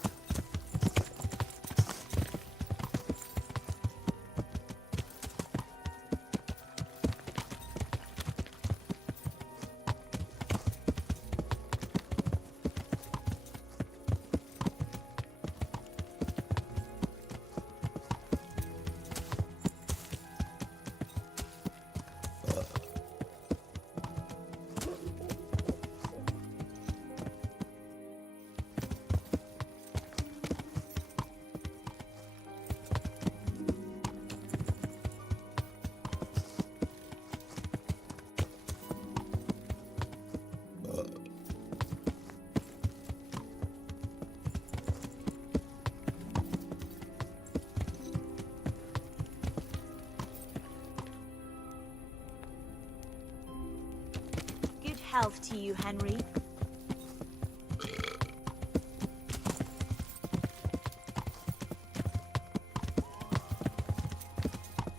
Good health to you, Henry.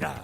Yeah.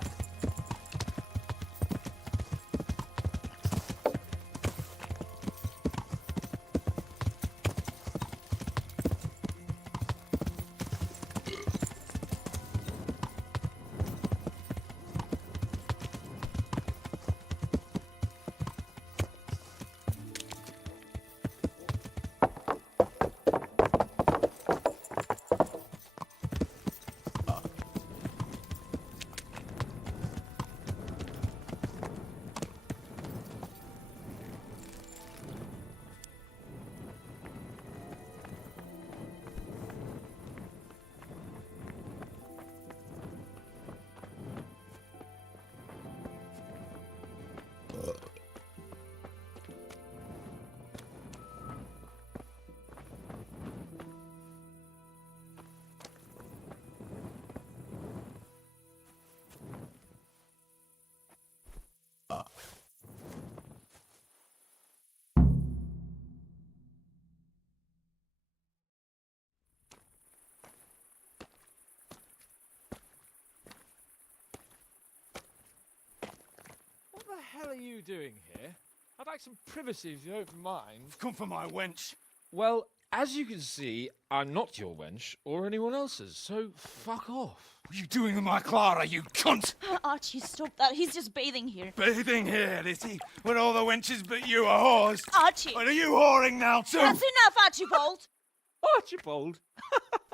the hell are you doing here? I'd like some privacy if you don't mind. Come for my wench. Well, as you can see, I'm not your wench or anyone else's, so fuck off. What are you doing with my Clara, you cunt? Archie, stop that. He's just bathing here. Bathing here, is he? When all the wenches but you are whores. Archie! And are you whoring now, too? That's enough, Archibald! Archibald?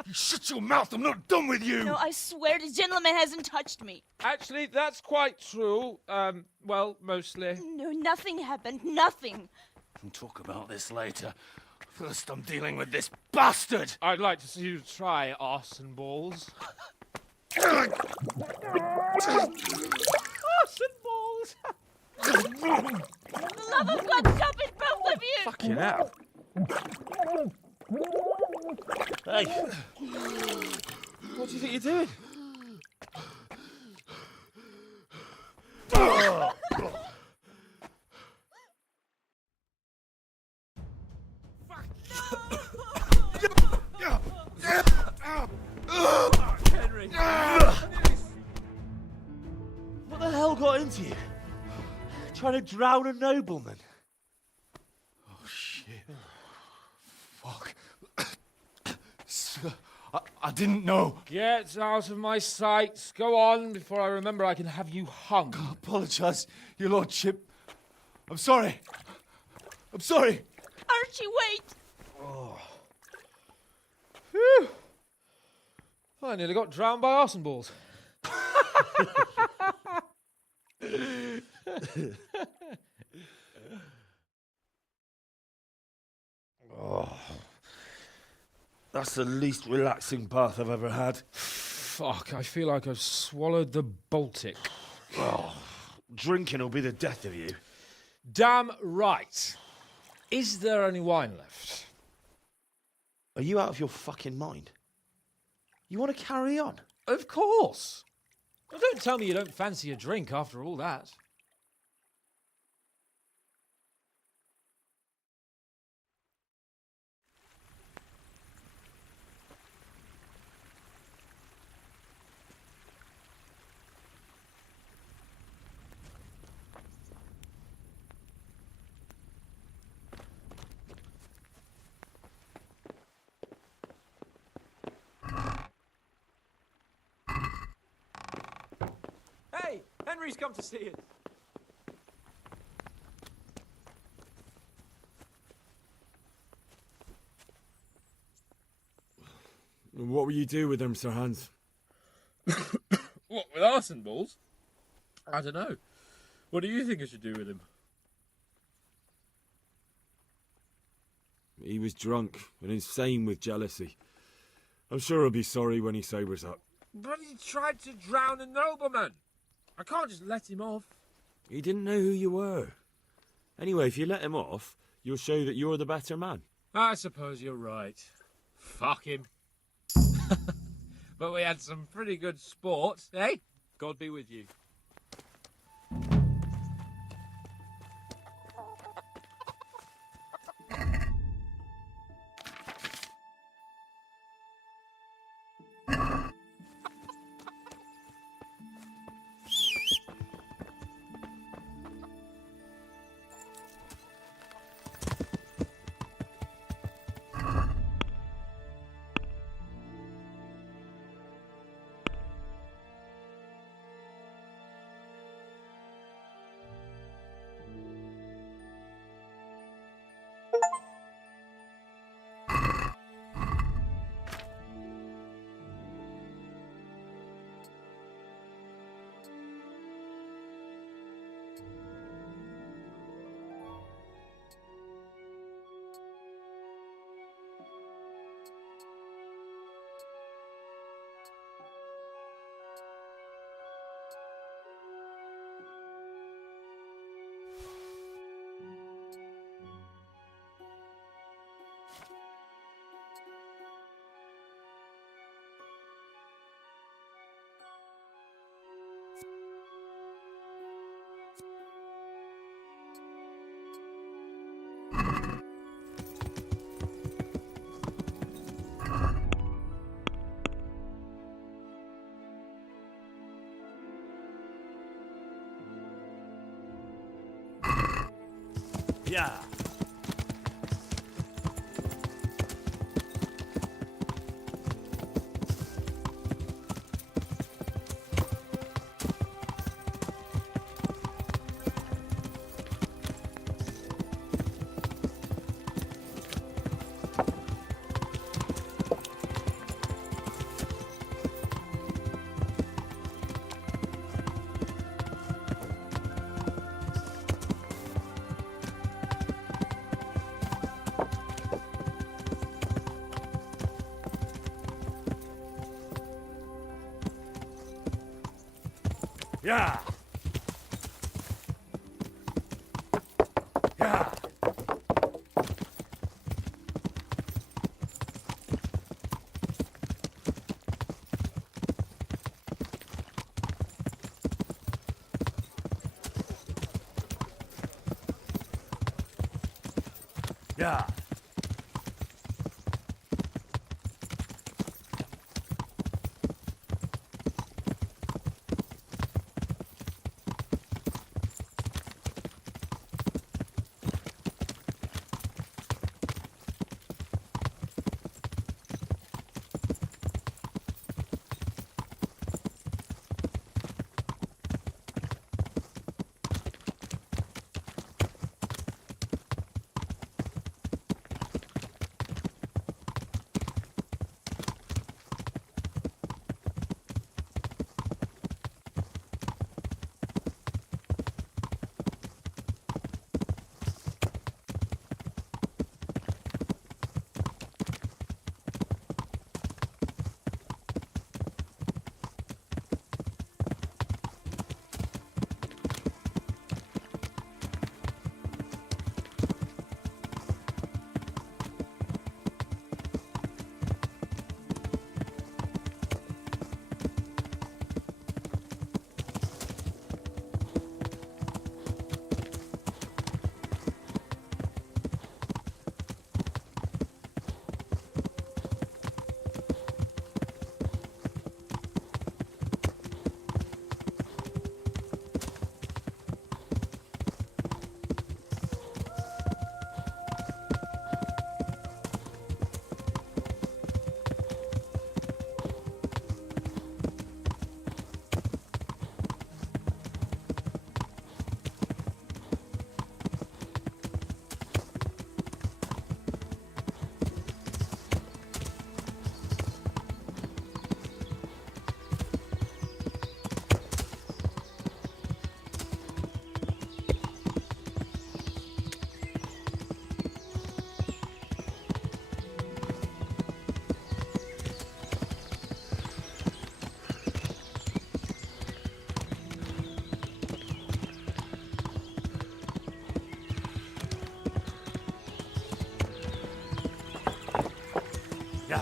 You shut your mouth, I'm not done with you! No, I swear the gentleman hasn't touched me. Actually, that's quite true. Well, mostly. No, nothing happened. Nothing. We'll talk about this later. First, I'm dealing with this bastard! I'd like to see you try arse and balls. Arse and balls! For the love of God, stop it, both of you! Fucking hell. Hey! What do you think you're doing? Henry! What the hell got into you? Trying to drown a nobleman? Oh, shit. Fuck. I didn't know. Get out of my sight. Go on before I remember I can have you hung. I apologise, your lordship. I'm sorry. I'm sorry. Archie, wait! Oh. Phew. I nearly got drowned by arse and balls. Oh. That's the least relaxing bath I've ever had. Fuck, I feel like I've swallowed the Baltic. Oh, drinking will be the death of you. Damn right. Is there any wine left? Are you out of your fucking mind? You want to carry on? Of course. Well, don't tell me you don't fancy a drink after all that. Hey, Henry's come to see us. What will you do with them, Sir Hans? What, with arse and balls? I don't know. What do you think I should do with him? He was drunk and insane with jealousy. I'm sure he'll be sorry when he sobers up. But he tried to drown a nobleman. I can't just let him off. He didn't know who you were. Anyway, if you let him off, you'll show that you're the better man. I suppose you're right. Fuck him. But we had some pretty good sport, eh? God be with you. Yeah. Yeah. Yeah. Yeah.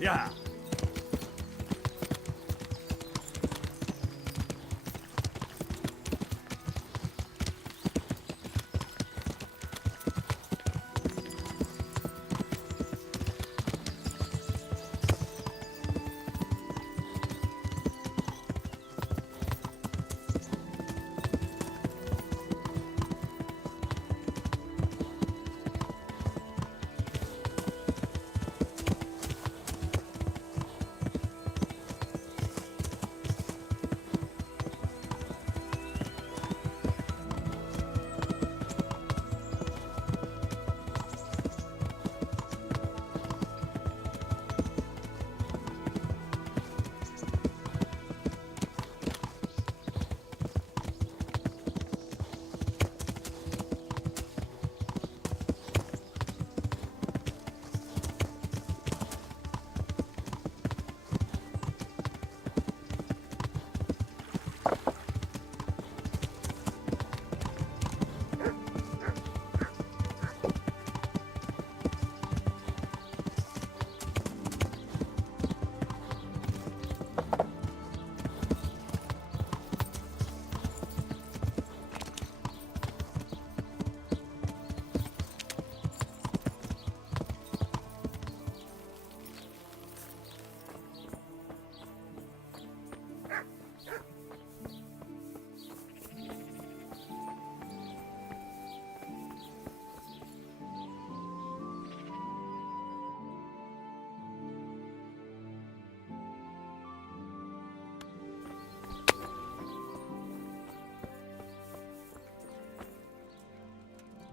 Yeah.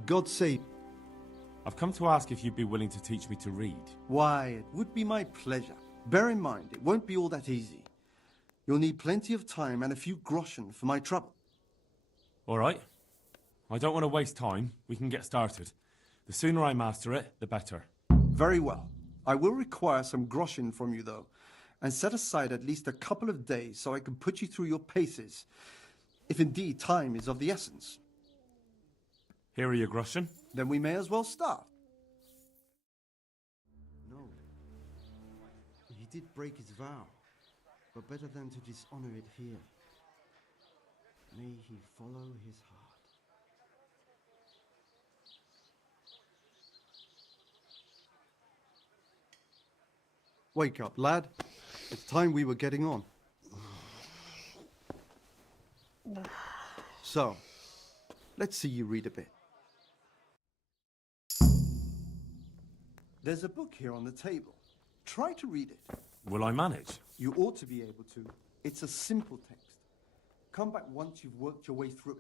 God save. I've come to ask if you'd be willing to teach me to read. Why, it would be my pleasure. Bear in mind, it won't be all that easy. You'll need plenty of time and a few groschen for my trouble. All right. I don't want to waste time. We can get started. The sooner I master it, the better. Very well. I will require some groschen from you, though, and set aside at least a couple of days so I can put you through your paces, if indeed time is of the essence. Here are your groschen. Then we may as well start. No. He did break his vow, but better than to dishonor it here. May he follow his heart. Wake up, lad. It's time we were getting on. So, let's see you read a bit. There's a book here on the table. Try to read it. Will I manage? You ought to be able to. It's a simple text. Come back once you've worked your way through it.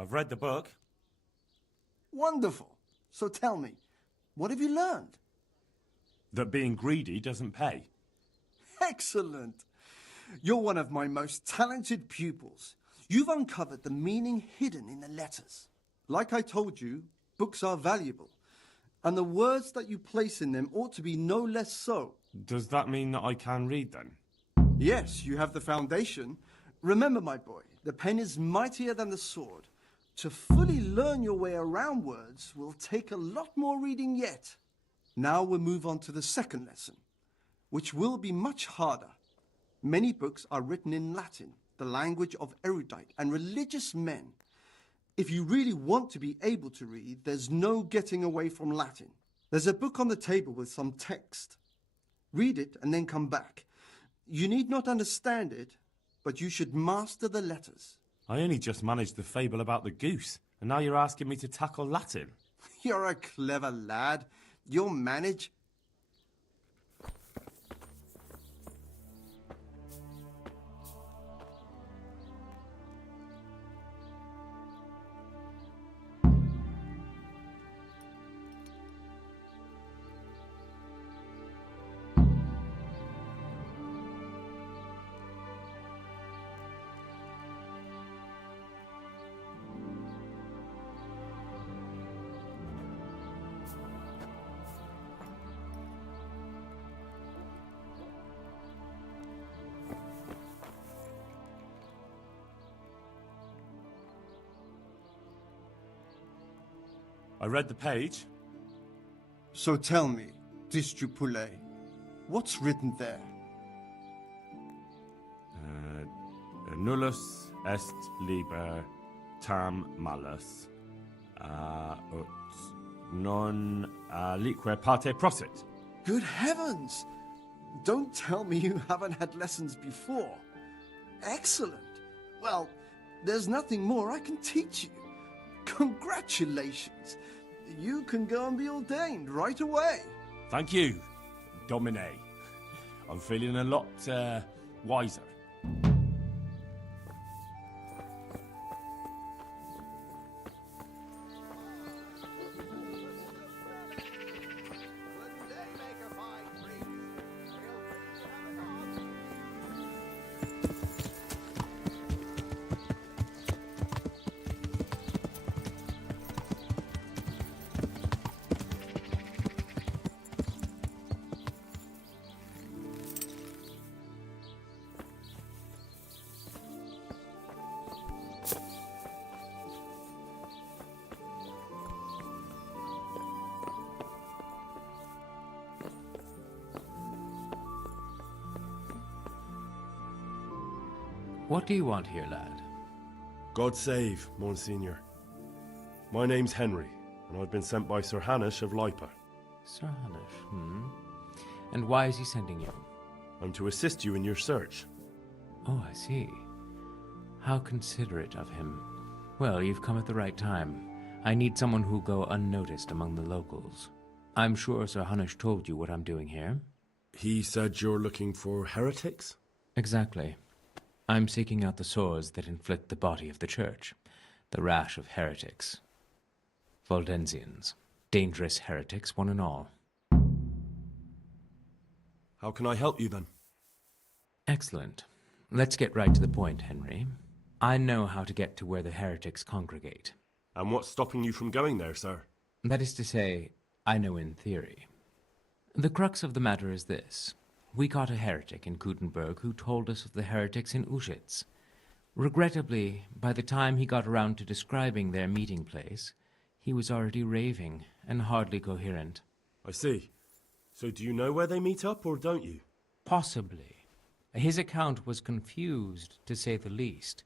I've read the book. Wonderful. So tell me, what have you learned? That being greedy doesn't pay. Excellent. You're one of my most talented pupils. You've uncovered the meaning hidden in the letters. Like I told you, books are valuable, and the words that you place in them ought to be no less so. Does that mean that I can read then? Yes, you have the foundation. Remember, my boy, the pen is mightier than the sword. To fully learn your way around words will take a lot more reading yet. Now we'll move on to the second lesson, which will be much harder. Many books are written in Latin, the language of erudite and religious men. If you really want to be able to read, there's no getting away from Latin. There's a book on the table with some text. Read it and then come back. You need not understand it, but you should master the letters. I only just managed the fable about the goose, and now you're asking me to tackle Latin. You're a clever lad. You'll manage. I read the page. So tell me, Distupule, what's written there? Nullus est liber tam malus, ut non alique parte prosit. Good heavens! Don't tell me you haven't had lessons before. Excellent. Well, there's nothing more I can teach you. Congratulations. You can go and be ordained right away. Thank you, Domine. I'm feeling a lot wiser. What do you want here, lad? God save, Monsignor. My name's Henry, and I've been sent by Sir Hanish of Lipa. Sir Hanish, And why is he sending you? I'm to assist you in your search. Oh, I see. How considerate of him. Well, you've come at the right time. I need someone who'll go unnoticed among the locals. I'm sure Sir Hanush told you what I'm doing here. He said you're looking for heretics? Exactly. I'm seeking out the sores that inflict the body of the church. The rash of heretics. Valdensians. Dangerous heretics, one and all. How can I help you then? Excellent. Let's get right to the point, Henry. I know how to get to where the heretics congregate. And what's stopping you from going there, sir? That is to say, I know in theory. The crux of the matter is this. We caught a heretic in Gutenberg who told us of the heretics in Ushitz. Regrettably, by the time he got around to describing their meeting place, he was already raving and hardly coherent. I see. So do you know where they meet up, or don't you? Possibly. His account was confused, to say the least.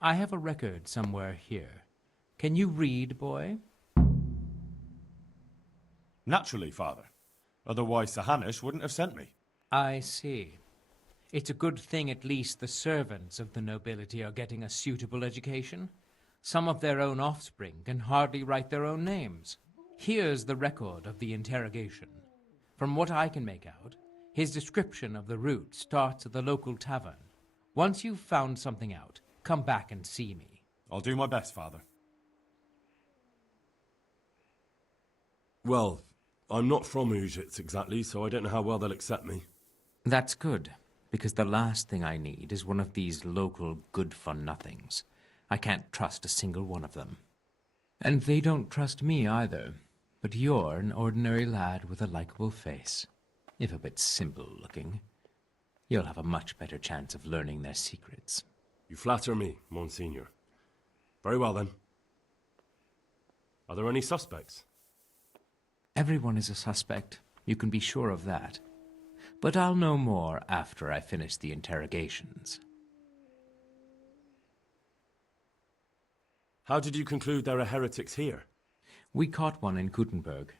I have a record somewhere here. Can you read, boy? Naturally, Father. Otherwise Sir Hanush wouldn't have sent me. I see. It's a good thing at least the servants of the nobility are getting a suitable education. Some of their own offspring can hardly write their own names. Here's the record of the interrogation. From what I can make out, his description of the route starts at the local tavern. Once you've found something out, come back and see me. I'll do my best, Father. Well, I'm not from Ujits exactly, so I don't know how well they'll accept me. That's good, because the last thing I need is one of these local good-for-nothings. I can't trust a single one of them. And they don't trust me either. But you're an ordinary lad with a likable face, if a bit simple-looking. You'll have a much better chance of learning their secrets. You flatter me, Monsignor. Very well, then. Are there any suspects? Everyone is a suspect. You can be sure of that. But I'll know more after I finish the interrogations. How did you conclude there are heretics here? We caught one in Gutenberg.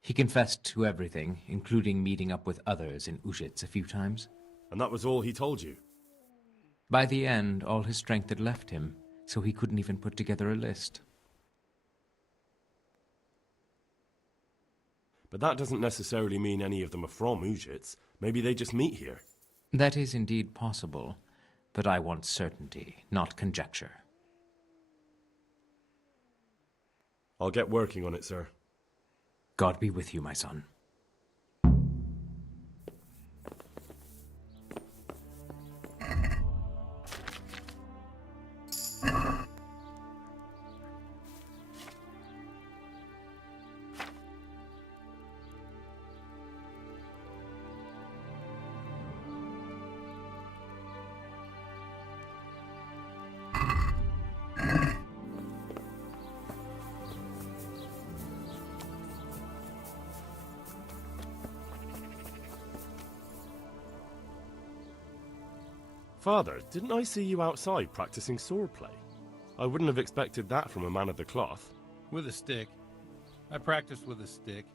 He confessed to everything, including meeting up with others in Ushitz a few times. And that was all he told you? By the end, all his strength had left him, so he couldn't even put together a list. But that doesn't necessarily mean any of them are from Ujits. Maybe they just meet here. That is indeed possible, but I want certainty, not conjecture. I'll get working on it, sir. God be with you, my son. Father, didn't I see you outside practicing swordplay? I wouldn't have expected that from a man of the cloth. With a stick. I practiced with a stick.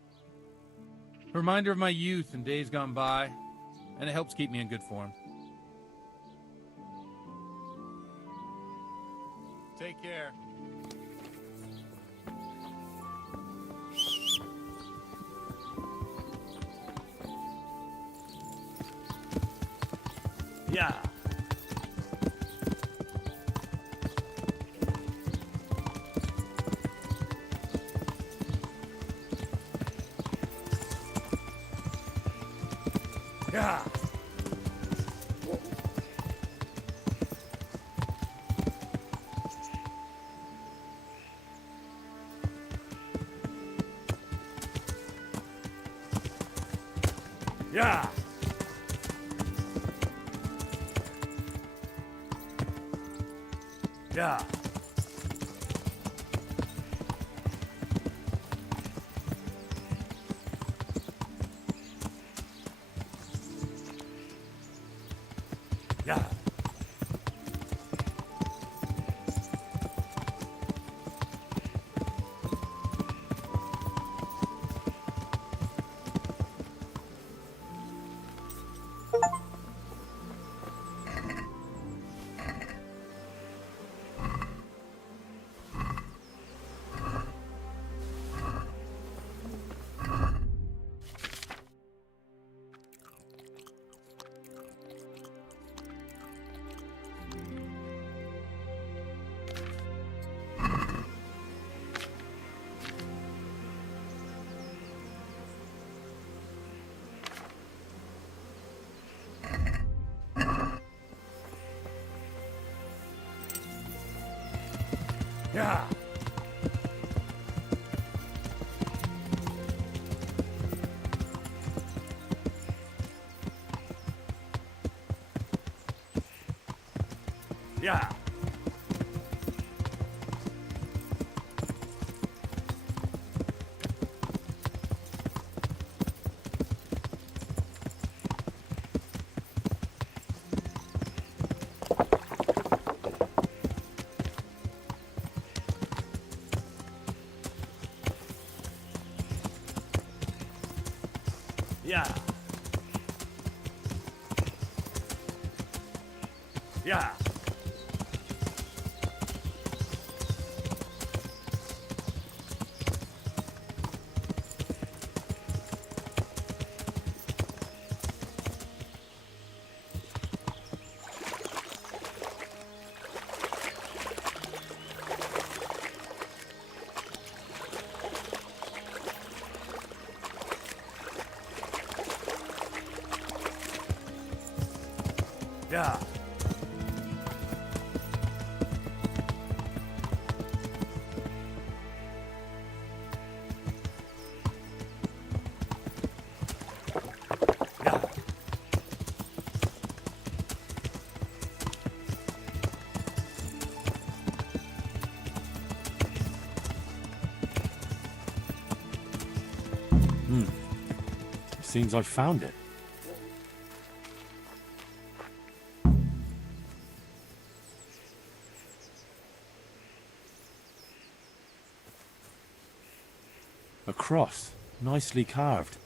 A reminder of my youth and days gone by, and it helps keep me in good form. Take care. Yeah. Yeah. Yeah. Yeah. Yeah. Yeah. Yeah. Yeah. Yeah. Yeah. Seems I've found it. A cross, nicely carved.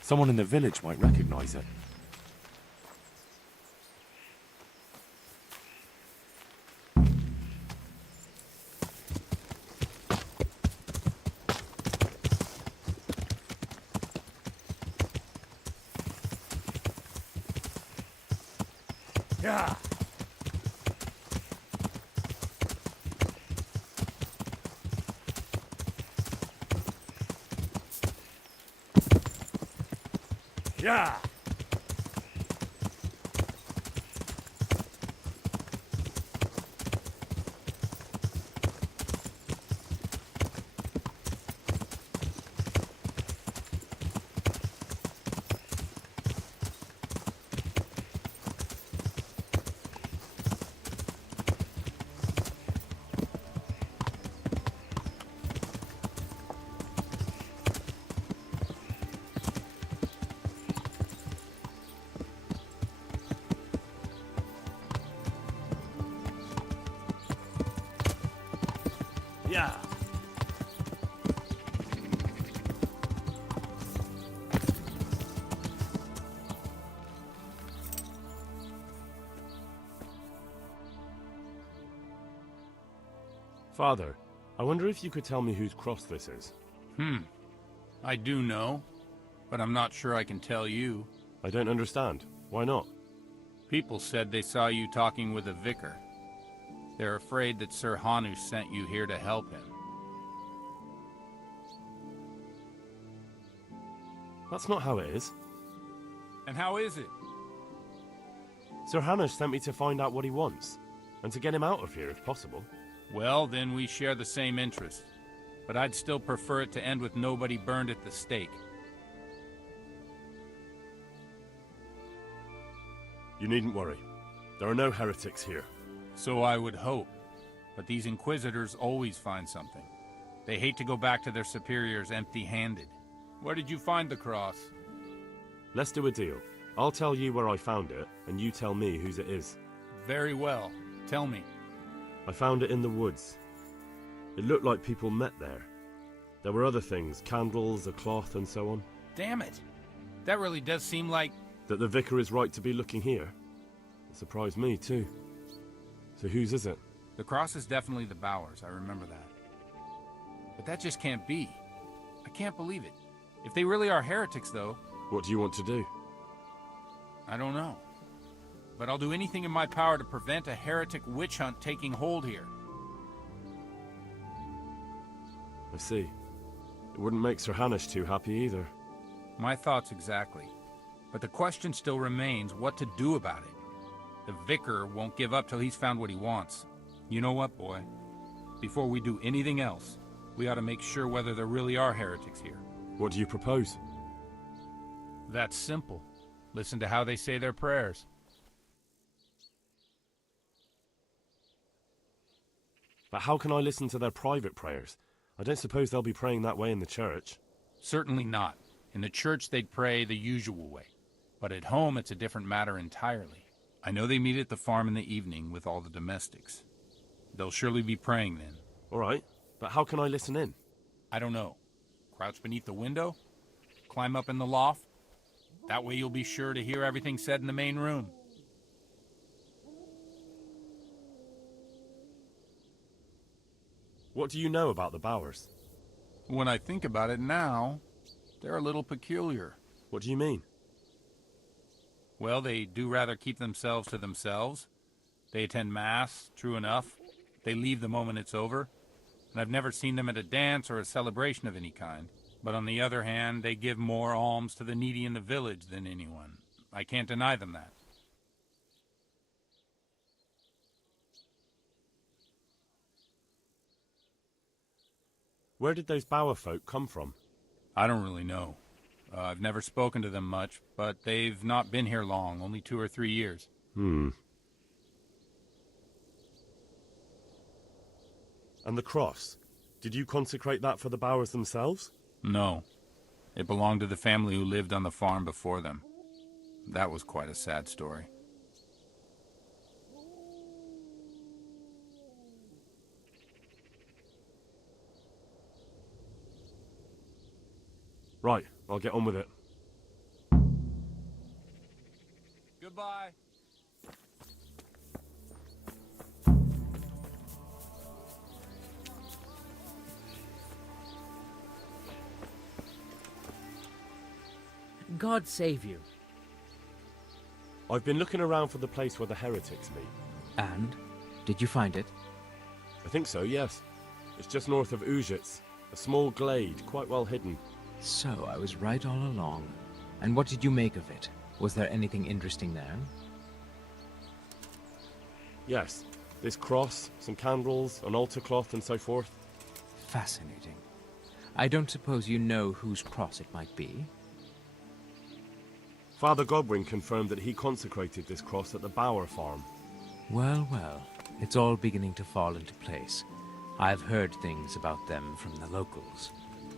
Someone in the village might recognize it. Yeah. Yeah. Yeah. Father, I wonder if you could tell me whose cross this is. I do know, but I'm not sure I can tell you. I don't understand. Why not? People said they saw you talking with a vicar. They're afraid that Sir Hanu sent you here to help him. That's not how it is. And how is it? Sir Hanush sent me to find out what he wants, and to get him out of here if possible. Well, then we share the same interest. But I'd still prefer it to end with nobody burned at the stake. You needn't worry. There are no heretics here. So I would hope. But these Inquisitors always find something. They hate to go back to their superiors empty-handed. Where did you find the cross? Let's do a deal. I'll tell you where I found it, and you tell me whose it is. Very well. Tell me. I found it in the woods. It looked like people met there. There were other things, candles, a cloth, and so on. Damn it! That really does seem like... That the vicar is right to be looking here. It surprised me, too. So whose is it? The cross is definitely the Bowers, I remember that. But that just can't be. I can't believe it. If they really are heretics, though... What do you want to do? I don't know. But I'll do anything in my power to prevent a heretic witch hunt taking hold here. I see. It wouldn't make Sir Hanush too happy either. My thoughts exactly. But the question still remains what to do about it. The vicar won't give up till he's found what he wants. You know what, boy? Before we do anything else, we ought to make sure whether there really are heretics here. What do you propose? That's simple. Listen to how they say their prayers. But how can I listen to their private prayers? I don't suppose they'll be praying that way in the church. Certainly not. In the church they'd pray the usual way. But at home it's a different matter entirely. I know they meet at the farm in the evening with all the domestics. They'll surely be praying then. All right, but how can I listen in? I don't know. Crouch beneath the window? Climb up in the loft? That way you'll be sure to hear everything said in the main room. What do you know about the Bowers? When I think about it now, they're a little peculiar. What do you mean? Well, they do rather keep themselves to themselves. They attend Mass, true enough. They leave the moment it's over. And I've never seen them at a dance or a celebration of any kind. But on the other hand, they give more alms to the needy in the village than anyone. I can't deny them that. Where did those Bower folk come from? I don't really know. I've never spoken to them much, but they've not been here long, only 2 or 3 years. And the cross? Did you consecrate that for the Bowers themselves? No. It belonged to the family who lived on the farm before them. That was quite a sad story. Right, I'll get on with it. Goodbye. God save you. I've been looking around for the place where the heretics meet. And? Did you find it? I think so, yes. It's just north of Ujits, a small glade, quite well hidden. So I was right all along. And what did you make of it? Was there anything interesting there? Yes, this cross, some candles, an altar cloth and so forth. Fascinating. I don't suppose you know whose cross it might be? Father Godwin confirmed that he consecrated this cross at the Bower farm. Well, well, it's all beginning to fall into place. I've heard things about them from the locals.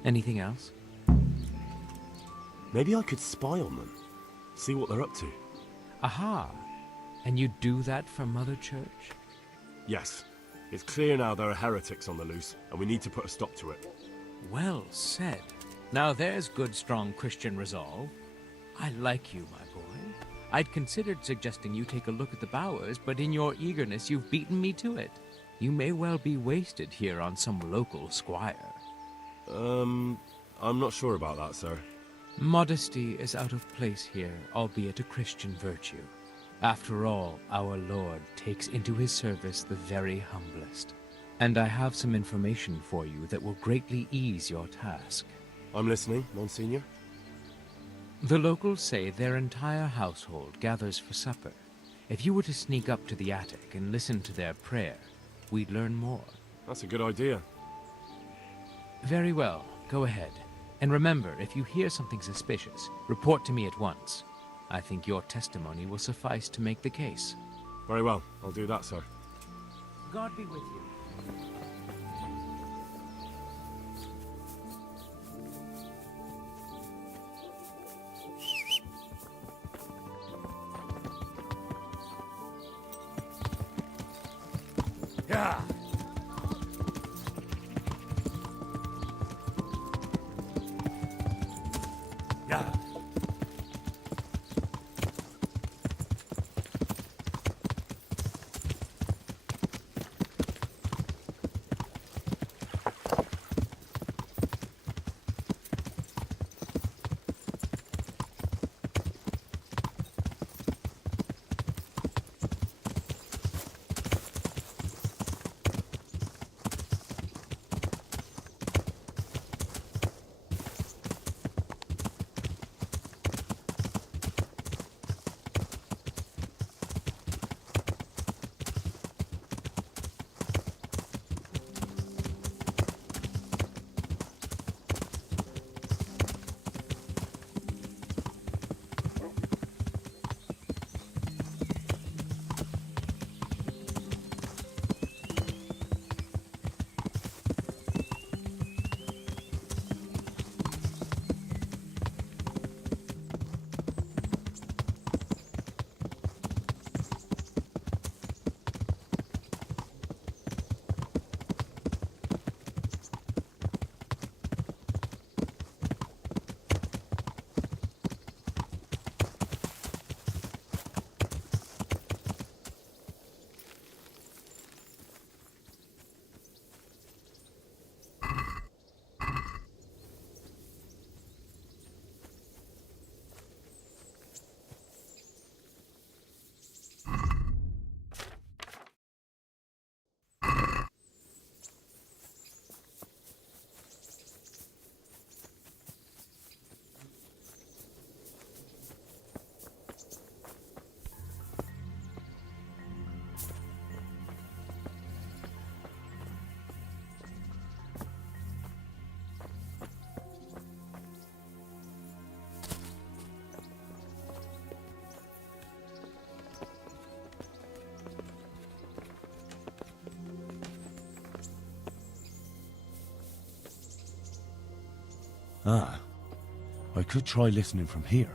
Anything else? Maybe I could spy on them, see what they're up to. Aha! And you do that for Mother Church? Yes. It's clear now there are heretics on the loose, and we need to put a stop to it. Well said. Now there's good, strong Christian resolve. I like you, my boy. I'd considered suggesting you take a look at the Bowers, but in your eagerness you've beaten me to it. You may well be wasted here on some local squire. I'm not sure about that, sir. Modesty is out of place here, albeit a Christian virtue. After all, our Lord takes into his service the very humblest. And I have some information for you that will greatly ease your task. I'm listening, Monsignor. The locals say their entire household gathers for supper. If you were to sneak up to the attic and listen to their prayer, we'd learn more. That's a good idea. Very well, go ahead. And remember, if you hear something suspicious, report to me at once. I think your testimony will suffice to make the case. Very well, I'll do that, sir. God be with you. Yeah. Yeah. Ah, I could try listening from here.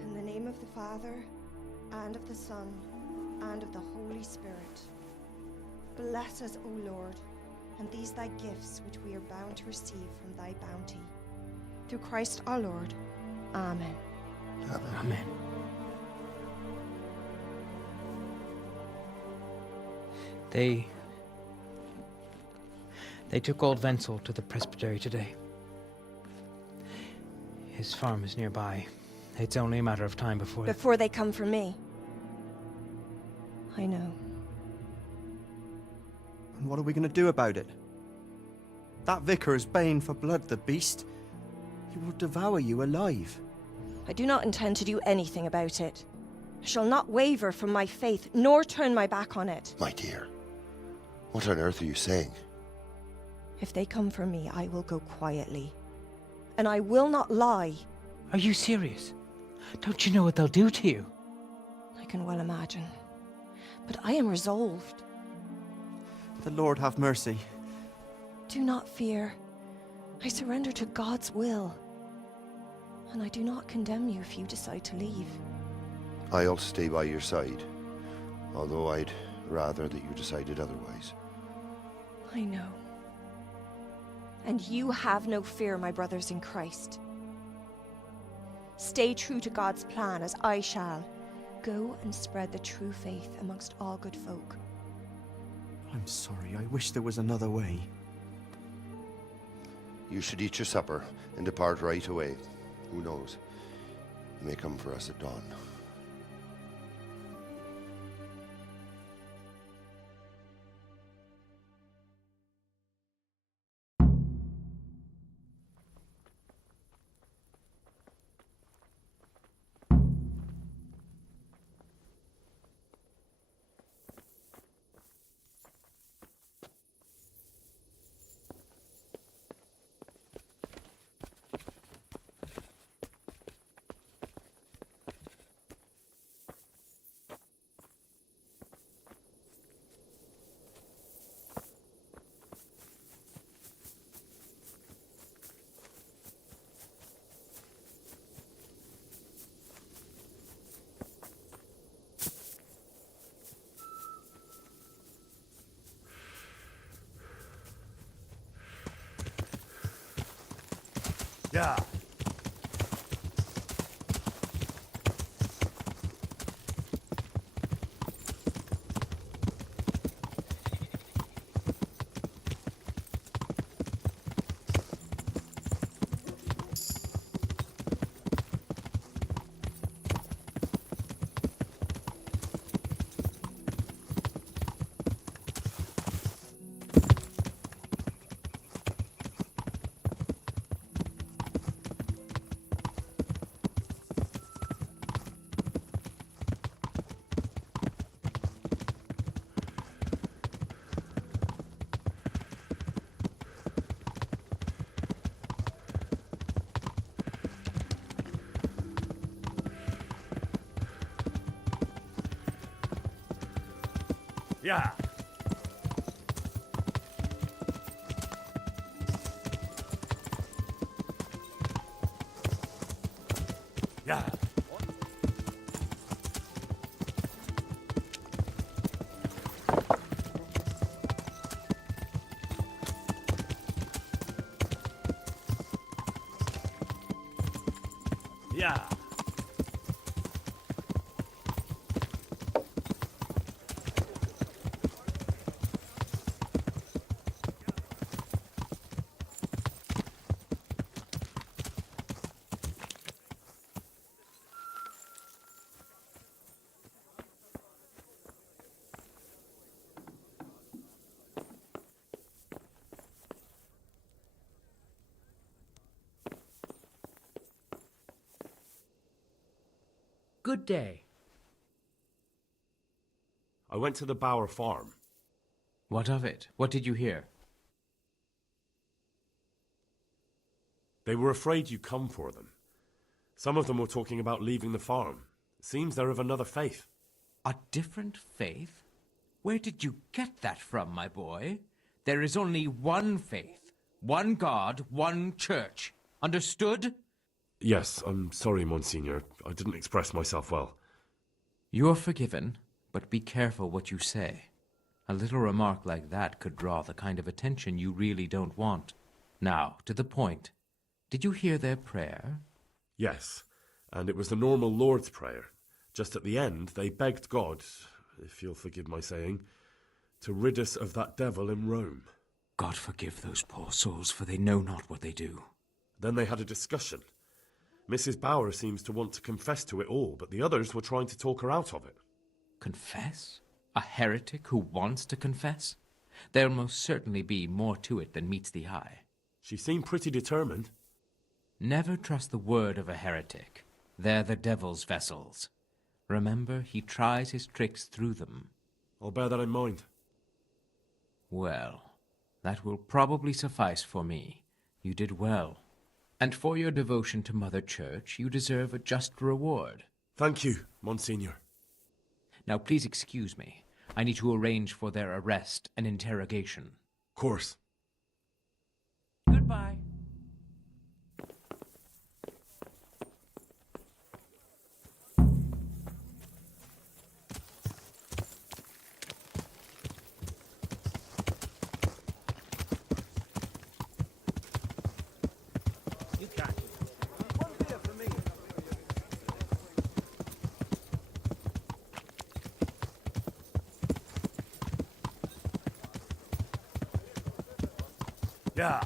In the name of the Father, and of the Son, and of the Holy Spirit. Bless us, O Lord, and these thy gifts which we are bound to receive from thy bounty. Through Christ our Lord. Amen. Amen. They took old Wenzel to the presbytery today. His farm is nearby. It's only a matter of time before... Before they come for me. I know. And what are we going to do about it? That vicar is baying for blood, the beast. He will devour you alive. I do not intend to do anything about it. I shall not waver from my faith, nor turn my back on it. My dear, what on earth are you saying? If they come for me, I will go quietly. And I will not lie. Are you serious? Don't you know what they'll do to you? I can well imagine. But I am resolved. The Lord have mercy. Do not fear. I surrender to God's will. And I do not condemn you if you decide to leave. I'll stay by your side, although I'd rather that you decided otherwise. I know. And you have no fear, my brothers in Christ. Stay true to God's plan, as I shall. Go and spread the true faith amongst all good folk. I'm sorry, I wish there was another way. You should eat your supper and depart right away. Who knows? You may come for us at dawn. Yeah. Yeah. Yeah. Yeah. Good day. I went to the Bower farm. What of it? What did you hear? They were afraid you'd come for them. Some of them were talking about leaving the farm. Seems they're of another faith. A different faith? Where did you get that from, my boy? There is only one faith, one God, one church. Understood? Yes, I'm sorry, Monsignor. I didn't express myself well. You're forgiven, but be careful what you say. A little remark like that could draw the kind of attention you really don't want. Now, to the point. Did you hear their prayer? Yes, and it was the normal Lord's Prayer. Just at the end, they begged God, if you'll forgive my saying, to rid us of that devil in Rome. God forgive those poor souls, for they know not what they do. Then they had a discussion. Mrs. Bauer seems to want to confess to it all, but the others were trying to talk her out of it. Confess? A heretic who wants to confess? There'll most certainly be more to it than meets the eye. She seemed pretty determined. Never trust the word of a heretic. They're the devil's vessels. Remember, he tries his tricks through them. I'll bear that in mind. Well, that will probably suffice for me. You did well. And for your devotion to Mother Church, you deserve a just reward. Thank you, Monsignor. Now please excuse me. I need to arrange for their arrest and interrogation. Of course. Goodbye. You catch it. One beer for me. Yeah.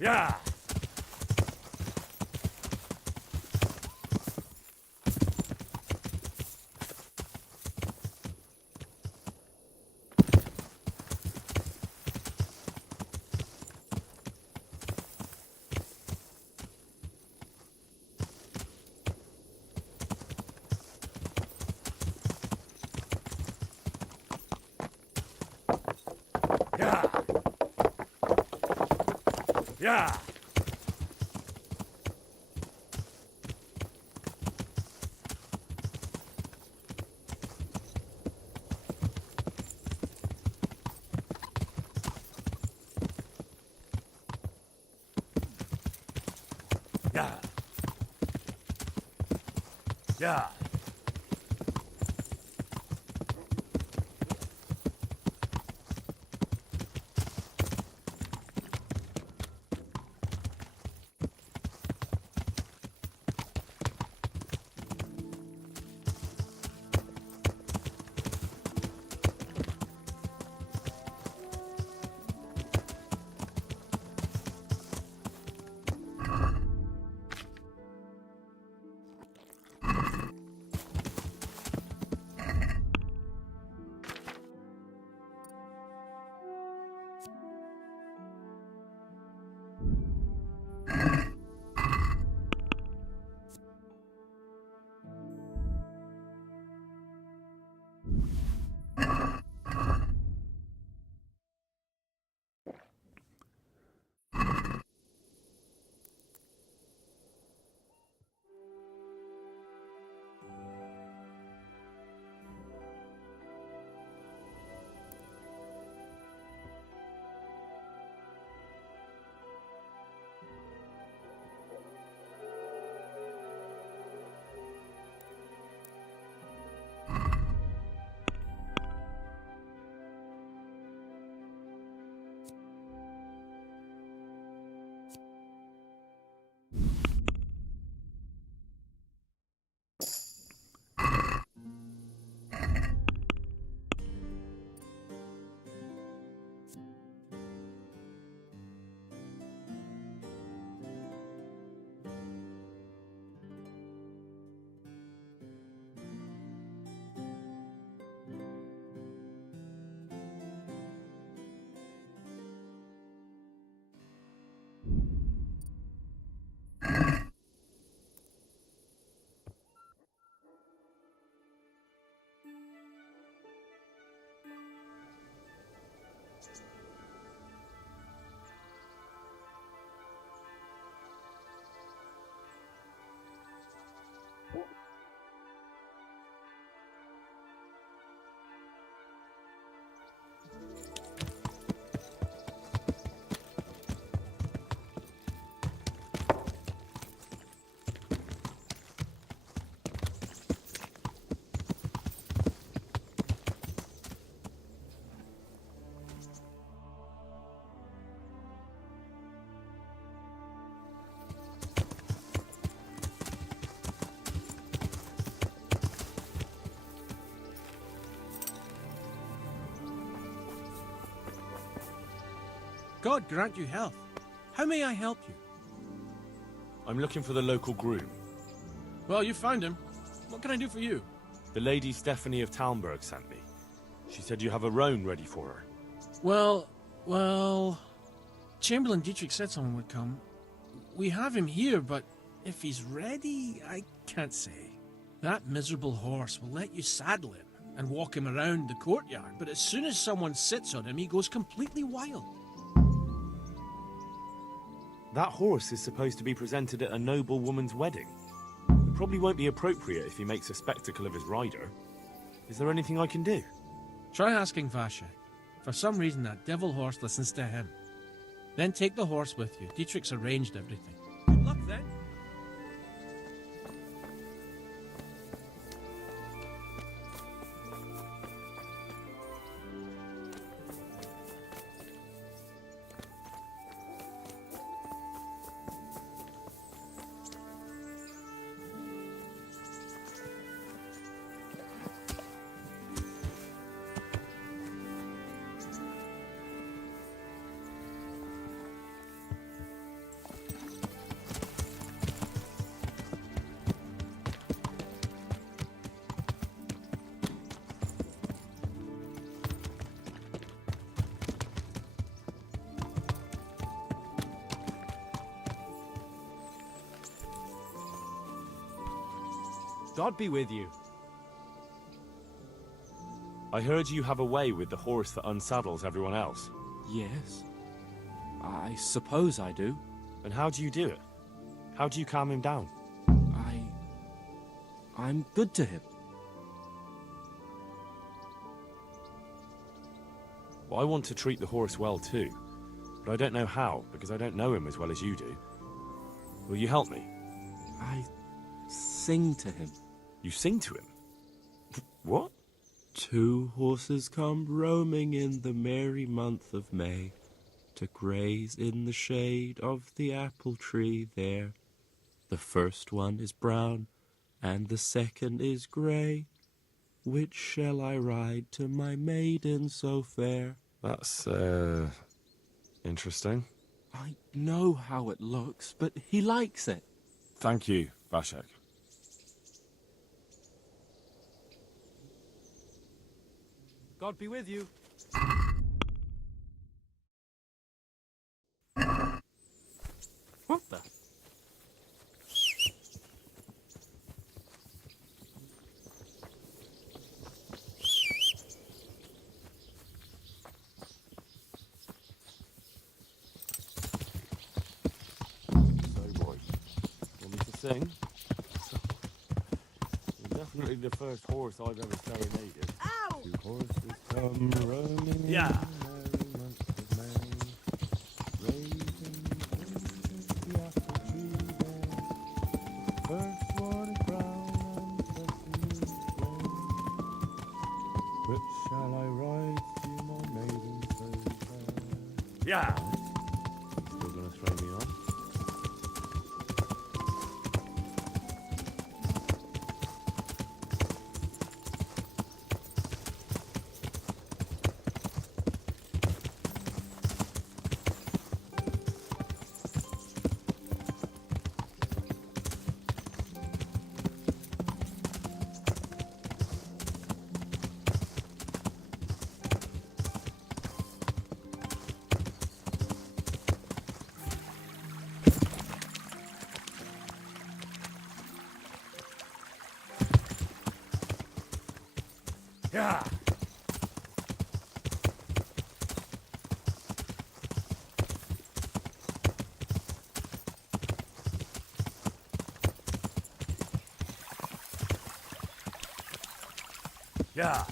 Yeah. Yeah. Yeah. Yeah. God grant you health. How may I help you? I'm looking for the local groom. Well, you found him. What can I do for you? The Lady Stephanie of Talmberg sent me. She said you have a roan ready for her. Well... Chamberlain Dietrich said someone would come. We have him here, but if he's ready, I can't say. That miserable horse will let you saddle him and walk him around the courtyard, but as soon as someone sits on him, he goes completely wild. That horse is supposed to be presented at a noble woman's wedding. It probably won't be appropriate if he makes a spectacle of his rider. Is there anything I can do? Try asking Vashek. For some reason, that devil horse listens to him. Then take the horse with you. Dietrich's arranged everything. Good luck, then. God be with you. I heard you have a way with the horse that unsaddles everyone else. Yes. I suppose I do. And how do you do it? How do you calm him down? I'm good to him. Well, I want to treat the horse well too, but I don't know how, because I don't know him as well as you do. Will you help me? I sing to him. You sing to him? What? 2 horses come roaming in the merry month of May, to graze in the shade of the apple tree there. The first one is brown, and the second is grey. Which shall I ride to my maiden so fair? That's, interesting. I know how it looks, but he likes it. Thank you, Vashek. God be with you. What the? So, boy, want me to sing? You're definitely the first horse I've ever serenaded. Ow! 2 horses come roaming in Yeah. the merry month of May, raising the apple tree there. First one is brown and the second is grey. Which shall I ride to my maiden so fair? Yeah. Still gonna throw me on? Yeah. Yeah.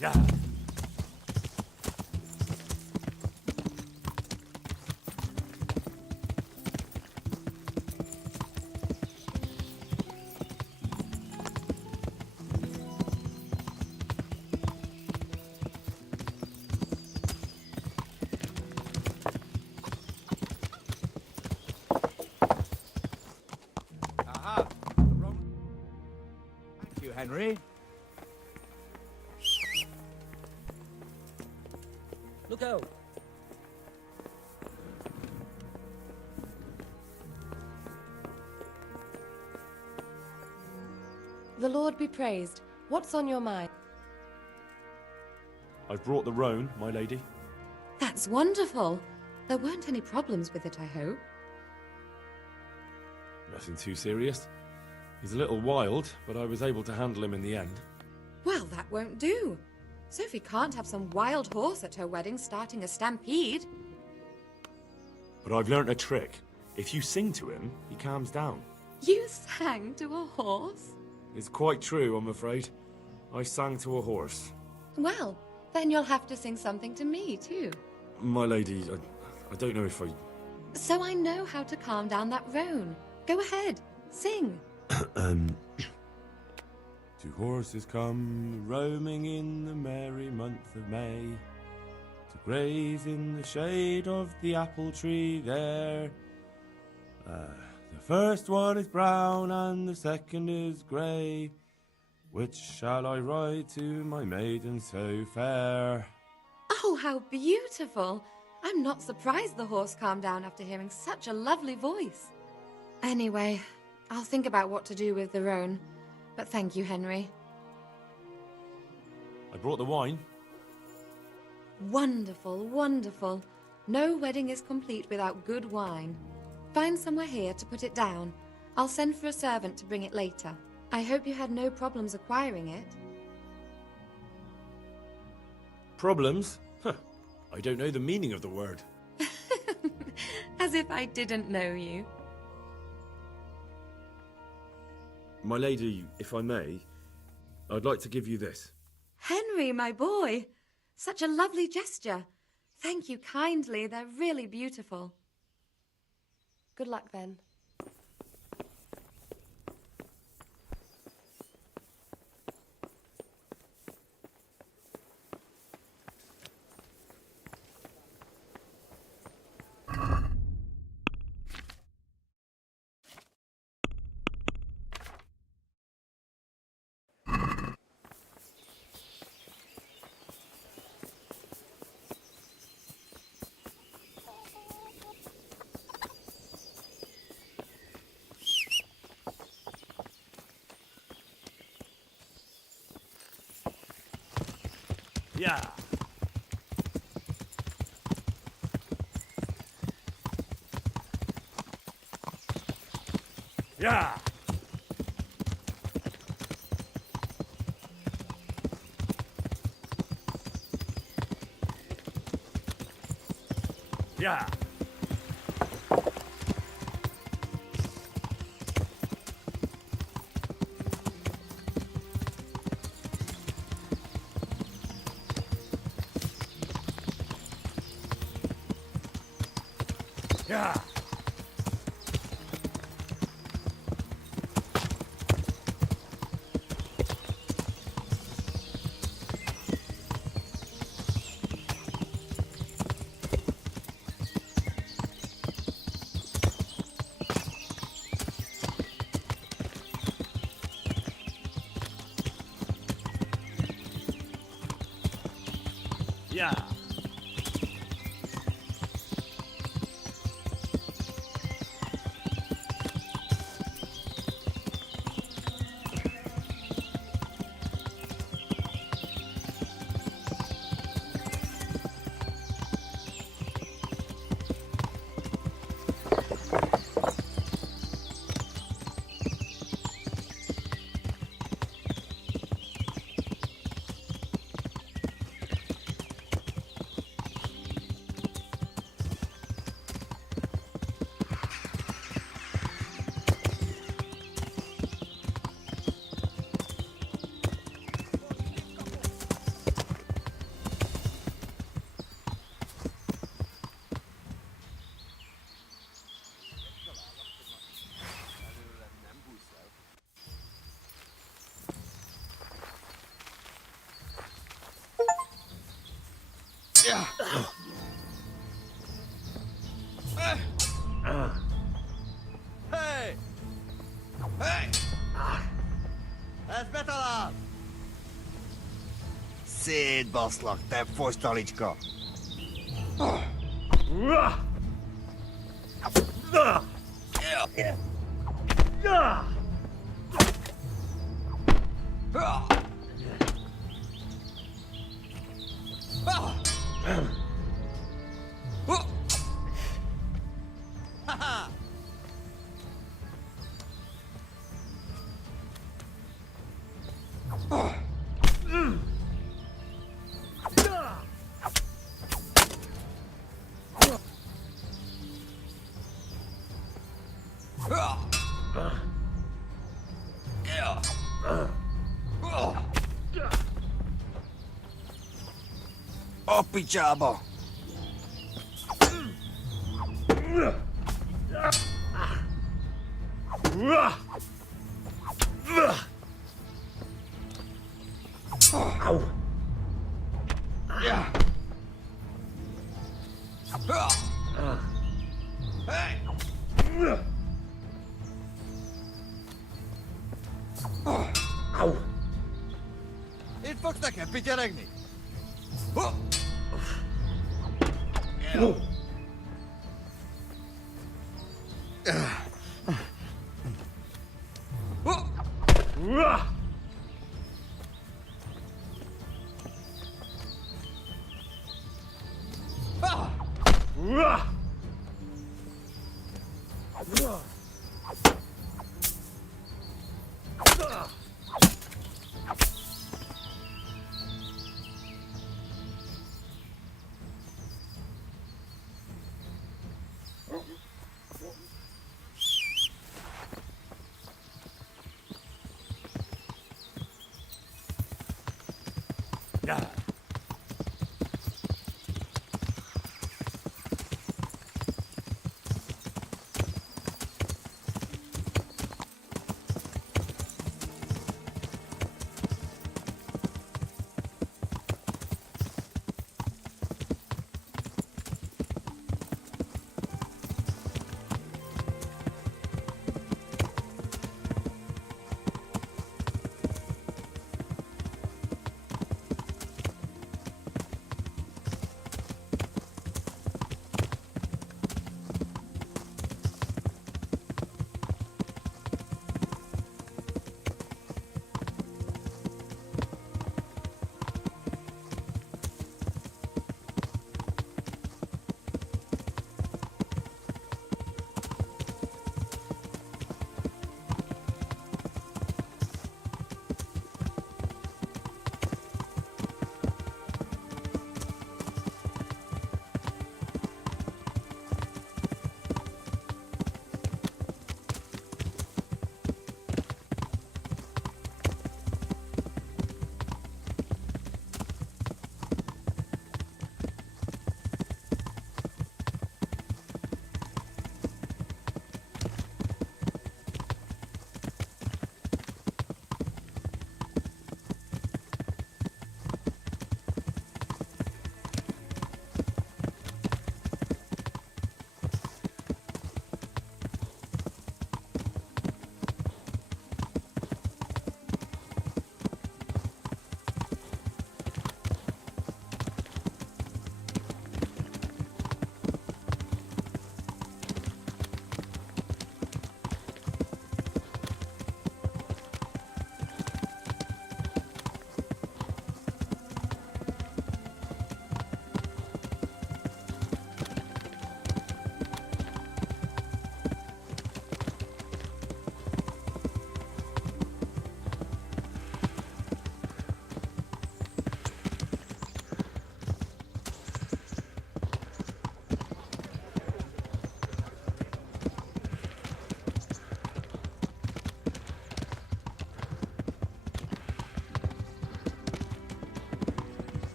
Yeah. Aha! Thank you, Henry. Look out! The Lord be praised. What's on your mind? I've brought the roan, my lady. That's wonderful. There weren't any problems with it, I hope. Nothing too serious. He's a little wild, but I was able to handle him in the end. Well, that won't do. Sophie can't have some wild horse at her wedding starting a stampede. But I've learnt a trick. If you sing to him, he calms down. You sang to a horse? It's quite true, I'm afraid. I sang to a horse. Well, then you'll have to sing something to me, too. My lady, I don't know if I... So I know how to calm down that roan. Go ahead, sing. Two horses come roaming in the merry month of May to graze in the shade of the apple tree there. The first one is brown and the second is grey. Which shall I ride to, my maiden so fair? Oh, how beautiful! I'm not surprised the horse calmed down after hearing such a lovely voice. Anyway, I'll think about what to do with the roan. But thank you, Henry. I brought the wine. Wonderful, wonderful. No wedding is complete without good wine. Find somewhere here to put it down. I'll send for a servant to bring it later. I hope you had no problems acquiring it. Problems? Huh. I don't know the meaning of the word. As if I didn't know you. My lady, if I may, I'd like to give you this. Henry, my boy! Such a lovely gesture. Thank you kindly. They're really beautiful. Good luck, then. Yeah. Yeah. Yeah. Yeah. Yeah. Szét baszlak, te fosztalicska! A picsába! Au! Ja! Hey! Au! Itt fogsz nekem pityeregni?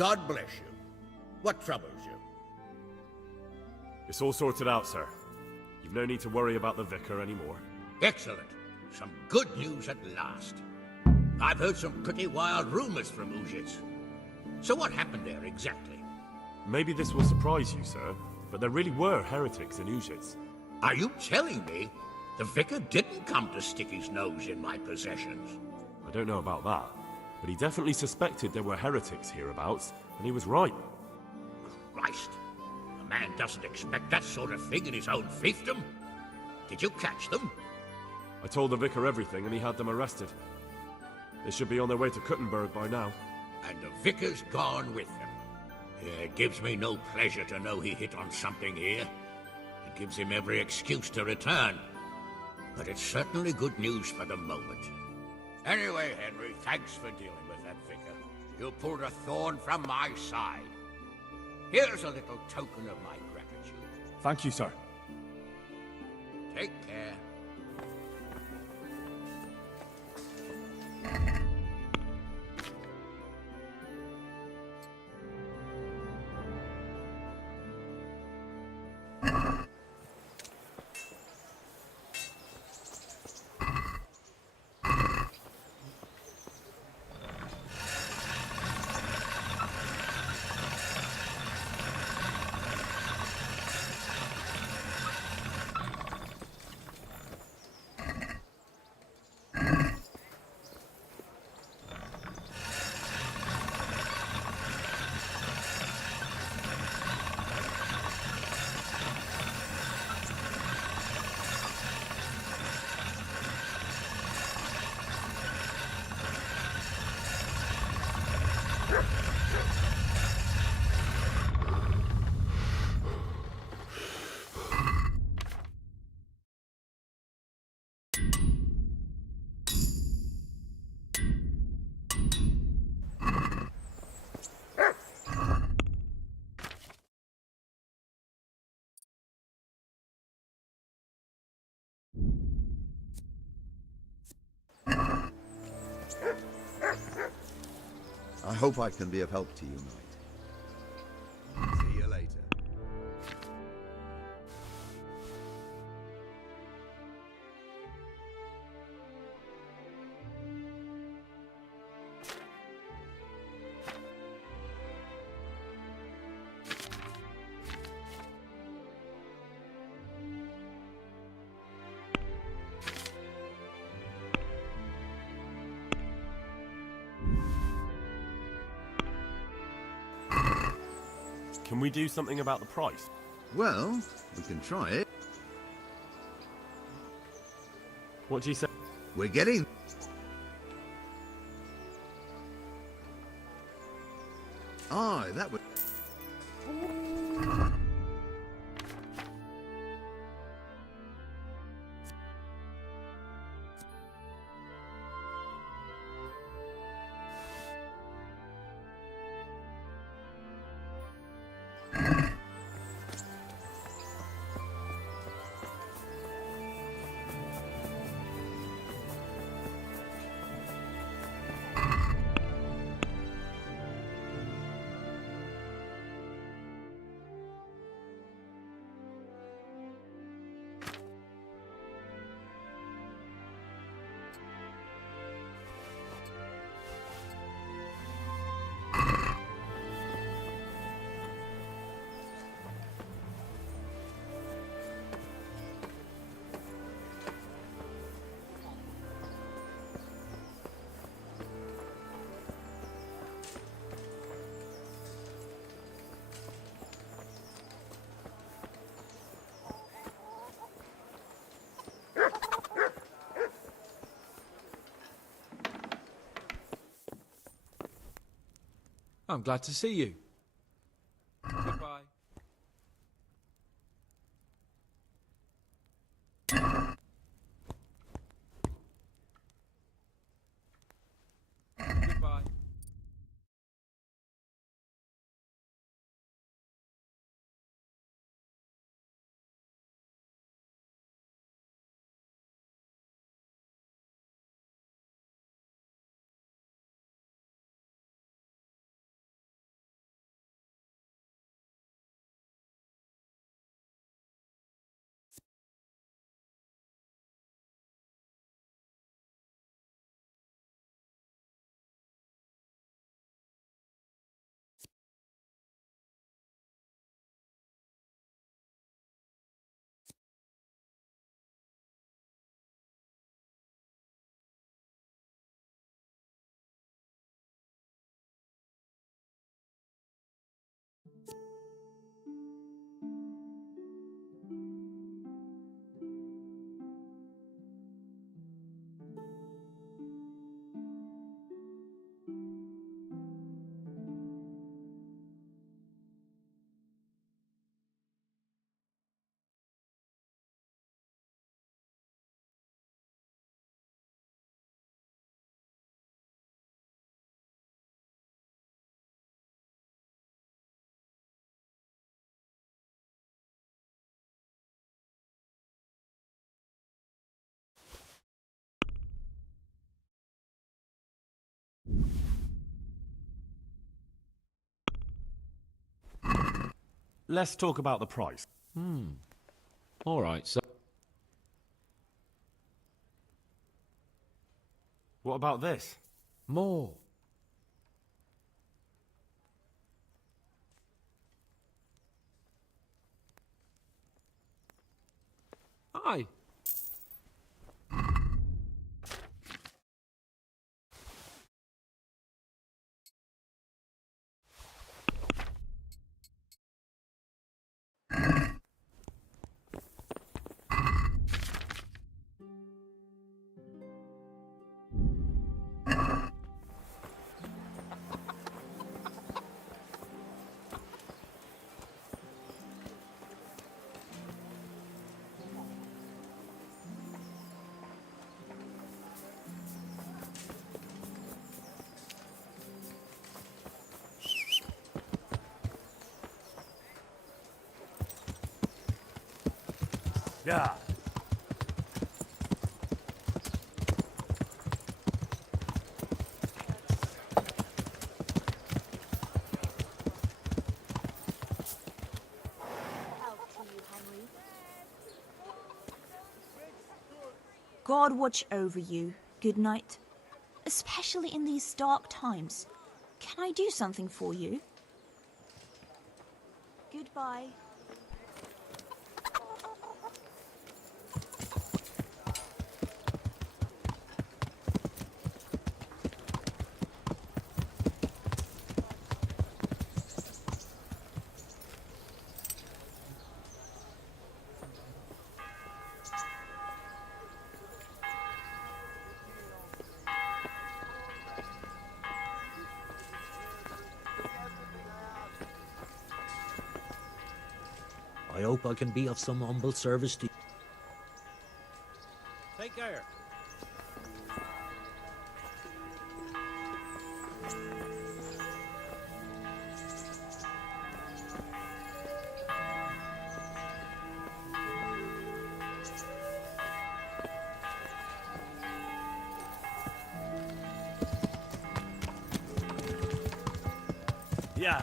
God bless you. What troubles you? It's all sorted out, sir. You've no need to worry about the vicar anymore. Excellent. Some good news at last. I've heard some pretty wild rumors from Uzhitz. So what happened there exactly? Maybe this will surprise you, sir, but there really were heretics in Uzhitz. Are you telling me the vicar didn't come to stick his nose in my possessions? I don't know about that, but he definitely suspected there were heretics hereabouts, and he was right. Christ. A man doesn't expect that sort of thing in his own fiefdom. Did you catch them? I told the vicar everything, and he had them arrested. They should be on their way to Kuttenberg by now. And the vicar's gone with them. It gives me no pleasure to know he hit on something here. It gives him every excuse to return. But it's certainly good news for the moment. Anyway, Henry, thanks for dealing with that vicar. You pulled a thorn from my side. Here's a little token of my gratitude. Thank you, sir. Take care. I hope I can be of help to you, Knight. See you later. Can we do something about the price? Well, we can try it. What do you say? We're getting... Aye, that would... I'm glad to see you. Goodbye. Goodbye. let's talk about the price. All right, so... What about this? More. Aye. Yeah. God watch over you. Good night. Especially in these dark times. Can I do something for you? Goodbye. I hope I can be of some humble service to you. Take care. Yeah.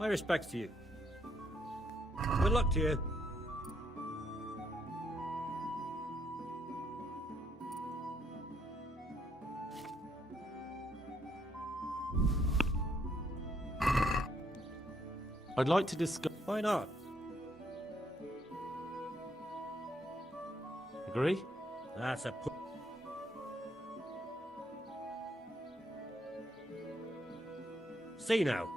My respects to you. Good luck to you. I'd like to discuss... Why not? Agree? That's a... See now.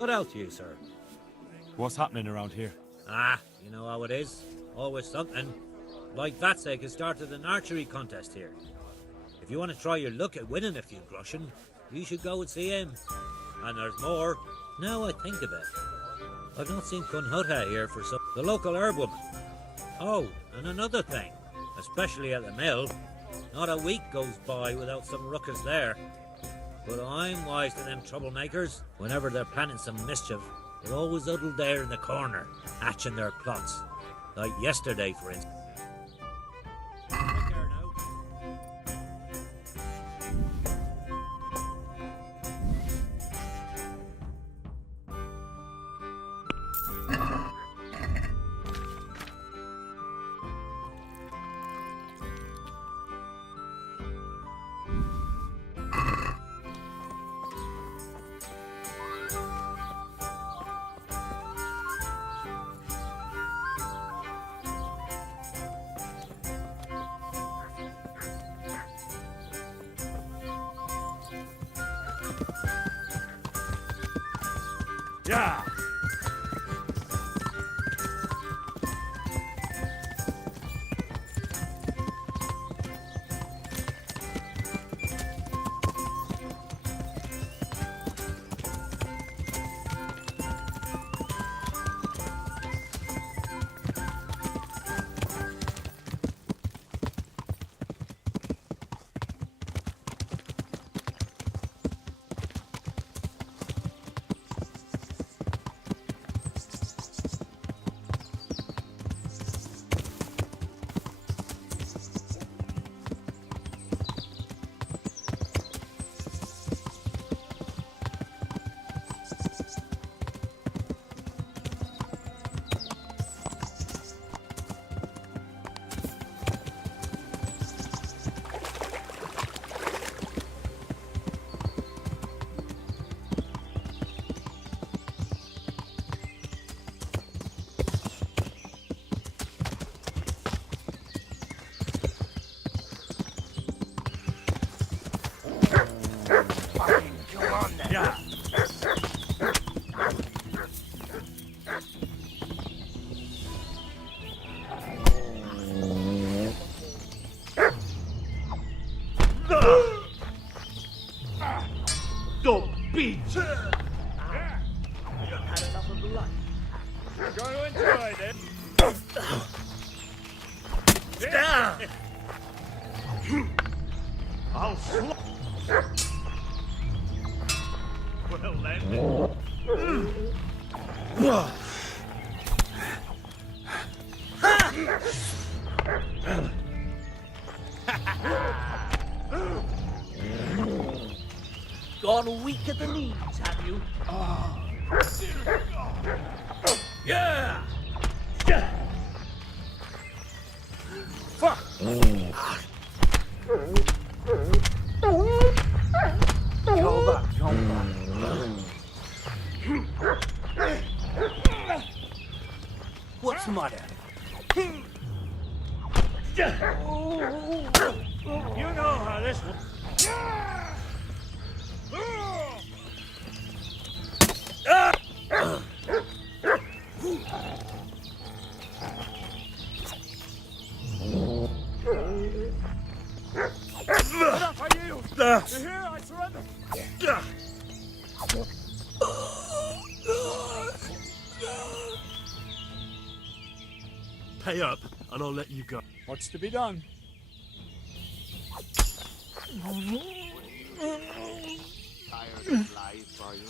What else you, sir? What's happening around here? Ah, you know how it is. Always something. Like Vatsek has started an archery contest here. If you want to try your luck at winning a few groschen, you should go and see him. And there's more. Now I think of it. I've not seen Kunhutta here for some... The local herb woman. Oh, and another thing. Especially at the mill. Not a week goes by without some ruckus there. But I'm wise to them troublemakers. Whenever they're planning some mischief, they're always huddled there in the corner, hatching their plots. Like yesterday, for instance. Yeah! Yeah. Don't beat! You've had enough of life. You're going to enjoy this. I'll slow. Well then. Gone weak at the knees, have you? Yeah! Fuck! What's the matter? You know how this will... Enough, are you? You're here, I surrender. Pay up, and I'll let you go. What's to be done? Tired of life, are you?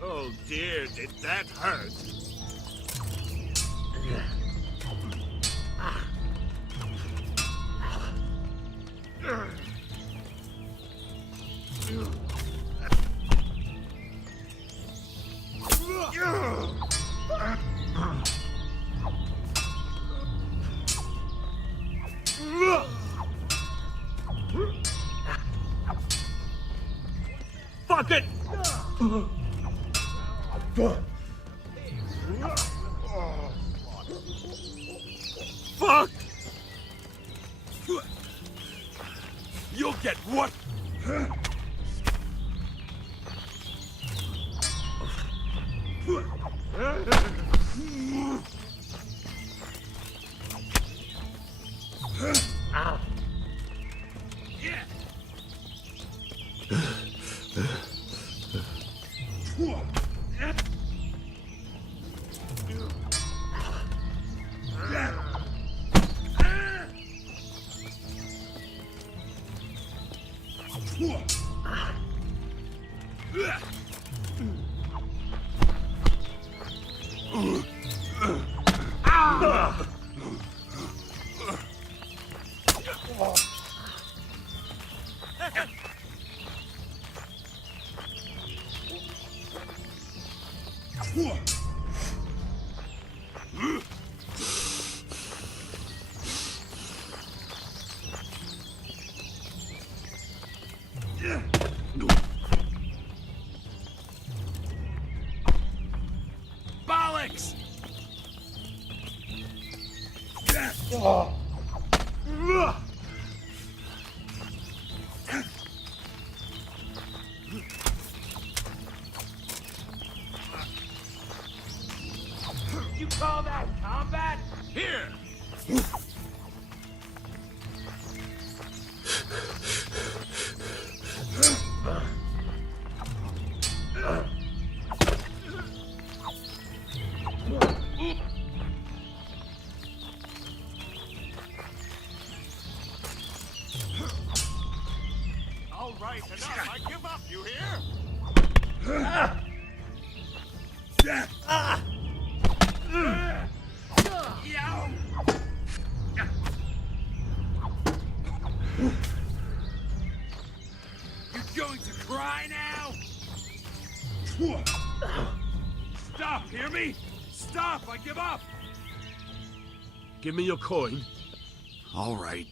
Oh dear, did that hurt? Fuck it! Fuck! You'll get what? Ow. Bollocks! You call that combat? Here! All right, enough. I give up, you hear? You going to cry now? Stop, hear me? Stop, I give up! Give me your coin. All right.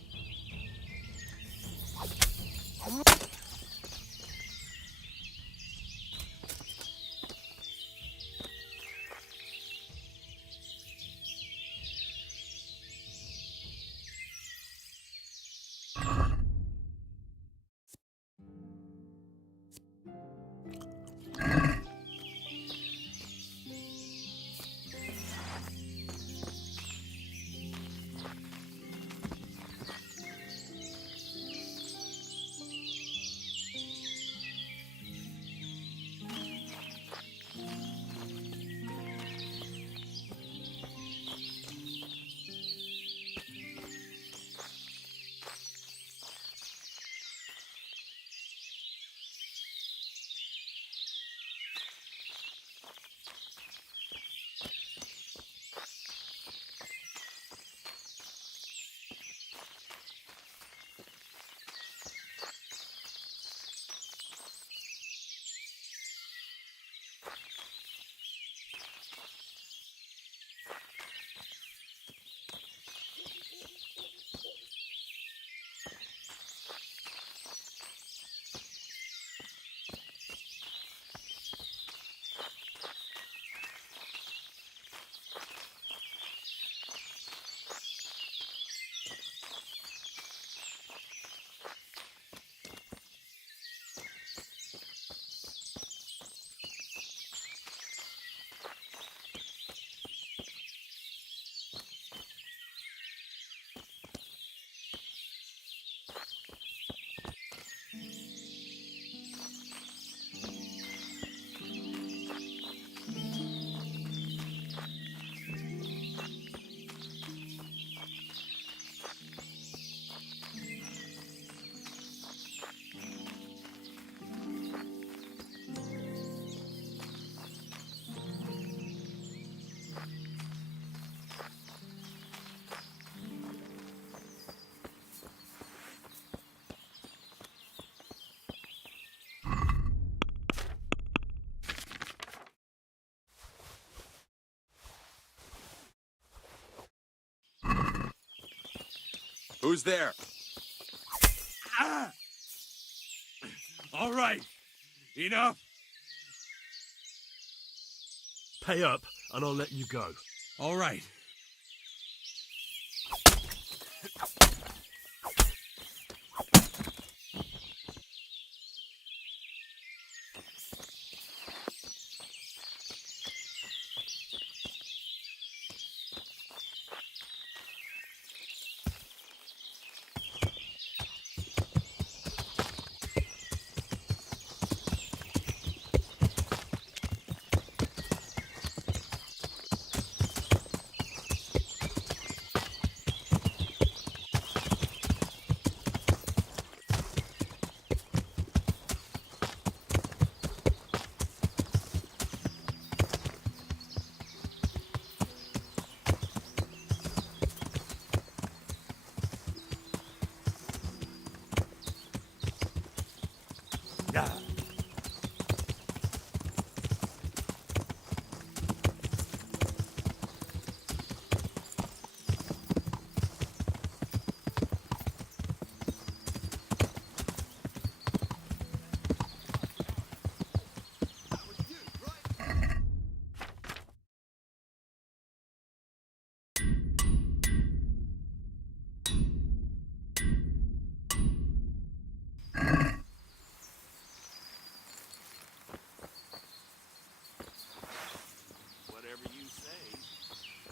Who's there? Ah! All right. Enough. Pay up, and I'll let you go. All right. Yeah.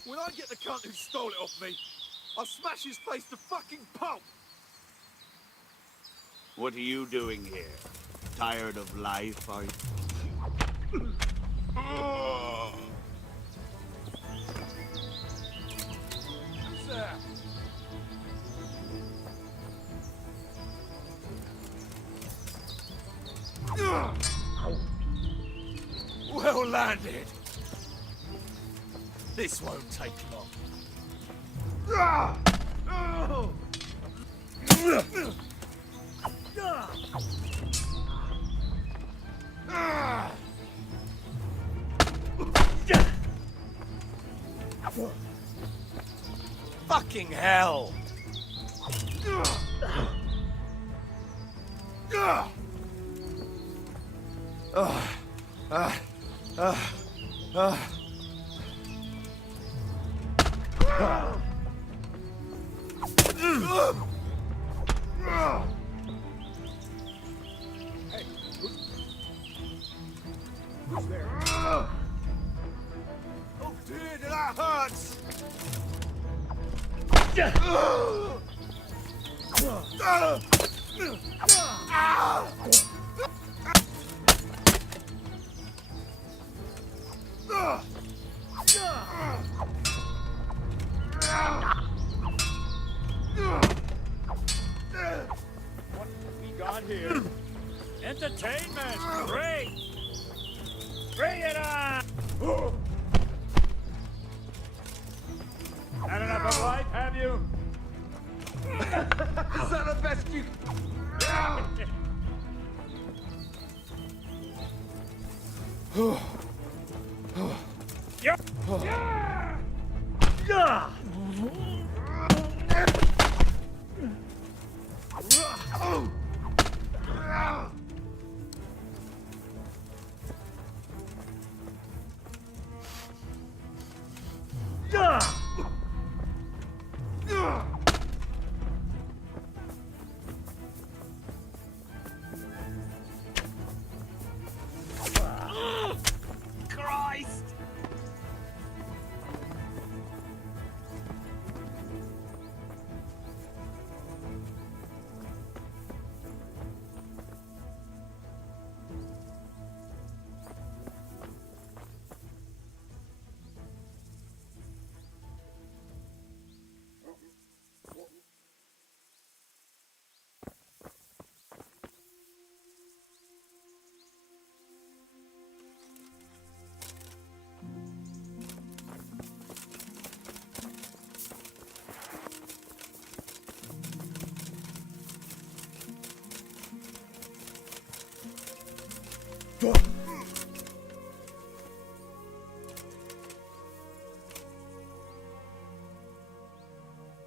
When I get the cunt who stole it off me, I'll smash his face to fucking pulp! What are you doing here? Tired of life, are you? Who's there? Well landed. This won't take long. Fucking hell! Who's there? Oh dear, that hurts! What have we got here? Entertainment! Great! Bring it on! Had enough of life, have you? Is that the best you... Yeah. Christ!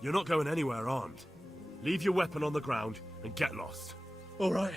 You're not going anywhere armed. Leave your weapon on the ground and get lost. All right.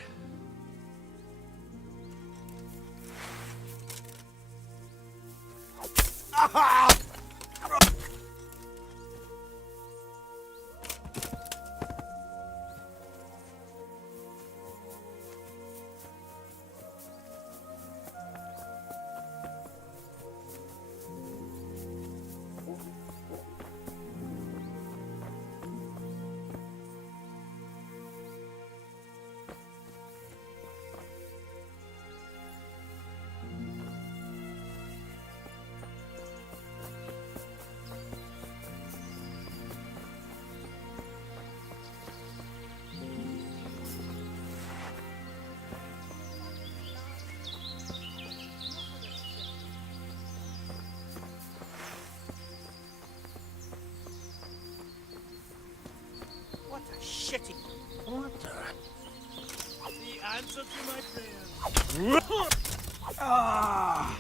answer to my prayers. Ah!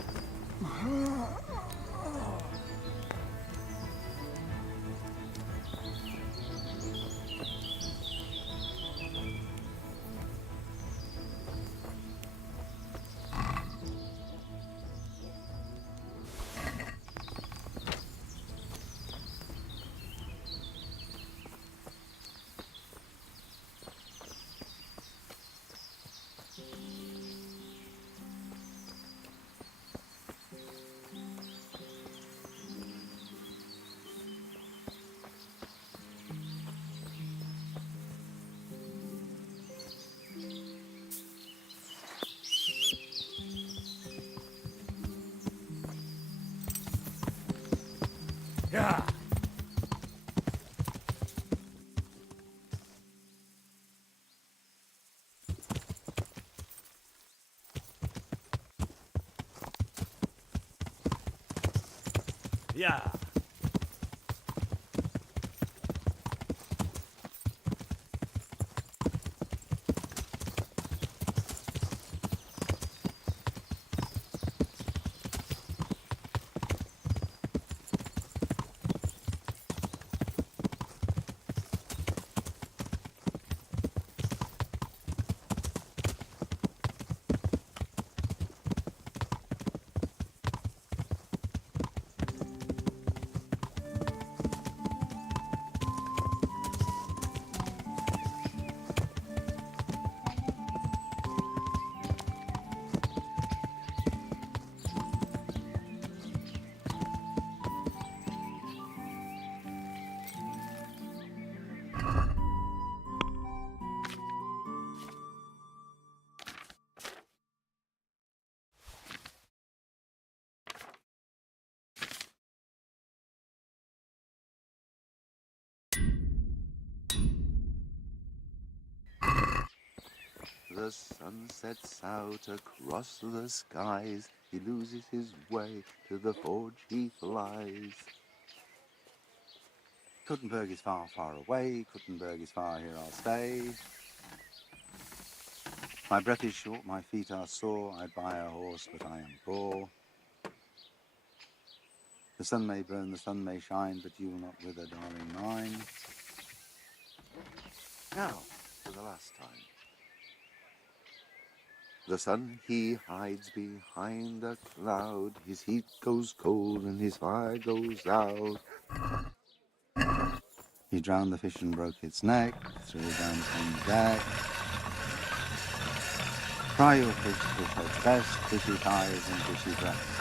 Yeah. Yeah. The sun sets out across the skies. He loses his way, to the forge he flies. Kuttenberg is far, far away. Kuttenberg is far, here I'll stay. My breath is short, my feet are sore. I'd buy a horse, but I am poor. The sun may burn, the sun may shine, but you will not wither, darling mine. Now, for the last time. The sun he hides behind a cloud. His heat goes cold and his fire goes out. He drowned the fish and broke its neck, threw it down from the deck. Fry your fish, fish heads best, fishy thighs and fishy breasts.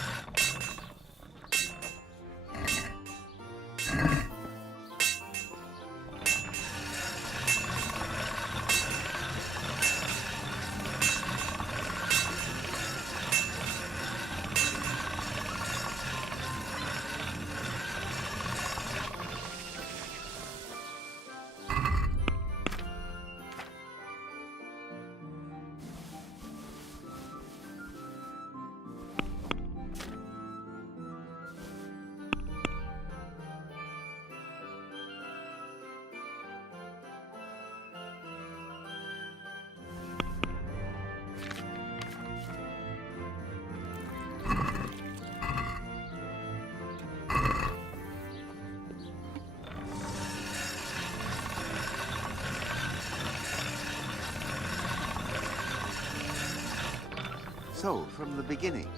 So, from the beginning.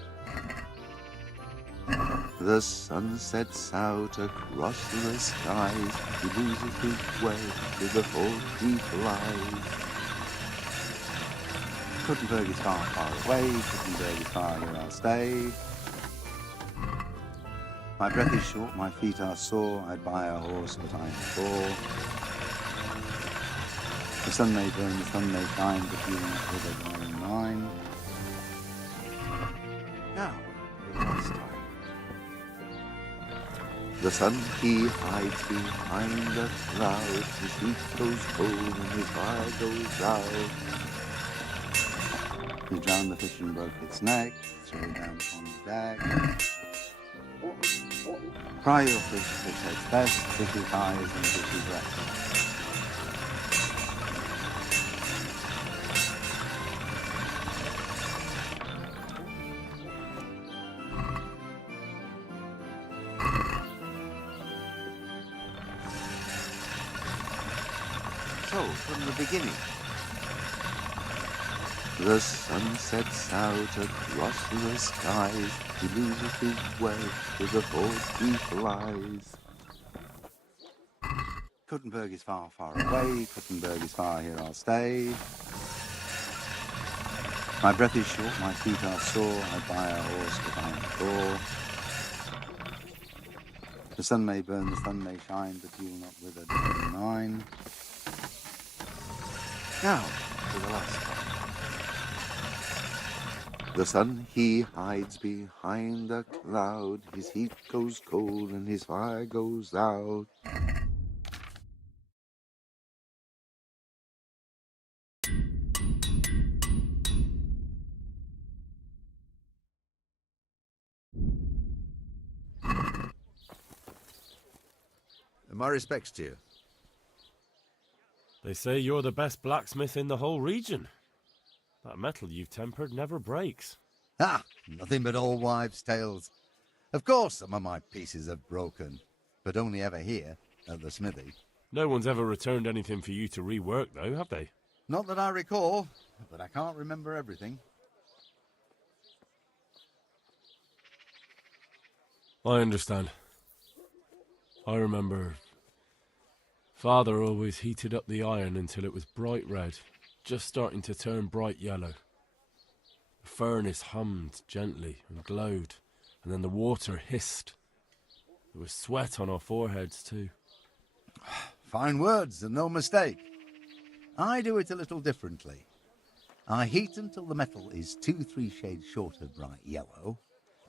The sun sets out across the skies. He loses his way, to the forge he flies. Kuttenberg is far, far away. Kuttenberg is far, here I'll stay. My breath is short, my feet are sore. I'd buy a horse, but I am poor. The sun may burn, the sun may shine, but you will not wither, darling mine. Now, the last time. The sun he hides behind a cloud. His heat goes cold and his fire goes out. He drowned the fish and broke its neck, threw it down on the deck. Fry your fish, fish heads best, fishy thighs and fishy breasts. told from the beginning. The sun sets out across the skies. He loses his way, to the forge he flies. Kuttenberg is far, far away. Kuttenberg is far, here I'll stay. My breath is short, my feet are sore. I buy a horse, but I'm poor. The sun may burn, the sun may shine, but you'll not wither day mine. Now, to the last part. The sun he hides behind a cloud. His heat goes cold and his fire goes out. My respects to you. They say you're the best blacksmith in the whole region. That metal you've tempered never breaks. Ah, nothing but old wives' tales. Of course some of my pieces have broken, but only ever here, at the smithy. No one's ever returned anything for you to rework, though, have they? Not that I recall, but I can't remember everything. I understand. I remember Father always heated up the iron until it was bright red, just starting to turn bright yellow. The furnace hummed gently and glowed, and then the water hissed. There was sweat on our foreheads too. Fine words, and no mistake. I do it a little differently. I heat until the metal is 2-3 shades short of bright yellow.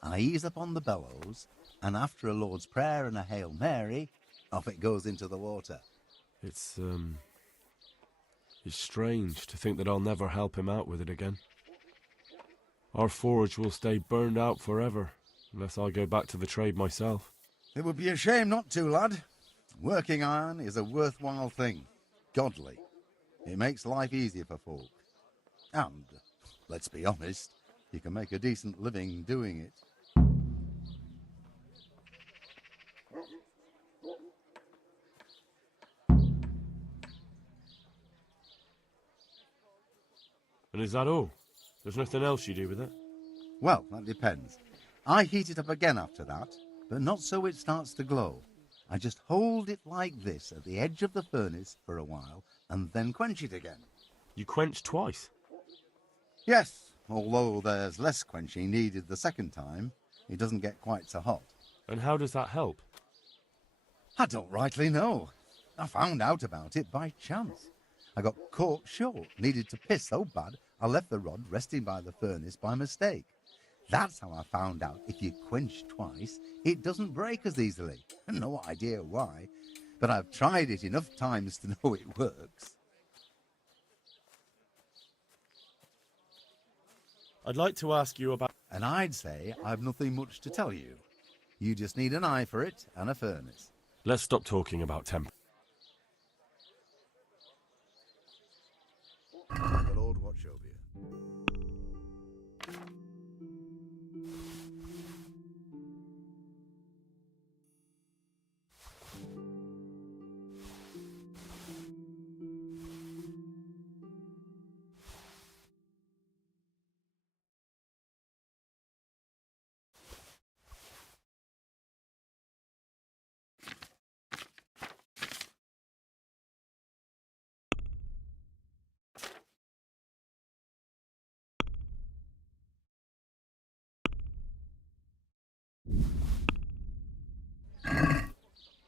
I ease up on the bellows, and after a Lord's Prayer and a Hail Mary, off it goes into the water. It's strange to think that I'll never help him out with it again. Our forge will stay burned out forever, unless I go back to the trade myself. It would be a shame not to, lad. Working iron is a worthwhile thing. Godly. It makes life easier for folk. And, let's be honest, you can make a decent living doing it. And is that all? There's nothing else you do with it? Well, that depends. I heat it up again after that, but not so it starts to glow. I just hold it like this at the edge of the furnace for a while, and then quench it again. You quench twice? Yes, although there's less quenching needed the second time. It doesn't get quite so hot. And how does that help? I don't rightly know. I found out about it by chance. I got caught short, needed to piss so bad, I left the rod resting by the furnace by mistake. That's how I found out if you quench twice, it doesn't break as easily. No idea why, but I've tried it enough times to know it works. I'd like to ask you about... And I'd say I've nothing much to tell you. You just need an eye for it and a furnace. Let's stop talking about temper. The Lord watch over you.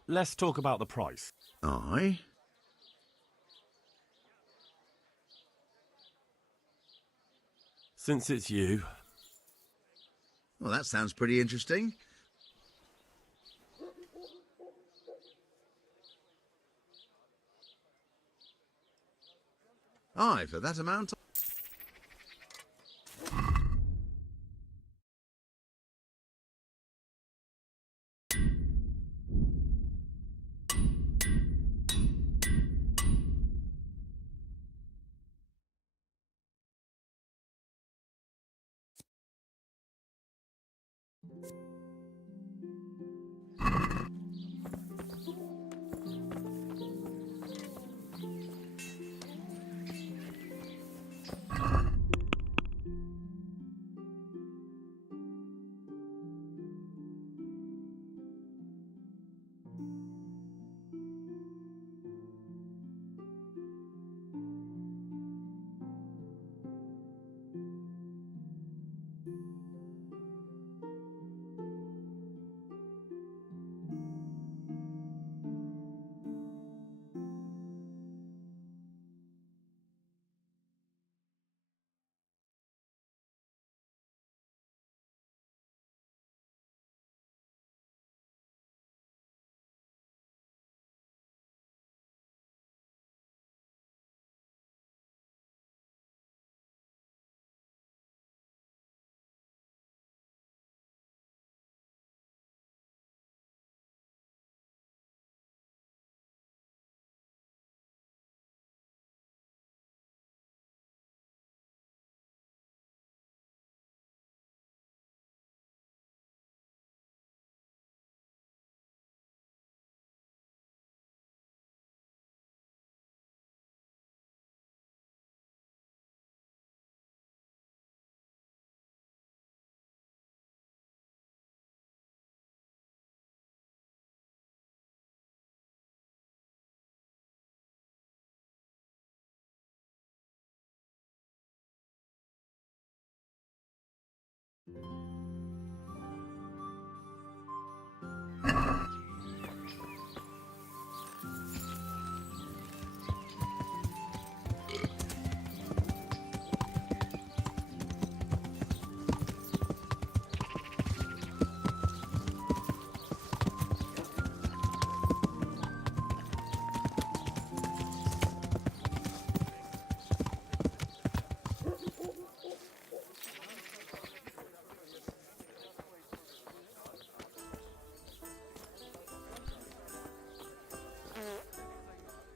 Let's talk about the price. Aye? Since it's you... Well, that sounds pretty interesting. Aye, for that amount...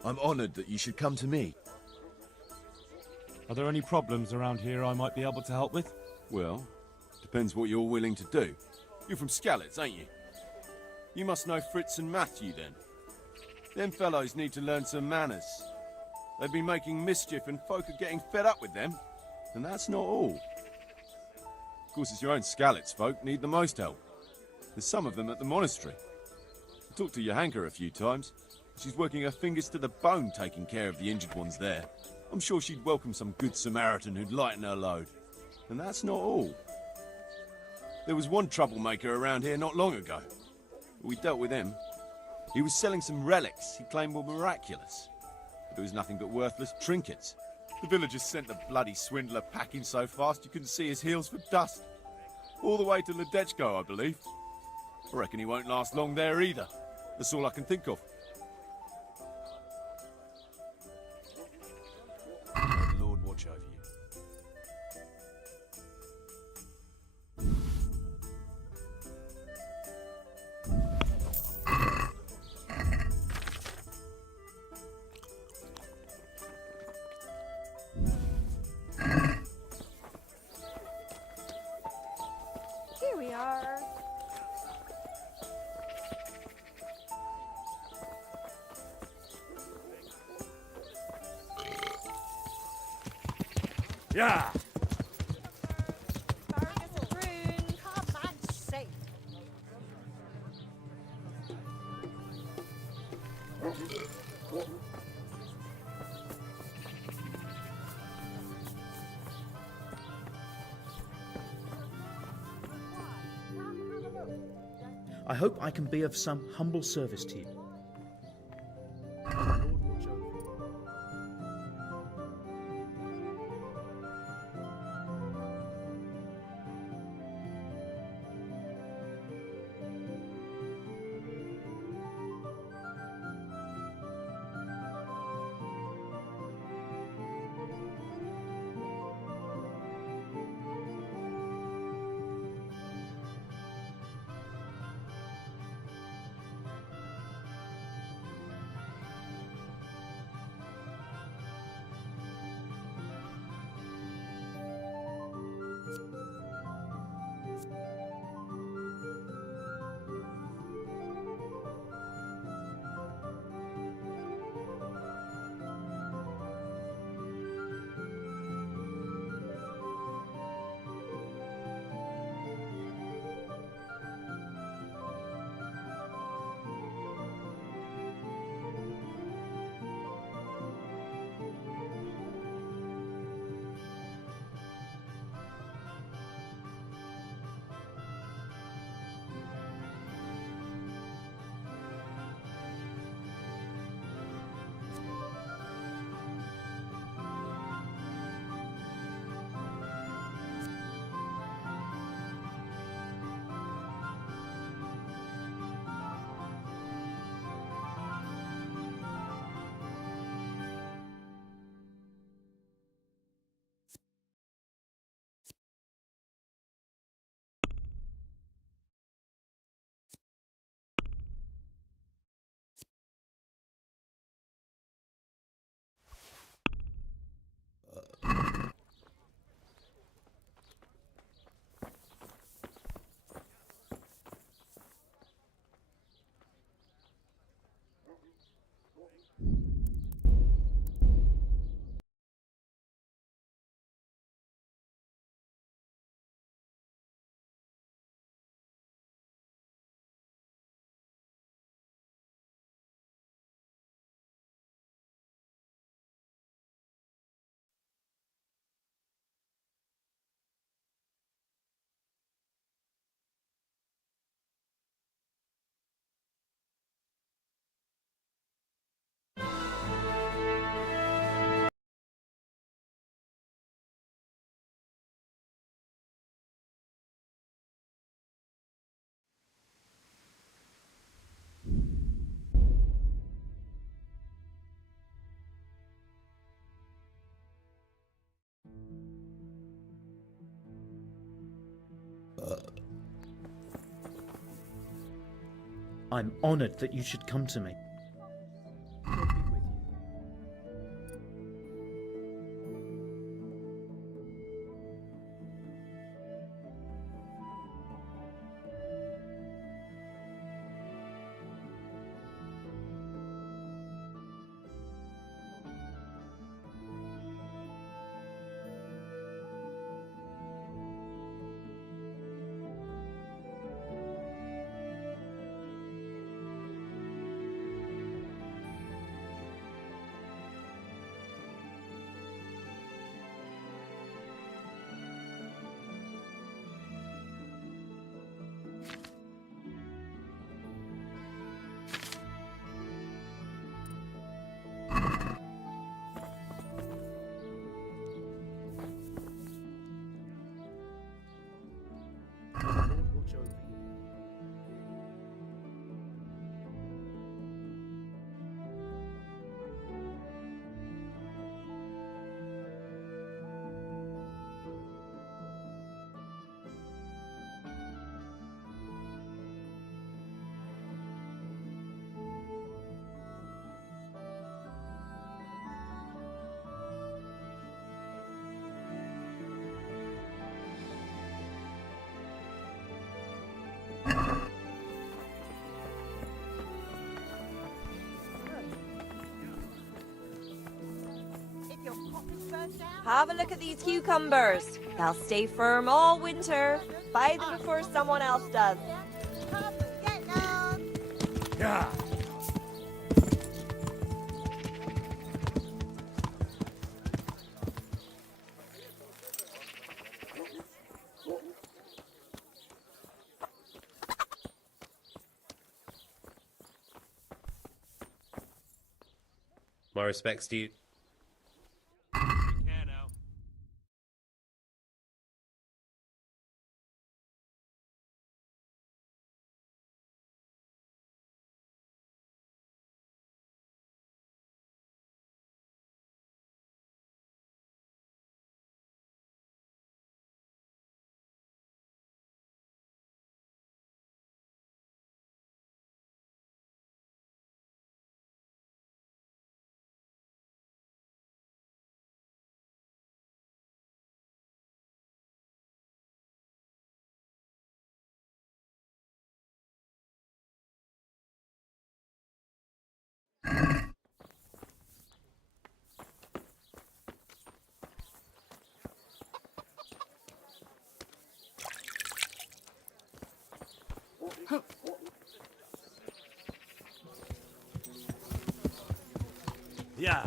I'm honoured that you should come to me. Are there any problems around here I might be able to help with? Well, depends what you're willing to do. You're from Skalitz, ain't you? You must know Fritz and Matthew, then. Them fellows need to learn some manners. They've been making mischief and folk are getting fed up with them. And that's not all. Of course, it's your own Skalitz folk need the most help. There's some of them at the monastery. I talked to Johanka a few times. She's working her fingers to the bone taking care of the injured ones there. I'm sure she'd welcome some good Samaritan who'd lighten her load. And that's not all. There was one troublemaker around here not long ago. We dealt with him. He was selling some relics he claimed were miraculous. But it was nothing but worthless trinkets. The villagers sent the bloody swindler packing so fast you couldn't see his heels for dust. All the way to Ledechko, I believe. I reckon he won't last long there either. That's all I can think of. May the Lord watch over you. Here we are. Yeah! Asparagus and prune, come and safe. I hope I can be of some humble service to you. I'm honoured that you should come to me. God be with you. anchovy. Have a look at these cucumbers. They'll stay firm all winter. Buy them before someone else does. Yeah. My respects to you. Yeah.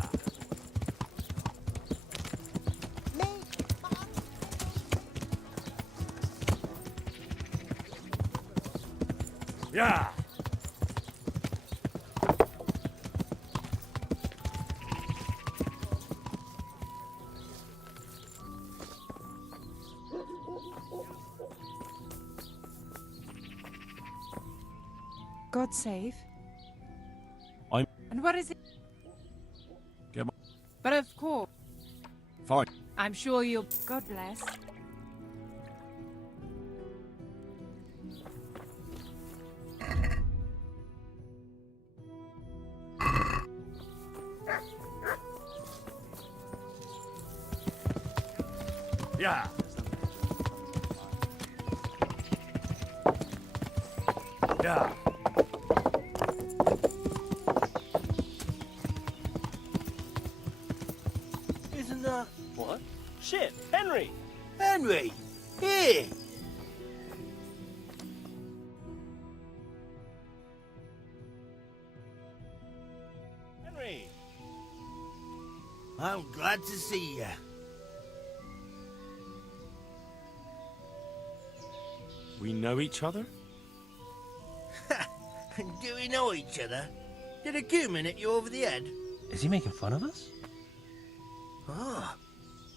Yeah. God save. I'm And what is it? Come on. But of course. Fine. I'm sure you'll. God bless. Yeah. Yeah. Isn't that... What? Shit, Henry! Henry! Here! Henry! I'm glad to see you. We know each other? Do we know each other? Did a cumin hit you over the head? Is he making fun of us? Oh,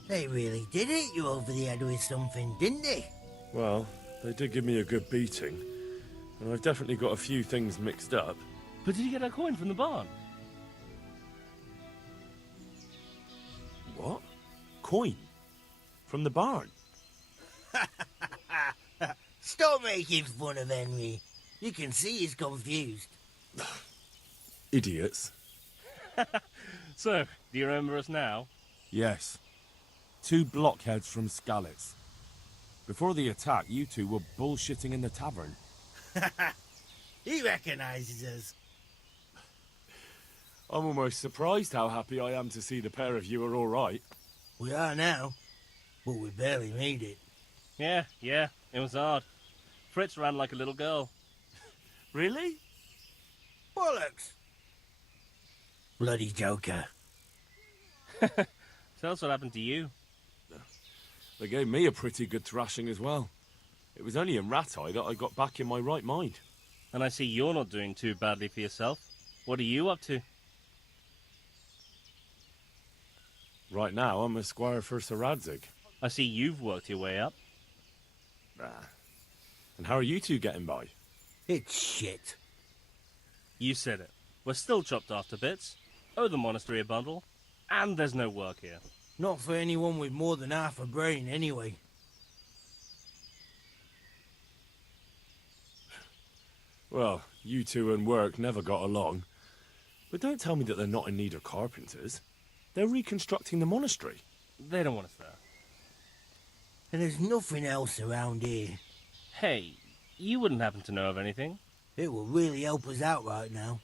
they really did hit you over the head with something, didn't they? Well, they did give me a good beating, and I've definitely got a few things mixed up. But did you get a coin from the barn? What? Coin? From the barn? Stop making fun of Henry. You can see he's confused. Idiots. So, do you remember us now? Yes. 2 blockheads from Skalitz. Before the attack, you two were bullshitting in the tavern. He recognises us. I'm almost surprised how happy I am to see the pair of you are all right. We are now, but we barely made it. Yeah, it was hard. Fritz ran like a little girl. Really? Bollocks! Bloody joker. Tell us what happened to you. They gave me a pretty good thrashing as well. It was only in Ratai that I got back in my right mind. And I see you're not doing too badly for yourself. What are you up to? Right now, I'm a squire for Sir Radzig. I see you've worked your way up. Nah. And how are you two getting by? It's shit. You said it. We're still chopped off to bits. Owe the monastery a bundle. And there's no work here. Not for anyone with more than half a brain, anyway. Well, you two and work never got along. But don't tell me that they're not in need of carpenters. They're reconstructing the monastery. They don't want us there. And there's nothing else around here. Hey, you wouldn't happen to know of anything? It will really help us out right now.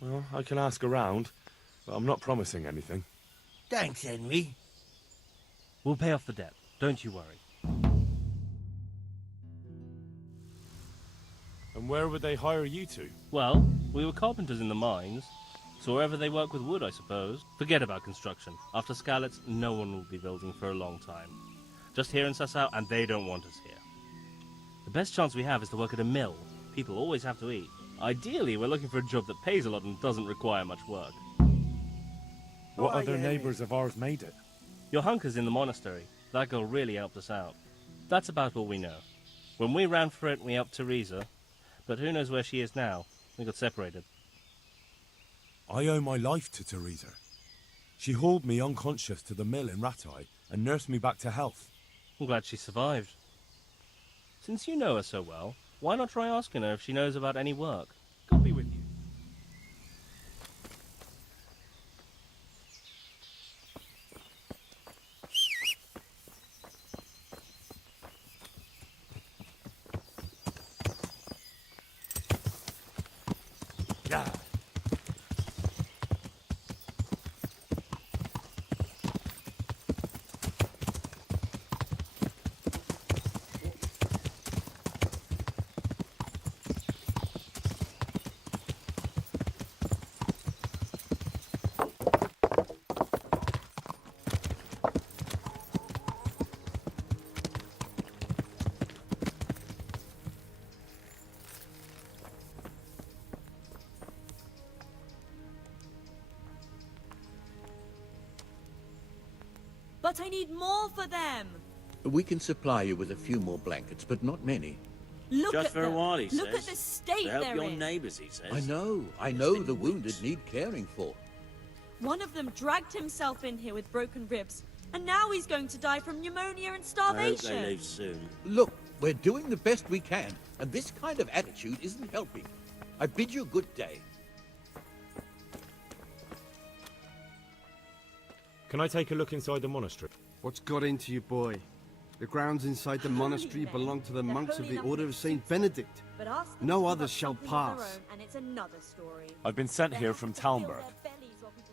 Well, I can ask around, but I'm not promising anything. Thanks, Henry. We'll pay off the debt. Don't you worry. And where would they hire you to? Well, we were carpenters in the mines, so wherever they work with wood, I suppose. Forget about construction. After Skalitz, no one will be building for a long time. Just here in Sasau, and they don't want us here. The best chance we have is to work at a mill. People always have to eat. Ideally, we're looking for a job that pays a lot and doesn't require much work. What other neighbours of ours made it? Your hunker's in the monastery. That girl really helped us out. That's about all we know. When we ran for it, we helped Teresa. But who knows where she is now? We got separated. I owe my life to Teresa. She hauled me unconscious to the mill in Ratai and nursed me back to health. I'm glad she survived. Since you know her so well, why not try asking her if she knows about any work? God be with you. Yeah. But I need more for them. We can supply you with a few more blankets, but not many. Look Just at for a them. while, he Look says. at the state To help they're your in. neighbours, he says. I know the wounded need caring for. One of them dragged himself in here with broken ribs, and now he's going to die from pneumonia and I hope starvation. they leave soon. Look, we're doing the best we can, and this kind of attitude isn't helping. I bid you a good day. Can I take a look inside the monastery? What's got into you, boy? The grounds inside the monastery belong to the monks of the Order of Saint Benedict. But ask them No to others give shall up something of their pass. own, and it's another story. I've been sent here from Talmberg.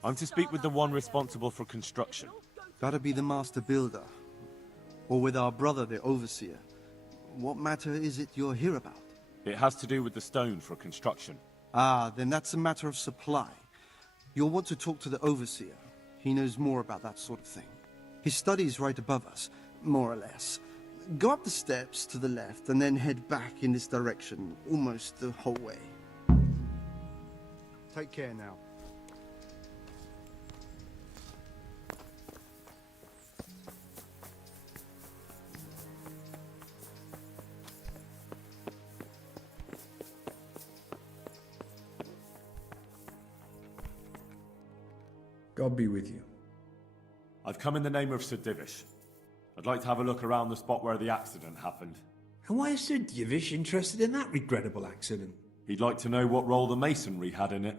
I'm to speak with the one responsible for construction. That'd be the master builder. Or with our brother, the overseer. What matter is it you're here about? It has to do with the stone for construction. Ah, then that's a matter of supply. You'll want to talk to the overseer. He knows more about that sort of thing. His study is right above us, more or less. Go up the steps to the left and then head back in this direction, almost the whole way. Take care now. God be with you. I've come in the name of Sir Divish. I'd like to have a look around the spot where the accident happened. And why is Sir Divish interested in that regrettable accident? He'd like to know what role the masonry had in it,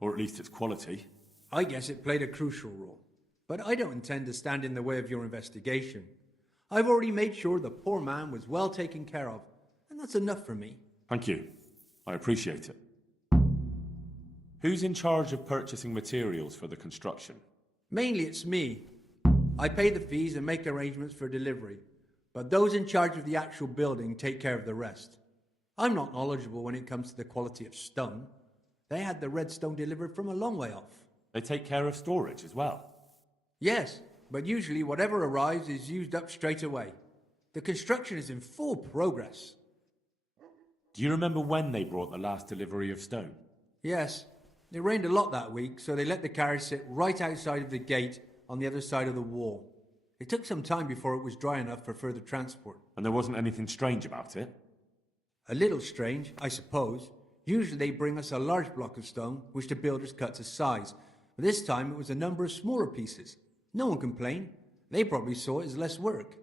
or at least its quality. I guess it played a crucial role. But I don't intend to stand in the way of your investigation. I've already made sure the poor man was well taken care of, and that's enough for me. Thank you. I appreciate it. Who's in charge of purchasing materials for the construction? Mainly it's me. I pay the fees and make arrangements for delivery, but those in charge of the actual building take care of the rest. I'm not knowledgeable when it comes to the quality of stone. They had the red stone delivered from a long way off. They take care of storage as well? Yes, but usually whatever arrives is used up straight away. The construction is in full progress. Do you remember when they brought the last delivery of stone? Yes, it rained a lot that week, so they let the carriage sit right outside of the gate on the other side of the wall. It took some time before it was dry enough for further transport. And there wasn't anything strange about it? A little strange, I suppose. Usually they bring us a large block of stone, which the builders cut to size. But this time it was a number of smaller pieces. No one complained. They probably saw it as less work.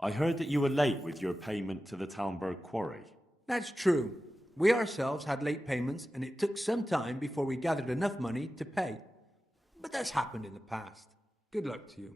I heard that you were late with your payment to the Talmberg quarry. That's true. We ourselves had late payments, and it took some time before we gathered enough money to pay. But that's happened in the past. Good luck to you.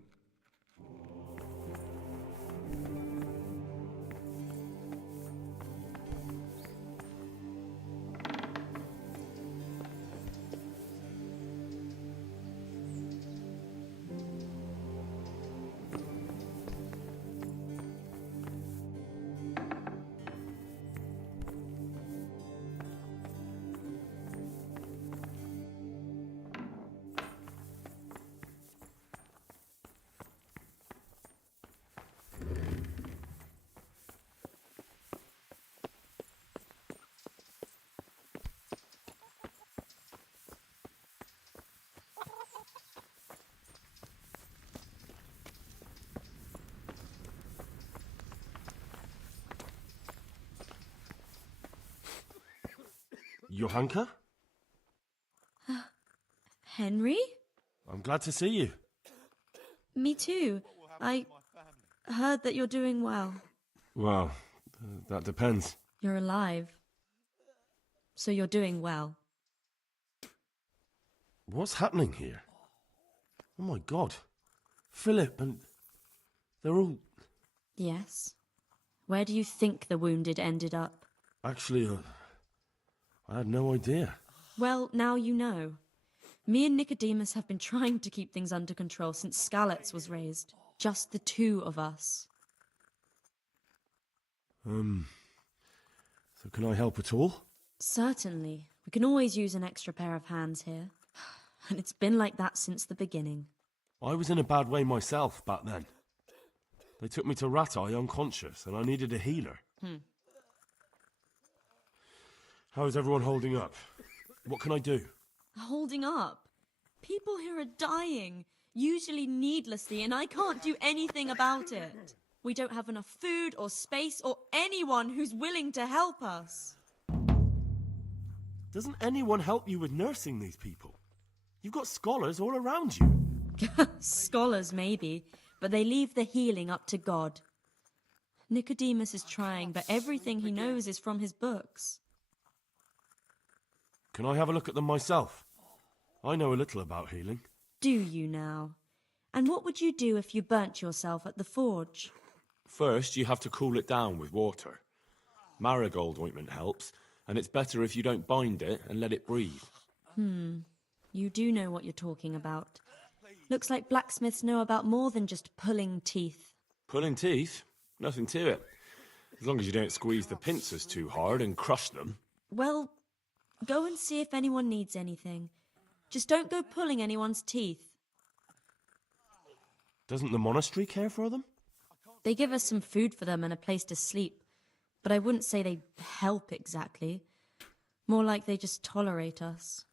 Johanka? Henry? I'm glad to see you. Me too. I heard that you're doing well. Well, that depends. You're alive. So you're doing well. What's happening here? Oh my god. Philip and... they're all... Yes. Where do you think the wounded ended up? Actually, I had no idea. Well, now you know. Me and Nicodemus have been trying to keep things under control since Skalitz was raised. Just the two of us. So can I help at all? Certainly. We can always use an extra pair of hands here. And it's been like that since the beginning. I was in a bad way myself back then. They took me to Ratai unconscious, and I needed a healer. How is everyone holding up? What can I do? Holding up? People here are dying, usually needlessly, and I can't do anything about it. We don't have enough food or space or anyone who's willing to help us. Doesn't anyone help you with nursing these people? You've got scholars all around you. Scholars, maybe, but they leave the healing up to God. Nicodemus is trying, but everything he knows is from his books. Can I have a look at them myself? I know a little about healing. Do you now? And what would you do if you burnt yourself at the forge? First, you have to cool it down with water. Marigold ointment helps, and it's better if you don't bind it and let it breathe. You do know what you're talking about. Looks like blacksmiths know about more than just pulling teeth. Pulling teeth? Nothing to it. As long as you don't squeeze the pincers too hard and crush them. Well, go and see if anyone needs anything. Just don't go pulling anyone's teeth. Doesn't the monastery care for them? They give us some food for them and a place to sleep, but I wouldn't say they help exactly. More like they just tolerate us.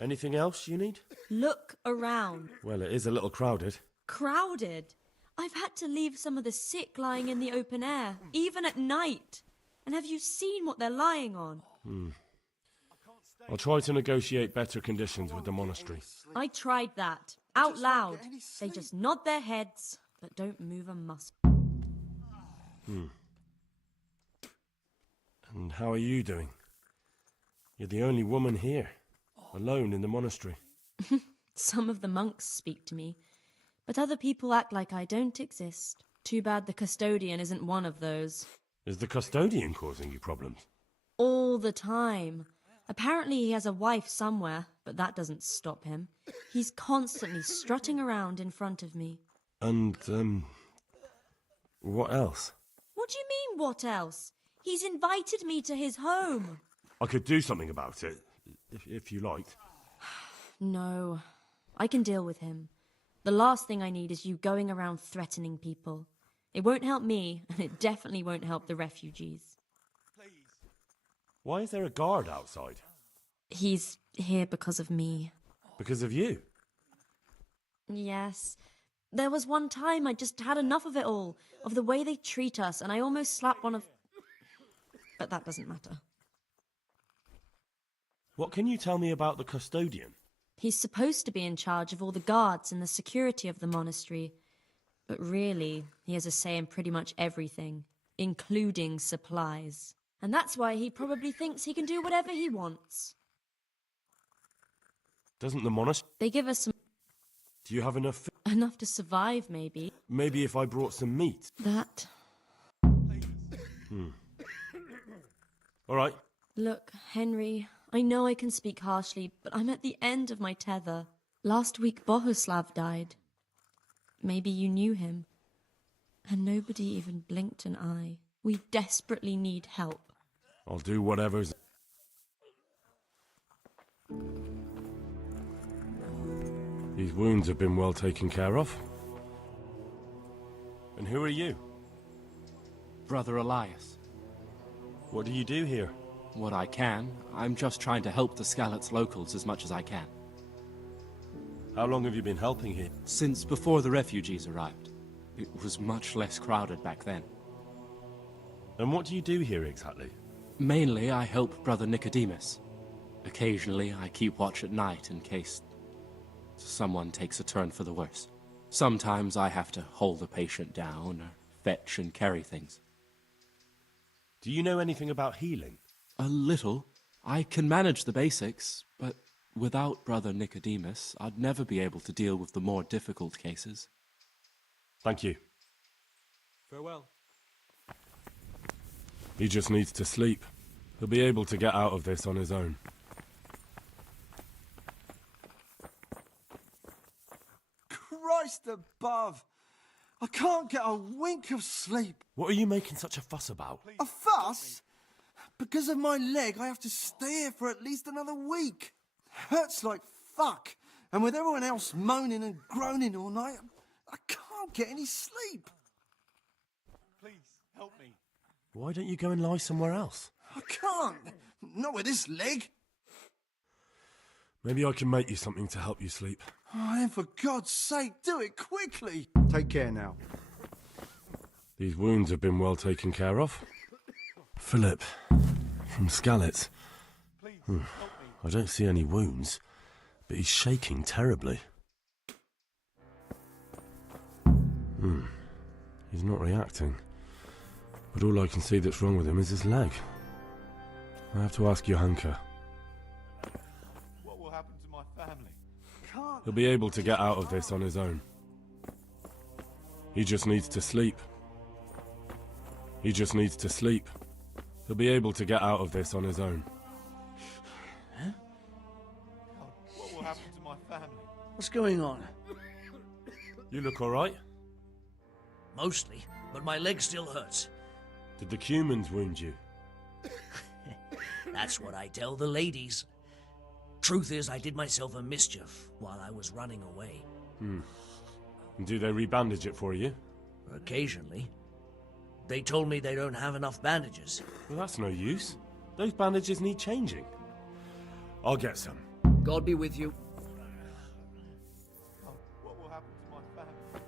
Anything else you need? Look around. Well, it is a little crowded. Crowded. I've had to leave some of the sick lying in the open air, even at night. And have you seen what they're lying on? I'll try to negotiate better conditions with the monastery. I tried that, out loud. They just nod their heads, but don't move a muscle. And how are you doing? You're the only woman here, alone in the monastery. Some of the monks speak to me, but other people act like I don't exist. Too bad the custodian isn't one of those. Is the custodian causing you problems? All the time. Apparently he has a wife somewhere, but that doesn't stop him. He's constantly strutting around in front of me. And, what else? What do you mean, what else? He's invited me to his home. I could do something about it, if you liked. No, I can deal with him. The last thing I need is you going around threatening people. It won't help me, and it definitely won't help the refugees. Why is there a guard outside? He's here because of me. Because of you? Yes. There was one time I just had enough of it all, of the way they treat us, and I almost slapped one of... But that doesn't matter. What can you tell me about the custodian? He's supposed to be in charge of all the guards and the security of the monastery. But really, he has a say in pretty much everything, including supplies. And that's why he probably thinks he can do whatever he wants. Doesn't the monastery... They give us some... Do you have enough... Enough to survive, maybe. Maybe if I brought some meat? That. All right. Look, Henry, I know I can speak harshly, but I'm at the end of my tether. Last week Bohuslav died. Maybe you knew him. And nobody even blinked an eye. We desperately need help. I'll do whatever's... These wounds have been well taken care of. And who are you? Brother Elias. What do you do here? What I can. I'm just trying to help the Skalitz locals as much as I can. How long have you been helping here? Since before the refugees arrived. It was much less crowded back then. And what do you do here exactly? Mainly, I help Brother Nicodemus. Occasionally, I keep watch at night in case someone takes a turn for the worse. Sometimes I have to hold the patient down or fetch and carry things. Do you know anything about healing? A little. I can manage the basics, but without Brother Nicodemus, I'd never be able to deal with the more difficult cases. Thank you. Farewell. He just needs to sleep. He'll be able to get out of this on his own. Christ above! I can't get a wink of sleep. What are you making such a fuss about? A fuss? Because of my leg, I have to stay here for at least another week. Hurts like fuck. And with everyone else moaning and groaning all night, I can't get any sleep. Please, help me. Why don't you go and lie somewhere else? I can't. Not with this leg. Maybe I can make you something to help you sleep. Oh, then for God's sake, do it quickly. Take care now. These wounds have been well taken care of. Philip, from Skalitz. I don't see any wounds, but he's shaking terribly. He's not reacting. But all I can see that's wrong with him is his leg. I have to ask Johanka. What will happen to my family? He'll be able to get out of this on his own. He just needs to sleep. He just needs to sleep. He'll be able to get out of this on his own. God, what will happen to my family? What's going on? You look all right? Mostly, but my leg still hurts. Did the Cumans wound you? That's what I tell the ladies. Truth is, I did myself a mischief while I was running away. And do they rebandage it for you? Occasionally. They told me they don't have enough bandages. Well, that's no use. Those bandages need changing. I'll get some. God be with you. What will happen to my family?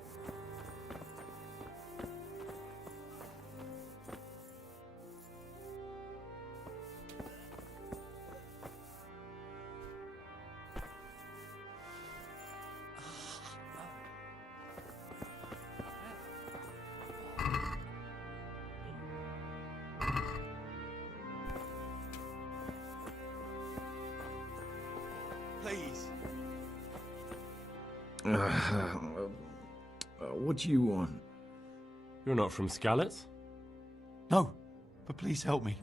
Please. What do you want? You're not from Skalitz? No, but please help me.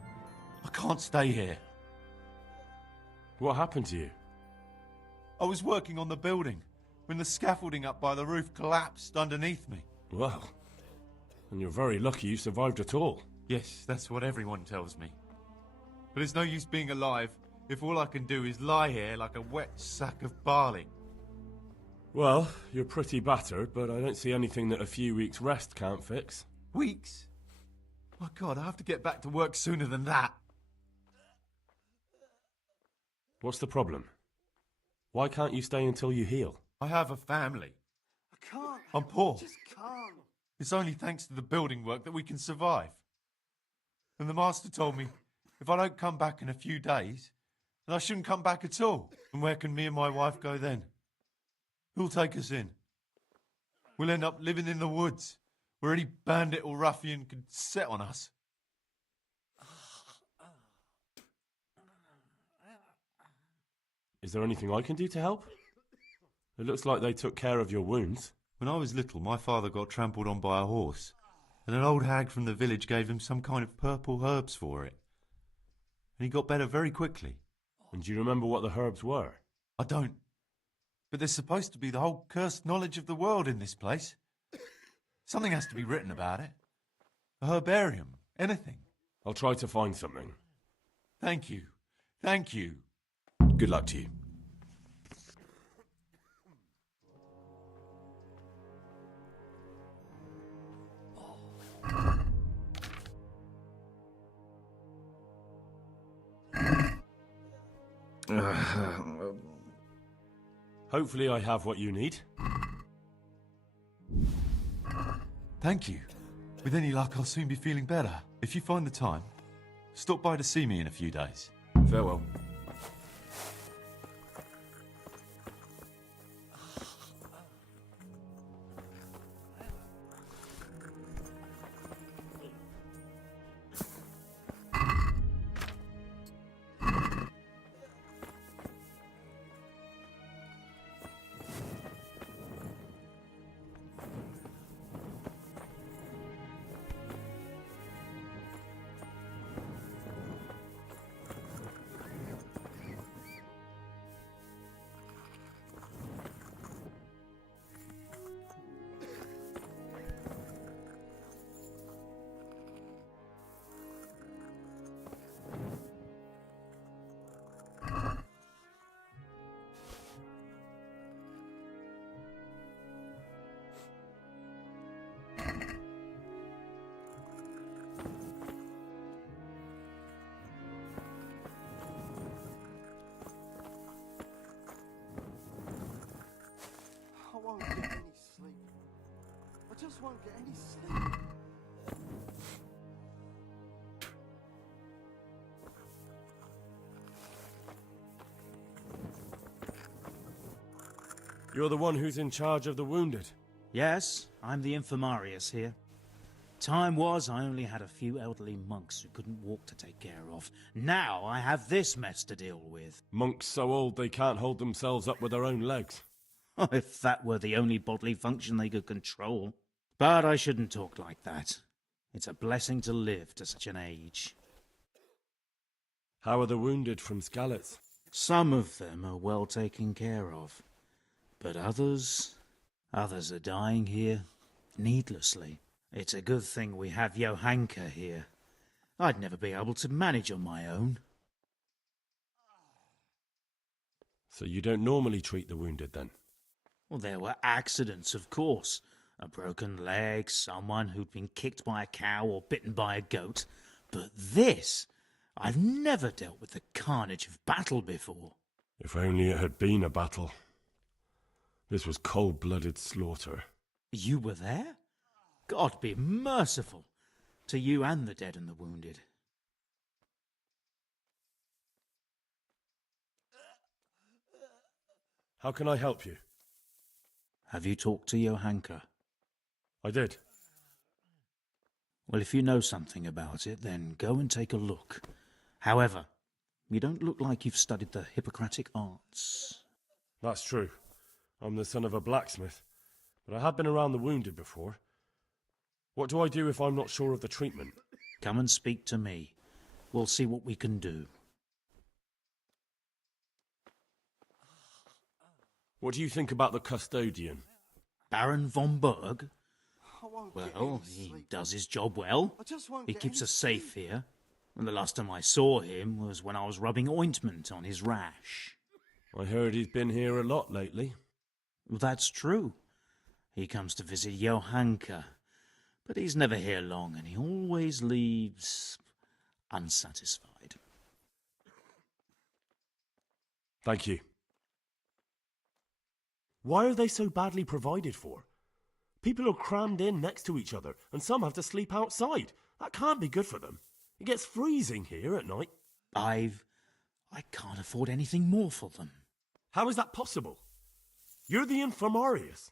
I can't stay here. What happened to you? I was working on the building when the scaffolding up by the roof collapsed underneath me. Well, and you're very lucky you survived at all. Yes, that's what everyone tells me. But it's no use being alive if all I can do is lie here like a wet sack of barley. Well, you're pretty battered, but I don't see anything that a few weeks' rest can't fix. Weeks? My God, I have to get back to work sooner than that. What's the problem? Why can't you stay until you heal? I have a family. can't. I'm poor. Just can't. It's only thanks to the building work that we can survive. And the master told me if I don't come back in a few days, then I shouldn't come back at all. And where can me and my wife go then? Who'll take us in? We'll end up living in the woods, where any bandit or ruffian could set on us. Is there anything I can do to help? It looks like they took care of your wounds. When I was little, my father got trampled on by a horse, and an old hag from the village gave him some kind of purple herbs for it. And he got better very quickly. And do you remember what the herbs were? I don't. But there's supposed to be the whole cursed knowledge of the world in this place. Something has to be written about it. A herbarium, anything. I'll try to find something. Thank you. Thank you. Good luck to you. Hopefully I have what you need. Thank you. With any luck, I'll soon be feeling better. If you find the time, stop by to see me in a few days. Farewell. I won't get any sleep. I just won't get any sleep. You're the one who's in charge of the wounded. Yes, I'm the infirmarius here. Time was I only had a few elderly monks who couldn't walk to take care of. Now I have this mess to deal with. Monks so old they can't hold themselves up with their own legs. Oh, if that were the only bodily function they could control. But I shouldn't talk like that. It's a blessing to live to such an age. How are the wounded from Skalitz? Some of them are well taken care of. But others are dying here needlessly. It's a good thing we have Johanka here. I'd never be able to manage on my own. So you don't normally treat the wounded then? Well, there were accidents, of course. A broken leg, someone who'd been kicked by a cow or bitten by a goat. But this, I've never dealt with the carnage of battle before. If only it had been a battle. This was cold-blooded slaughter. You were there? God be merciful to you and the dead and the wounded. How can I help you? Have you talked to Johanka? I did. Well, if you know something about it, then go and take a look. However, you don't look like you've studied the Hippocratic arts. That's true. I'm the son of a blacksmith, but I have been around the wounded before. What do I do if I'm not sure of the treatment? Come and speak to me. We'll see what we can do. What do you think about the custodian? Baron von Berg? I won't Well, get any he sleep. does his job well. I just won't He get keeps any us safe sleep. here. And the last time I saw him was when I was rubbing ointment on his rash. I heard he's been here a lot lately. Well, that's true. He comes to visit Johanka. But he's never here long, and he always leaves unsatisfied. Thank you. Why are they so badly provided for? People are crammed in next to each other, and some have to sleep outside. That can't be good for them. It gets freezing here at night. I can't afford anything more for them. How is that possible? You're the infirmarius.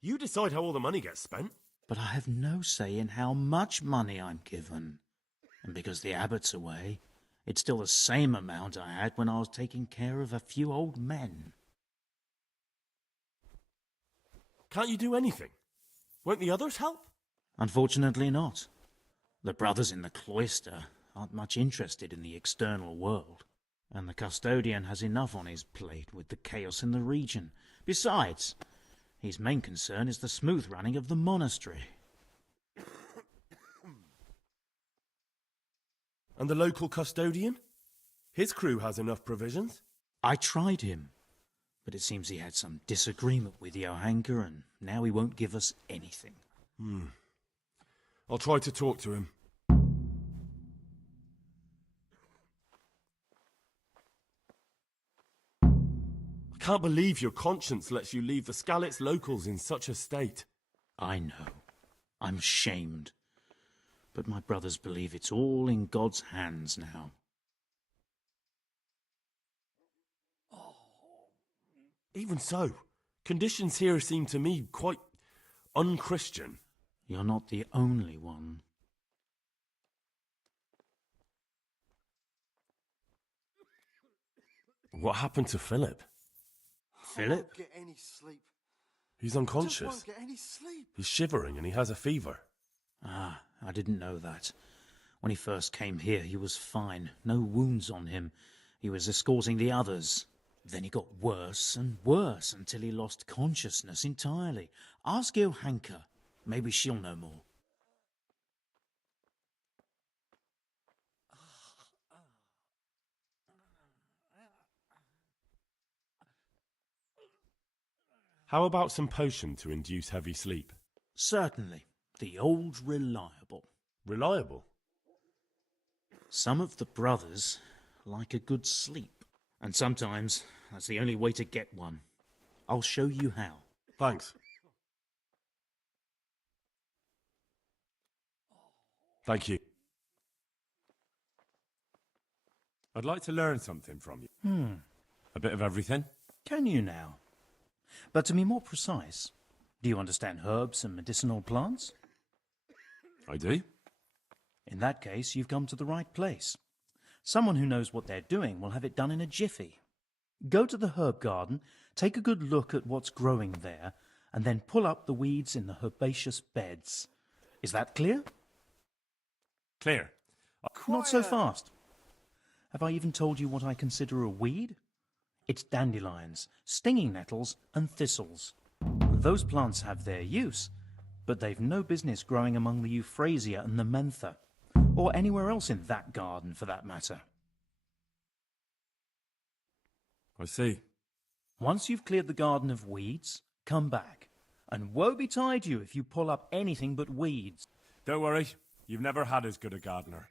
You decide how all the money gets spent. But I have no say in how much money I'm given. And because the abbot's away, it's still the same amount I had when I was taking care of a few old men. Can't you do anything? Won't the others help? Unfortunately not. The brothers in the cloister aren't much interested in the external world, and the custodian has enough on his plate with the chaos in the region. Besides, his main concern is the smooth running of the monastery. And the local custodian? His crew has enough provisions. I tried him, but it seems he had some disagreement with Johanka, and now he won't give us anything. I'll try to talk to him. I can't believe your conscience lets you leave the Skalitz locals in such a state. I know. I'm ashamed. But my brothers believe it's all in God's hands now. Even so, conditions here seem to me quite unchristian. You're not the only one. What happened to Philip? I won't get any sleep. He's I unconscious. just won't get any sleep. He's shivering and he has a fever. Ah, I didn't know that. When he first came here, he was fine. No wounds on him. He was escorting the others. Then he got worse and worse until he lost consciousness entirely. Ask Johanka. Maybe she'll know more. How about some potion to induce heavy sleep? Certainly. The old reliable. Reliable? Some of the brothers like a good sleep. And sometimes that's the only way to get one. I'll show you how. Thanks. Thank you. I'd like to learn something from you. A bit of everything. Can you now? But to be more precise, do you understand herbs and medicinal plants? I do. In that case, you've come to the right place. Someone who knows what they're doing will have it done in a jiffy. Go to the herb garden, take a good look at what's growing there, and then pull up the weeds in the herbaceous beds. Is that clear? Clear. Not so fast. Have I even told you what I consider a weed? It's dandelions, stinging nettles, and thistles. Those plants have their use, but they've no business growing among the euphrasia and the mentha, or anywhere else in that garden for that matter. I see. Once you've cleared the garden of weeds, come back. And woe betide you if you pull up anything but weeds. Don't worry, you've never had as good a gardener.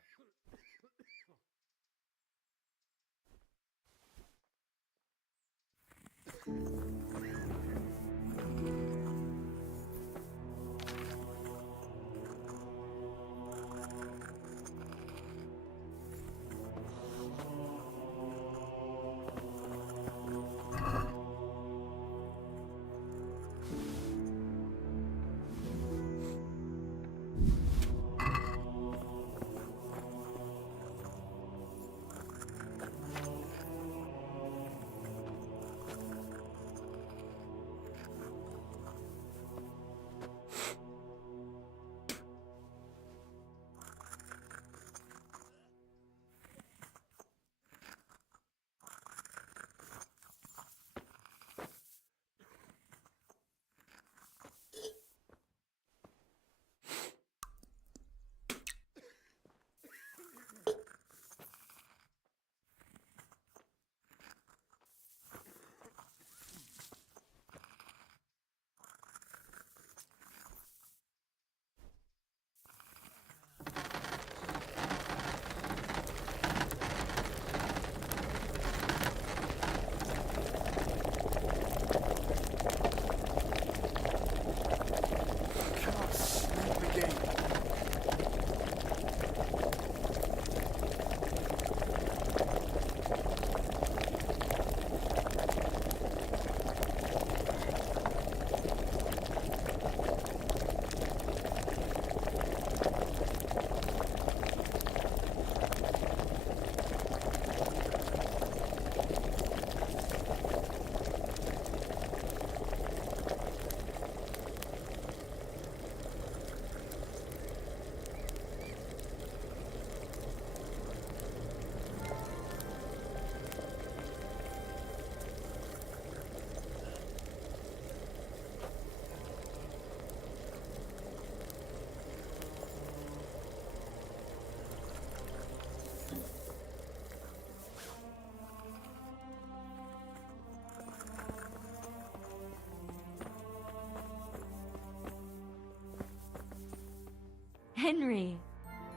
Henry.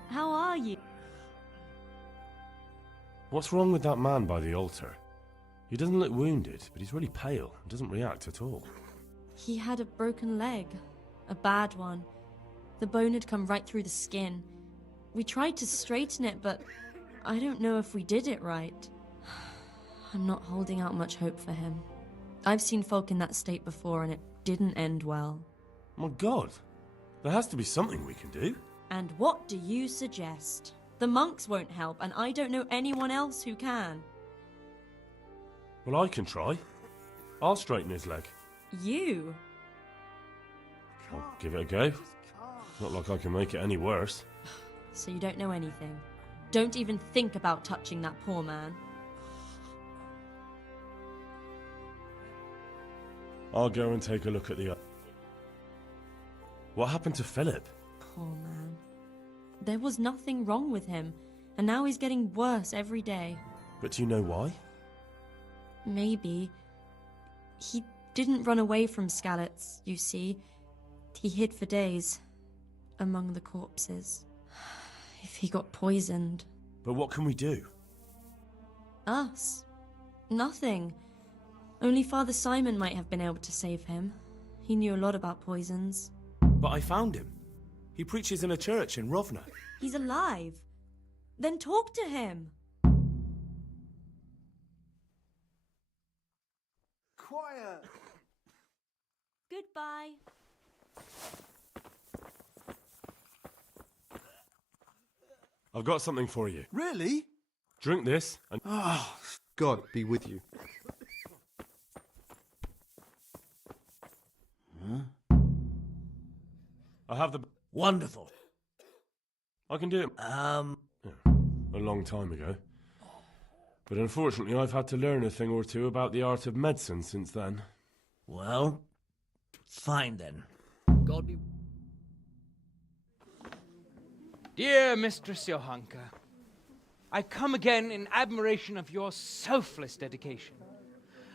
How are you? What's wrong with that man by the altar? He doesn't look wounded, but he's really pale and doesn't react at all. He had a broken leg. A bad one. The bone had come right through the skin. We tried to straighten it, but I don't know if we did it right. I'm not holding out much hope for him. I've seen folk in that state before, and it didn't end well. My God, there has to be something we can do. And what do you suggest? The monks won't help, and I don't know anyone else who can. Well, I can try. I'll straighten his leg. You? I'll give it a go. Not like I can make it any worse. So you don't know anything. Don't even think about touching that poor man. I'll go and take a look at the... What happened to Philip? Poor man. There was nothing wrong with him, and now he's getting worse every day. But do you know why? Maybe. He didn't run away from Skalitz, you see. He hid for days, among the corpses. If he got poisoned... But what can we do? Us? Nothing. Only Father Simon might have been able to save him. He knew a lot about poisons. But I found him. He preaches in a church in Rovna. He's alive. Then talk to him. Quiet! Goodbye. I've got something for you. Really? Drink this and... Ah, God be with you. I have the... Wonderful. I can do it. Yeah, a long time ago. But unfortunately, I've had to learn a thing or two about the art of medicine since then. Well, fine then. God be... Dear Mistress Johanka, I come again in admiration of your selfless dedication.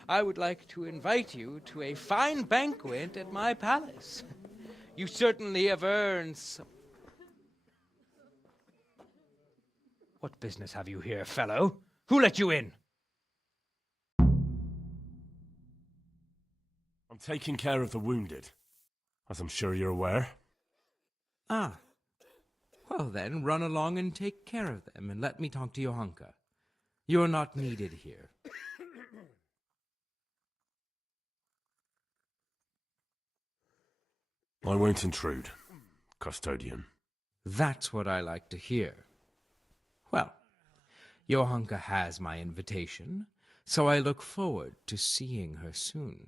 I would like to invite you to a fine banquet at my palace. You certainly have earned some... What business have you here, fellow? Who let you in? I'm taking care of the wounded, as I'm sure you're aware. Ah. Well then, run along and take care of them, and let me talk to Johanka. You're not needed here. I won't intrude, custodian. That's what I like to hear. Well, Johanka has my invitation, so I look forward to seeing her soon.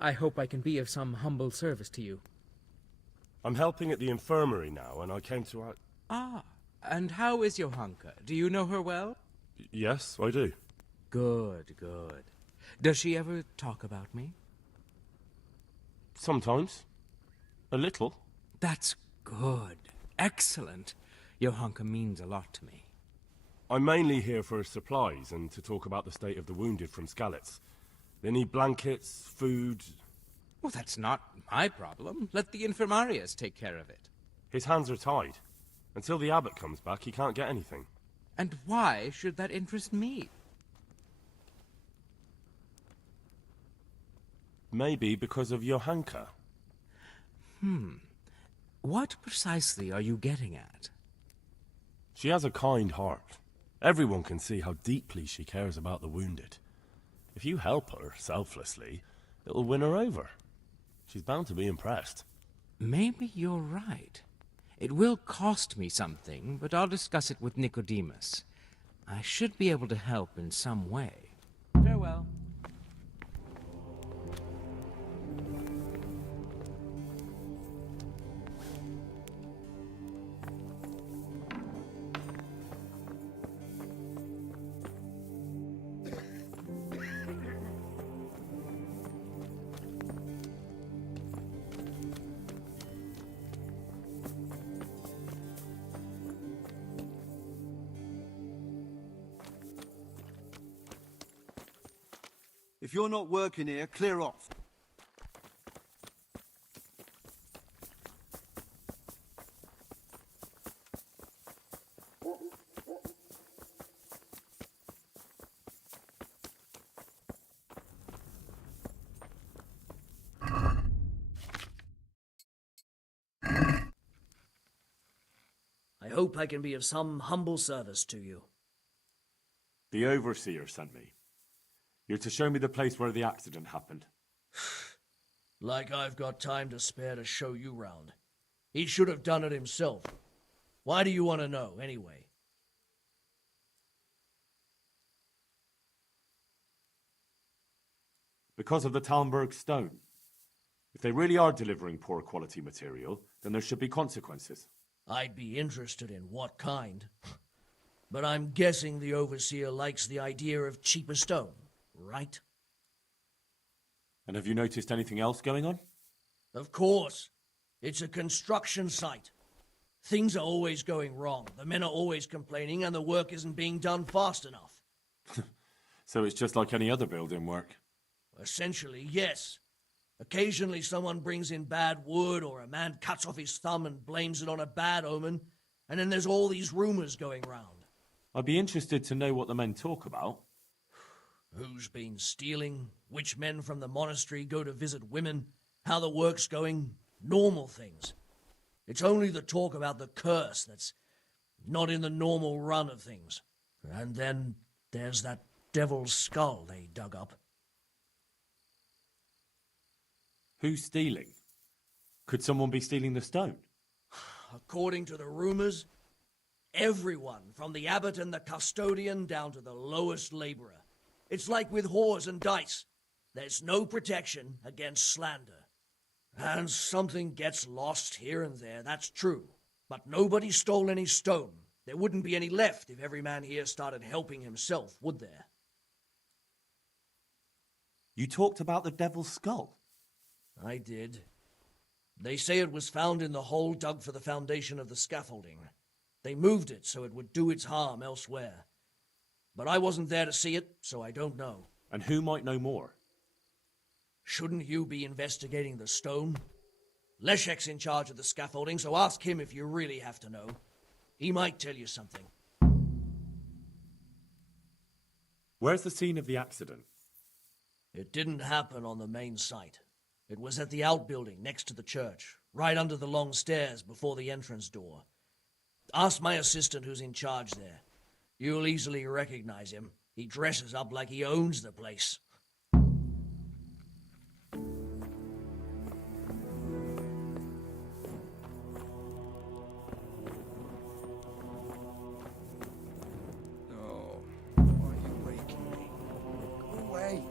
I hope I can be of some humble service to you. I'm helping at the infirmary now, and I came to... Ah, and how is Johanka? Do you know her well? Yes, I do. Good, good. Does she ever talk about me? Sometimes. A little. That's good. Excellent. Johanka means a lot to me. I'm mainly here for supplies and to talk about the state of the wounded from Skalitz. They need blankets, food... Well, that's not my problem. Let the infirmarius take care of it. His hands are tied. Until the abbot comes back, he can't get anything. And why should that interest me? Maybe because of Johanka. What precisely are you getting at? She has a kind heart. Everyone can see how deeply she cares about the wounded. If you help her selflessly, it'll win her over. She's bound to be impressed. Maybe you're right. It will cost me something, but I'll discuss it with Nicodemus. I should be able to help in some way. Farewell. If you're not working here, clear off. I hope I can be of some humble service to you. The Overseer sent me. You're to show me the place where the accident happened. Like I've got time to spare to show you round. He should have done it himself. Why do you want to know, anyway? Because of the Talmberg stone. If they really are delivering poor quality material, then there should be consequences. I'd be interested in what kind. But I'm guessing the Overseer likes the idea of cheaper stone, right? And have you noticed anything else going on? Of course. It's a construction site. Things are always going wrong. The men are always complaining, and the work isn't being done fast enough. So it's just like any other building work? Essentially, yes. Occasionally someone brings in bad wood, or a man cuts off his thumb and blames it on a bad omen, and then there's all these rumors going round. I'd be interested to know what the men talk about. Who's been stealing, which men from the monastery go to visit women, how the work's going, normal things. It's only the talk about the curse that's not in the normal run of things. And then there's that devil's skull they dug up. Who's stealing? Could someone be stealing the stone? According to the rumors, everyone, from the abbot and the custodian down to the lowest laborer. It's like with whores and dice. There's no protection against slander. And something gets lost here and there, that's true. But nobody stole any stone. There wouldn't be any left if every man here started helping himself, would there? You talked about the devil's skull? I did. They say it was found in the hole dug for the foundation of the scaffolding. They moved it so it would do its harm elsewhere. But I wasn't there to see it, so I don't know. And who might know more? Shouldn't you be investigating the stone? Leszek's in charge of the scaffolding, so ask him if you really have to know. He might tell you something. Where's the scene of the accident? It didn't happen on the main site. It was at the outbuilding next to the church, right under the long stairs before the entrance door. Ask my assistant who's in charge there. You'll easily recognize him. He dresses up like he owns the place. No. Why are you waking me? Go away.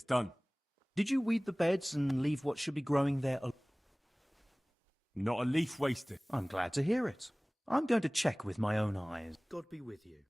It's done. Did you weed the beds and leave what should be growing there? Not a leaf wasted. I'm glad to hear it. I'm going to check with my own eyes. God be with you.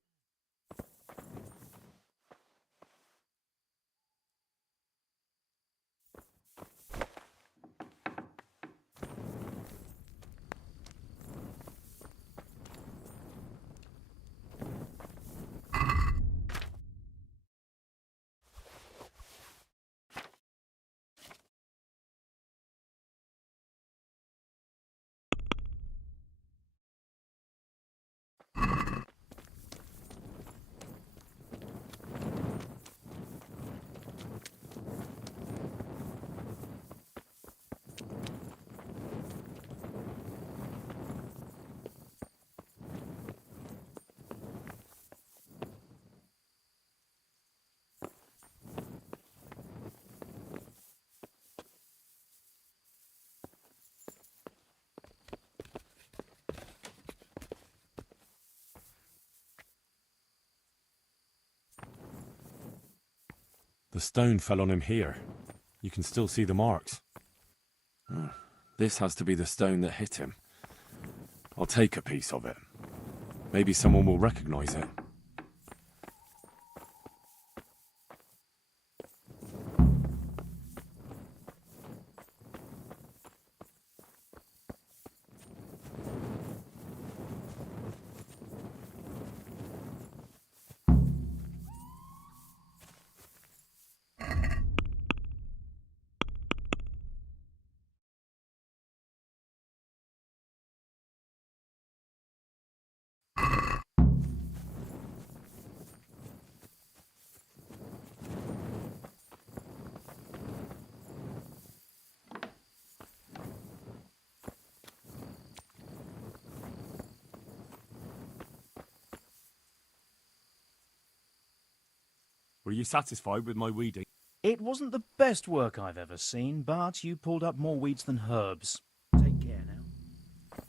The stone fell on him here. You can still see the marks. This has to be the stone that hit him. I'll take a piece of it. Maybe someone will recognize it. Were you satisfied with my weeding? It wasn't the best work I've ever seen, but you pulled up more weeds than herbs. Take care now.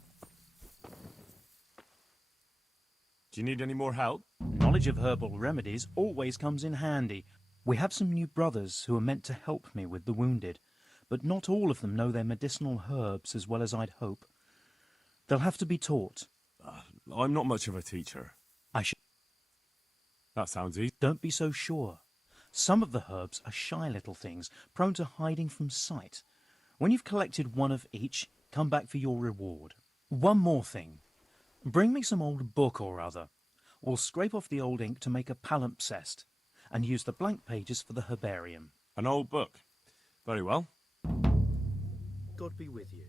Do you need any more help? Knowledge of herbal remedies always comes in handy. We have some new brothers who are meant to help me with the wounded, but not all of them know their medicinal herbs as well as I'd hope. They'll have to be taught. I'm not much of a teacher. That sounds easy. Don't be so sure. Some of the herbs are shy little things, prone to hiding from sight. When you've collected one of each, come back for your reward. One more thing. Bring me some old book or other. We'll scrape off the old ink to make a palimpsest, and use the blank pages for the herbarium. An old book. Very well. God be with you.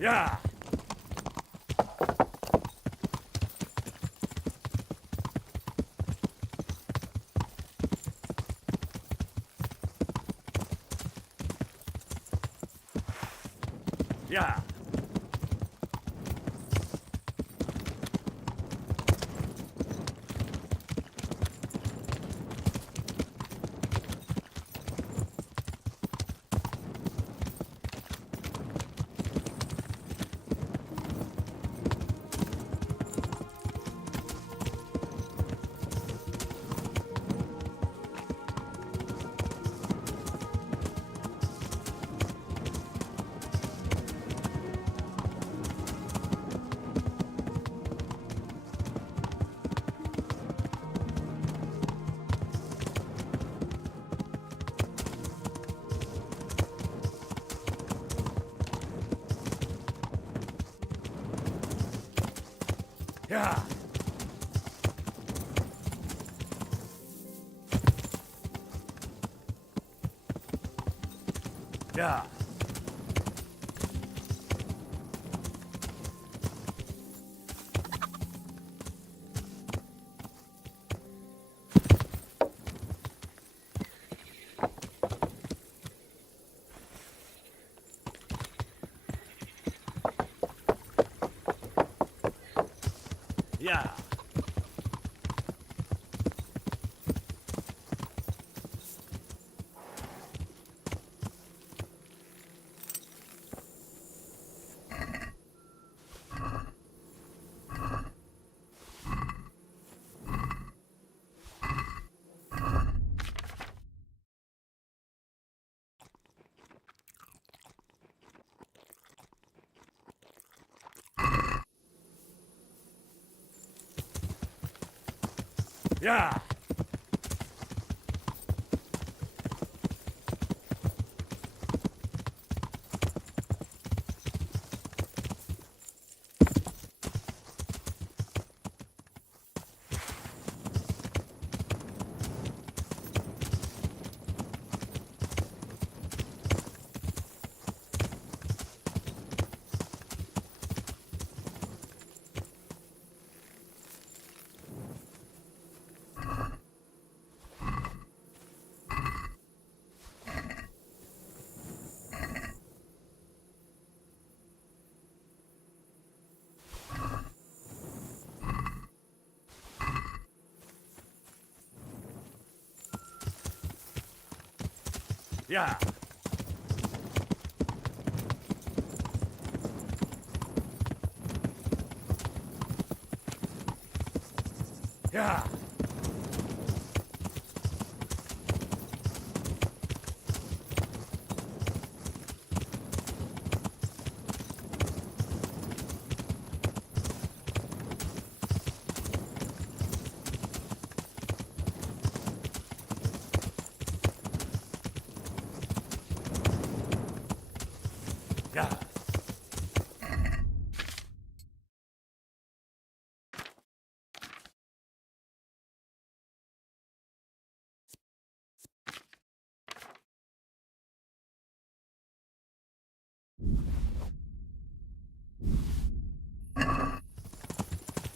Yeah. Yeah. Yeah. Yeah. Yeah. Yeah. Yeah. Yeah. Yeah.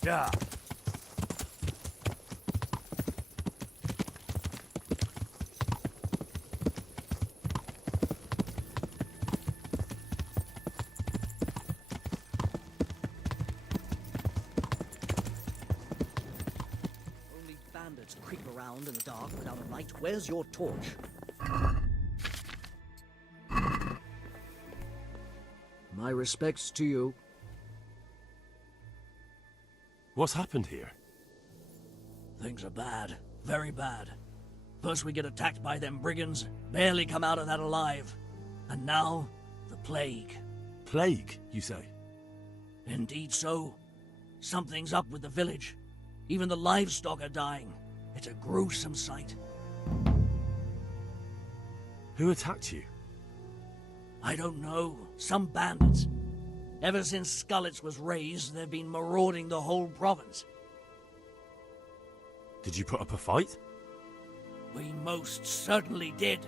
Yeah. Only bandits creep around in the dark without a light. Where's your torch? My respects to you. What's happened here? Things are bad. Very bad. First we get attacked by them brigands, barely come out of that alive. And now, the plague. Plague, you say? Indeed so. Something's up with the village. Even the livestock are dying. It's a gruesome sight. Who attacked you? I don't know. Some bandits. Ever since Skullets was raised, they've been marauding the whole province. Did you put up a fight? We most certainly did.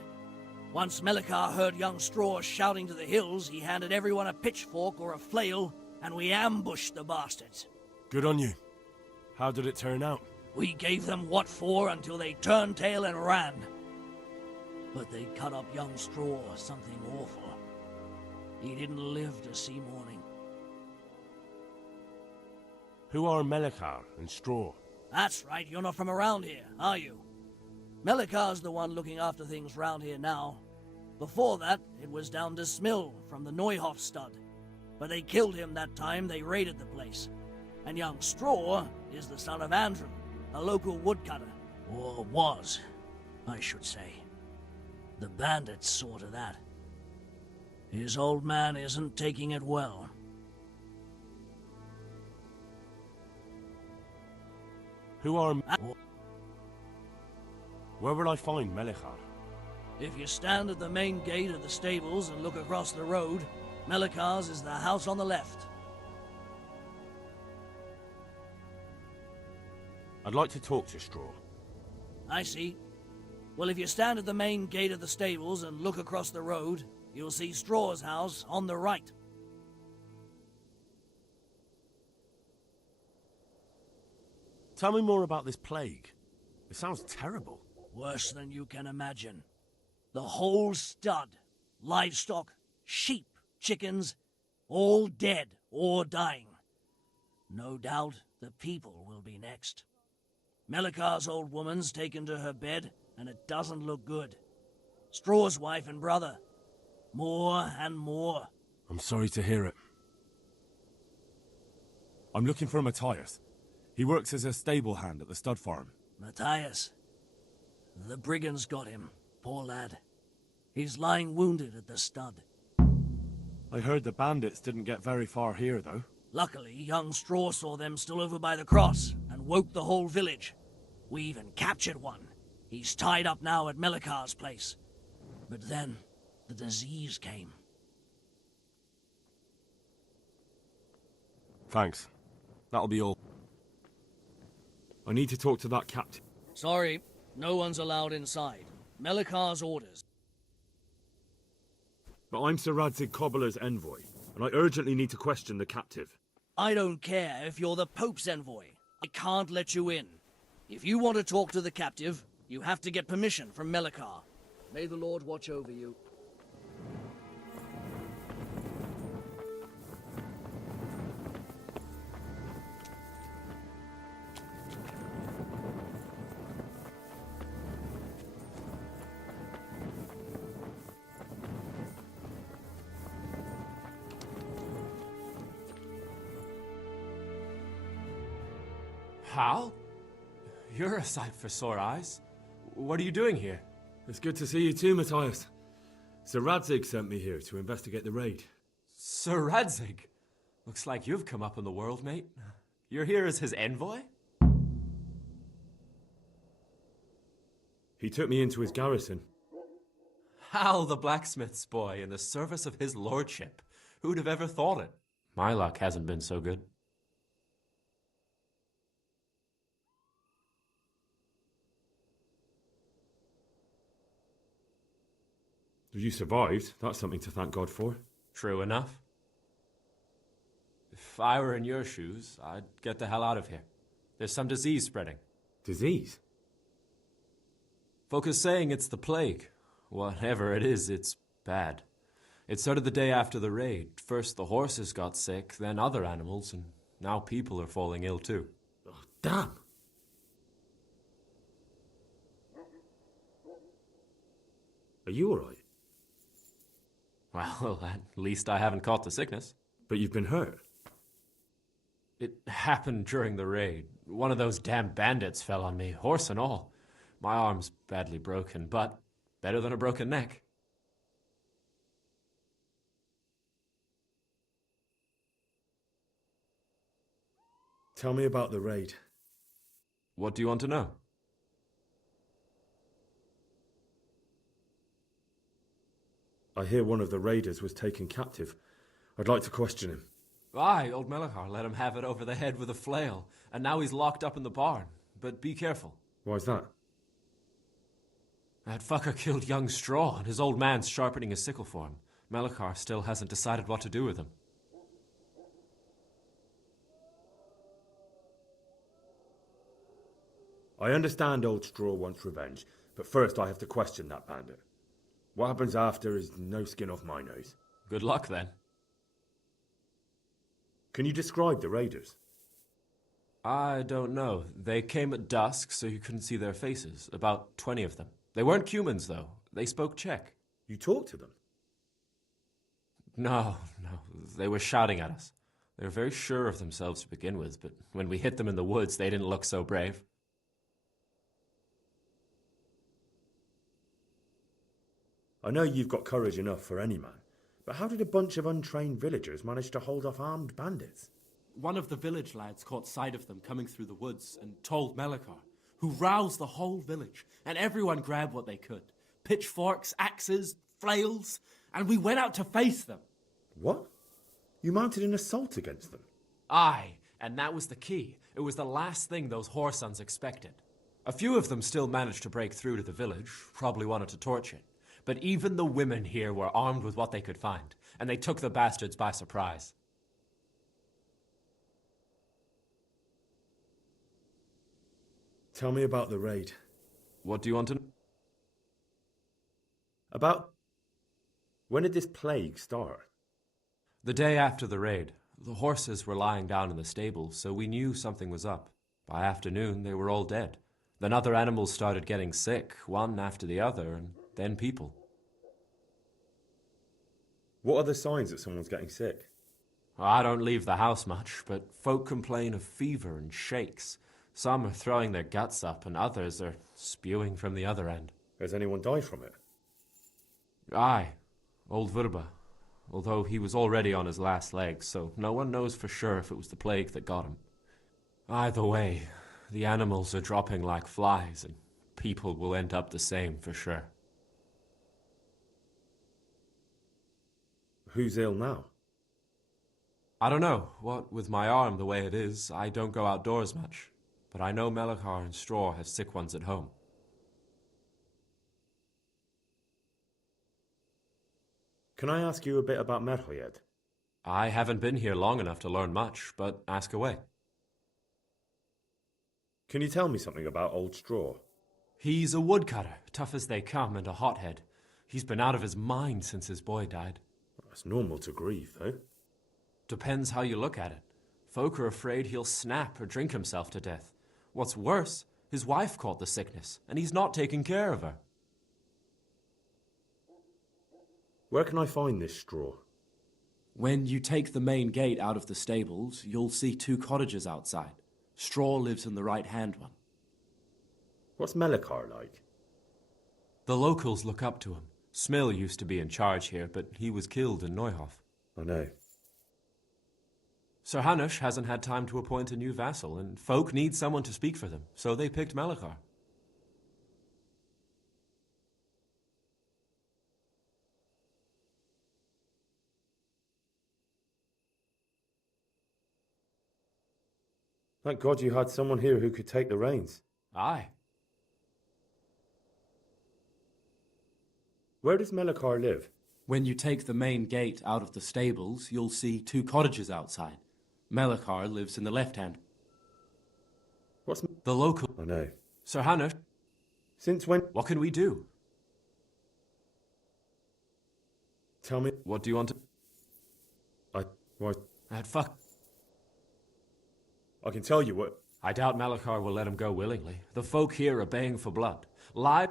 Once Melikar heard young Straw shouting to the hills, he handed everyone a pitchfork or a flail, and we ambushed the bastards. Good on you. How did it turn out? We gave them what for until they turned tail and ran. But they cut up young Straw something awful. He didn't live to see morning. Who are Melikar and Straw? That's right, you're not from around here, are you? Melikar's the one looking after things round here now. Before that, it was down to Smill from the Neuhoff stud. But they killed him that time they raided the place. And young Straw is the son of Andrew, a local woodcutter. Or was, I should say. The bandits saw to that. His old man isn't taking it well. Who are... Where will I find Melikar? If you stand at the main gate of the stables and look across the road, Melikar's is the house on the left. I'd like to talk to Straw. I see. Well, if you stand at the main gate of the stables and look across the road, you'll see Straw's house on the right. Tell me more about this plague. It sounds terrible. Worse than you can imagine. The whole stud, livestock, sheep, chickens, all dead or dying. No doubt the people will be next. Melikar's old woman's taken to her bed, and it doesn't look good. Straw's wife and brother. More and more. I'm sorry to hear it. I'm looking for Matthias. He works as a stable hand at the stud farm. Matthias. The brigands got him, poor lad. He's lying wounded at the stud. I heard the bandits didn't get very far here, though. Luckily, young Straw saw them still over by the cross and woke the whole village. We even captured one. He's tied up now at Melikar's place. But then, the disease came. Thanks. That'll be all. I need to talk to that captain. Sorry, no one's allowed inside. Melikar's orders. But I'm Sir Radzig Cobbler's envoy, and I urgently need to question the captive. I don't care if you're the Pope's envoy. I can't let you in. If you want to talk to the captive, you have to get permission from Melikar. May the Lord watch over you. Hal? You're a sight for sore eyes. What are you doing here? It's good to see you too, Matthias. Sir Radzig sent me here to investigate the raid. Sir Radzig? Looks like you've come up in the world, mate. You're here as his envoy? He took me into his garrison. Hal, the blacksmith's boy, in the service of his lordship. Who'd have ever thought it? My luck hasn't been so good. You survived. That's something to thank God for. True enough. If I were in your shoes, I'd get the hell out of here. There's some disease spreading. Disease? Folk are saying it's the plague. Whatever it is, it's bad. It started the day after the raid. First the horses got sick, then other animals, and now people are falling ill too. Oh, damn! Are you alright? Well, at least I haven't caught the sickness. But you've been hurt? It happened during the raid. One of those damn bandits fell on me, horse and all. My arm's badly broken, but better than a broken neck. Tell me about the raid. What do you want to know? I hear one of the raiders was taken captive. I'd like to question him. Aye, old Melikar let him have it over the head with a flail, and now he's locked up in the barn. But be careful. Why's that? That fucker killed young Straw, and his old man's sharpening his sickle for him. Melikar still hasn't decided what to do with him. I understand Old Straw wants revenge, but first I have to question that bandit. What happens after is no skin off my nose. Good luck, then. Can you describe the raiders? I don't know. They came at dusk, so you couldn't see their faces. About 20 of them. They weren't humans, though. They spoke Czech. You talked to them? No. They were shouting at us. They were very sure of themselves to begin with, but when we hit them in the woods, they didn't look so brave. I know you've got courage enough for any man, but how did a bunch of untrained villagers manage to hold off armed bandits? One of the village lads caught sight of them coming through the woods and told Melikar, who roused the whole village, and everyone grabbed what they could. Pitchforks, axes, flails, and we went out to face them. What? You mounted an assault against them? Aye, and that was the key. It was the last thing those whoresons expected. A few of them still managed to break through to the village, probably wanted to torch it. But even the women here were armed with what they could find, and they took the bastards by surprise. Tell me about the raid. What do you want to know? About... when did this plague start? The day after the raid. The horses were lying down in the stable, so we knew something was up. By afternoon, they were all dead. Then other animals started getting sick, one after the other, and then people. What are the signs that someone's getting sick? I don't leave the house much, but folk complain of fever and shakes. Some are throwing their guts up, and others are spewing from the other end. Has anyone died from it? Aye, old Vurba. Although he was already on his last legs, so no one knows for sure if it was the plague that got him. Either way, the animals are dropping like flies, and people will end up the same for sure. Who's ill now? I don't know. What with my arm the way it is, I don't go outdoors much. But I know Melikar and Straw have sick ones at home. Can I ask you a bit about Merhoyed? I haven't been here long enough to learn much, but ask away. Can you tell me something about Old Straw? He's a woodcutter, tough as they come, and a hothead. He's been out of his mind since his boy died. That's normal to grieve, though. Depends how you look at it. Folk are afraid he'll snap or drink himself to death. What's worse, his wife caught the sickness, and he's not taking care of her. Where can I find this Straw? When you take the main gate out of the stables, you'll see 2 cottages outside. Straw lives in the right-hand one. What's Melikar like? The locals look up to him. Smill used to be in charge here, but he was killed in Neuhof. I know. Sir Hanush hasn't had time to appoint a new vassal, and folk need someone to speak for them, so they picked Melikar. Thank God you had someone here who could take the reins. Aye. Where does Melikar live? When you take the main gate out of the stables, you'll see 2 cottages outside. Melikar lives in the left-hand. What's the local? I know. Sir Hanush. Since when? What can we do? Tell me. What do you want to... Why... Fuck. I can tell you what... I doubt Melikar will let him go willingly. The folk here are baying for blood. Lie...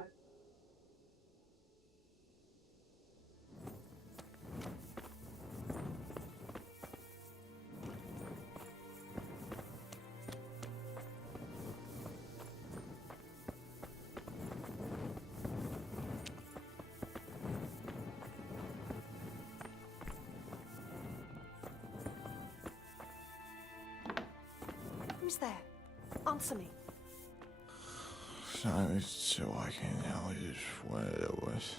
Who's there? Answer me. So I can tell just what it was.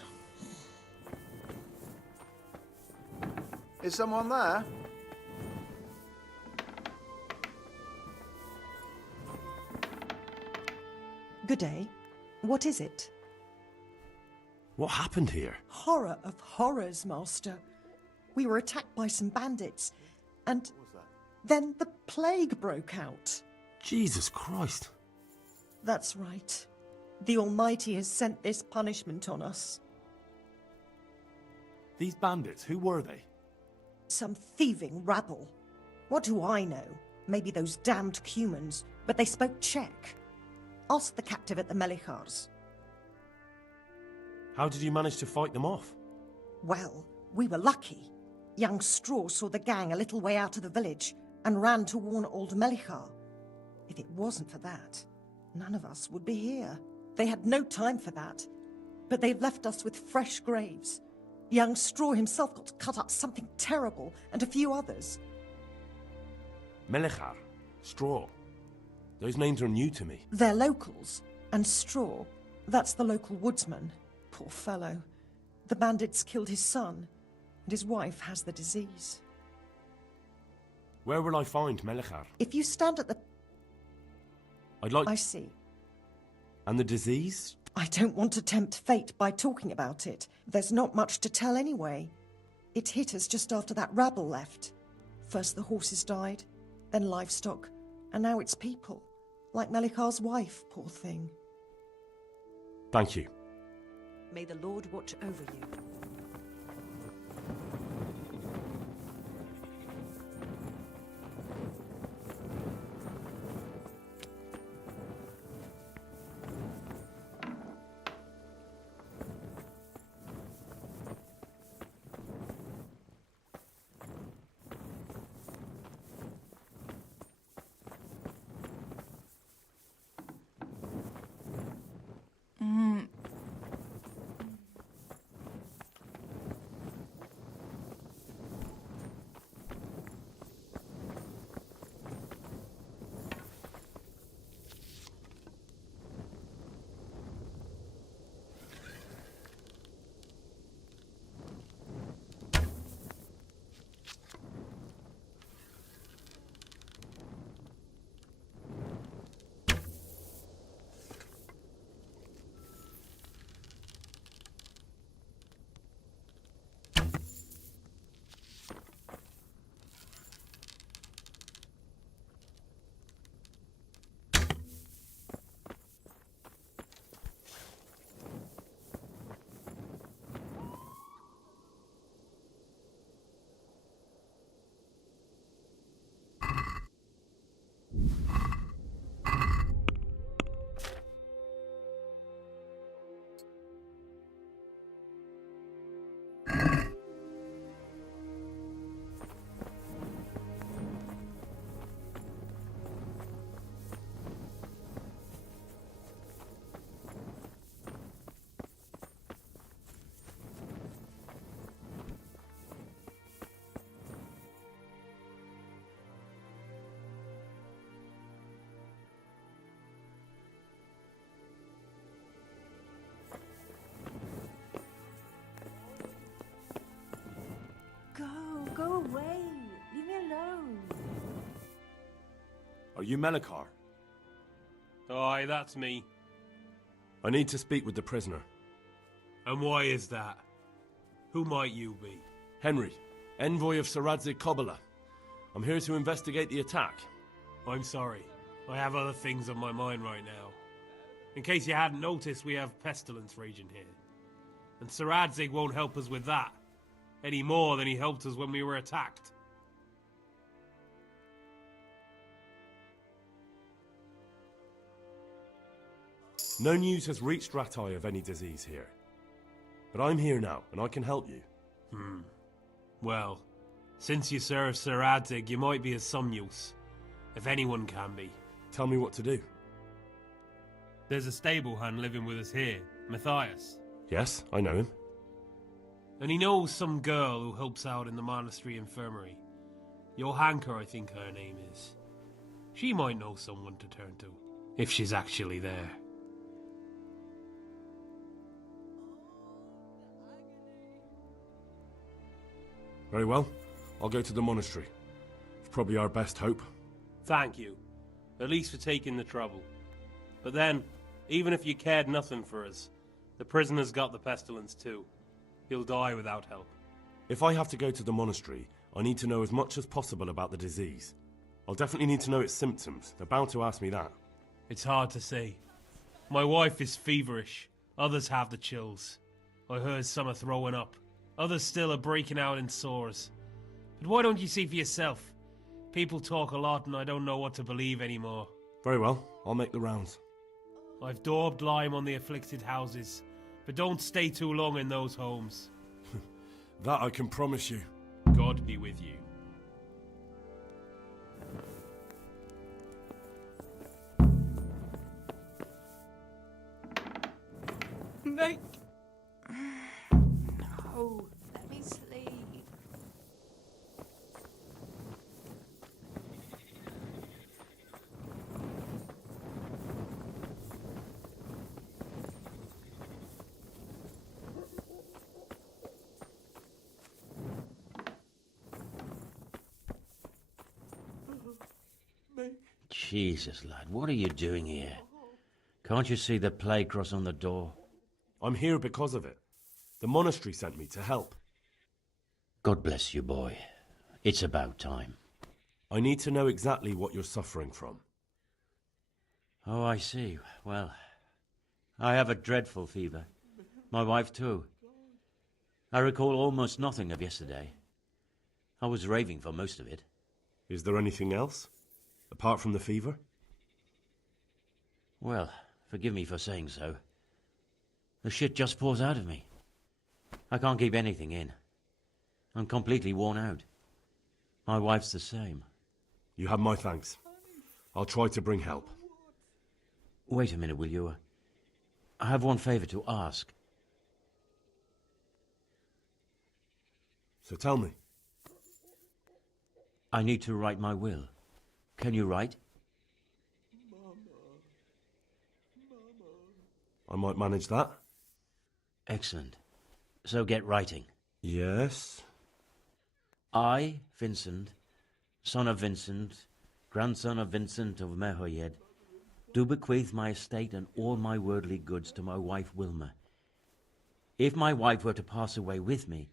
Is someone there? Good day. What is it? What happened here? Horror of horrors, Master. We were attacked by some bandits, and then the plague broke out. Jesus Christ. That's right. The Almighty has sent this punishment on us. These bandits, who were they? Some thieving rabble. What do I know? Maybe those damned humans, but they spoke Czech. Ask the captive at the Melichars. How did you manage to fight them off? Well, we were lucky. Young Straw saw the gang a little way out of the village and ran to warn old Melichar. If it wasn't for that, none of us would be here. They had no time for that, but they've left us with fresh graves. Young Straw himself got cut up something terrible, and a few others. Melichar, Straw. Those names are new to me. They're locals, and Straw, that's the local woodsman. Poor fellow. The bandits killed his son, and his wife has the disease. Where will I find Melichar? If you stand at the... I'd like... I see. And the disease? I don't want to tempt fate by talking about it. There's not much to tell anyway. It hit us just after that rabble left. First the horses died, then livestock, and now it's people. Like Melichar's wife, poor thing. Thank you. May the Lord watch over you. Go away. Leave me alone. Are you Melichar? Aye, that's me. I need to speak with the prisoner. And why is that? Who might you be? Henry, envoy of Saradzig Kobala. I'm here to investigate the attack. I'm sorry. I have other things on my mind right now. In case you hadn't noticed, we have pestilence raging here. And Saradzig won't help us with that, any more than he helped us when we were attacked. No news has reached Ratai of any disease here. But I'm here now, and I can help you. Well, since you serve Saradzig, you might be of some use. If anyone can be. Tell me what to do. There's a stable hand living with us here, Matthias. Yes, I know him. And he knows some girl who helps out in the monastery infirmary. Johanka, I think her name is. She might know someone to turn to, if she's actually there. Very well. I'll go to the monastery. It's probably our best hope. Thank you. At least for taking the trouble. But then, even if you cared nothing for us, The prisoner's got the pestilence too. He'll die without help. If I have to go to the monastery, I need to know as much as possible about the disease. I'll definitely need to know its symptoms. They're bound to ask me that. It's hard to say. My wife is feverish. Others have the chills. I heard some are throwing up. Others still are breaking out in sores. But why don't you see for yourself? People talk a lot and I don't know what to believe anymore. Very well, I'll make the rounds. I've daubed lime on the afflicted houses, but don't stay too long in those homes. That I can promise you. God be with you. Mate. No, let me sleep. Jesus, lad, what are you doing here? Can't you see the plague cross on the door? I'm here because of it. The monastery sent me to help. God bless you, boy. It's about time. I need to know exactly what you're suffering from. Oh, I see. Well, I have a dreadful fever. My wife, too. I recall almost nothing of yesterday. I was raving for most of it. Is there anything else? Apart from the fever? Well, forgive me for saying so. The shit just pours out of me. I can't keep anything in. I'm completely worn out. My wife's the same. You have my thanks. I'll try to bring help. Wait a minute, will you? I have one favor to ask. So tell me. I need to write my will. Can you write? I might manage that. Excellent. So get writing. Yes? I, Vincent, son of Vincent, grandson of Vincent of Mehoyed, do bequeath my estate and all my worldly goods to my wife Wilma. If my wife were to pass away with me,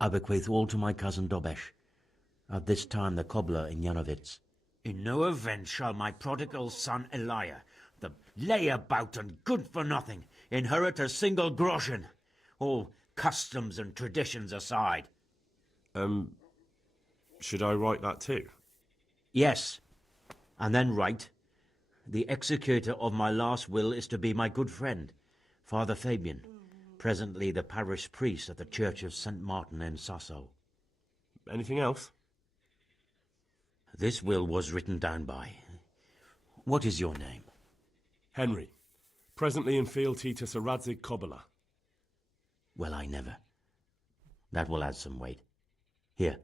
I bequeath all to my cousin Dobesh, at this time the cobbler in Janovitz. In no event shall my prodigal son Elia, the layabout and good-for-nothing, inherit a single groschen, all customs and traditions aside. Should I write that too? Yes, and then write, the executor of my last will is to be my good friend, Father Fabian, presently the parish priest at the Church of St. Martin in Sasso. Anything else? This will was written down by... What is your name? Henry, presently in fealty to Sir Radzig Kobyla. Well, I never. That will add some weight. Here,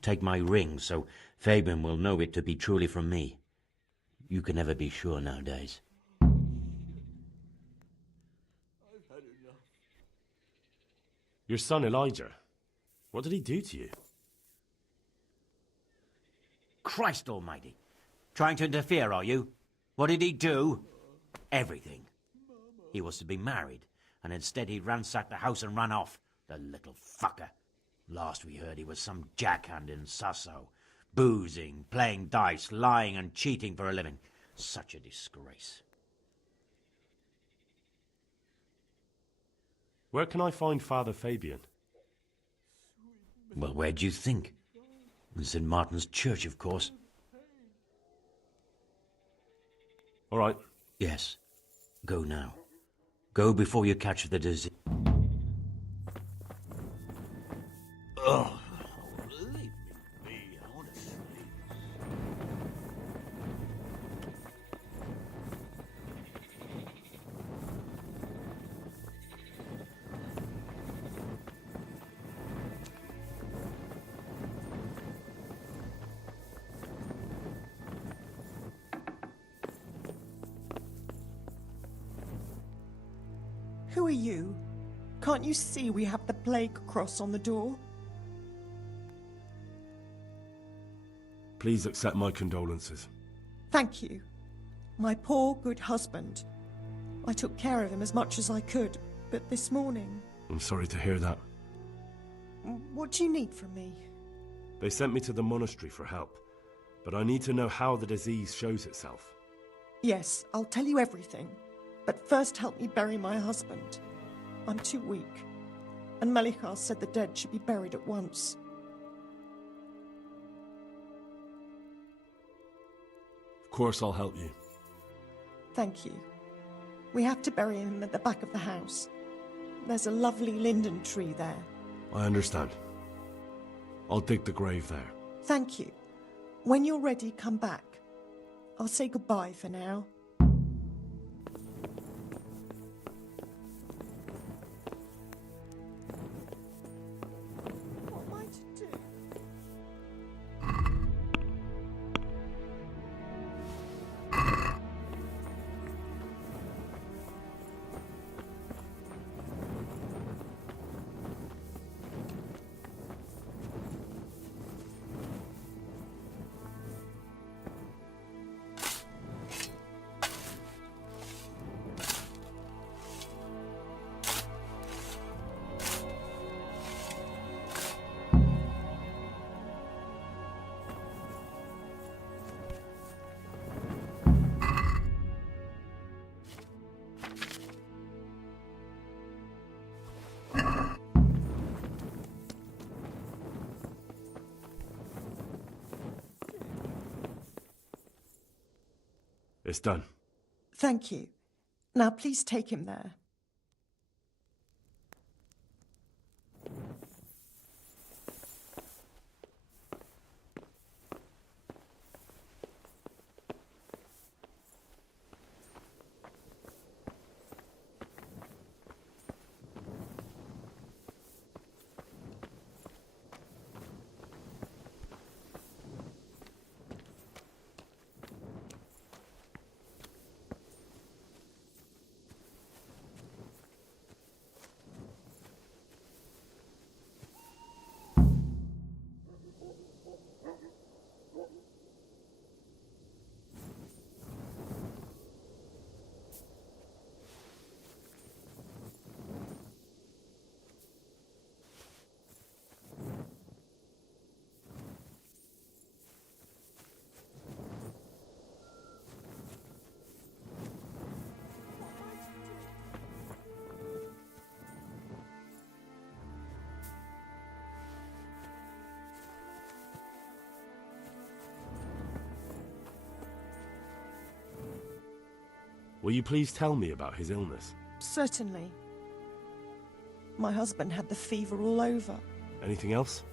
take my ring, so Fabian will know it to be truly from me. You can never be sure nowadays. I've had enough. Your son Elijah, what did he do to you? Christ almighty! Trying to interfere, are you? What did he do? Everything. He was to be married, and instead he ransacked the house and ran off. The little fucker. Last we heard he was some jackhand in Sasso. Boozing, playing dice, lying and cheating for a living. Such a disgrace. Where can I find Father Fabian? Well, where do you think? In St. Martin's Church, of course. All right. Yes. Go now. Go before you catch the disease. Oh, leave me be. I want to sleep. Who are you? Can't you see we have the plague cross on the door? Please accept my condolences. Thank you. My poor, good husband. I took care of him as much as I could, but this morning... I'm sorry to hear that. What do you need from me? They sent me to the monastery for help, but I need to know how the disease shows itself. Yes, I'll tell you everything. But first help me bury my husband. I'm too weak. And Melichar said the dead should be buried at once. Of course I'll help you. Thank you. We have to bury him at the back of the house. There's a lovely linden tree there. I understand. I'll dig the grave there. Thank you. When you're ready, come back. I'll say goodbye for now. What am I to do? It's done. Thank you. Now please take him there. Will you please tell me about his illness? Certainly. My husband had the fever all over. Anything else?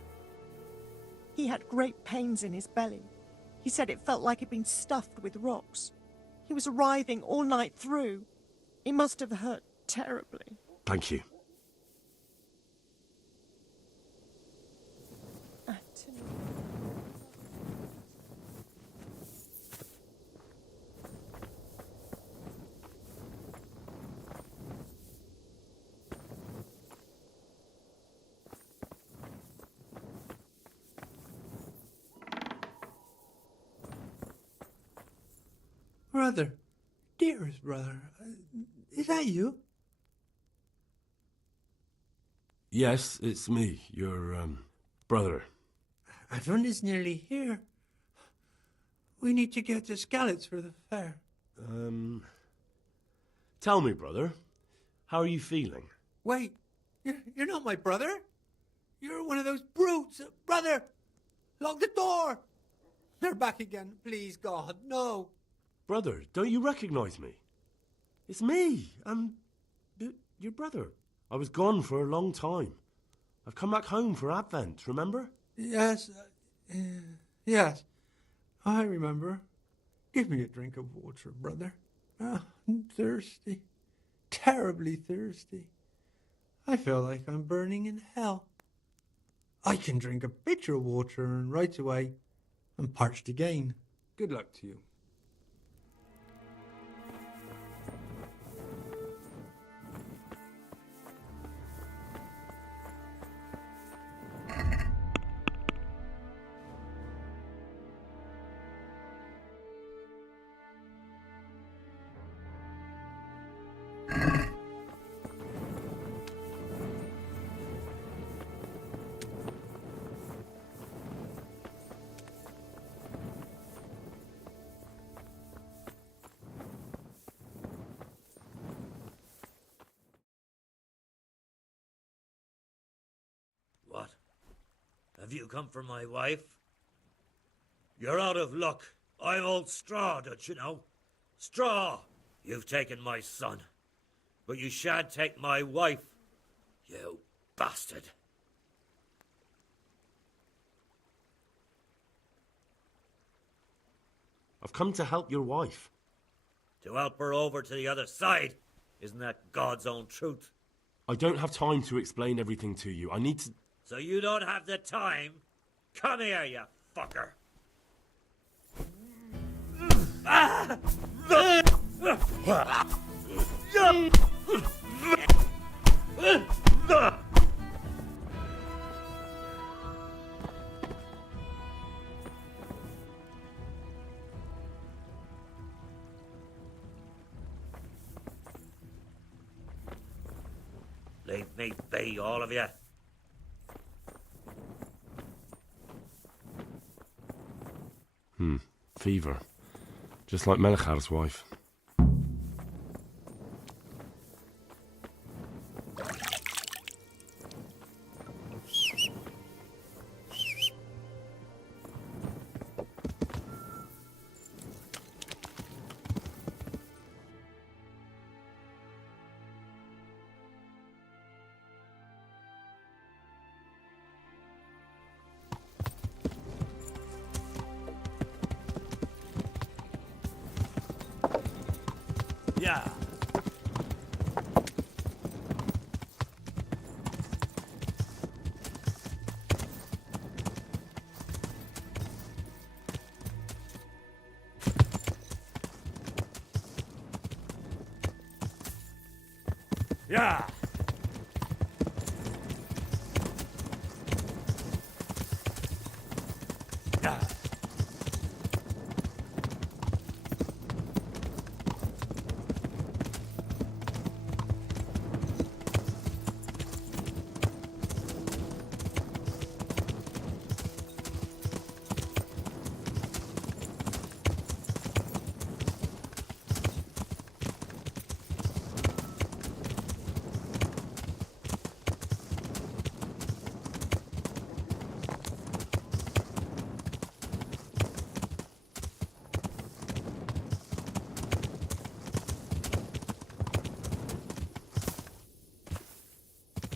He had great pains in his belly. He said it felt like it'd been stuffed with rocks. He was writhing all night through. It must have hurt terribly. Thank you. Brother, dearest brother, is that you? Yes, it's me, your, brother. Everyone is nearly here. We need to get to Skalitz for the fair. Tell me, brother, how are you feeling? Wait, you're not my brother? You're one of those brutes. Brother, lock the door. They're back again. Please, God, no. Brother, don't you recognize me? It's me. I'm your brother. I was gone for a long time. I've come back home for Advent, remember? Yes, yes, I remember. Give me a drink of water, brother. I'm thirsty, terribly thirsty. I feel like I'm burning in hell. I can drink a pitcher of water and right away I'm parched again. Good luck to you. What? Have you come for my wife? You're out of luck. I'm old Straw, don't you know? Straw! You've taken my son. But you shan't take my wife, you bastard. I've come to help your wife. To help her over to the other side. Isn't that God's own truth? I don't have time to explain everything to you. I need to... So you don't have the time? Come here, you fucker. Leave me be, all of you. Fever. Just like Melchar's wife. Yeah. Yeah. Yeah.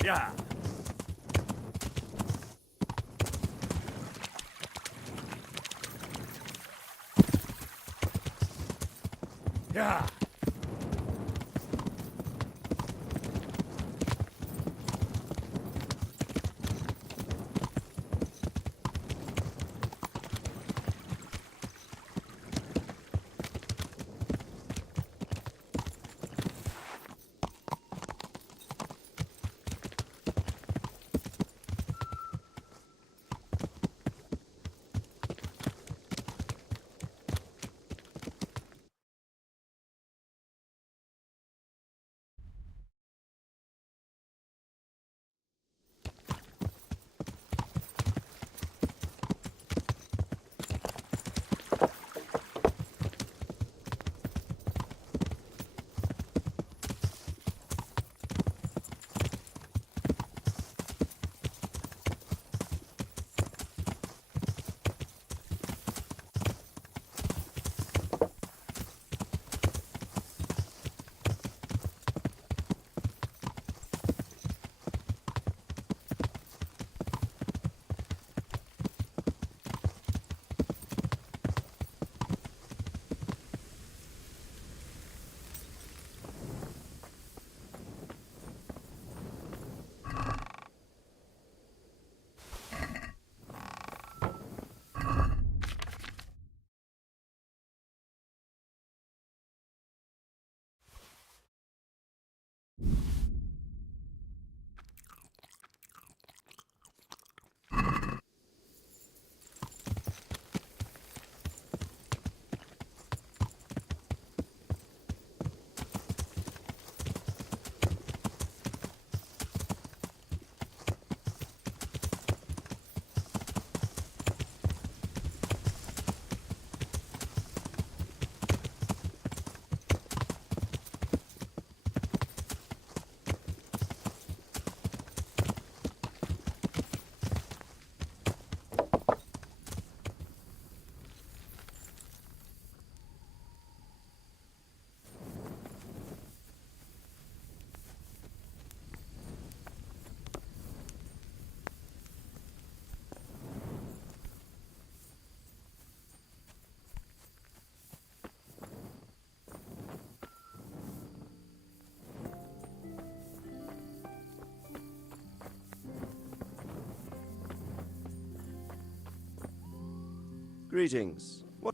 Yeah. Yeah. Greetings. What?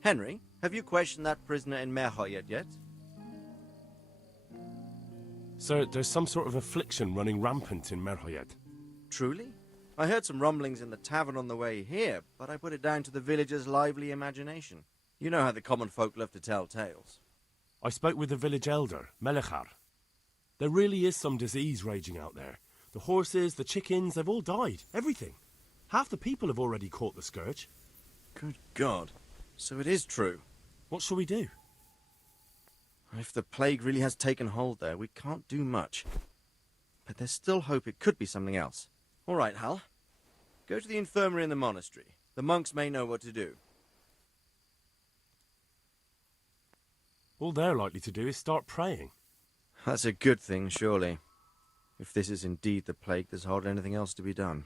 Henry, have you questioned that prisoner in Merhoyet yet? Sir, there's some sort of affliction running rampant in Merhoyet. Truly? I heard some rumblings in the tavern on the way here, but I put it down to the villagers' lively imagination. You know how the common folk love to tell tales. I spoke with the village elder, Melechar. There really is some disease raging out there. The horses, the chickens, they've all died. Everything. Half the people have already caught the scourge. Good God. So it is true. What shall we do? If the plague really has taken hold there, we can't do much. But there's still hope it could be something else. All right, Hal. Go to the infirmary in the monastery. The monks may know what to do. All they're likely to do is start praying. That's a good thing, surely. If this is indeed the plague, there's hardly anything else to be done.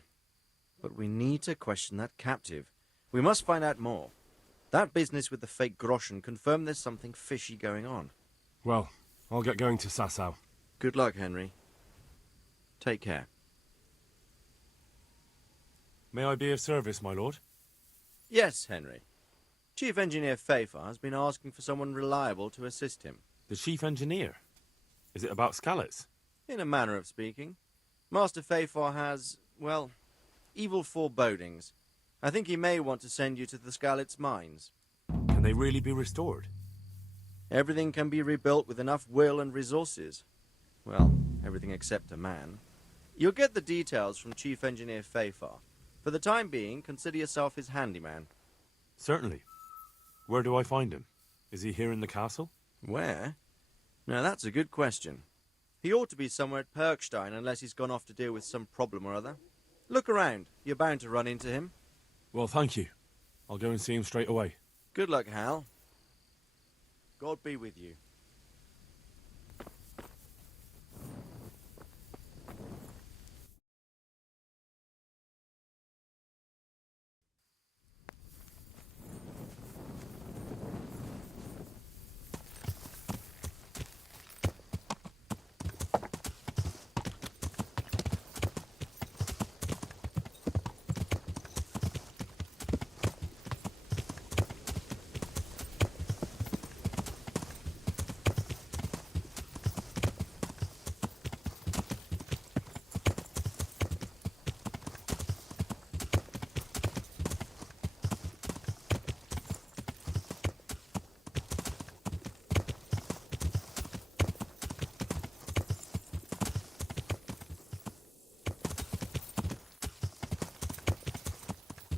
But we need to question that captive. We must find out more. That business with the fake groschen confirmed there's something fishy going on. Well, I'll get going to Sasau. Good luck, Henry. Take care. May I be of service, my lord? Yes, Henry. Chief Engineer Fafar has been asking for someone reliable to assist him. The chief engineer? Is it about Skalitz? In a manner of speaking. Master Fafar has, well, evil forebodings. I think he may want to send you to the Skalitz mines. Can they really be restored? Everything can be rebuilt with enough will and resources. Well, everything except a man. You'll get the details from Chief Engineer Fafar. For the time being, consider yourself his handyman. Certainly. Where do I find him? Is he here in the castle? Where? Now that's a good question. He ought to be somewhere at Perkstein unless he's gone off to deal with some problem or other. Look around. You're bound to run into him. Well, thank you. I'll go and see him straight away. Good luck, Hal. God be with you.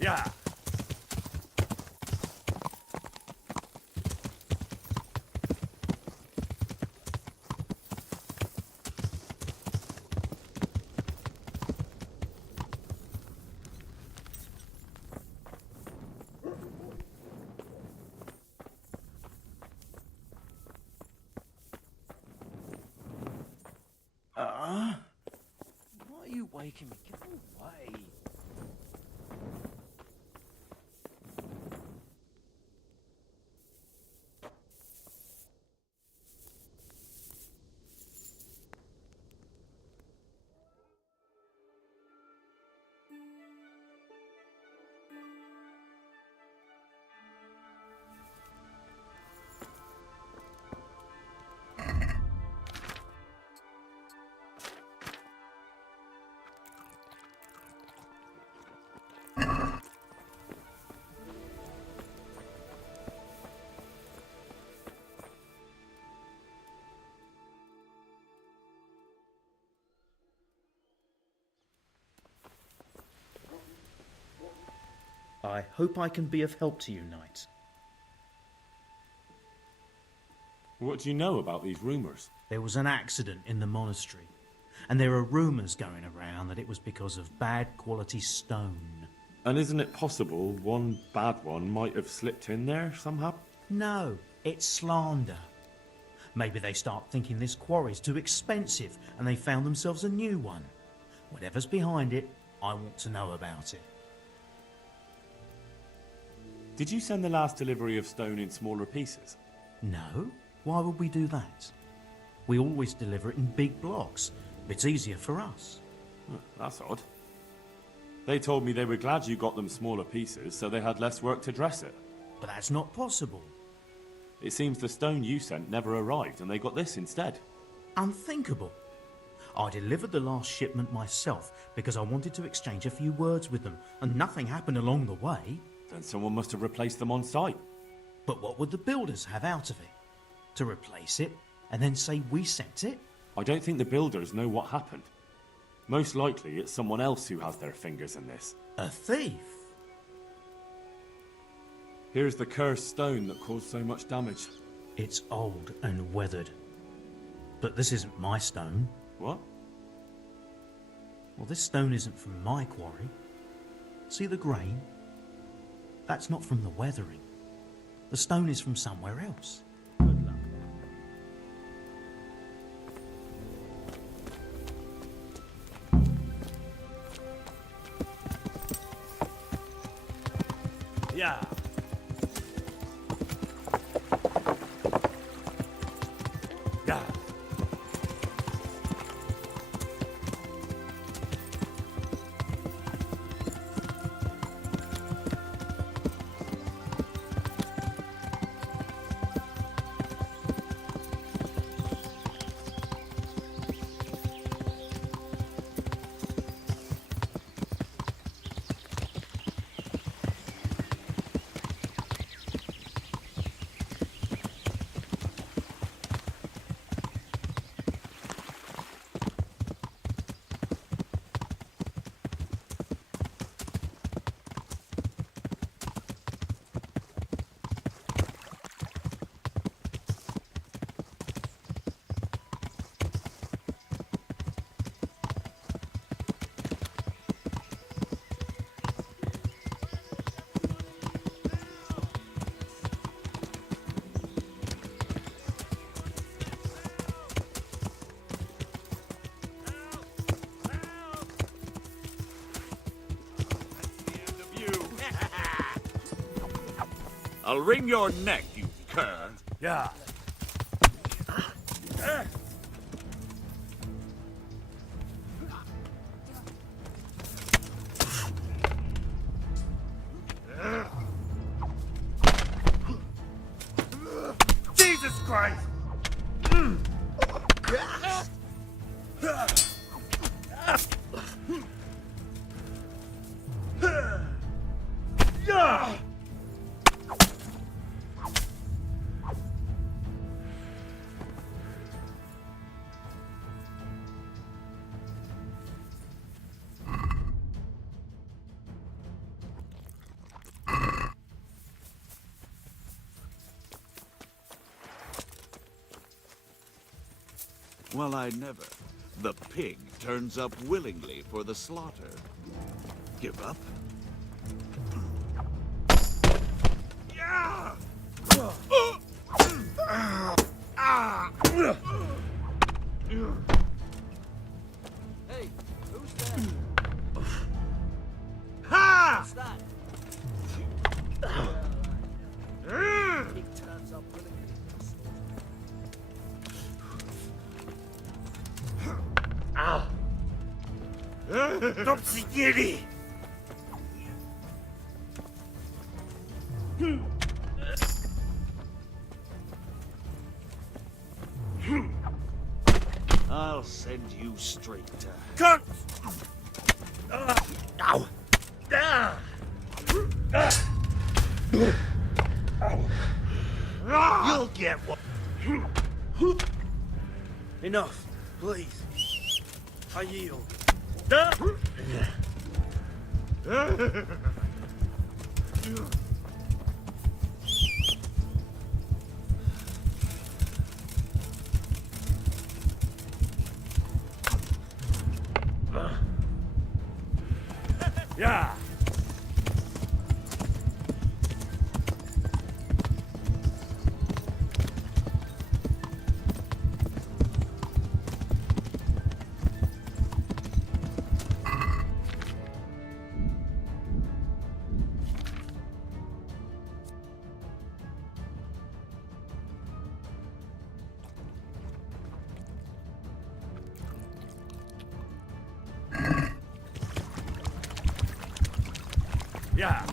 Yeah. Why are you waking me? Get away. I hope I can be of help to you, Knight. What do you know about these rumours? There was an accident in the monastery, and there are rumours going around that it was because of bad quality stone. And isn't it possible one bad one might have slipped in there somehow? No, it's slander. Maybe they start thinking this quarry's too expensive and they found themselves a new one. Whatever's behind it, I want to know about it. Did you send the last delivery of stone in smaller pieces? No, why would we do that? We always deliver it in big blocks. It's easier for us. That's odd. They told me they were glad you got them smaller pieces, so they had less work to dress it. But that's not possible. It seems the stone you sent never arrived, and they got this instead. Unthinkable. I delivered the last shipment myself because I wanted to exchange a few words with them, and nothing happened along the way. Then someone must have replaced them on site. But what would the builders have out of it? To replace it, and then say we sent it? I don't think the builders know what happened. Most likely it's someone else who has their fingers in this. A thief? Here's the cursed stone that caused so much damage. It's old and weathered. But this isn't my stone. What? Well, this stone isn't from my quarry. See the grain? That's not from the weathering. The stone is from somewhere else. Good luck. Yeah. Yeah. I'll wring your neck, you cur. Yeah. Jesus Christ! Well, I never. The pig turns up willingly for the slaughter. Give up? Yeah! Hey, who's there? Ha! What's that? Pig turns up willingly for the slaughter. Ow! Stop siedzieli! I'll send you straight to... Cut! Ow! You'll get one. Enough, please. I yield. Yeah. Yeah.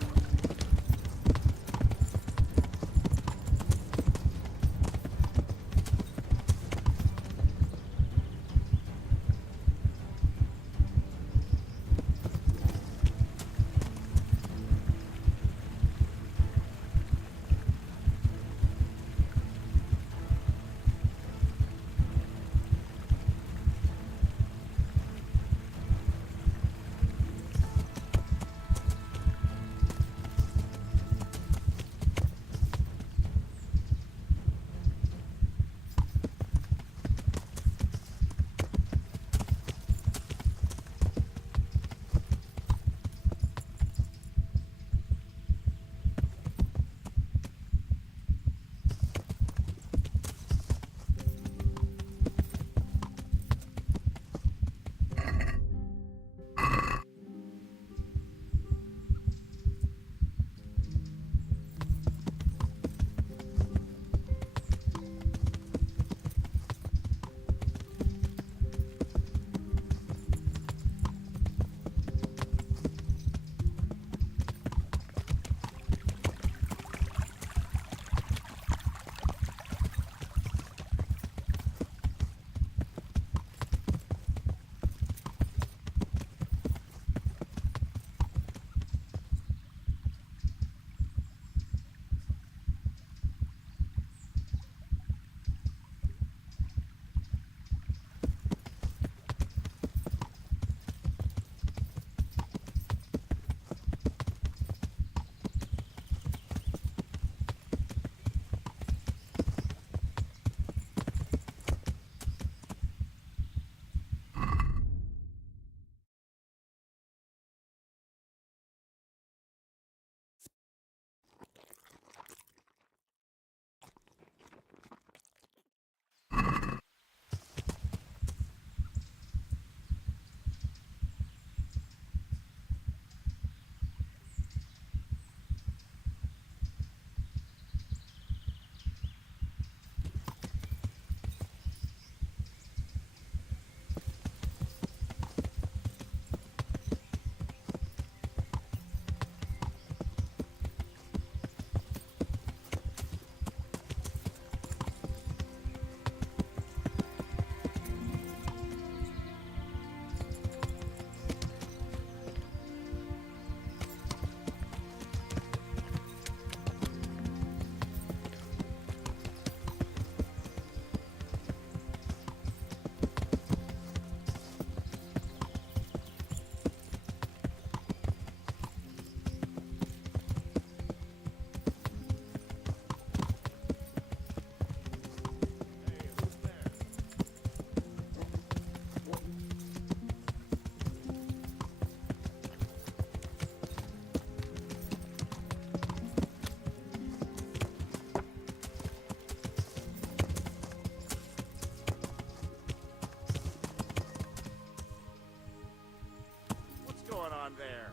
there?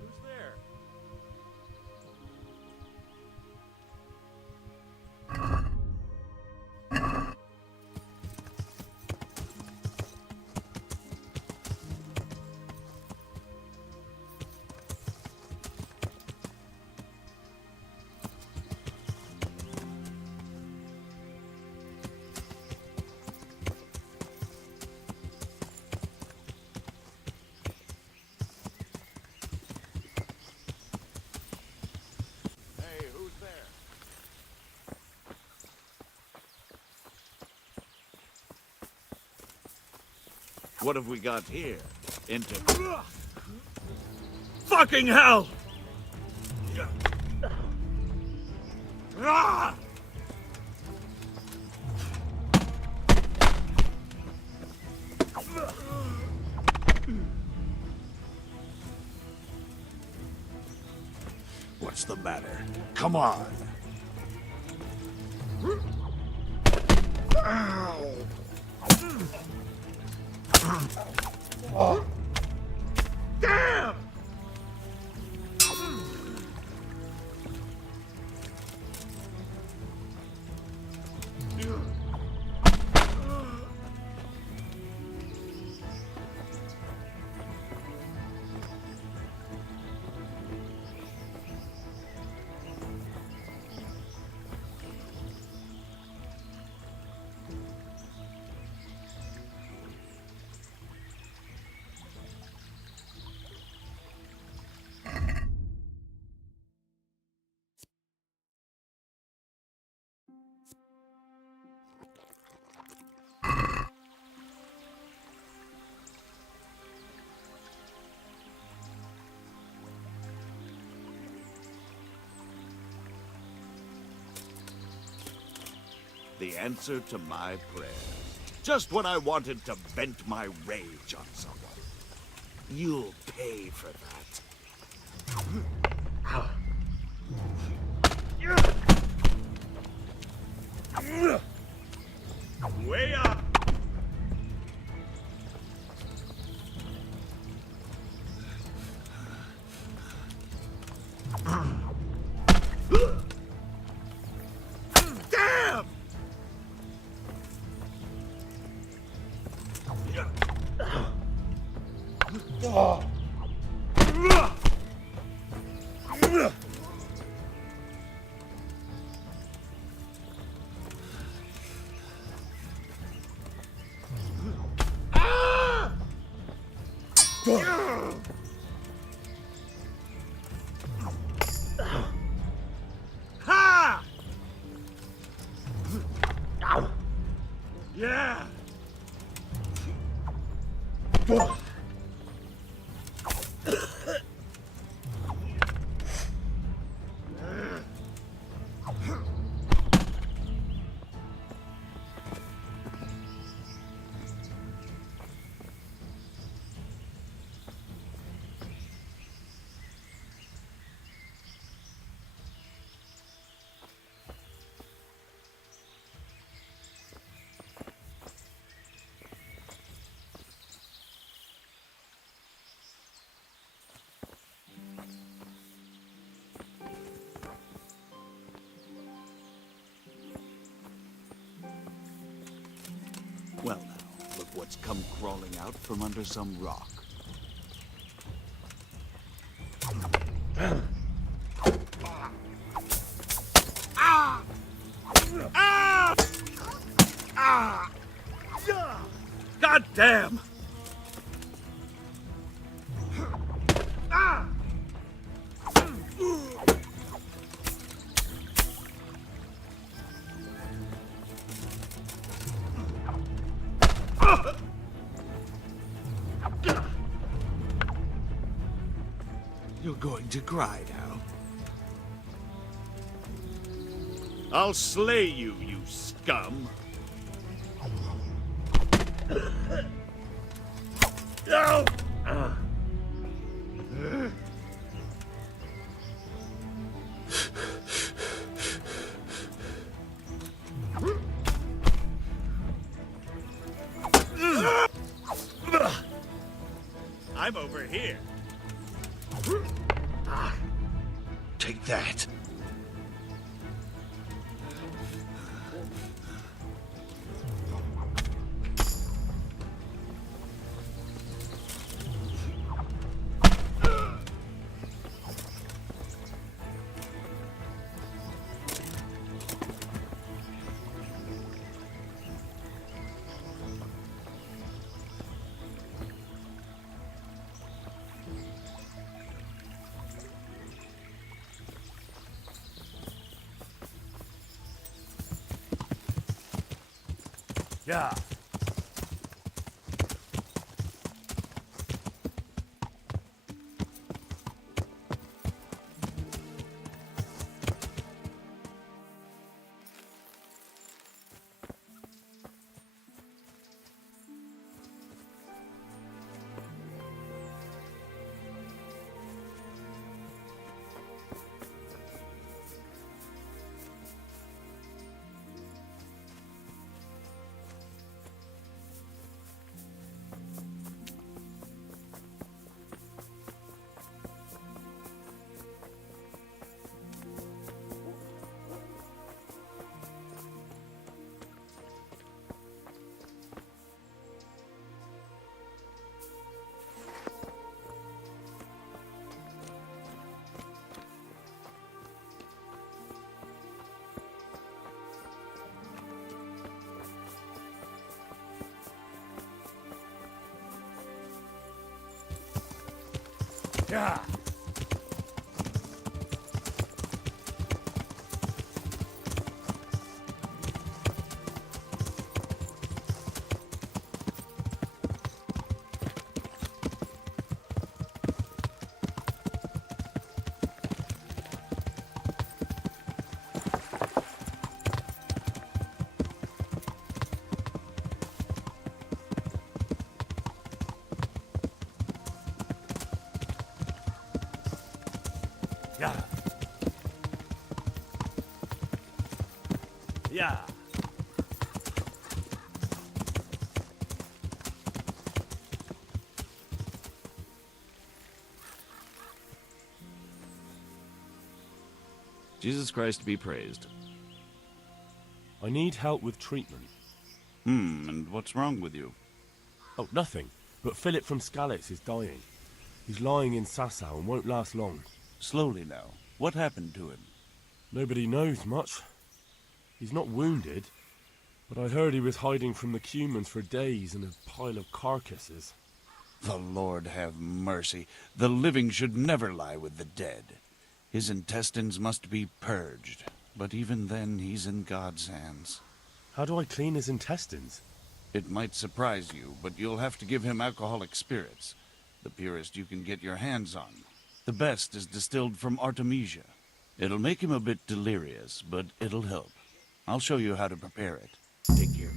Who's there? Hey, who's there? What have we got here? Into... Fucking hell! Ah! What's the matter? Come on. Damn! The answer to my prayers. Just when I wanted to vent my rage on someone. You'll pay for that. Way up! Damn! Ha! Yeah! Well now, look what's come crawling out from under some rock. Ah! Ah! Ah! God damn! Ah! You're going to cry now. I'll slay you, you scum. No! I'm over here. Take that. Yeah. Yeah. Yeah. Yeah. Jesus Christ be praised. I need help with treatment. And what's wrong with you? Oh, nothing. But Philip from Skalitz is dying. He's lying in Sasau and won't last long. Slowly now. What happened to him? Nobody knows much. He's not wounded, but I heard he was hiding from the Cumans for days in a pile of carcasses. The Lord have mercy. The living should never lie with the dead. His intestines must be purged, but even then he's in God's hands. How do I clean his intestines? It might surprise you, but you'll have to give him alcoholic spirits. The purest you can get your hands on. The best is distilled from Artemisia. It'll make him a bit delirious, but it'll help. I'll show you how to prepare it. Take care.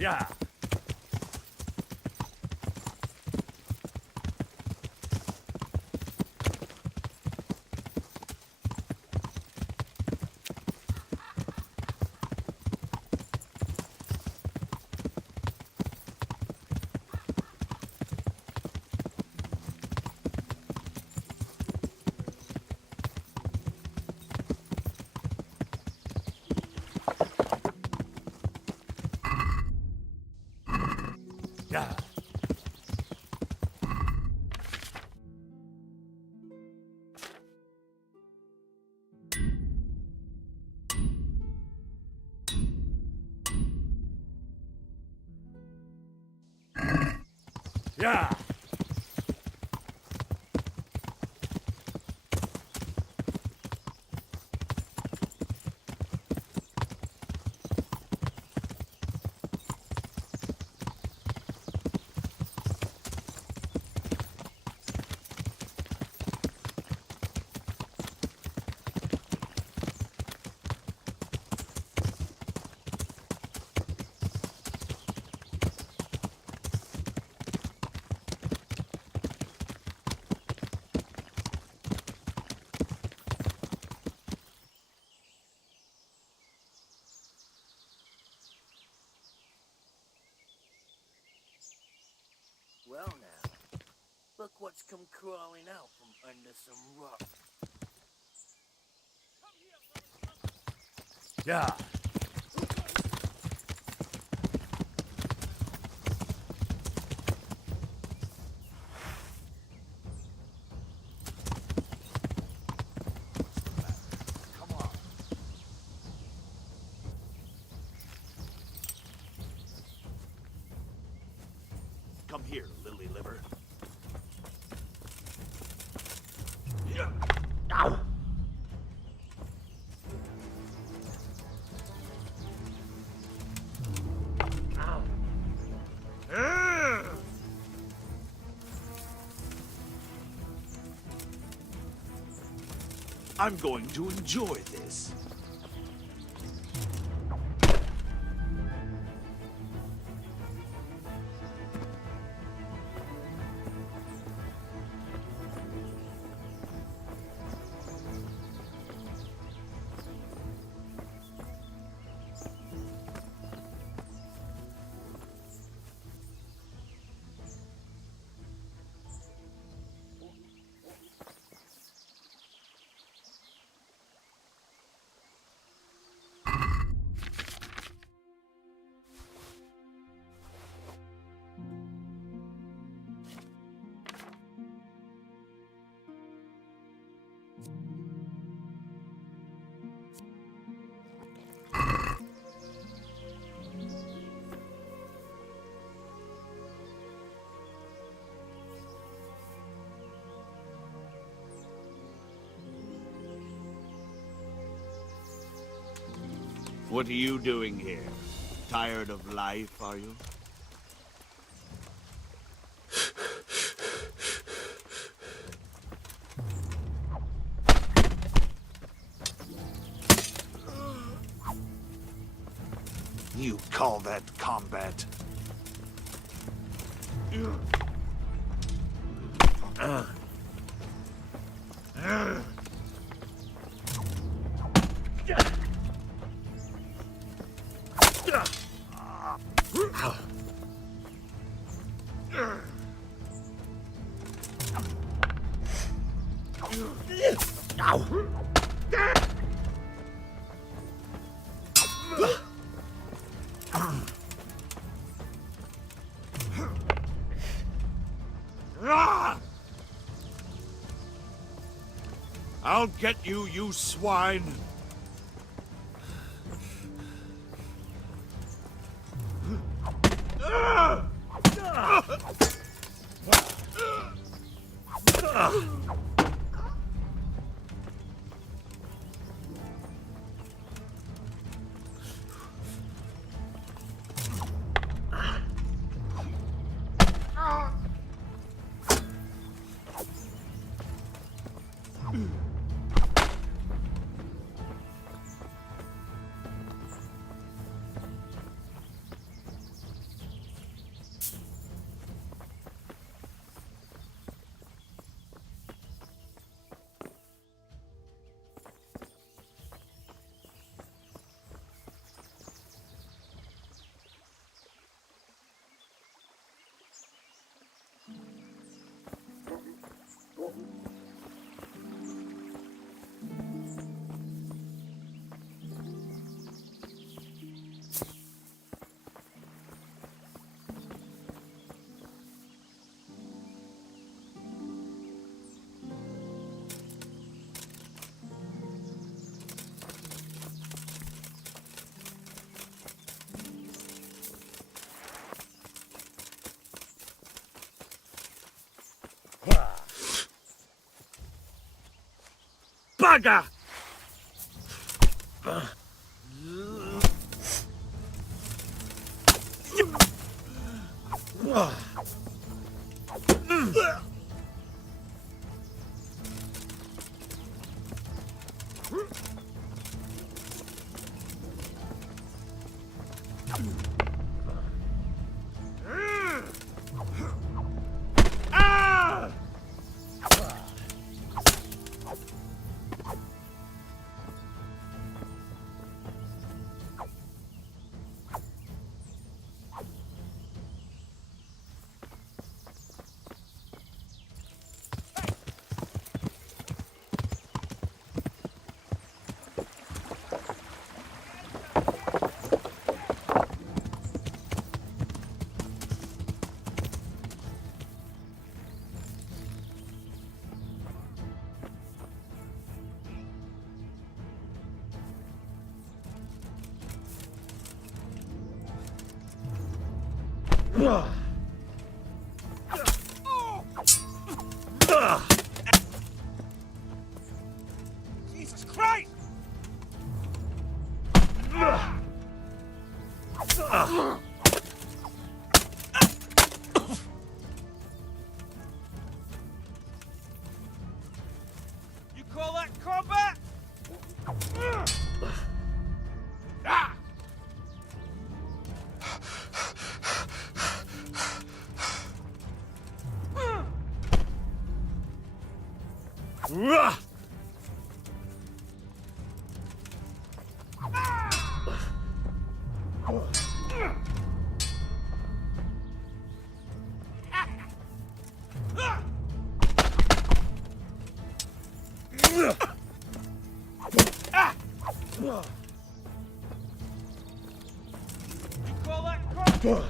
Yeah. Yeah. Yeah. Well now, look what's come crawling out from under some rock. Yeah. Come here, lily liver. Yeah. Ow. Ow. I'm going to enjoy this. What are you doing here? Tired of life, are you? You call that combat? I'll get you, you swine! Bugger! Jesus Christ! You call that combat? You call that combat?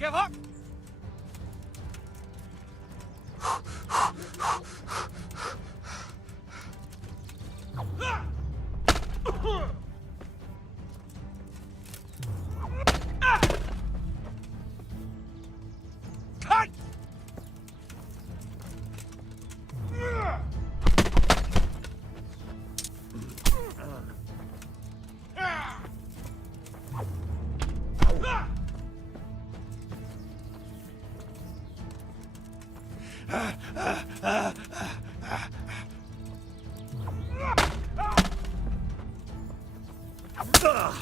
Give up! Cut! What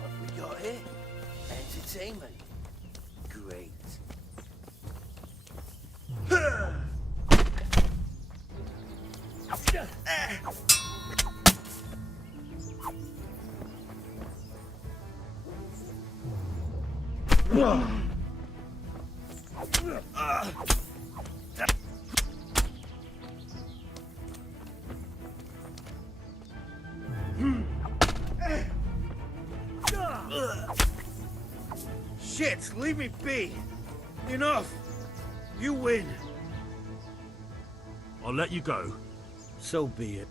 have we got here? Entertainment. Great. Shit, leave me be. Enough. You win. I'll let you go. So be it.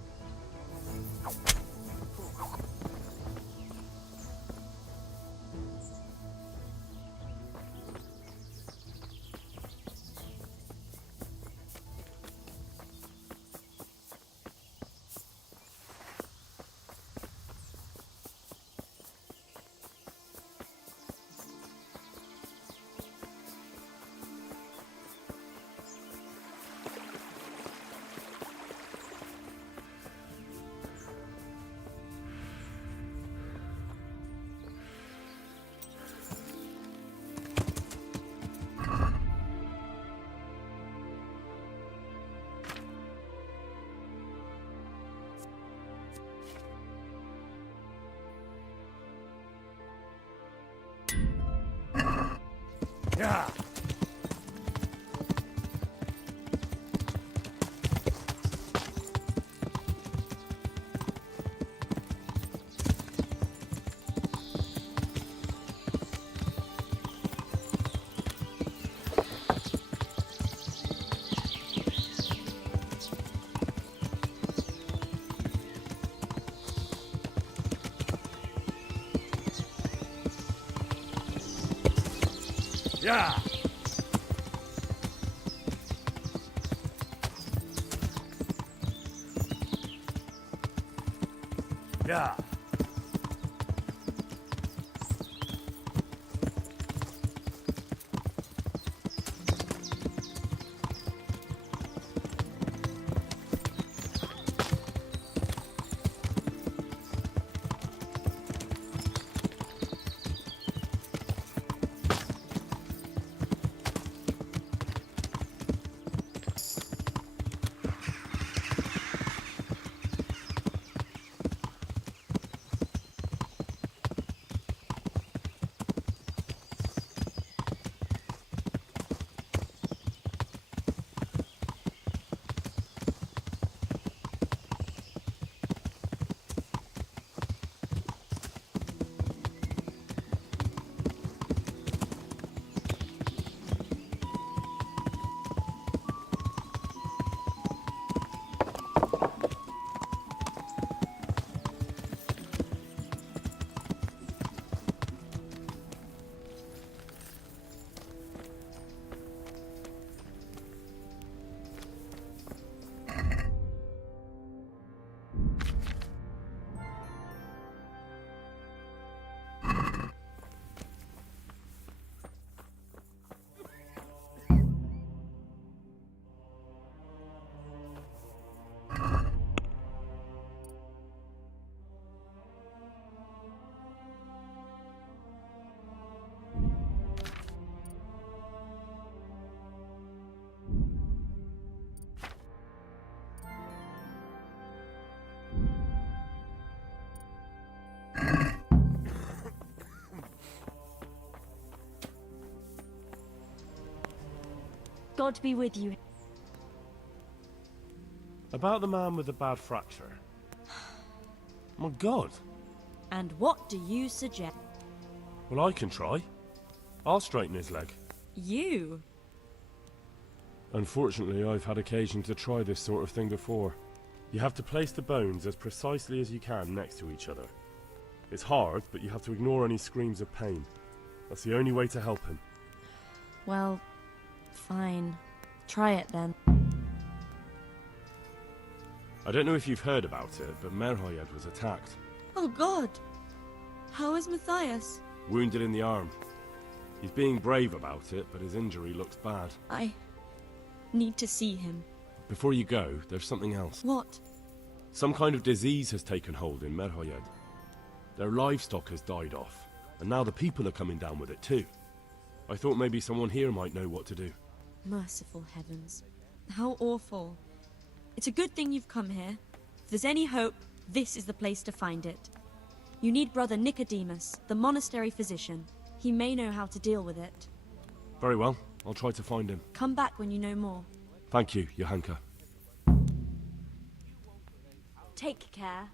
Yeah. Yeah. Yeah. God be with you. About the man with the bad fracture. My God. And what do you suggest? Well, I can try. I'll straighten his leg. You? Unfortunately, I've had occasion to try this sort of thing before. You have to place the bones as precisely as you can next to each other. It's hard, but you have to ignore any screams of pain. That's the only way to help him. Well, fine. Try it then. I don't know if you've heard about it, but Merhoyed was attacked. Oh God! How is Matthias? Wounded in the arm. He's being brave about it, but his injury looks bad. I need to see him. Before you go, there's something else. What? Some kind of disease has taken hold in Merhoyed. Their livestock has died off, and now the people are coming down with it too. I thought maybe someone here might know what to do. Merciful heavens. How awful. It's a good thing you've come here. If there's any hope, this is the place to find it. You need Brother Nicodemus, the monastery physician. He may know how to deal with it. Very well, I'll try to find him. Come back when you know more. Thank you, Johanka. Take care.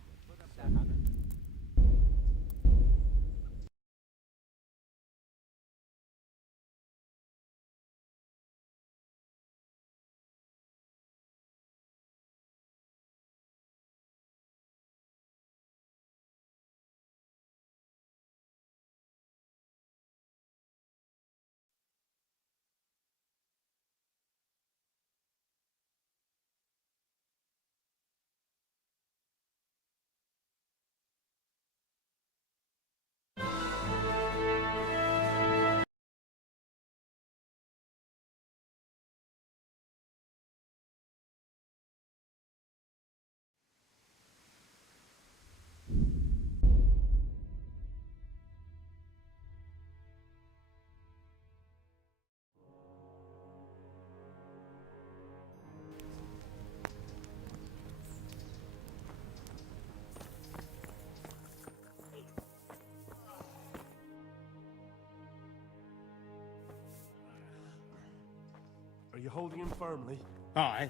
Are you holding him firmly? Aye.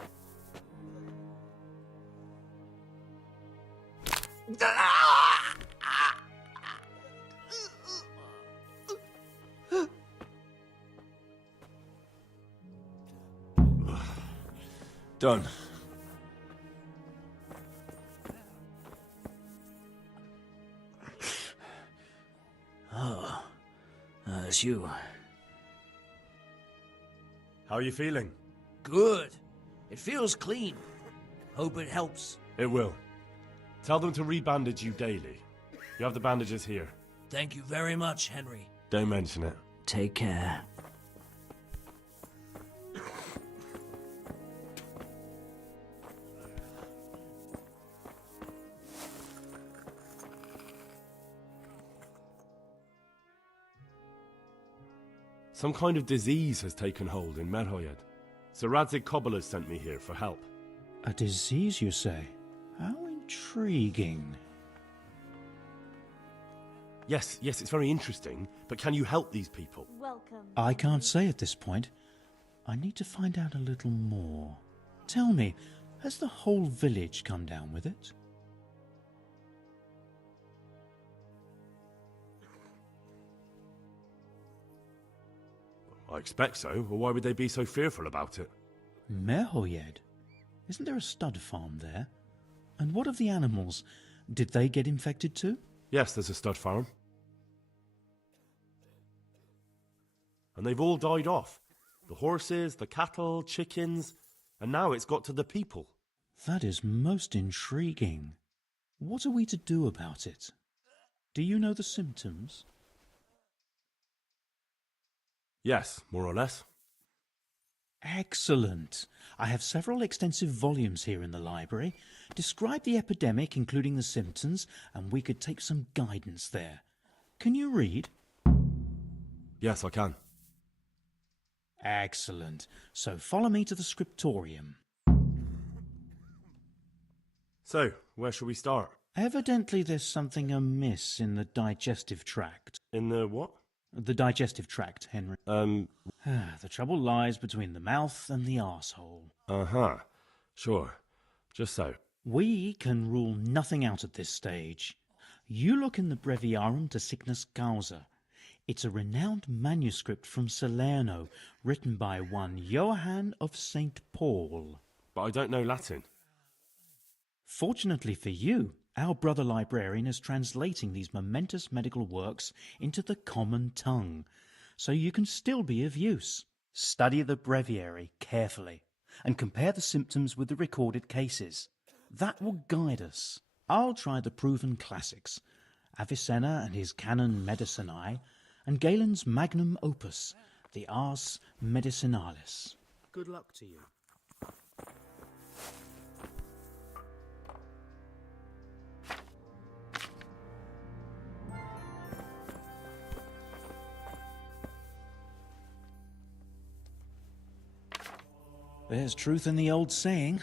Done. Oh, it's you. How are you feeling? Good. It feels clean. Hope it helps. It will. Tell them to rebandage you daily. You have the bandages here. Thank you very much, Henry. Don't mention it. Take care. Some kind of disease has taken hold in Merhoyed. Sir Radzig Cobblers sent me here for help. A disease, you say? How intriguing. Yes, it's very interesting, but can you help these people? Welcome. I can't say at this point. I need to find out a little more. Tell me, has the whole village come down with it? I expect so, or why would they be so fearful about it? Merhoyed? Isn't there a stud farm there? And what of the animals? Did they get infected too? Yes, there's a stud farm. And they've all died off. The horses, the cattle, chickens, and now it's got to the people. That is most intriguing. What are we to do about it? Do you know the symptoms? Yes, more or less. Excellent. I have several extensive volumes here in the library. Describe the epidemic, including the symptoms, and we could take some guidance there. Can you read? Yes, I can. Excellent. So follow me to the scriptorium. So, where shall we start? Evidently there's something amiss in the digestive tract. In the what? The digestive tract, Henry. The trouble lies between the mouth and the arsehole. Uh-huh. Sure. Just so. We can rule nothing out at this stage. You look in the Breviarum de Sickness Causa. It's a renowned manuscript from Salerno, written by one Johann of St. Paul. But I don't know Latin. Fortunately for you, our brother librarian is translating these momentous medical works into the common tongue, so you can still be of use. Study the breviary carefully and compare the symptoms with the recorded cases. That will guide us. I'll try the proven classics, Avicenna and his Canon Medicinae, and Galen's magnum opus, the Ars Medicinalis. Good luck to you. There's truth in the old saying,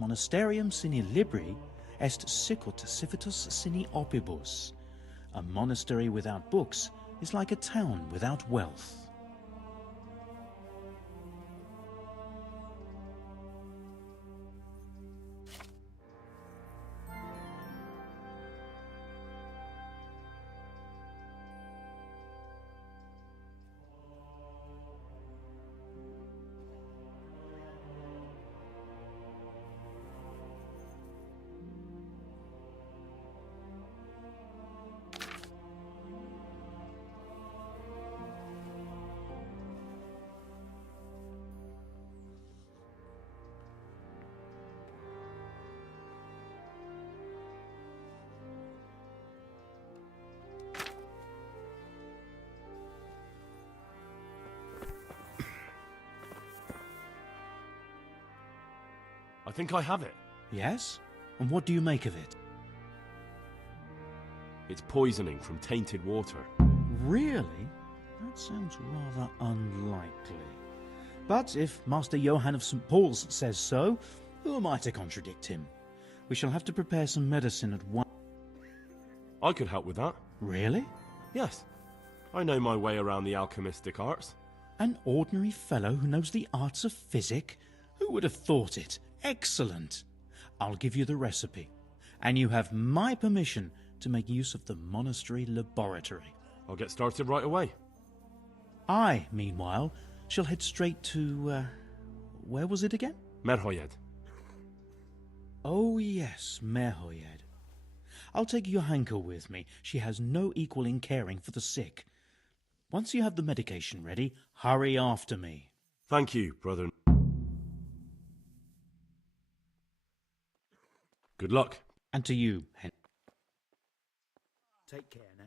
Monasterium sine libri est sicut civitas sine opibus. A monastery without books is like a town without wealth. I think I have it. Yes? And what do you make of it? It's poisoning from tainted water. Really? That sounds rather unlikely. But if Master Johann of St. Paul's says so, who am I to contradict him? We shall have to prepare some medicine at once. I could help with that. Really? Yes. I know my way around the alchemistic arts. An ordinary fellow who knows the arts of physic? Who would have thought it? Excellent. I'll give you the recipe, and you have my permission to make use of the monastery laboratory. I'll get started right away. I, meanwhile, shall head straight to, where was it again? Merhoyed. Oh yes, Merhoyed. I'll take Johanka with me. She has no equal in caring for the sick. Once you have the medication ready, hurry after me. Thank you, brother. Good luck. And to you, Henry. Take care now.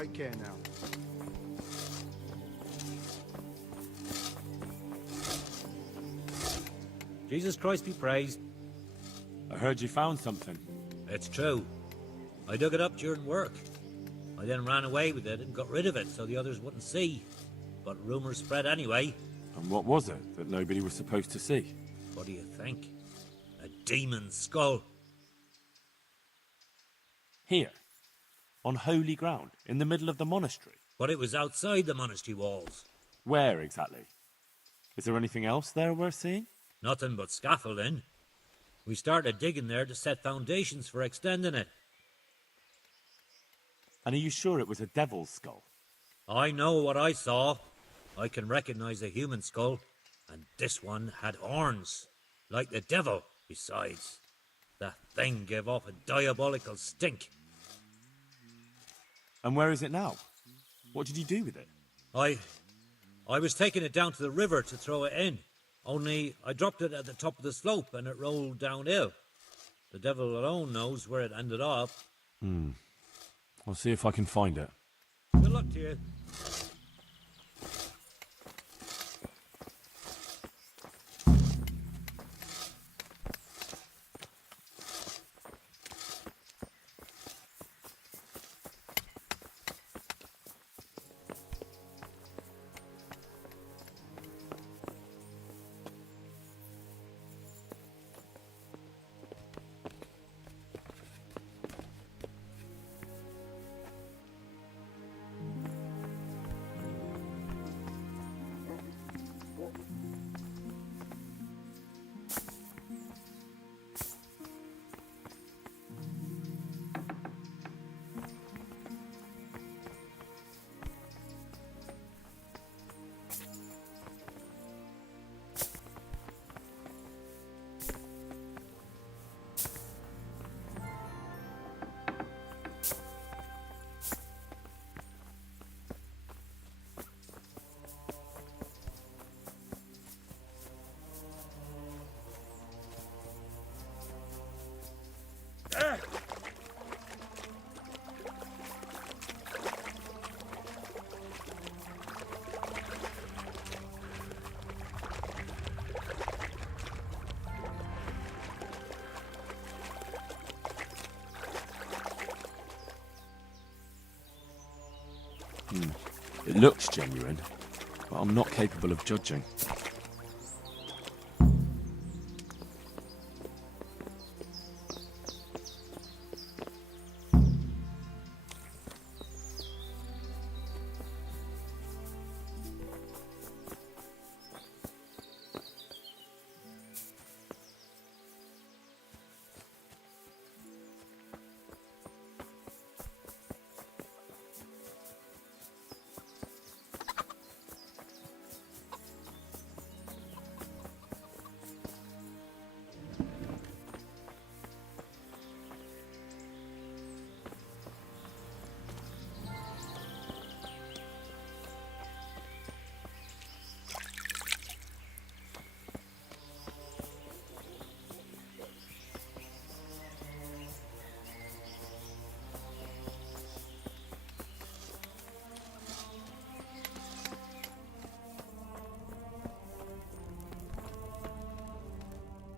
Take care now. Jesus Christ be praised. I heard you found something. It's true. I dug it up during work. I then ran away with it and got rid of it so the others wouldn't see. But rumours spread anyway. And what was it that nobody was supposed to see? What do you think? A demon's skull. Here, on holy ground, in the middle of the monastery. But it was outside the monastery walls. Where exactly? Is there anything else there worth seeing? Nothing but scaffolding. We started digging there to set foundations for extending it. And are you sure it was a devil's skull? I know what I saw. I can recognize a human skull, and this one had horns, like the devil. Besides, the thing gave off a diabolical stink. And where is it now? What did you do with it? I was taking it down to the river to throw it in. Only I dropped it at the top of the slope and it rolled downhill. The devil alone knows where it ended up. I'll see if I can find it. Good luck to you. It looks genuine, but I'm not capable of judging.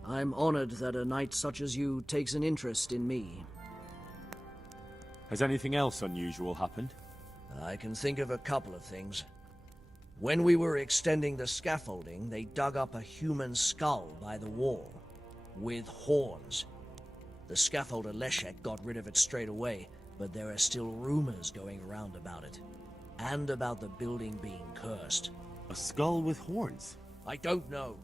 I'm honored that a knight such as you takes an interest in me. Has anything else unusual happened? I can think of a couple of things. When we were extending the scaffolding, they dug up a human skull by the wall, with horns. The scaffolder Leszek got rid of it straight away, but there are still rumors going around about it. And about the building being cursed. A skull with horns? I don't know.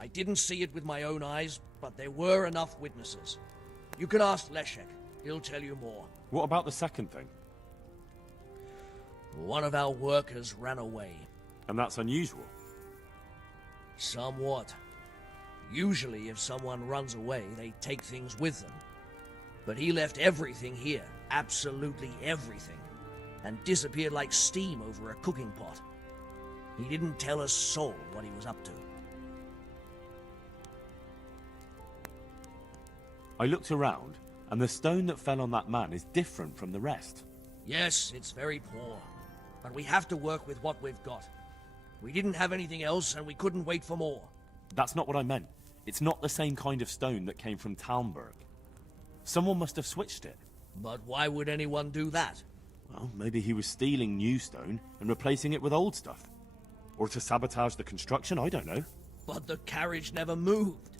I didn't see it with my own eyes, but there were enough witnesses. You can ask Leszek. He'll tell you more. What about the second thing? One of our workers ran away. And that's unusual? Somewhat. Usually if someone runs away, they take things with them. But he left everything here, absolutely everything, and disappeared like steam over a cooking pot. He didn't tell a soul what he was up to. I looked around, and the stone that fell on that man is different from the rest. Yes, it's very poor, but we have to work with what we've got. We didn't have anything else, and we couldn't wait for more. That's not what I meant. It's not the same kind of stone that came from Talmberg. Someone must have switched it. But why would anyone do that? Well, maybe he was stealing new stone and replacing it with old stuff. Or to sabotage the construction, I don't know. But the carriage never moved.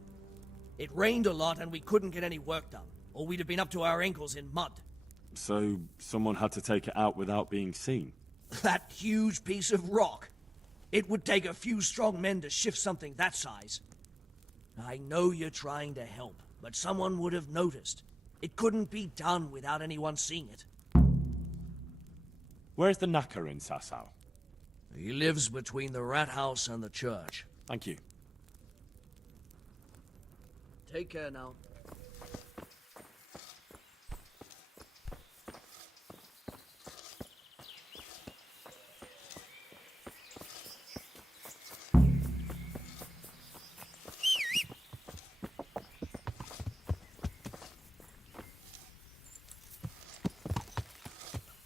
It rained a lot and we couldn't get any work done, or we'd have been up to our ankles in mud. So someone had to take it out without being seen? That huge piece of rock. It would take a few strong men to shift something that size. I know you're trying to help, but someone would have noticed. It couldn't be done without anyone seeing it. Where's the knacker in Sasau? He lives between the rat house and the church. Thank you. Take care now.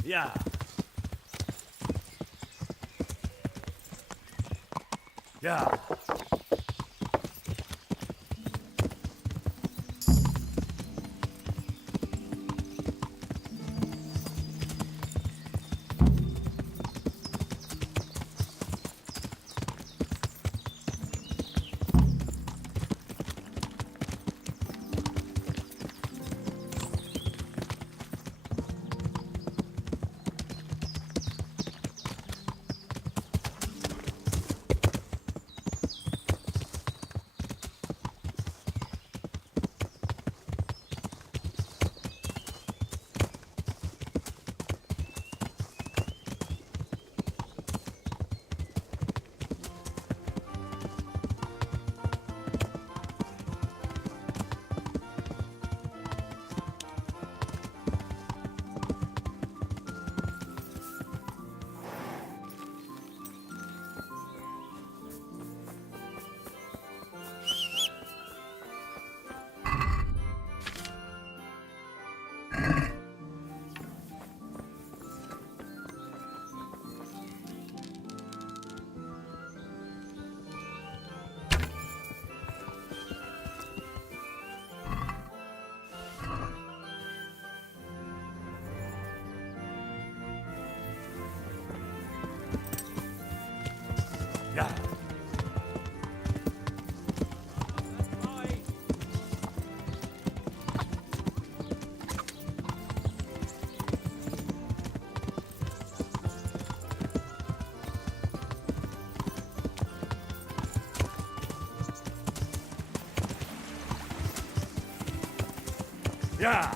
Yeah. Yeah. Yeah. Yeah.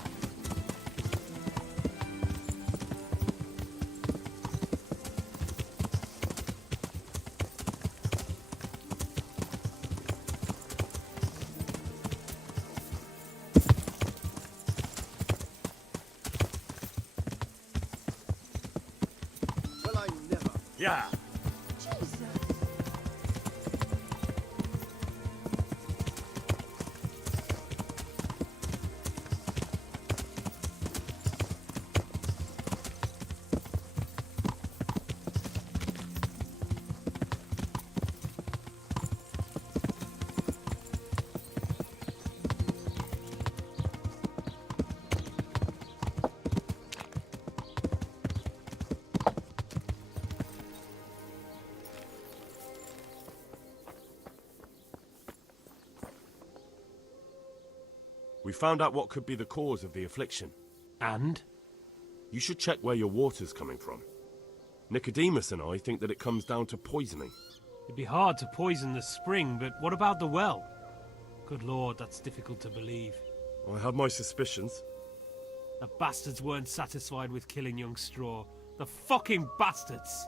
Well, I never. Yeah. We found out what could be the cause of the affliction. And? You should check where your water's coming from. Nicodemus and I think that it comes down to poisoning. It'd be hard to poison the spring, but what about the well? Good lord, that's difficult to believe. I have my suspicions. The bastards weren't satisfied with killing young Straw. The fucking bastards!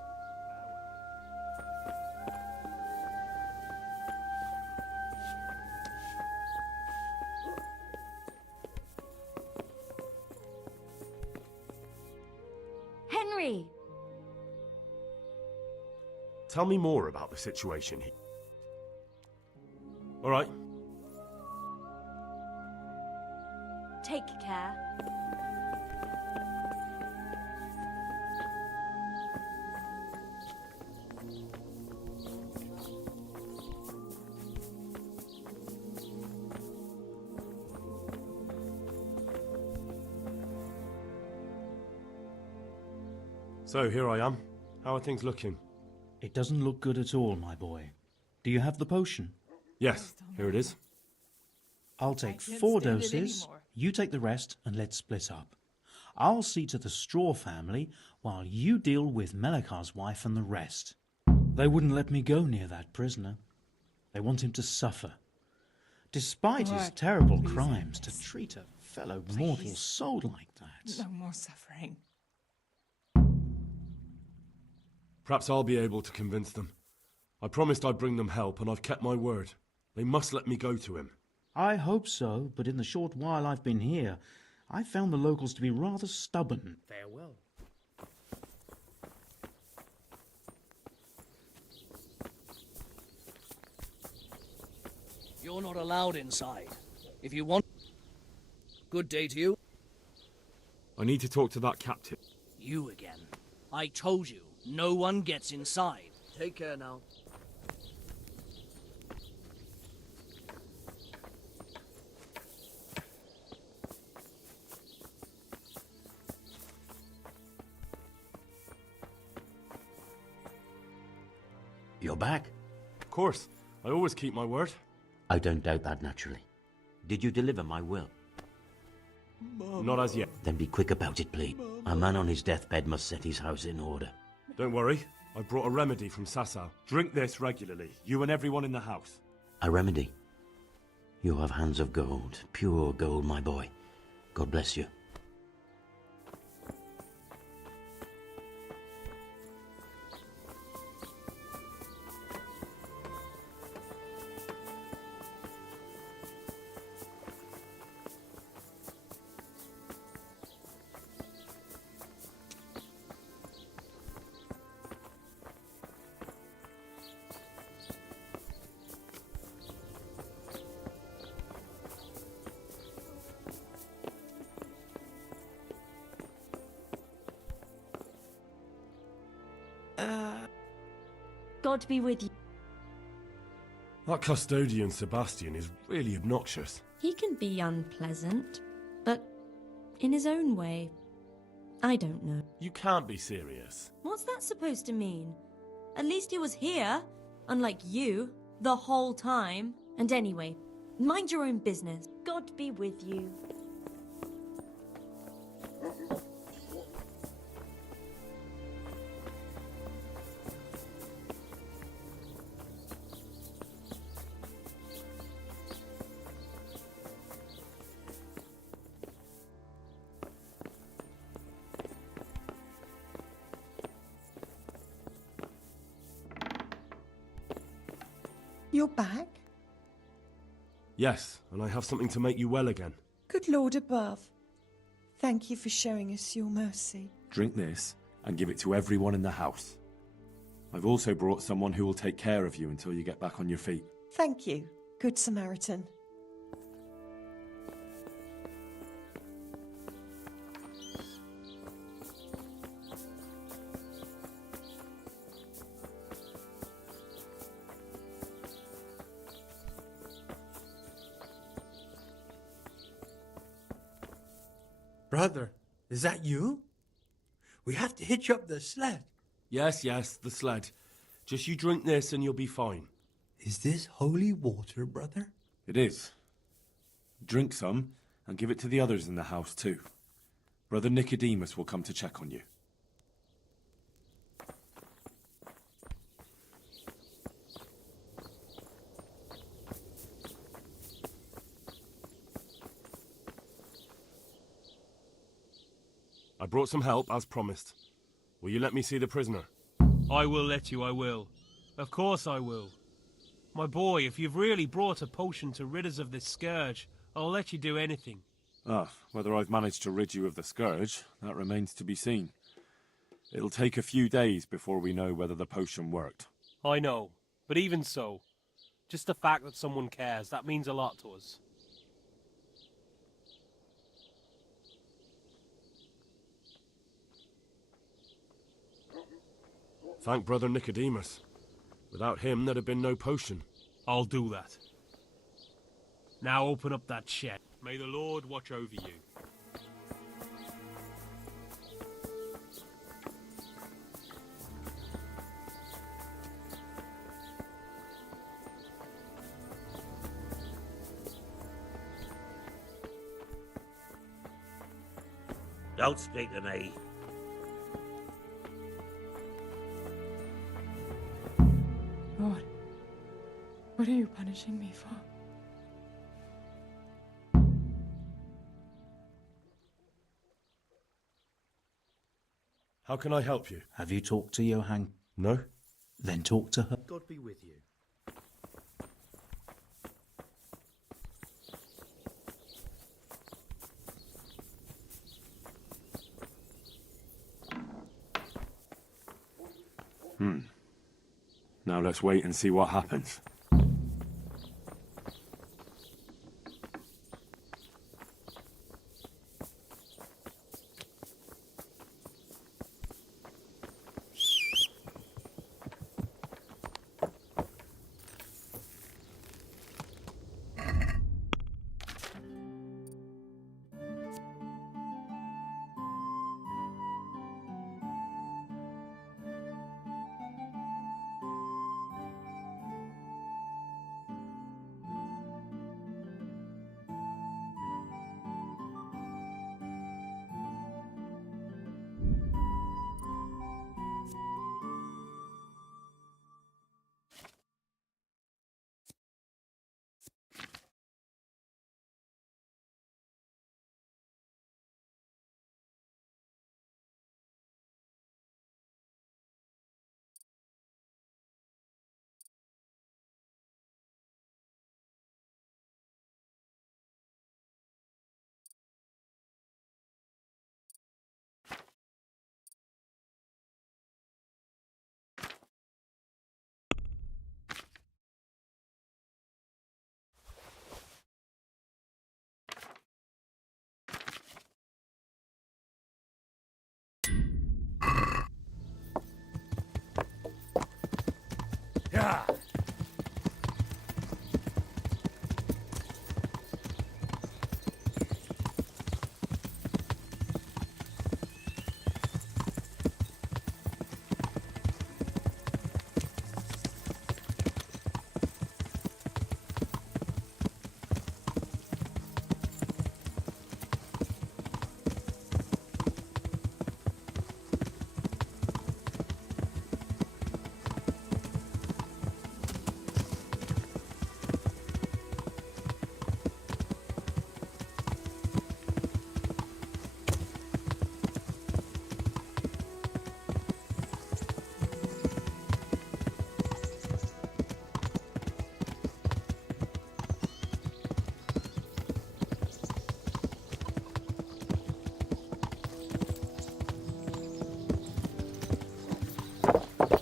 Henry! Tell me more about the situation. All right. Take care. So, here I am. How are things looking? It doesn't look good at all, my boy. Do you have the potion? Yes, here it is. I'll take 4 doses, you take the rest, and let's split up. I'll see to the Straw family, while you deal with Melikar's wife and the rest. They wouldn't let me go near that prisoner. They want him to suffer. Despite his terrible crimes, to treat a fellow mortal soul like that. No more suffering. Perhaps I'll be able to convince them. I promised I'd bring them help, and I've kept my word. They must let me go to him. I hope so, but in the short while I've been here, I've found the locals to be rather stubborn. Farewell. You're not allowed inside. If you want... Good day to you. I need to talk to that captain. You again. I told you, no one gets inside. Take care now. You're back? Of course. I always keep my word. I don't doubt that, naturally. Did you deliver my will? Not as yet. Then be quick about it, please. A man on his deathbed must set his house in order. Don't worry. I brought a remedy from Sasau. Drink this regularly, you and everyone in the house. A remedy? You have hands of gold, pure gold, my boy. God bless you. God be with you. That custodian Sebastian is really obnoxious. He can be unpleasant, but in his own way. I don't know. You can't be serious. What's that supposed to mean? At least he was here, unlike you, the whole time. And anyway, mind your own business. God be with you. You're back? Yes, and I have something to make you well again. Good Lord above. Thank you for showing us your mercy. Drink this and give it to everyone in the house. I've also brought someone who will take care of you until you get back on your feet. Thank you, Good Samaritan. Brother, is that you? We have to hitch up the sled. Yes, the sled. Just you drink this and you'll be fine. Is this holy water, brother? It is. Drink some and give it to the others in the house too. Brother Nicodemus will come to check on you. I brought some help, as promised. Will you let me see the prisoner? I will let you, I will. Of course I will. My boy, if you've really brought a potion to rid us of this scourge, I'll let you do anything. Whether I've managed to rid you of the scourge, that remains to be seen. It'll take a few days before we know whether the potion worked. I know, but even so, just the fact that someone cares, that means a lot to us. Thank Brother Nicodemus. Without him, there'd have been no potion. I'll do that. Now open up that shed. May the Lord watch over you. Don't speak to me. Lord, what are you punishing me for? How can I help you? Have you talked to Johann? No. Then talk to her. God be with you. Now let's wait and see what happens. Yeah.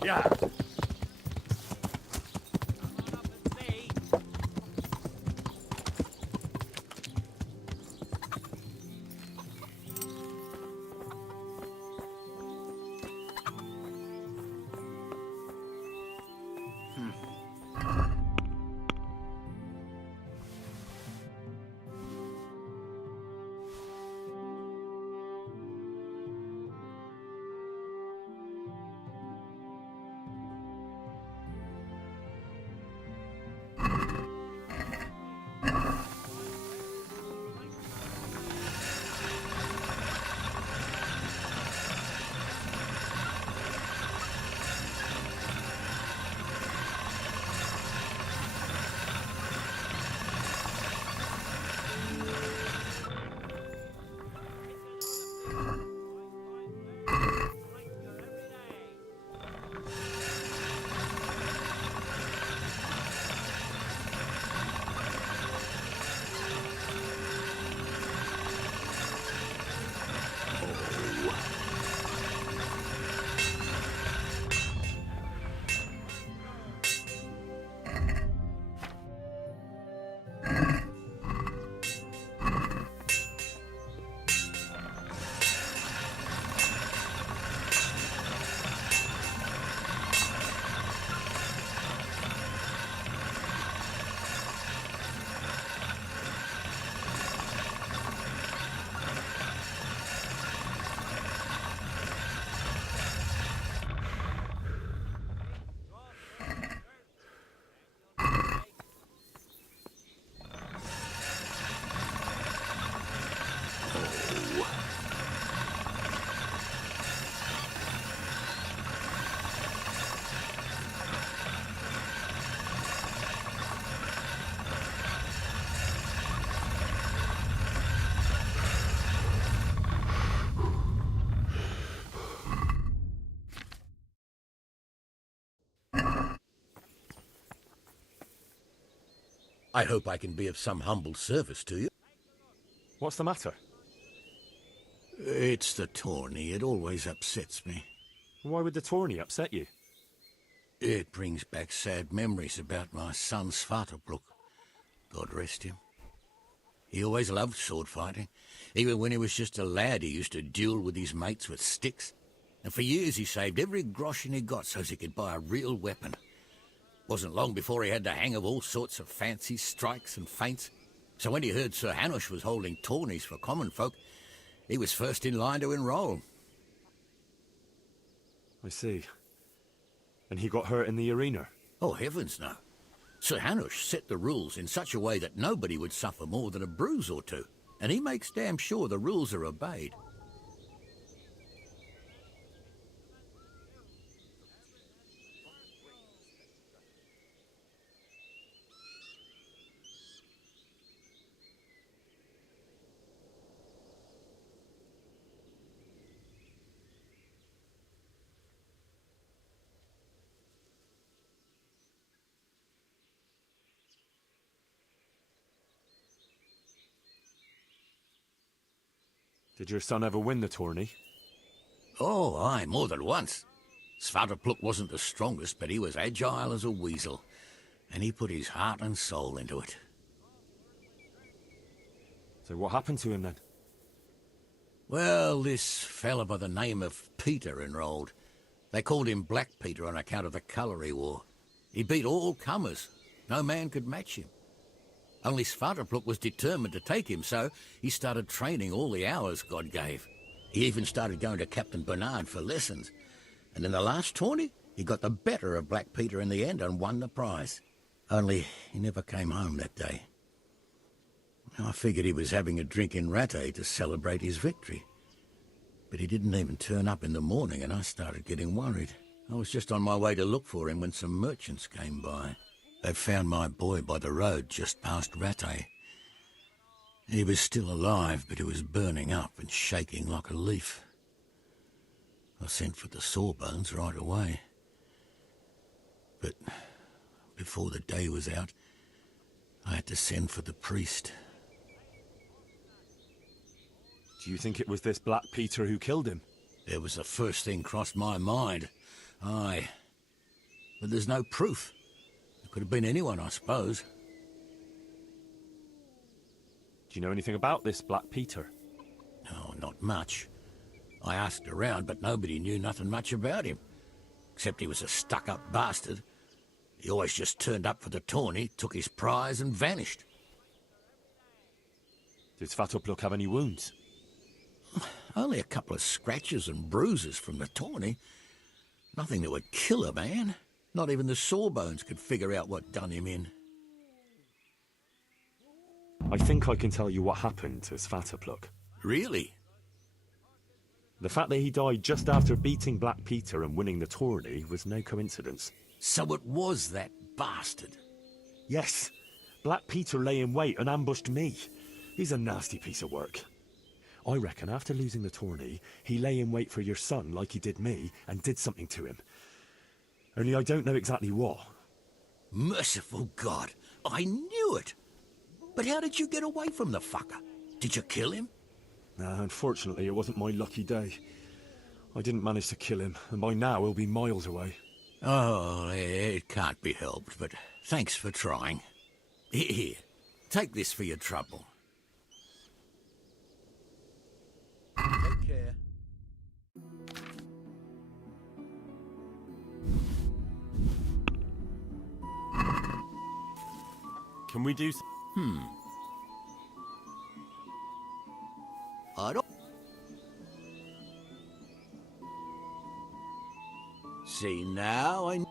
Yeah. I hope I can be of some humble service to you. What's the matter? It's the tourney. It always upsets me. Why would the tourney upset you? It brings back sad memories about my son Svartalfluk. God rest him. He always loved sword fighting. Even when he was just a lad, he used to duel with his mates with sticks. And for years he saved every groschen he got so he could buy a real weapon. Wasn't long before he had the hang of all sorts of fancy strikes and feints. So when he heard Sir Hanush was holding tourneys for common folk, he was first in line to enroll. I see. And he got hurt in the arena? Oh, heavens no. Sir Hanush set the rules in such a way that nobody would suffer more than a bruise or two. And he makes damn sure the rules are obeyed. Did your son ever win the tourney? Oh, aye, more than once. Svartalfluk wasn't the strongest, but he was agile as a weasel. And he put his heart and soul into it. So what happened to him then? Well, this fella by the name of Peter enrolled. They called him Black Peter on account of the colour he wore. He beat all comers. No man could match him. Only Svartalfluk was determined to take him, so he started training all the hours God gave. He even started going to Captain Bernard for lessons. And in the last tourney, he got the better of Black Peter in the end and won the prize. Only he never came home that day. I figured he was having a drink in Rattay to celebrate his victory. But he didn't even turn up in the morning, and I started getting worried. I was just on my way to look for him when some merchants came by. They found my boy by the road just past Rattay. He was still alive, but he was burning up and shaking like a leaf. I sent for the sawbones right away. But before the day was out, I had to send for the priest. Do you think it was this Black Peter who killed him? It was the first thing crossed my mind. Aye. But there's no proof. It could have been anyone, I suppose. Do you know anything about this Black Peter? No, not much. I asked around, but nobody knew nothing much about him. Except he was a stuck-up bastard. He always just turned up for the tourney, took his prize and vanished. Did Svartalfluk have any wounds? Only a couple of scratches and bruises from the tourney. Nothing that would kill a man. Not even the sawbones could figure out what done him in. I think I can tell you what happened to Svartalfluk. Really? The fact that he died just after beating Black Peter and winning the tourney was no coincidence. So it was that bastard? Yes. Black Peter lay in wait and ambushed me. He's a nasty piece of work. I reckon after losing the tourney, he lay in wait for your son like he did me and did something to him. Only I don't know exactly what. Merciful God, I knew it! But how did you get away from the fucker? Did you kill him? Nah, unfortunately, it wasn't my lucky day. I didn't manage to kill him, and by now he'll be miles away. Oh, it can't be helped, but thanks for trying. Here, take this for your trouble. Take care. Can we do... I don't... See, now I...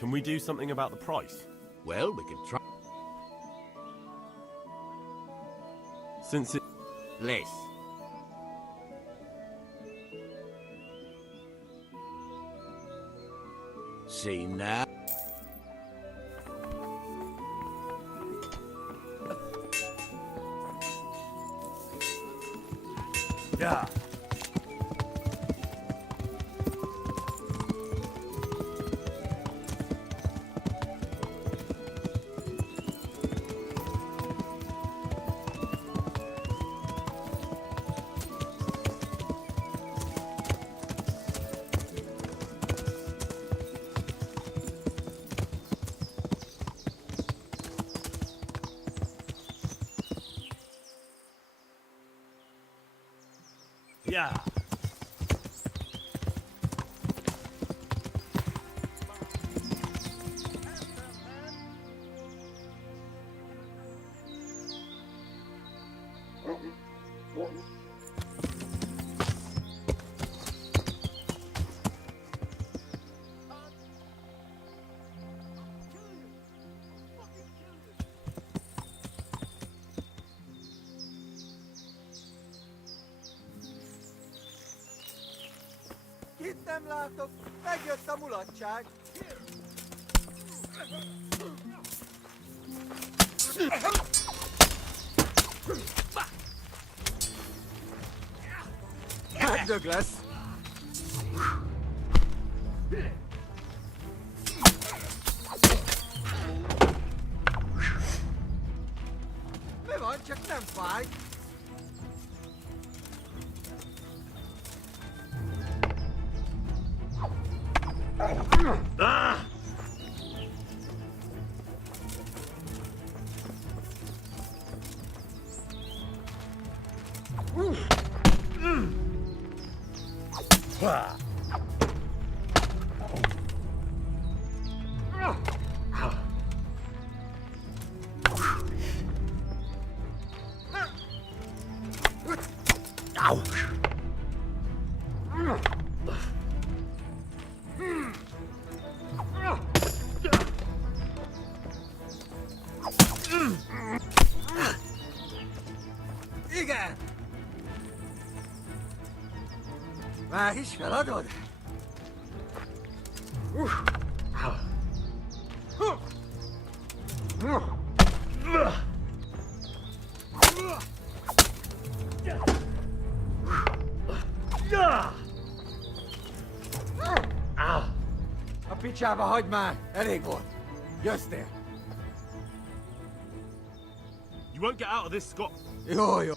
Can we do something about the price? Well, we could try. Since it... Less. See now? Yeah. Yeah. Itt nem látok, megjött a mulatság. Dög lesz. Mi van, csak nem fáj. Ah! Igen! Már is feladod? A picsába hagyd már! Elég volt! Jöttél! You won't get out of this, Scott. Jó, jó.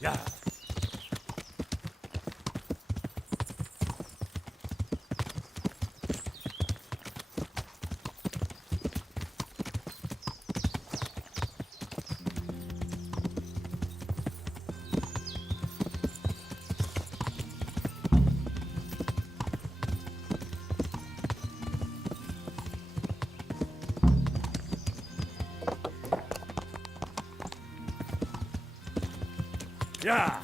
Yeah. Yeah.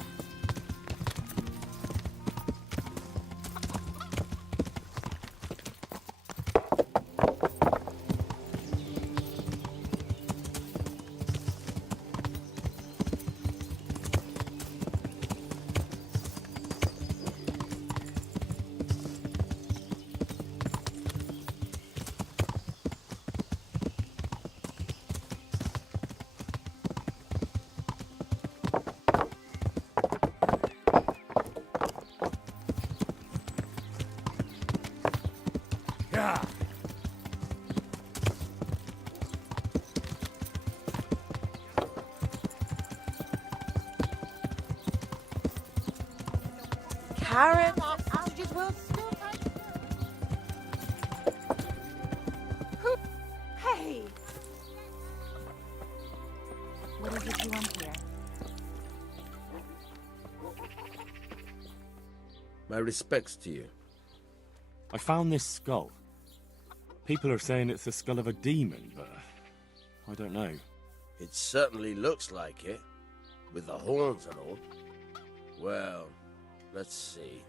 Yeah. Karen, sausages will still fight. Hey! What is it you want here? My respects to you. I found this skull. People are saying it's the skull of a demon, but I don't know. It certainly looks like it, with the horns and all. Well, let's see.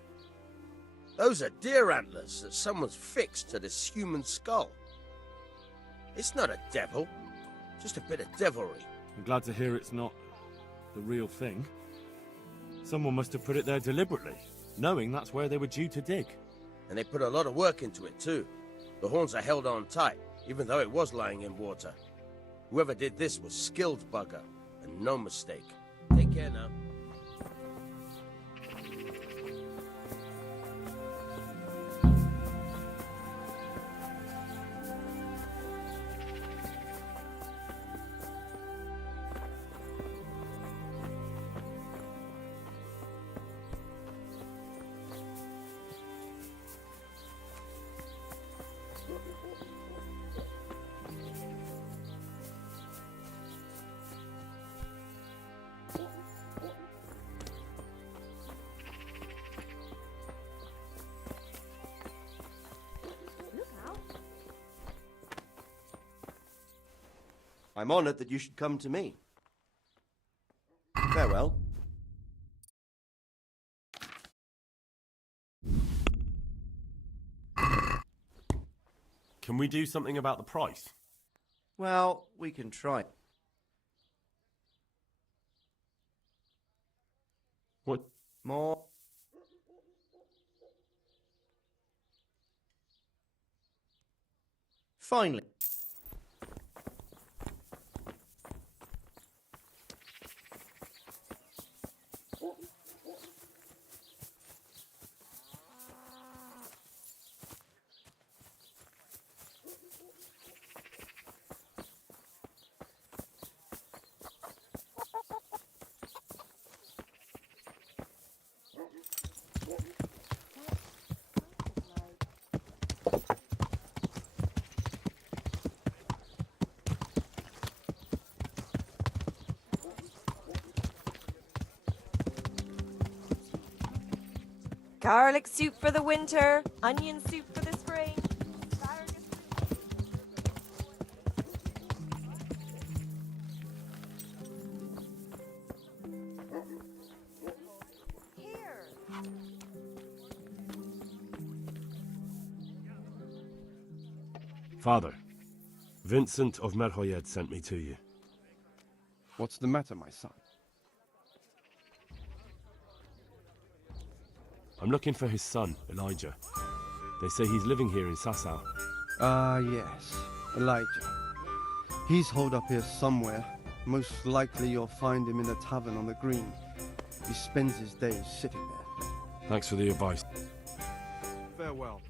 Those are deer antlers that someone's fixed to this human skull. It's not a devil, just a bit of devilry. I'm glad to hear it's not the real thing. Someone must have put it there deliberately, knowing that's where they were due to dig. And they put a lot of work into it, too. The horns are held on tight, even though it was lying in water. Whoever did this was skilled bugger, and no mistake. Take care now. I'm honored that you should come to me. Farewell. Can we do something about the price? Well, we can try. What? More? Finally. Garlic soup for the winter, onion soup for the spring. Father, Vincent of Merhoyed sent me to you. What's the matter, my son? I'm looking for his son, Elijah. They say he's living here in Sasau. Ah, yes. Elijah. He's holed up here somewhere. Most likely you'll find him in the tavern on the green. He spends his days sitting there. Thanks for the advice. Farewell.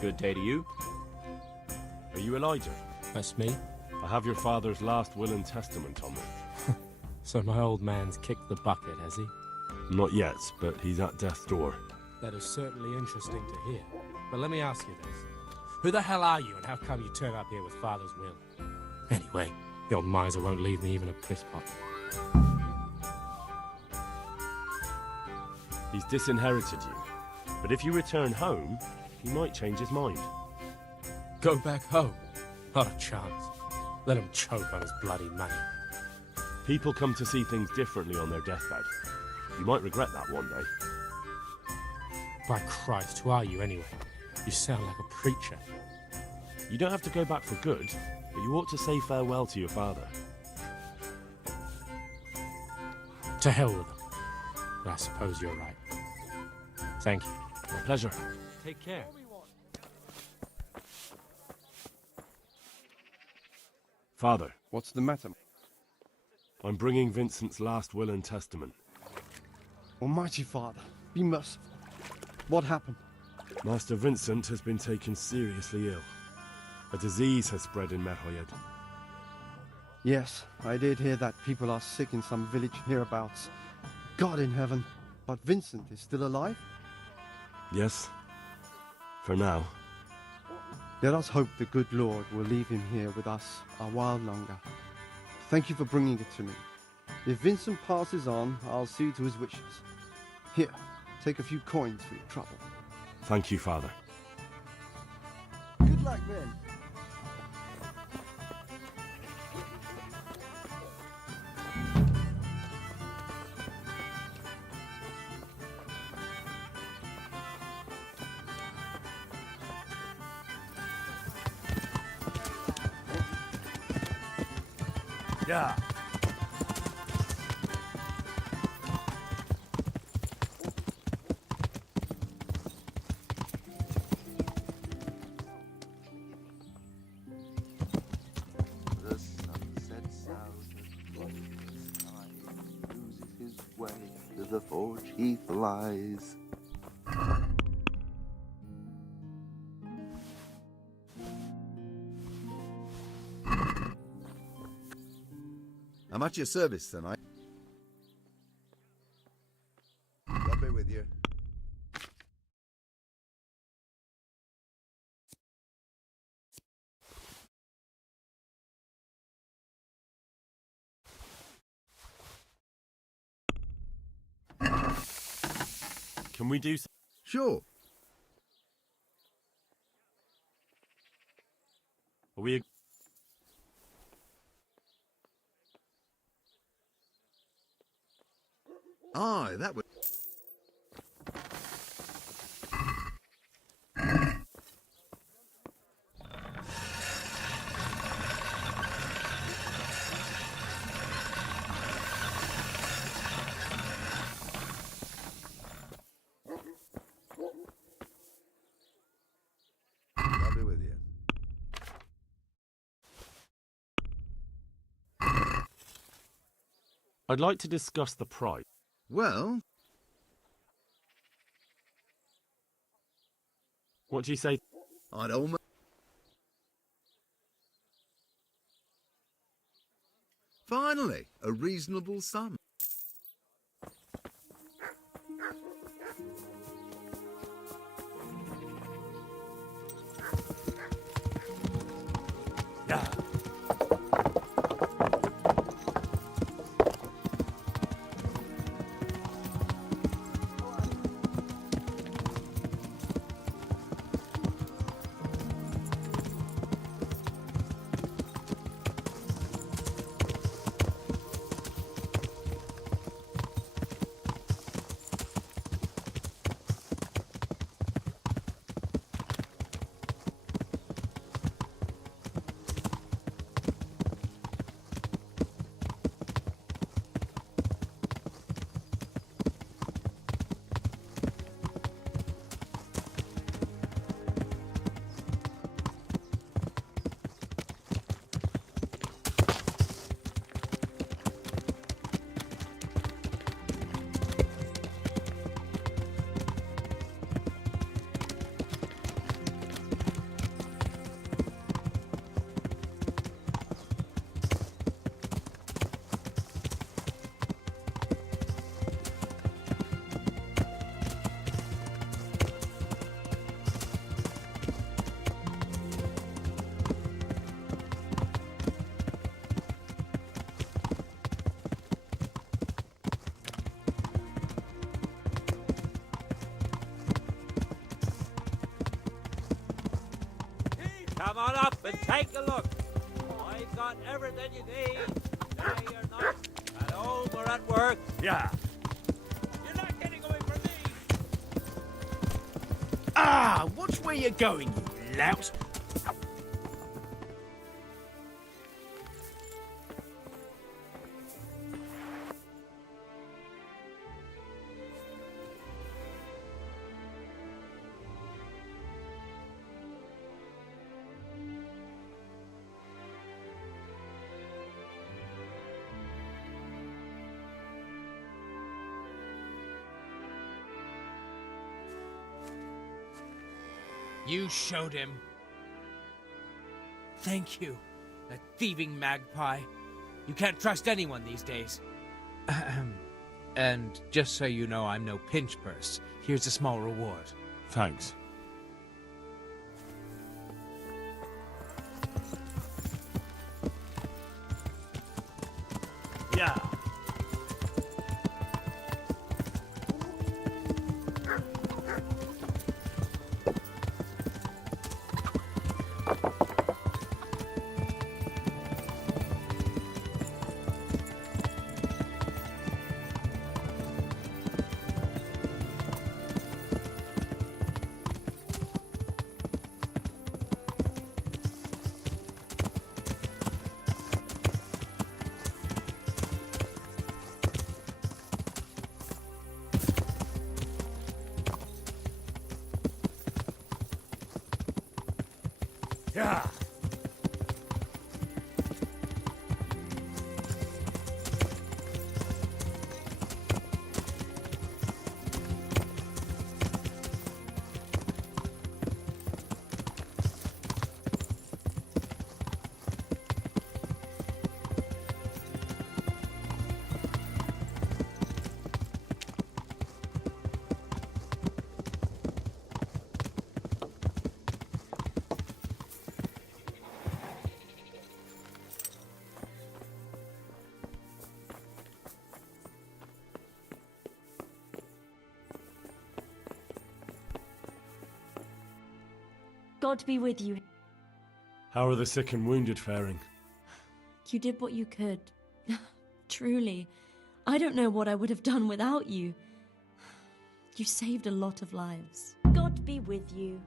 Good day to you. Are you Elijah? That's me. I have your father's last will and testament on me. So my old man's kicked the bucket, has he? Not yet, but he's at death's door. That is certainly interesting to hear. But let me ask you this. Who the hell are you, and how come you turn up here with Father's will? Anyway, the old miser won't leave me even a piss pot. He's disinherited you. But if you return home, he might change his mind. Go back home? Not a chance. Let him choke on his bloody money. People come to see things differently on their deathbed. You might regret that one day. By Christ, who are you anyway? You sound like a preacher. You don't have to go back for good, but you ought to say farewell to your father. To hell with him. I suppose you're right. Thank you. My pleasure. Take care. Father. What's the matter? I'm bringing Vincent's last will and testament. Almighty Father, be merciful. What happened? Master Vincent has been taken seriously ill. A disease has spread in Merhoyed. Yes, I did hear that people are sick in some village hereabouts. God in heaven, but Vincent is still alive? Yes, for now. Let us hope the good Lord will leave him here with us a while longer. Thank you for bringing it to me. If Vincent passes on, I'll see to his wishes. Here, take a few coins for your trouble. Thank you, Father. Good luck then. Yeah. The sun sets out as long as time loses his way, to the forge he flies. I'm at your service tonight. God be with you. Can we do so? Sure. Are we... Aye, that would... I'll be with you. I'd like to discuss the price. Well... What do you say? I'd almost... Finally, a reasonable sum. Yeah. Come on up and take a look. I've got everything you need. Day or night, at home or at work. Yeah. You're not getting away from me. Ah, watch where you're going, you lout. You showed him. Thank you, that thieving magpie. You can't trust anyone these days. And just so you know, I'm no pinch purse. Here's a small reward. Thanks. Yeah. Yeah. God be with you. How are the sick and wounded faring? You did what you could. Truly. I don't know what I would have done without you. You saved a lot of lives. God be with you.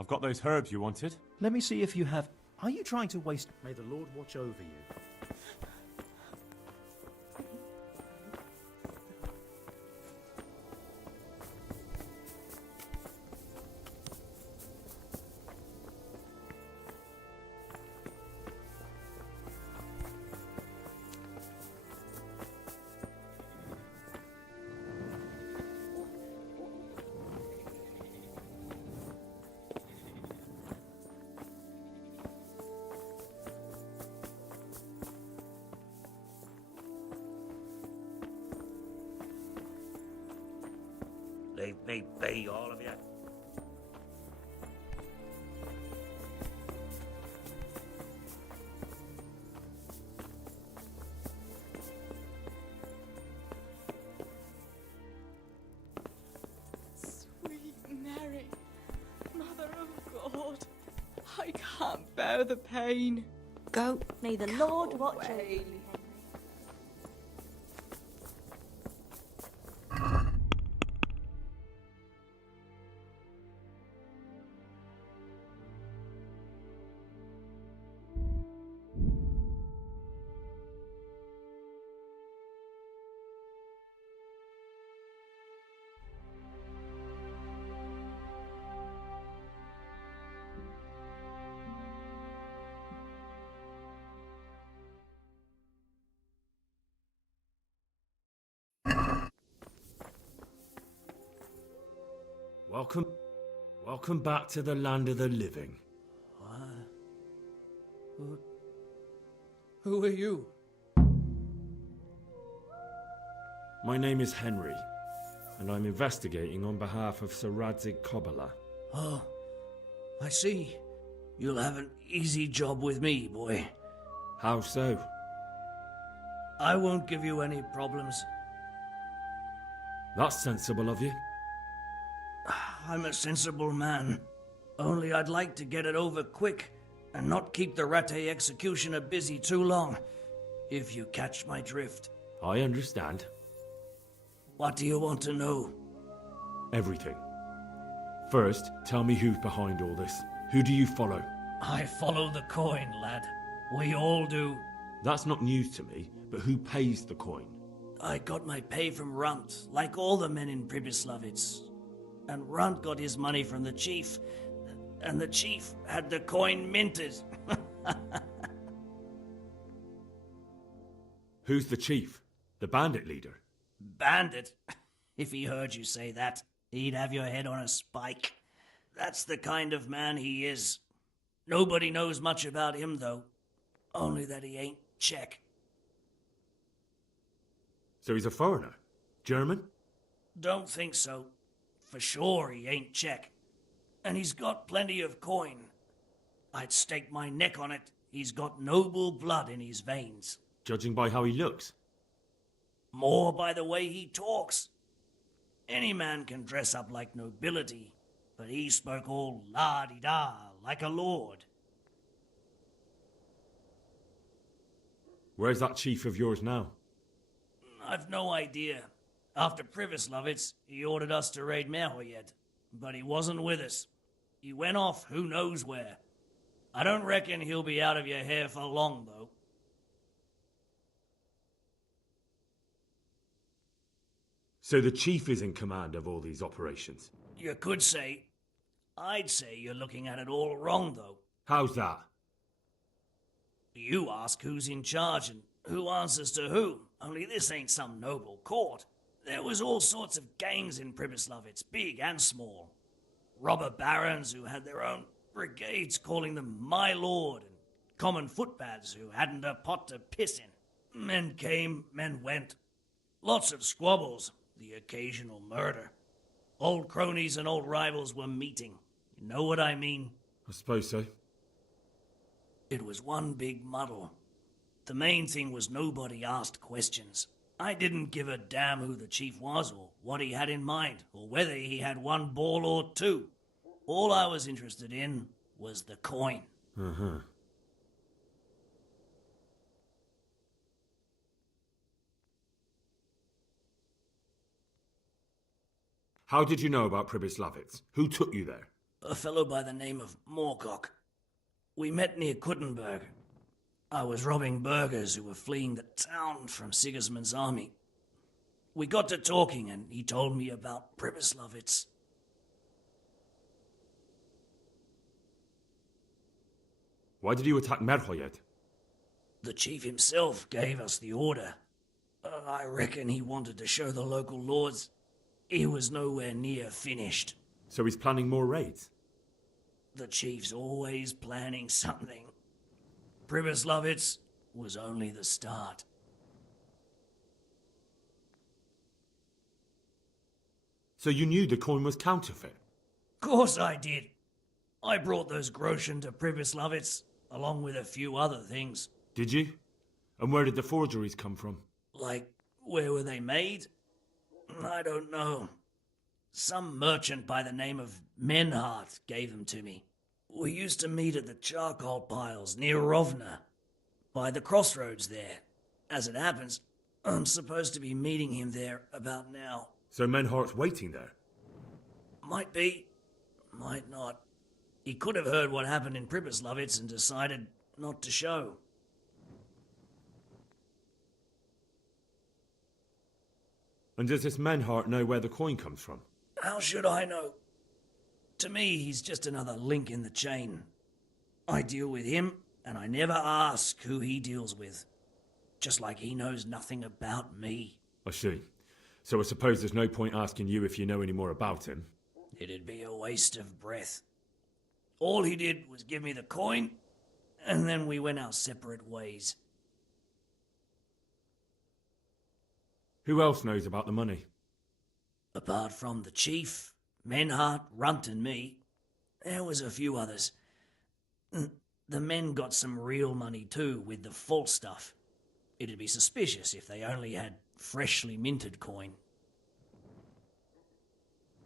I've got those herbs you wanted. Let me see if you have... Are you trying to waste... May the Lord watch over you. Leave me be, all of you. Sweet Mary, Mother of God, I can't bear the pain. Go. May the Lord watch over you. Welcome back to the land of the living. Who are you? My name is Henry, and I'm investigating on behalf of Sir Radzig Kobyla. Oh, I see. You'll have an easy job with me, boy. How so? I won't give you any problems. That's sensible of you. I'm a sensible man. Only I'd like to get it over quick and not keep the Rattay executioner busy too long, if you catch my drift. I understand. What do you want to know? Everything. First, tell me who's behind all this. Who do you follow? I follow the coin, lad. We all do. That's not news to me, but who pays the coin? I got my pay from Runt, like all the men in Pribyslavitz. And Runt got his money from the chief, and the chief had the coin minted. Who's the chief? The bandit leader? Bandit? If he heard you say that, he'd have your head on a spike. That's the kind of man he is. Nobody knows much about him, though. Only that he ain't Czech. So he's a foreigner? German? Don't think so. For sure he ain't Czech. And he's got plenty of coin. I'd stake my neck on it. He's got noble blood in his veins. Judging by how he looks? More by the way he talks. Any man can dress up like nobility, but he spoke all la-di-da, like a lord. Where's that chief of yours now? I've no idea. After Pribyslavitz, he ordered us to raid Merhoyed, but he wasn't with us. He went off who knows where. I don't reckon he'll be out of your hair for long, though. So the chief is in command of all these operations? You could say. I'd say you're looking at it all wrong, though. How's that? You ask who's in charge and who answers to who, only this ain't some noble court. There was all sorts of gangs in Pribyslavitz, big and small. Robber barons who had their own brigades calling them my lord, and common footpads who hadn't a pot to piss in. Men came, men went. Lots of squabbles, the occasional murder. Old cronies and old rivals were meeting. You know what I mean? I suppose so. It was one big muddle. The main thing was nobody asked questions. I didn't give a damn who the chief was or what he had in mind or whether he had one ball or two. All I was interested in was the coin. Uh-huh. How did you know about Pribyslavitz? Who took you there? A fellow by the name of Moorcock. We met near Kuttenberg. I was robbing burghers who were fleeing the town from Sigismund's army. We got to talking and he told me about Pribyslavitz. Why did you attack Merhoyed? The chief himself gave us the order. I reckon he wanted to show the local lords he was nowhere near finished. So he's planning more raids? The chief's always planning something. Pribyslavitz was only the start. So you knew the coin was counterfeit? Course I did. I brought those groschen to Pribyslavitz, along with a few other things. Did you? And where did the forgeries come from? Like, where were they made? I don't know. Some merchant by the name of Menhart gave them to me. We used to meet at the charcoal piles near Rovna, by the crossroads there. As it happens, I'm supposed to be meeting him there about now. So Menhart's waiting there? Might be, might not. He could have heard what happened in Pribyslavitz and decided not to show. And does this Menhart know where the coin comes from? How should I know? To me, he's just another link in the chain. I deal with him, and I never ask who he deals with. Just like he knows nothing about me. I see. So I suppose there's no point asking you if you know any more about him. It'd be a waste of breath. All he did was give me the coin, and then we went our separate ways. Who else knows about the money? Apart from the chief, Menhart, Runt and me, there was a few others. The men got some real money too with the false stuff. It'd be suspicious if they only had freshly minted coin.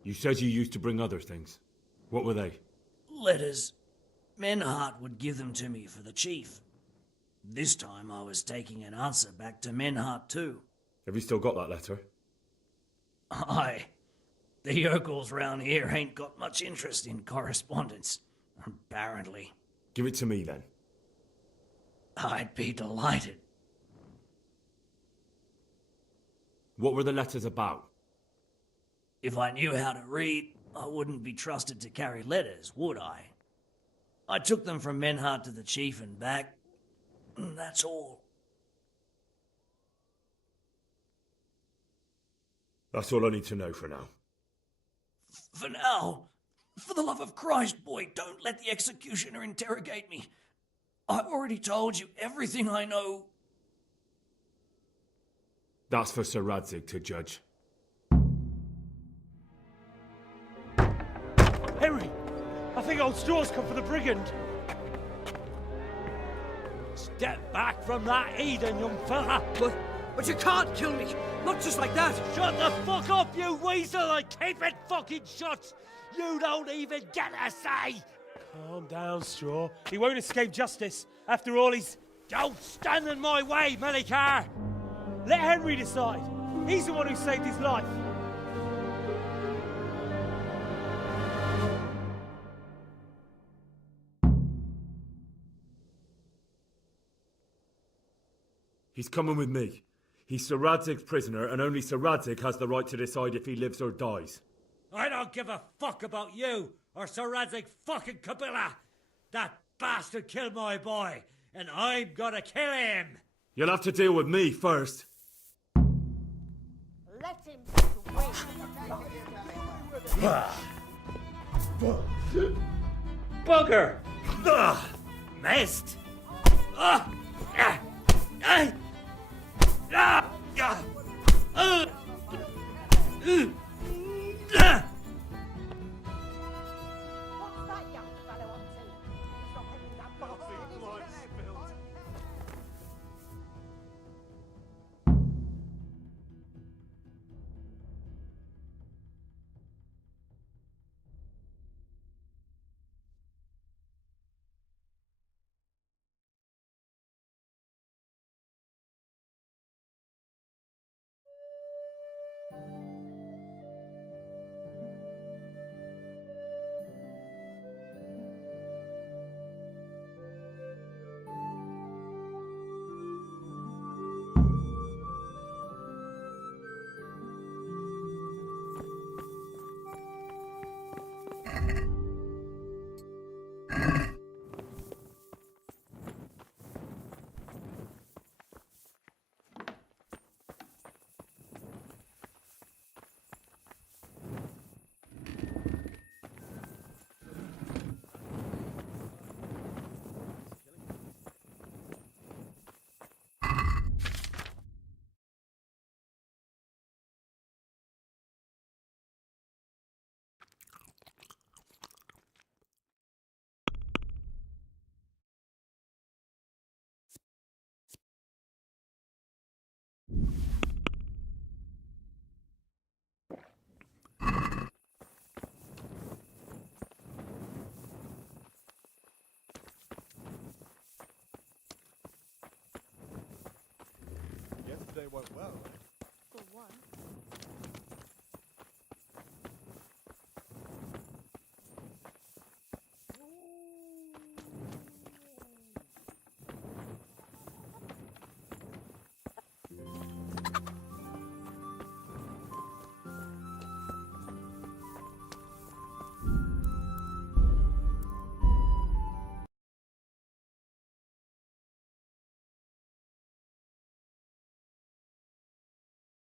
You said you used to bring other things. What were they? Letters. Menhart would give them to me for the chief. This time I was taking an answer back to Menhart too. Have you still got that letter? Aye. The yokels round here ain't got much interest in correspondence, apparently. Give it to me then. I'd be delighted. What were the letters about? If I knew how to read, I wouldn't be trusted to carry letters, would I? I took them from Menhart to the chief and back. That's all. That's all I need to know for now. For now, for the love of Christ, boy, don't let the executioner interrogate me. I've already told you everything I know. That's for Sir Radzig to judge. Henry! I think old Straw's come for the brigand. Step back from that Eden, young fella. But you can't kill me. Not just like that. Shut the fuck up, you weasel, and keep it fucking shut. You don't even get a say. Calm down, Straw. He won't escape justice. After all, he's... Don't stand in my way, Melikar. Let Henry decide. He's the one who saved his life. He's coming with me. He's Sir Radzig's prisoner, and only Sir Radzig has the right to decide if he lives or dies. I don't give a fuck about you or Sir Radzig fucking Kabila. That bastard killed my boy, and I'm gonna kill him. You'll have to deal with me first. Let him Bugger! Missed! Yesterday went well.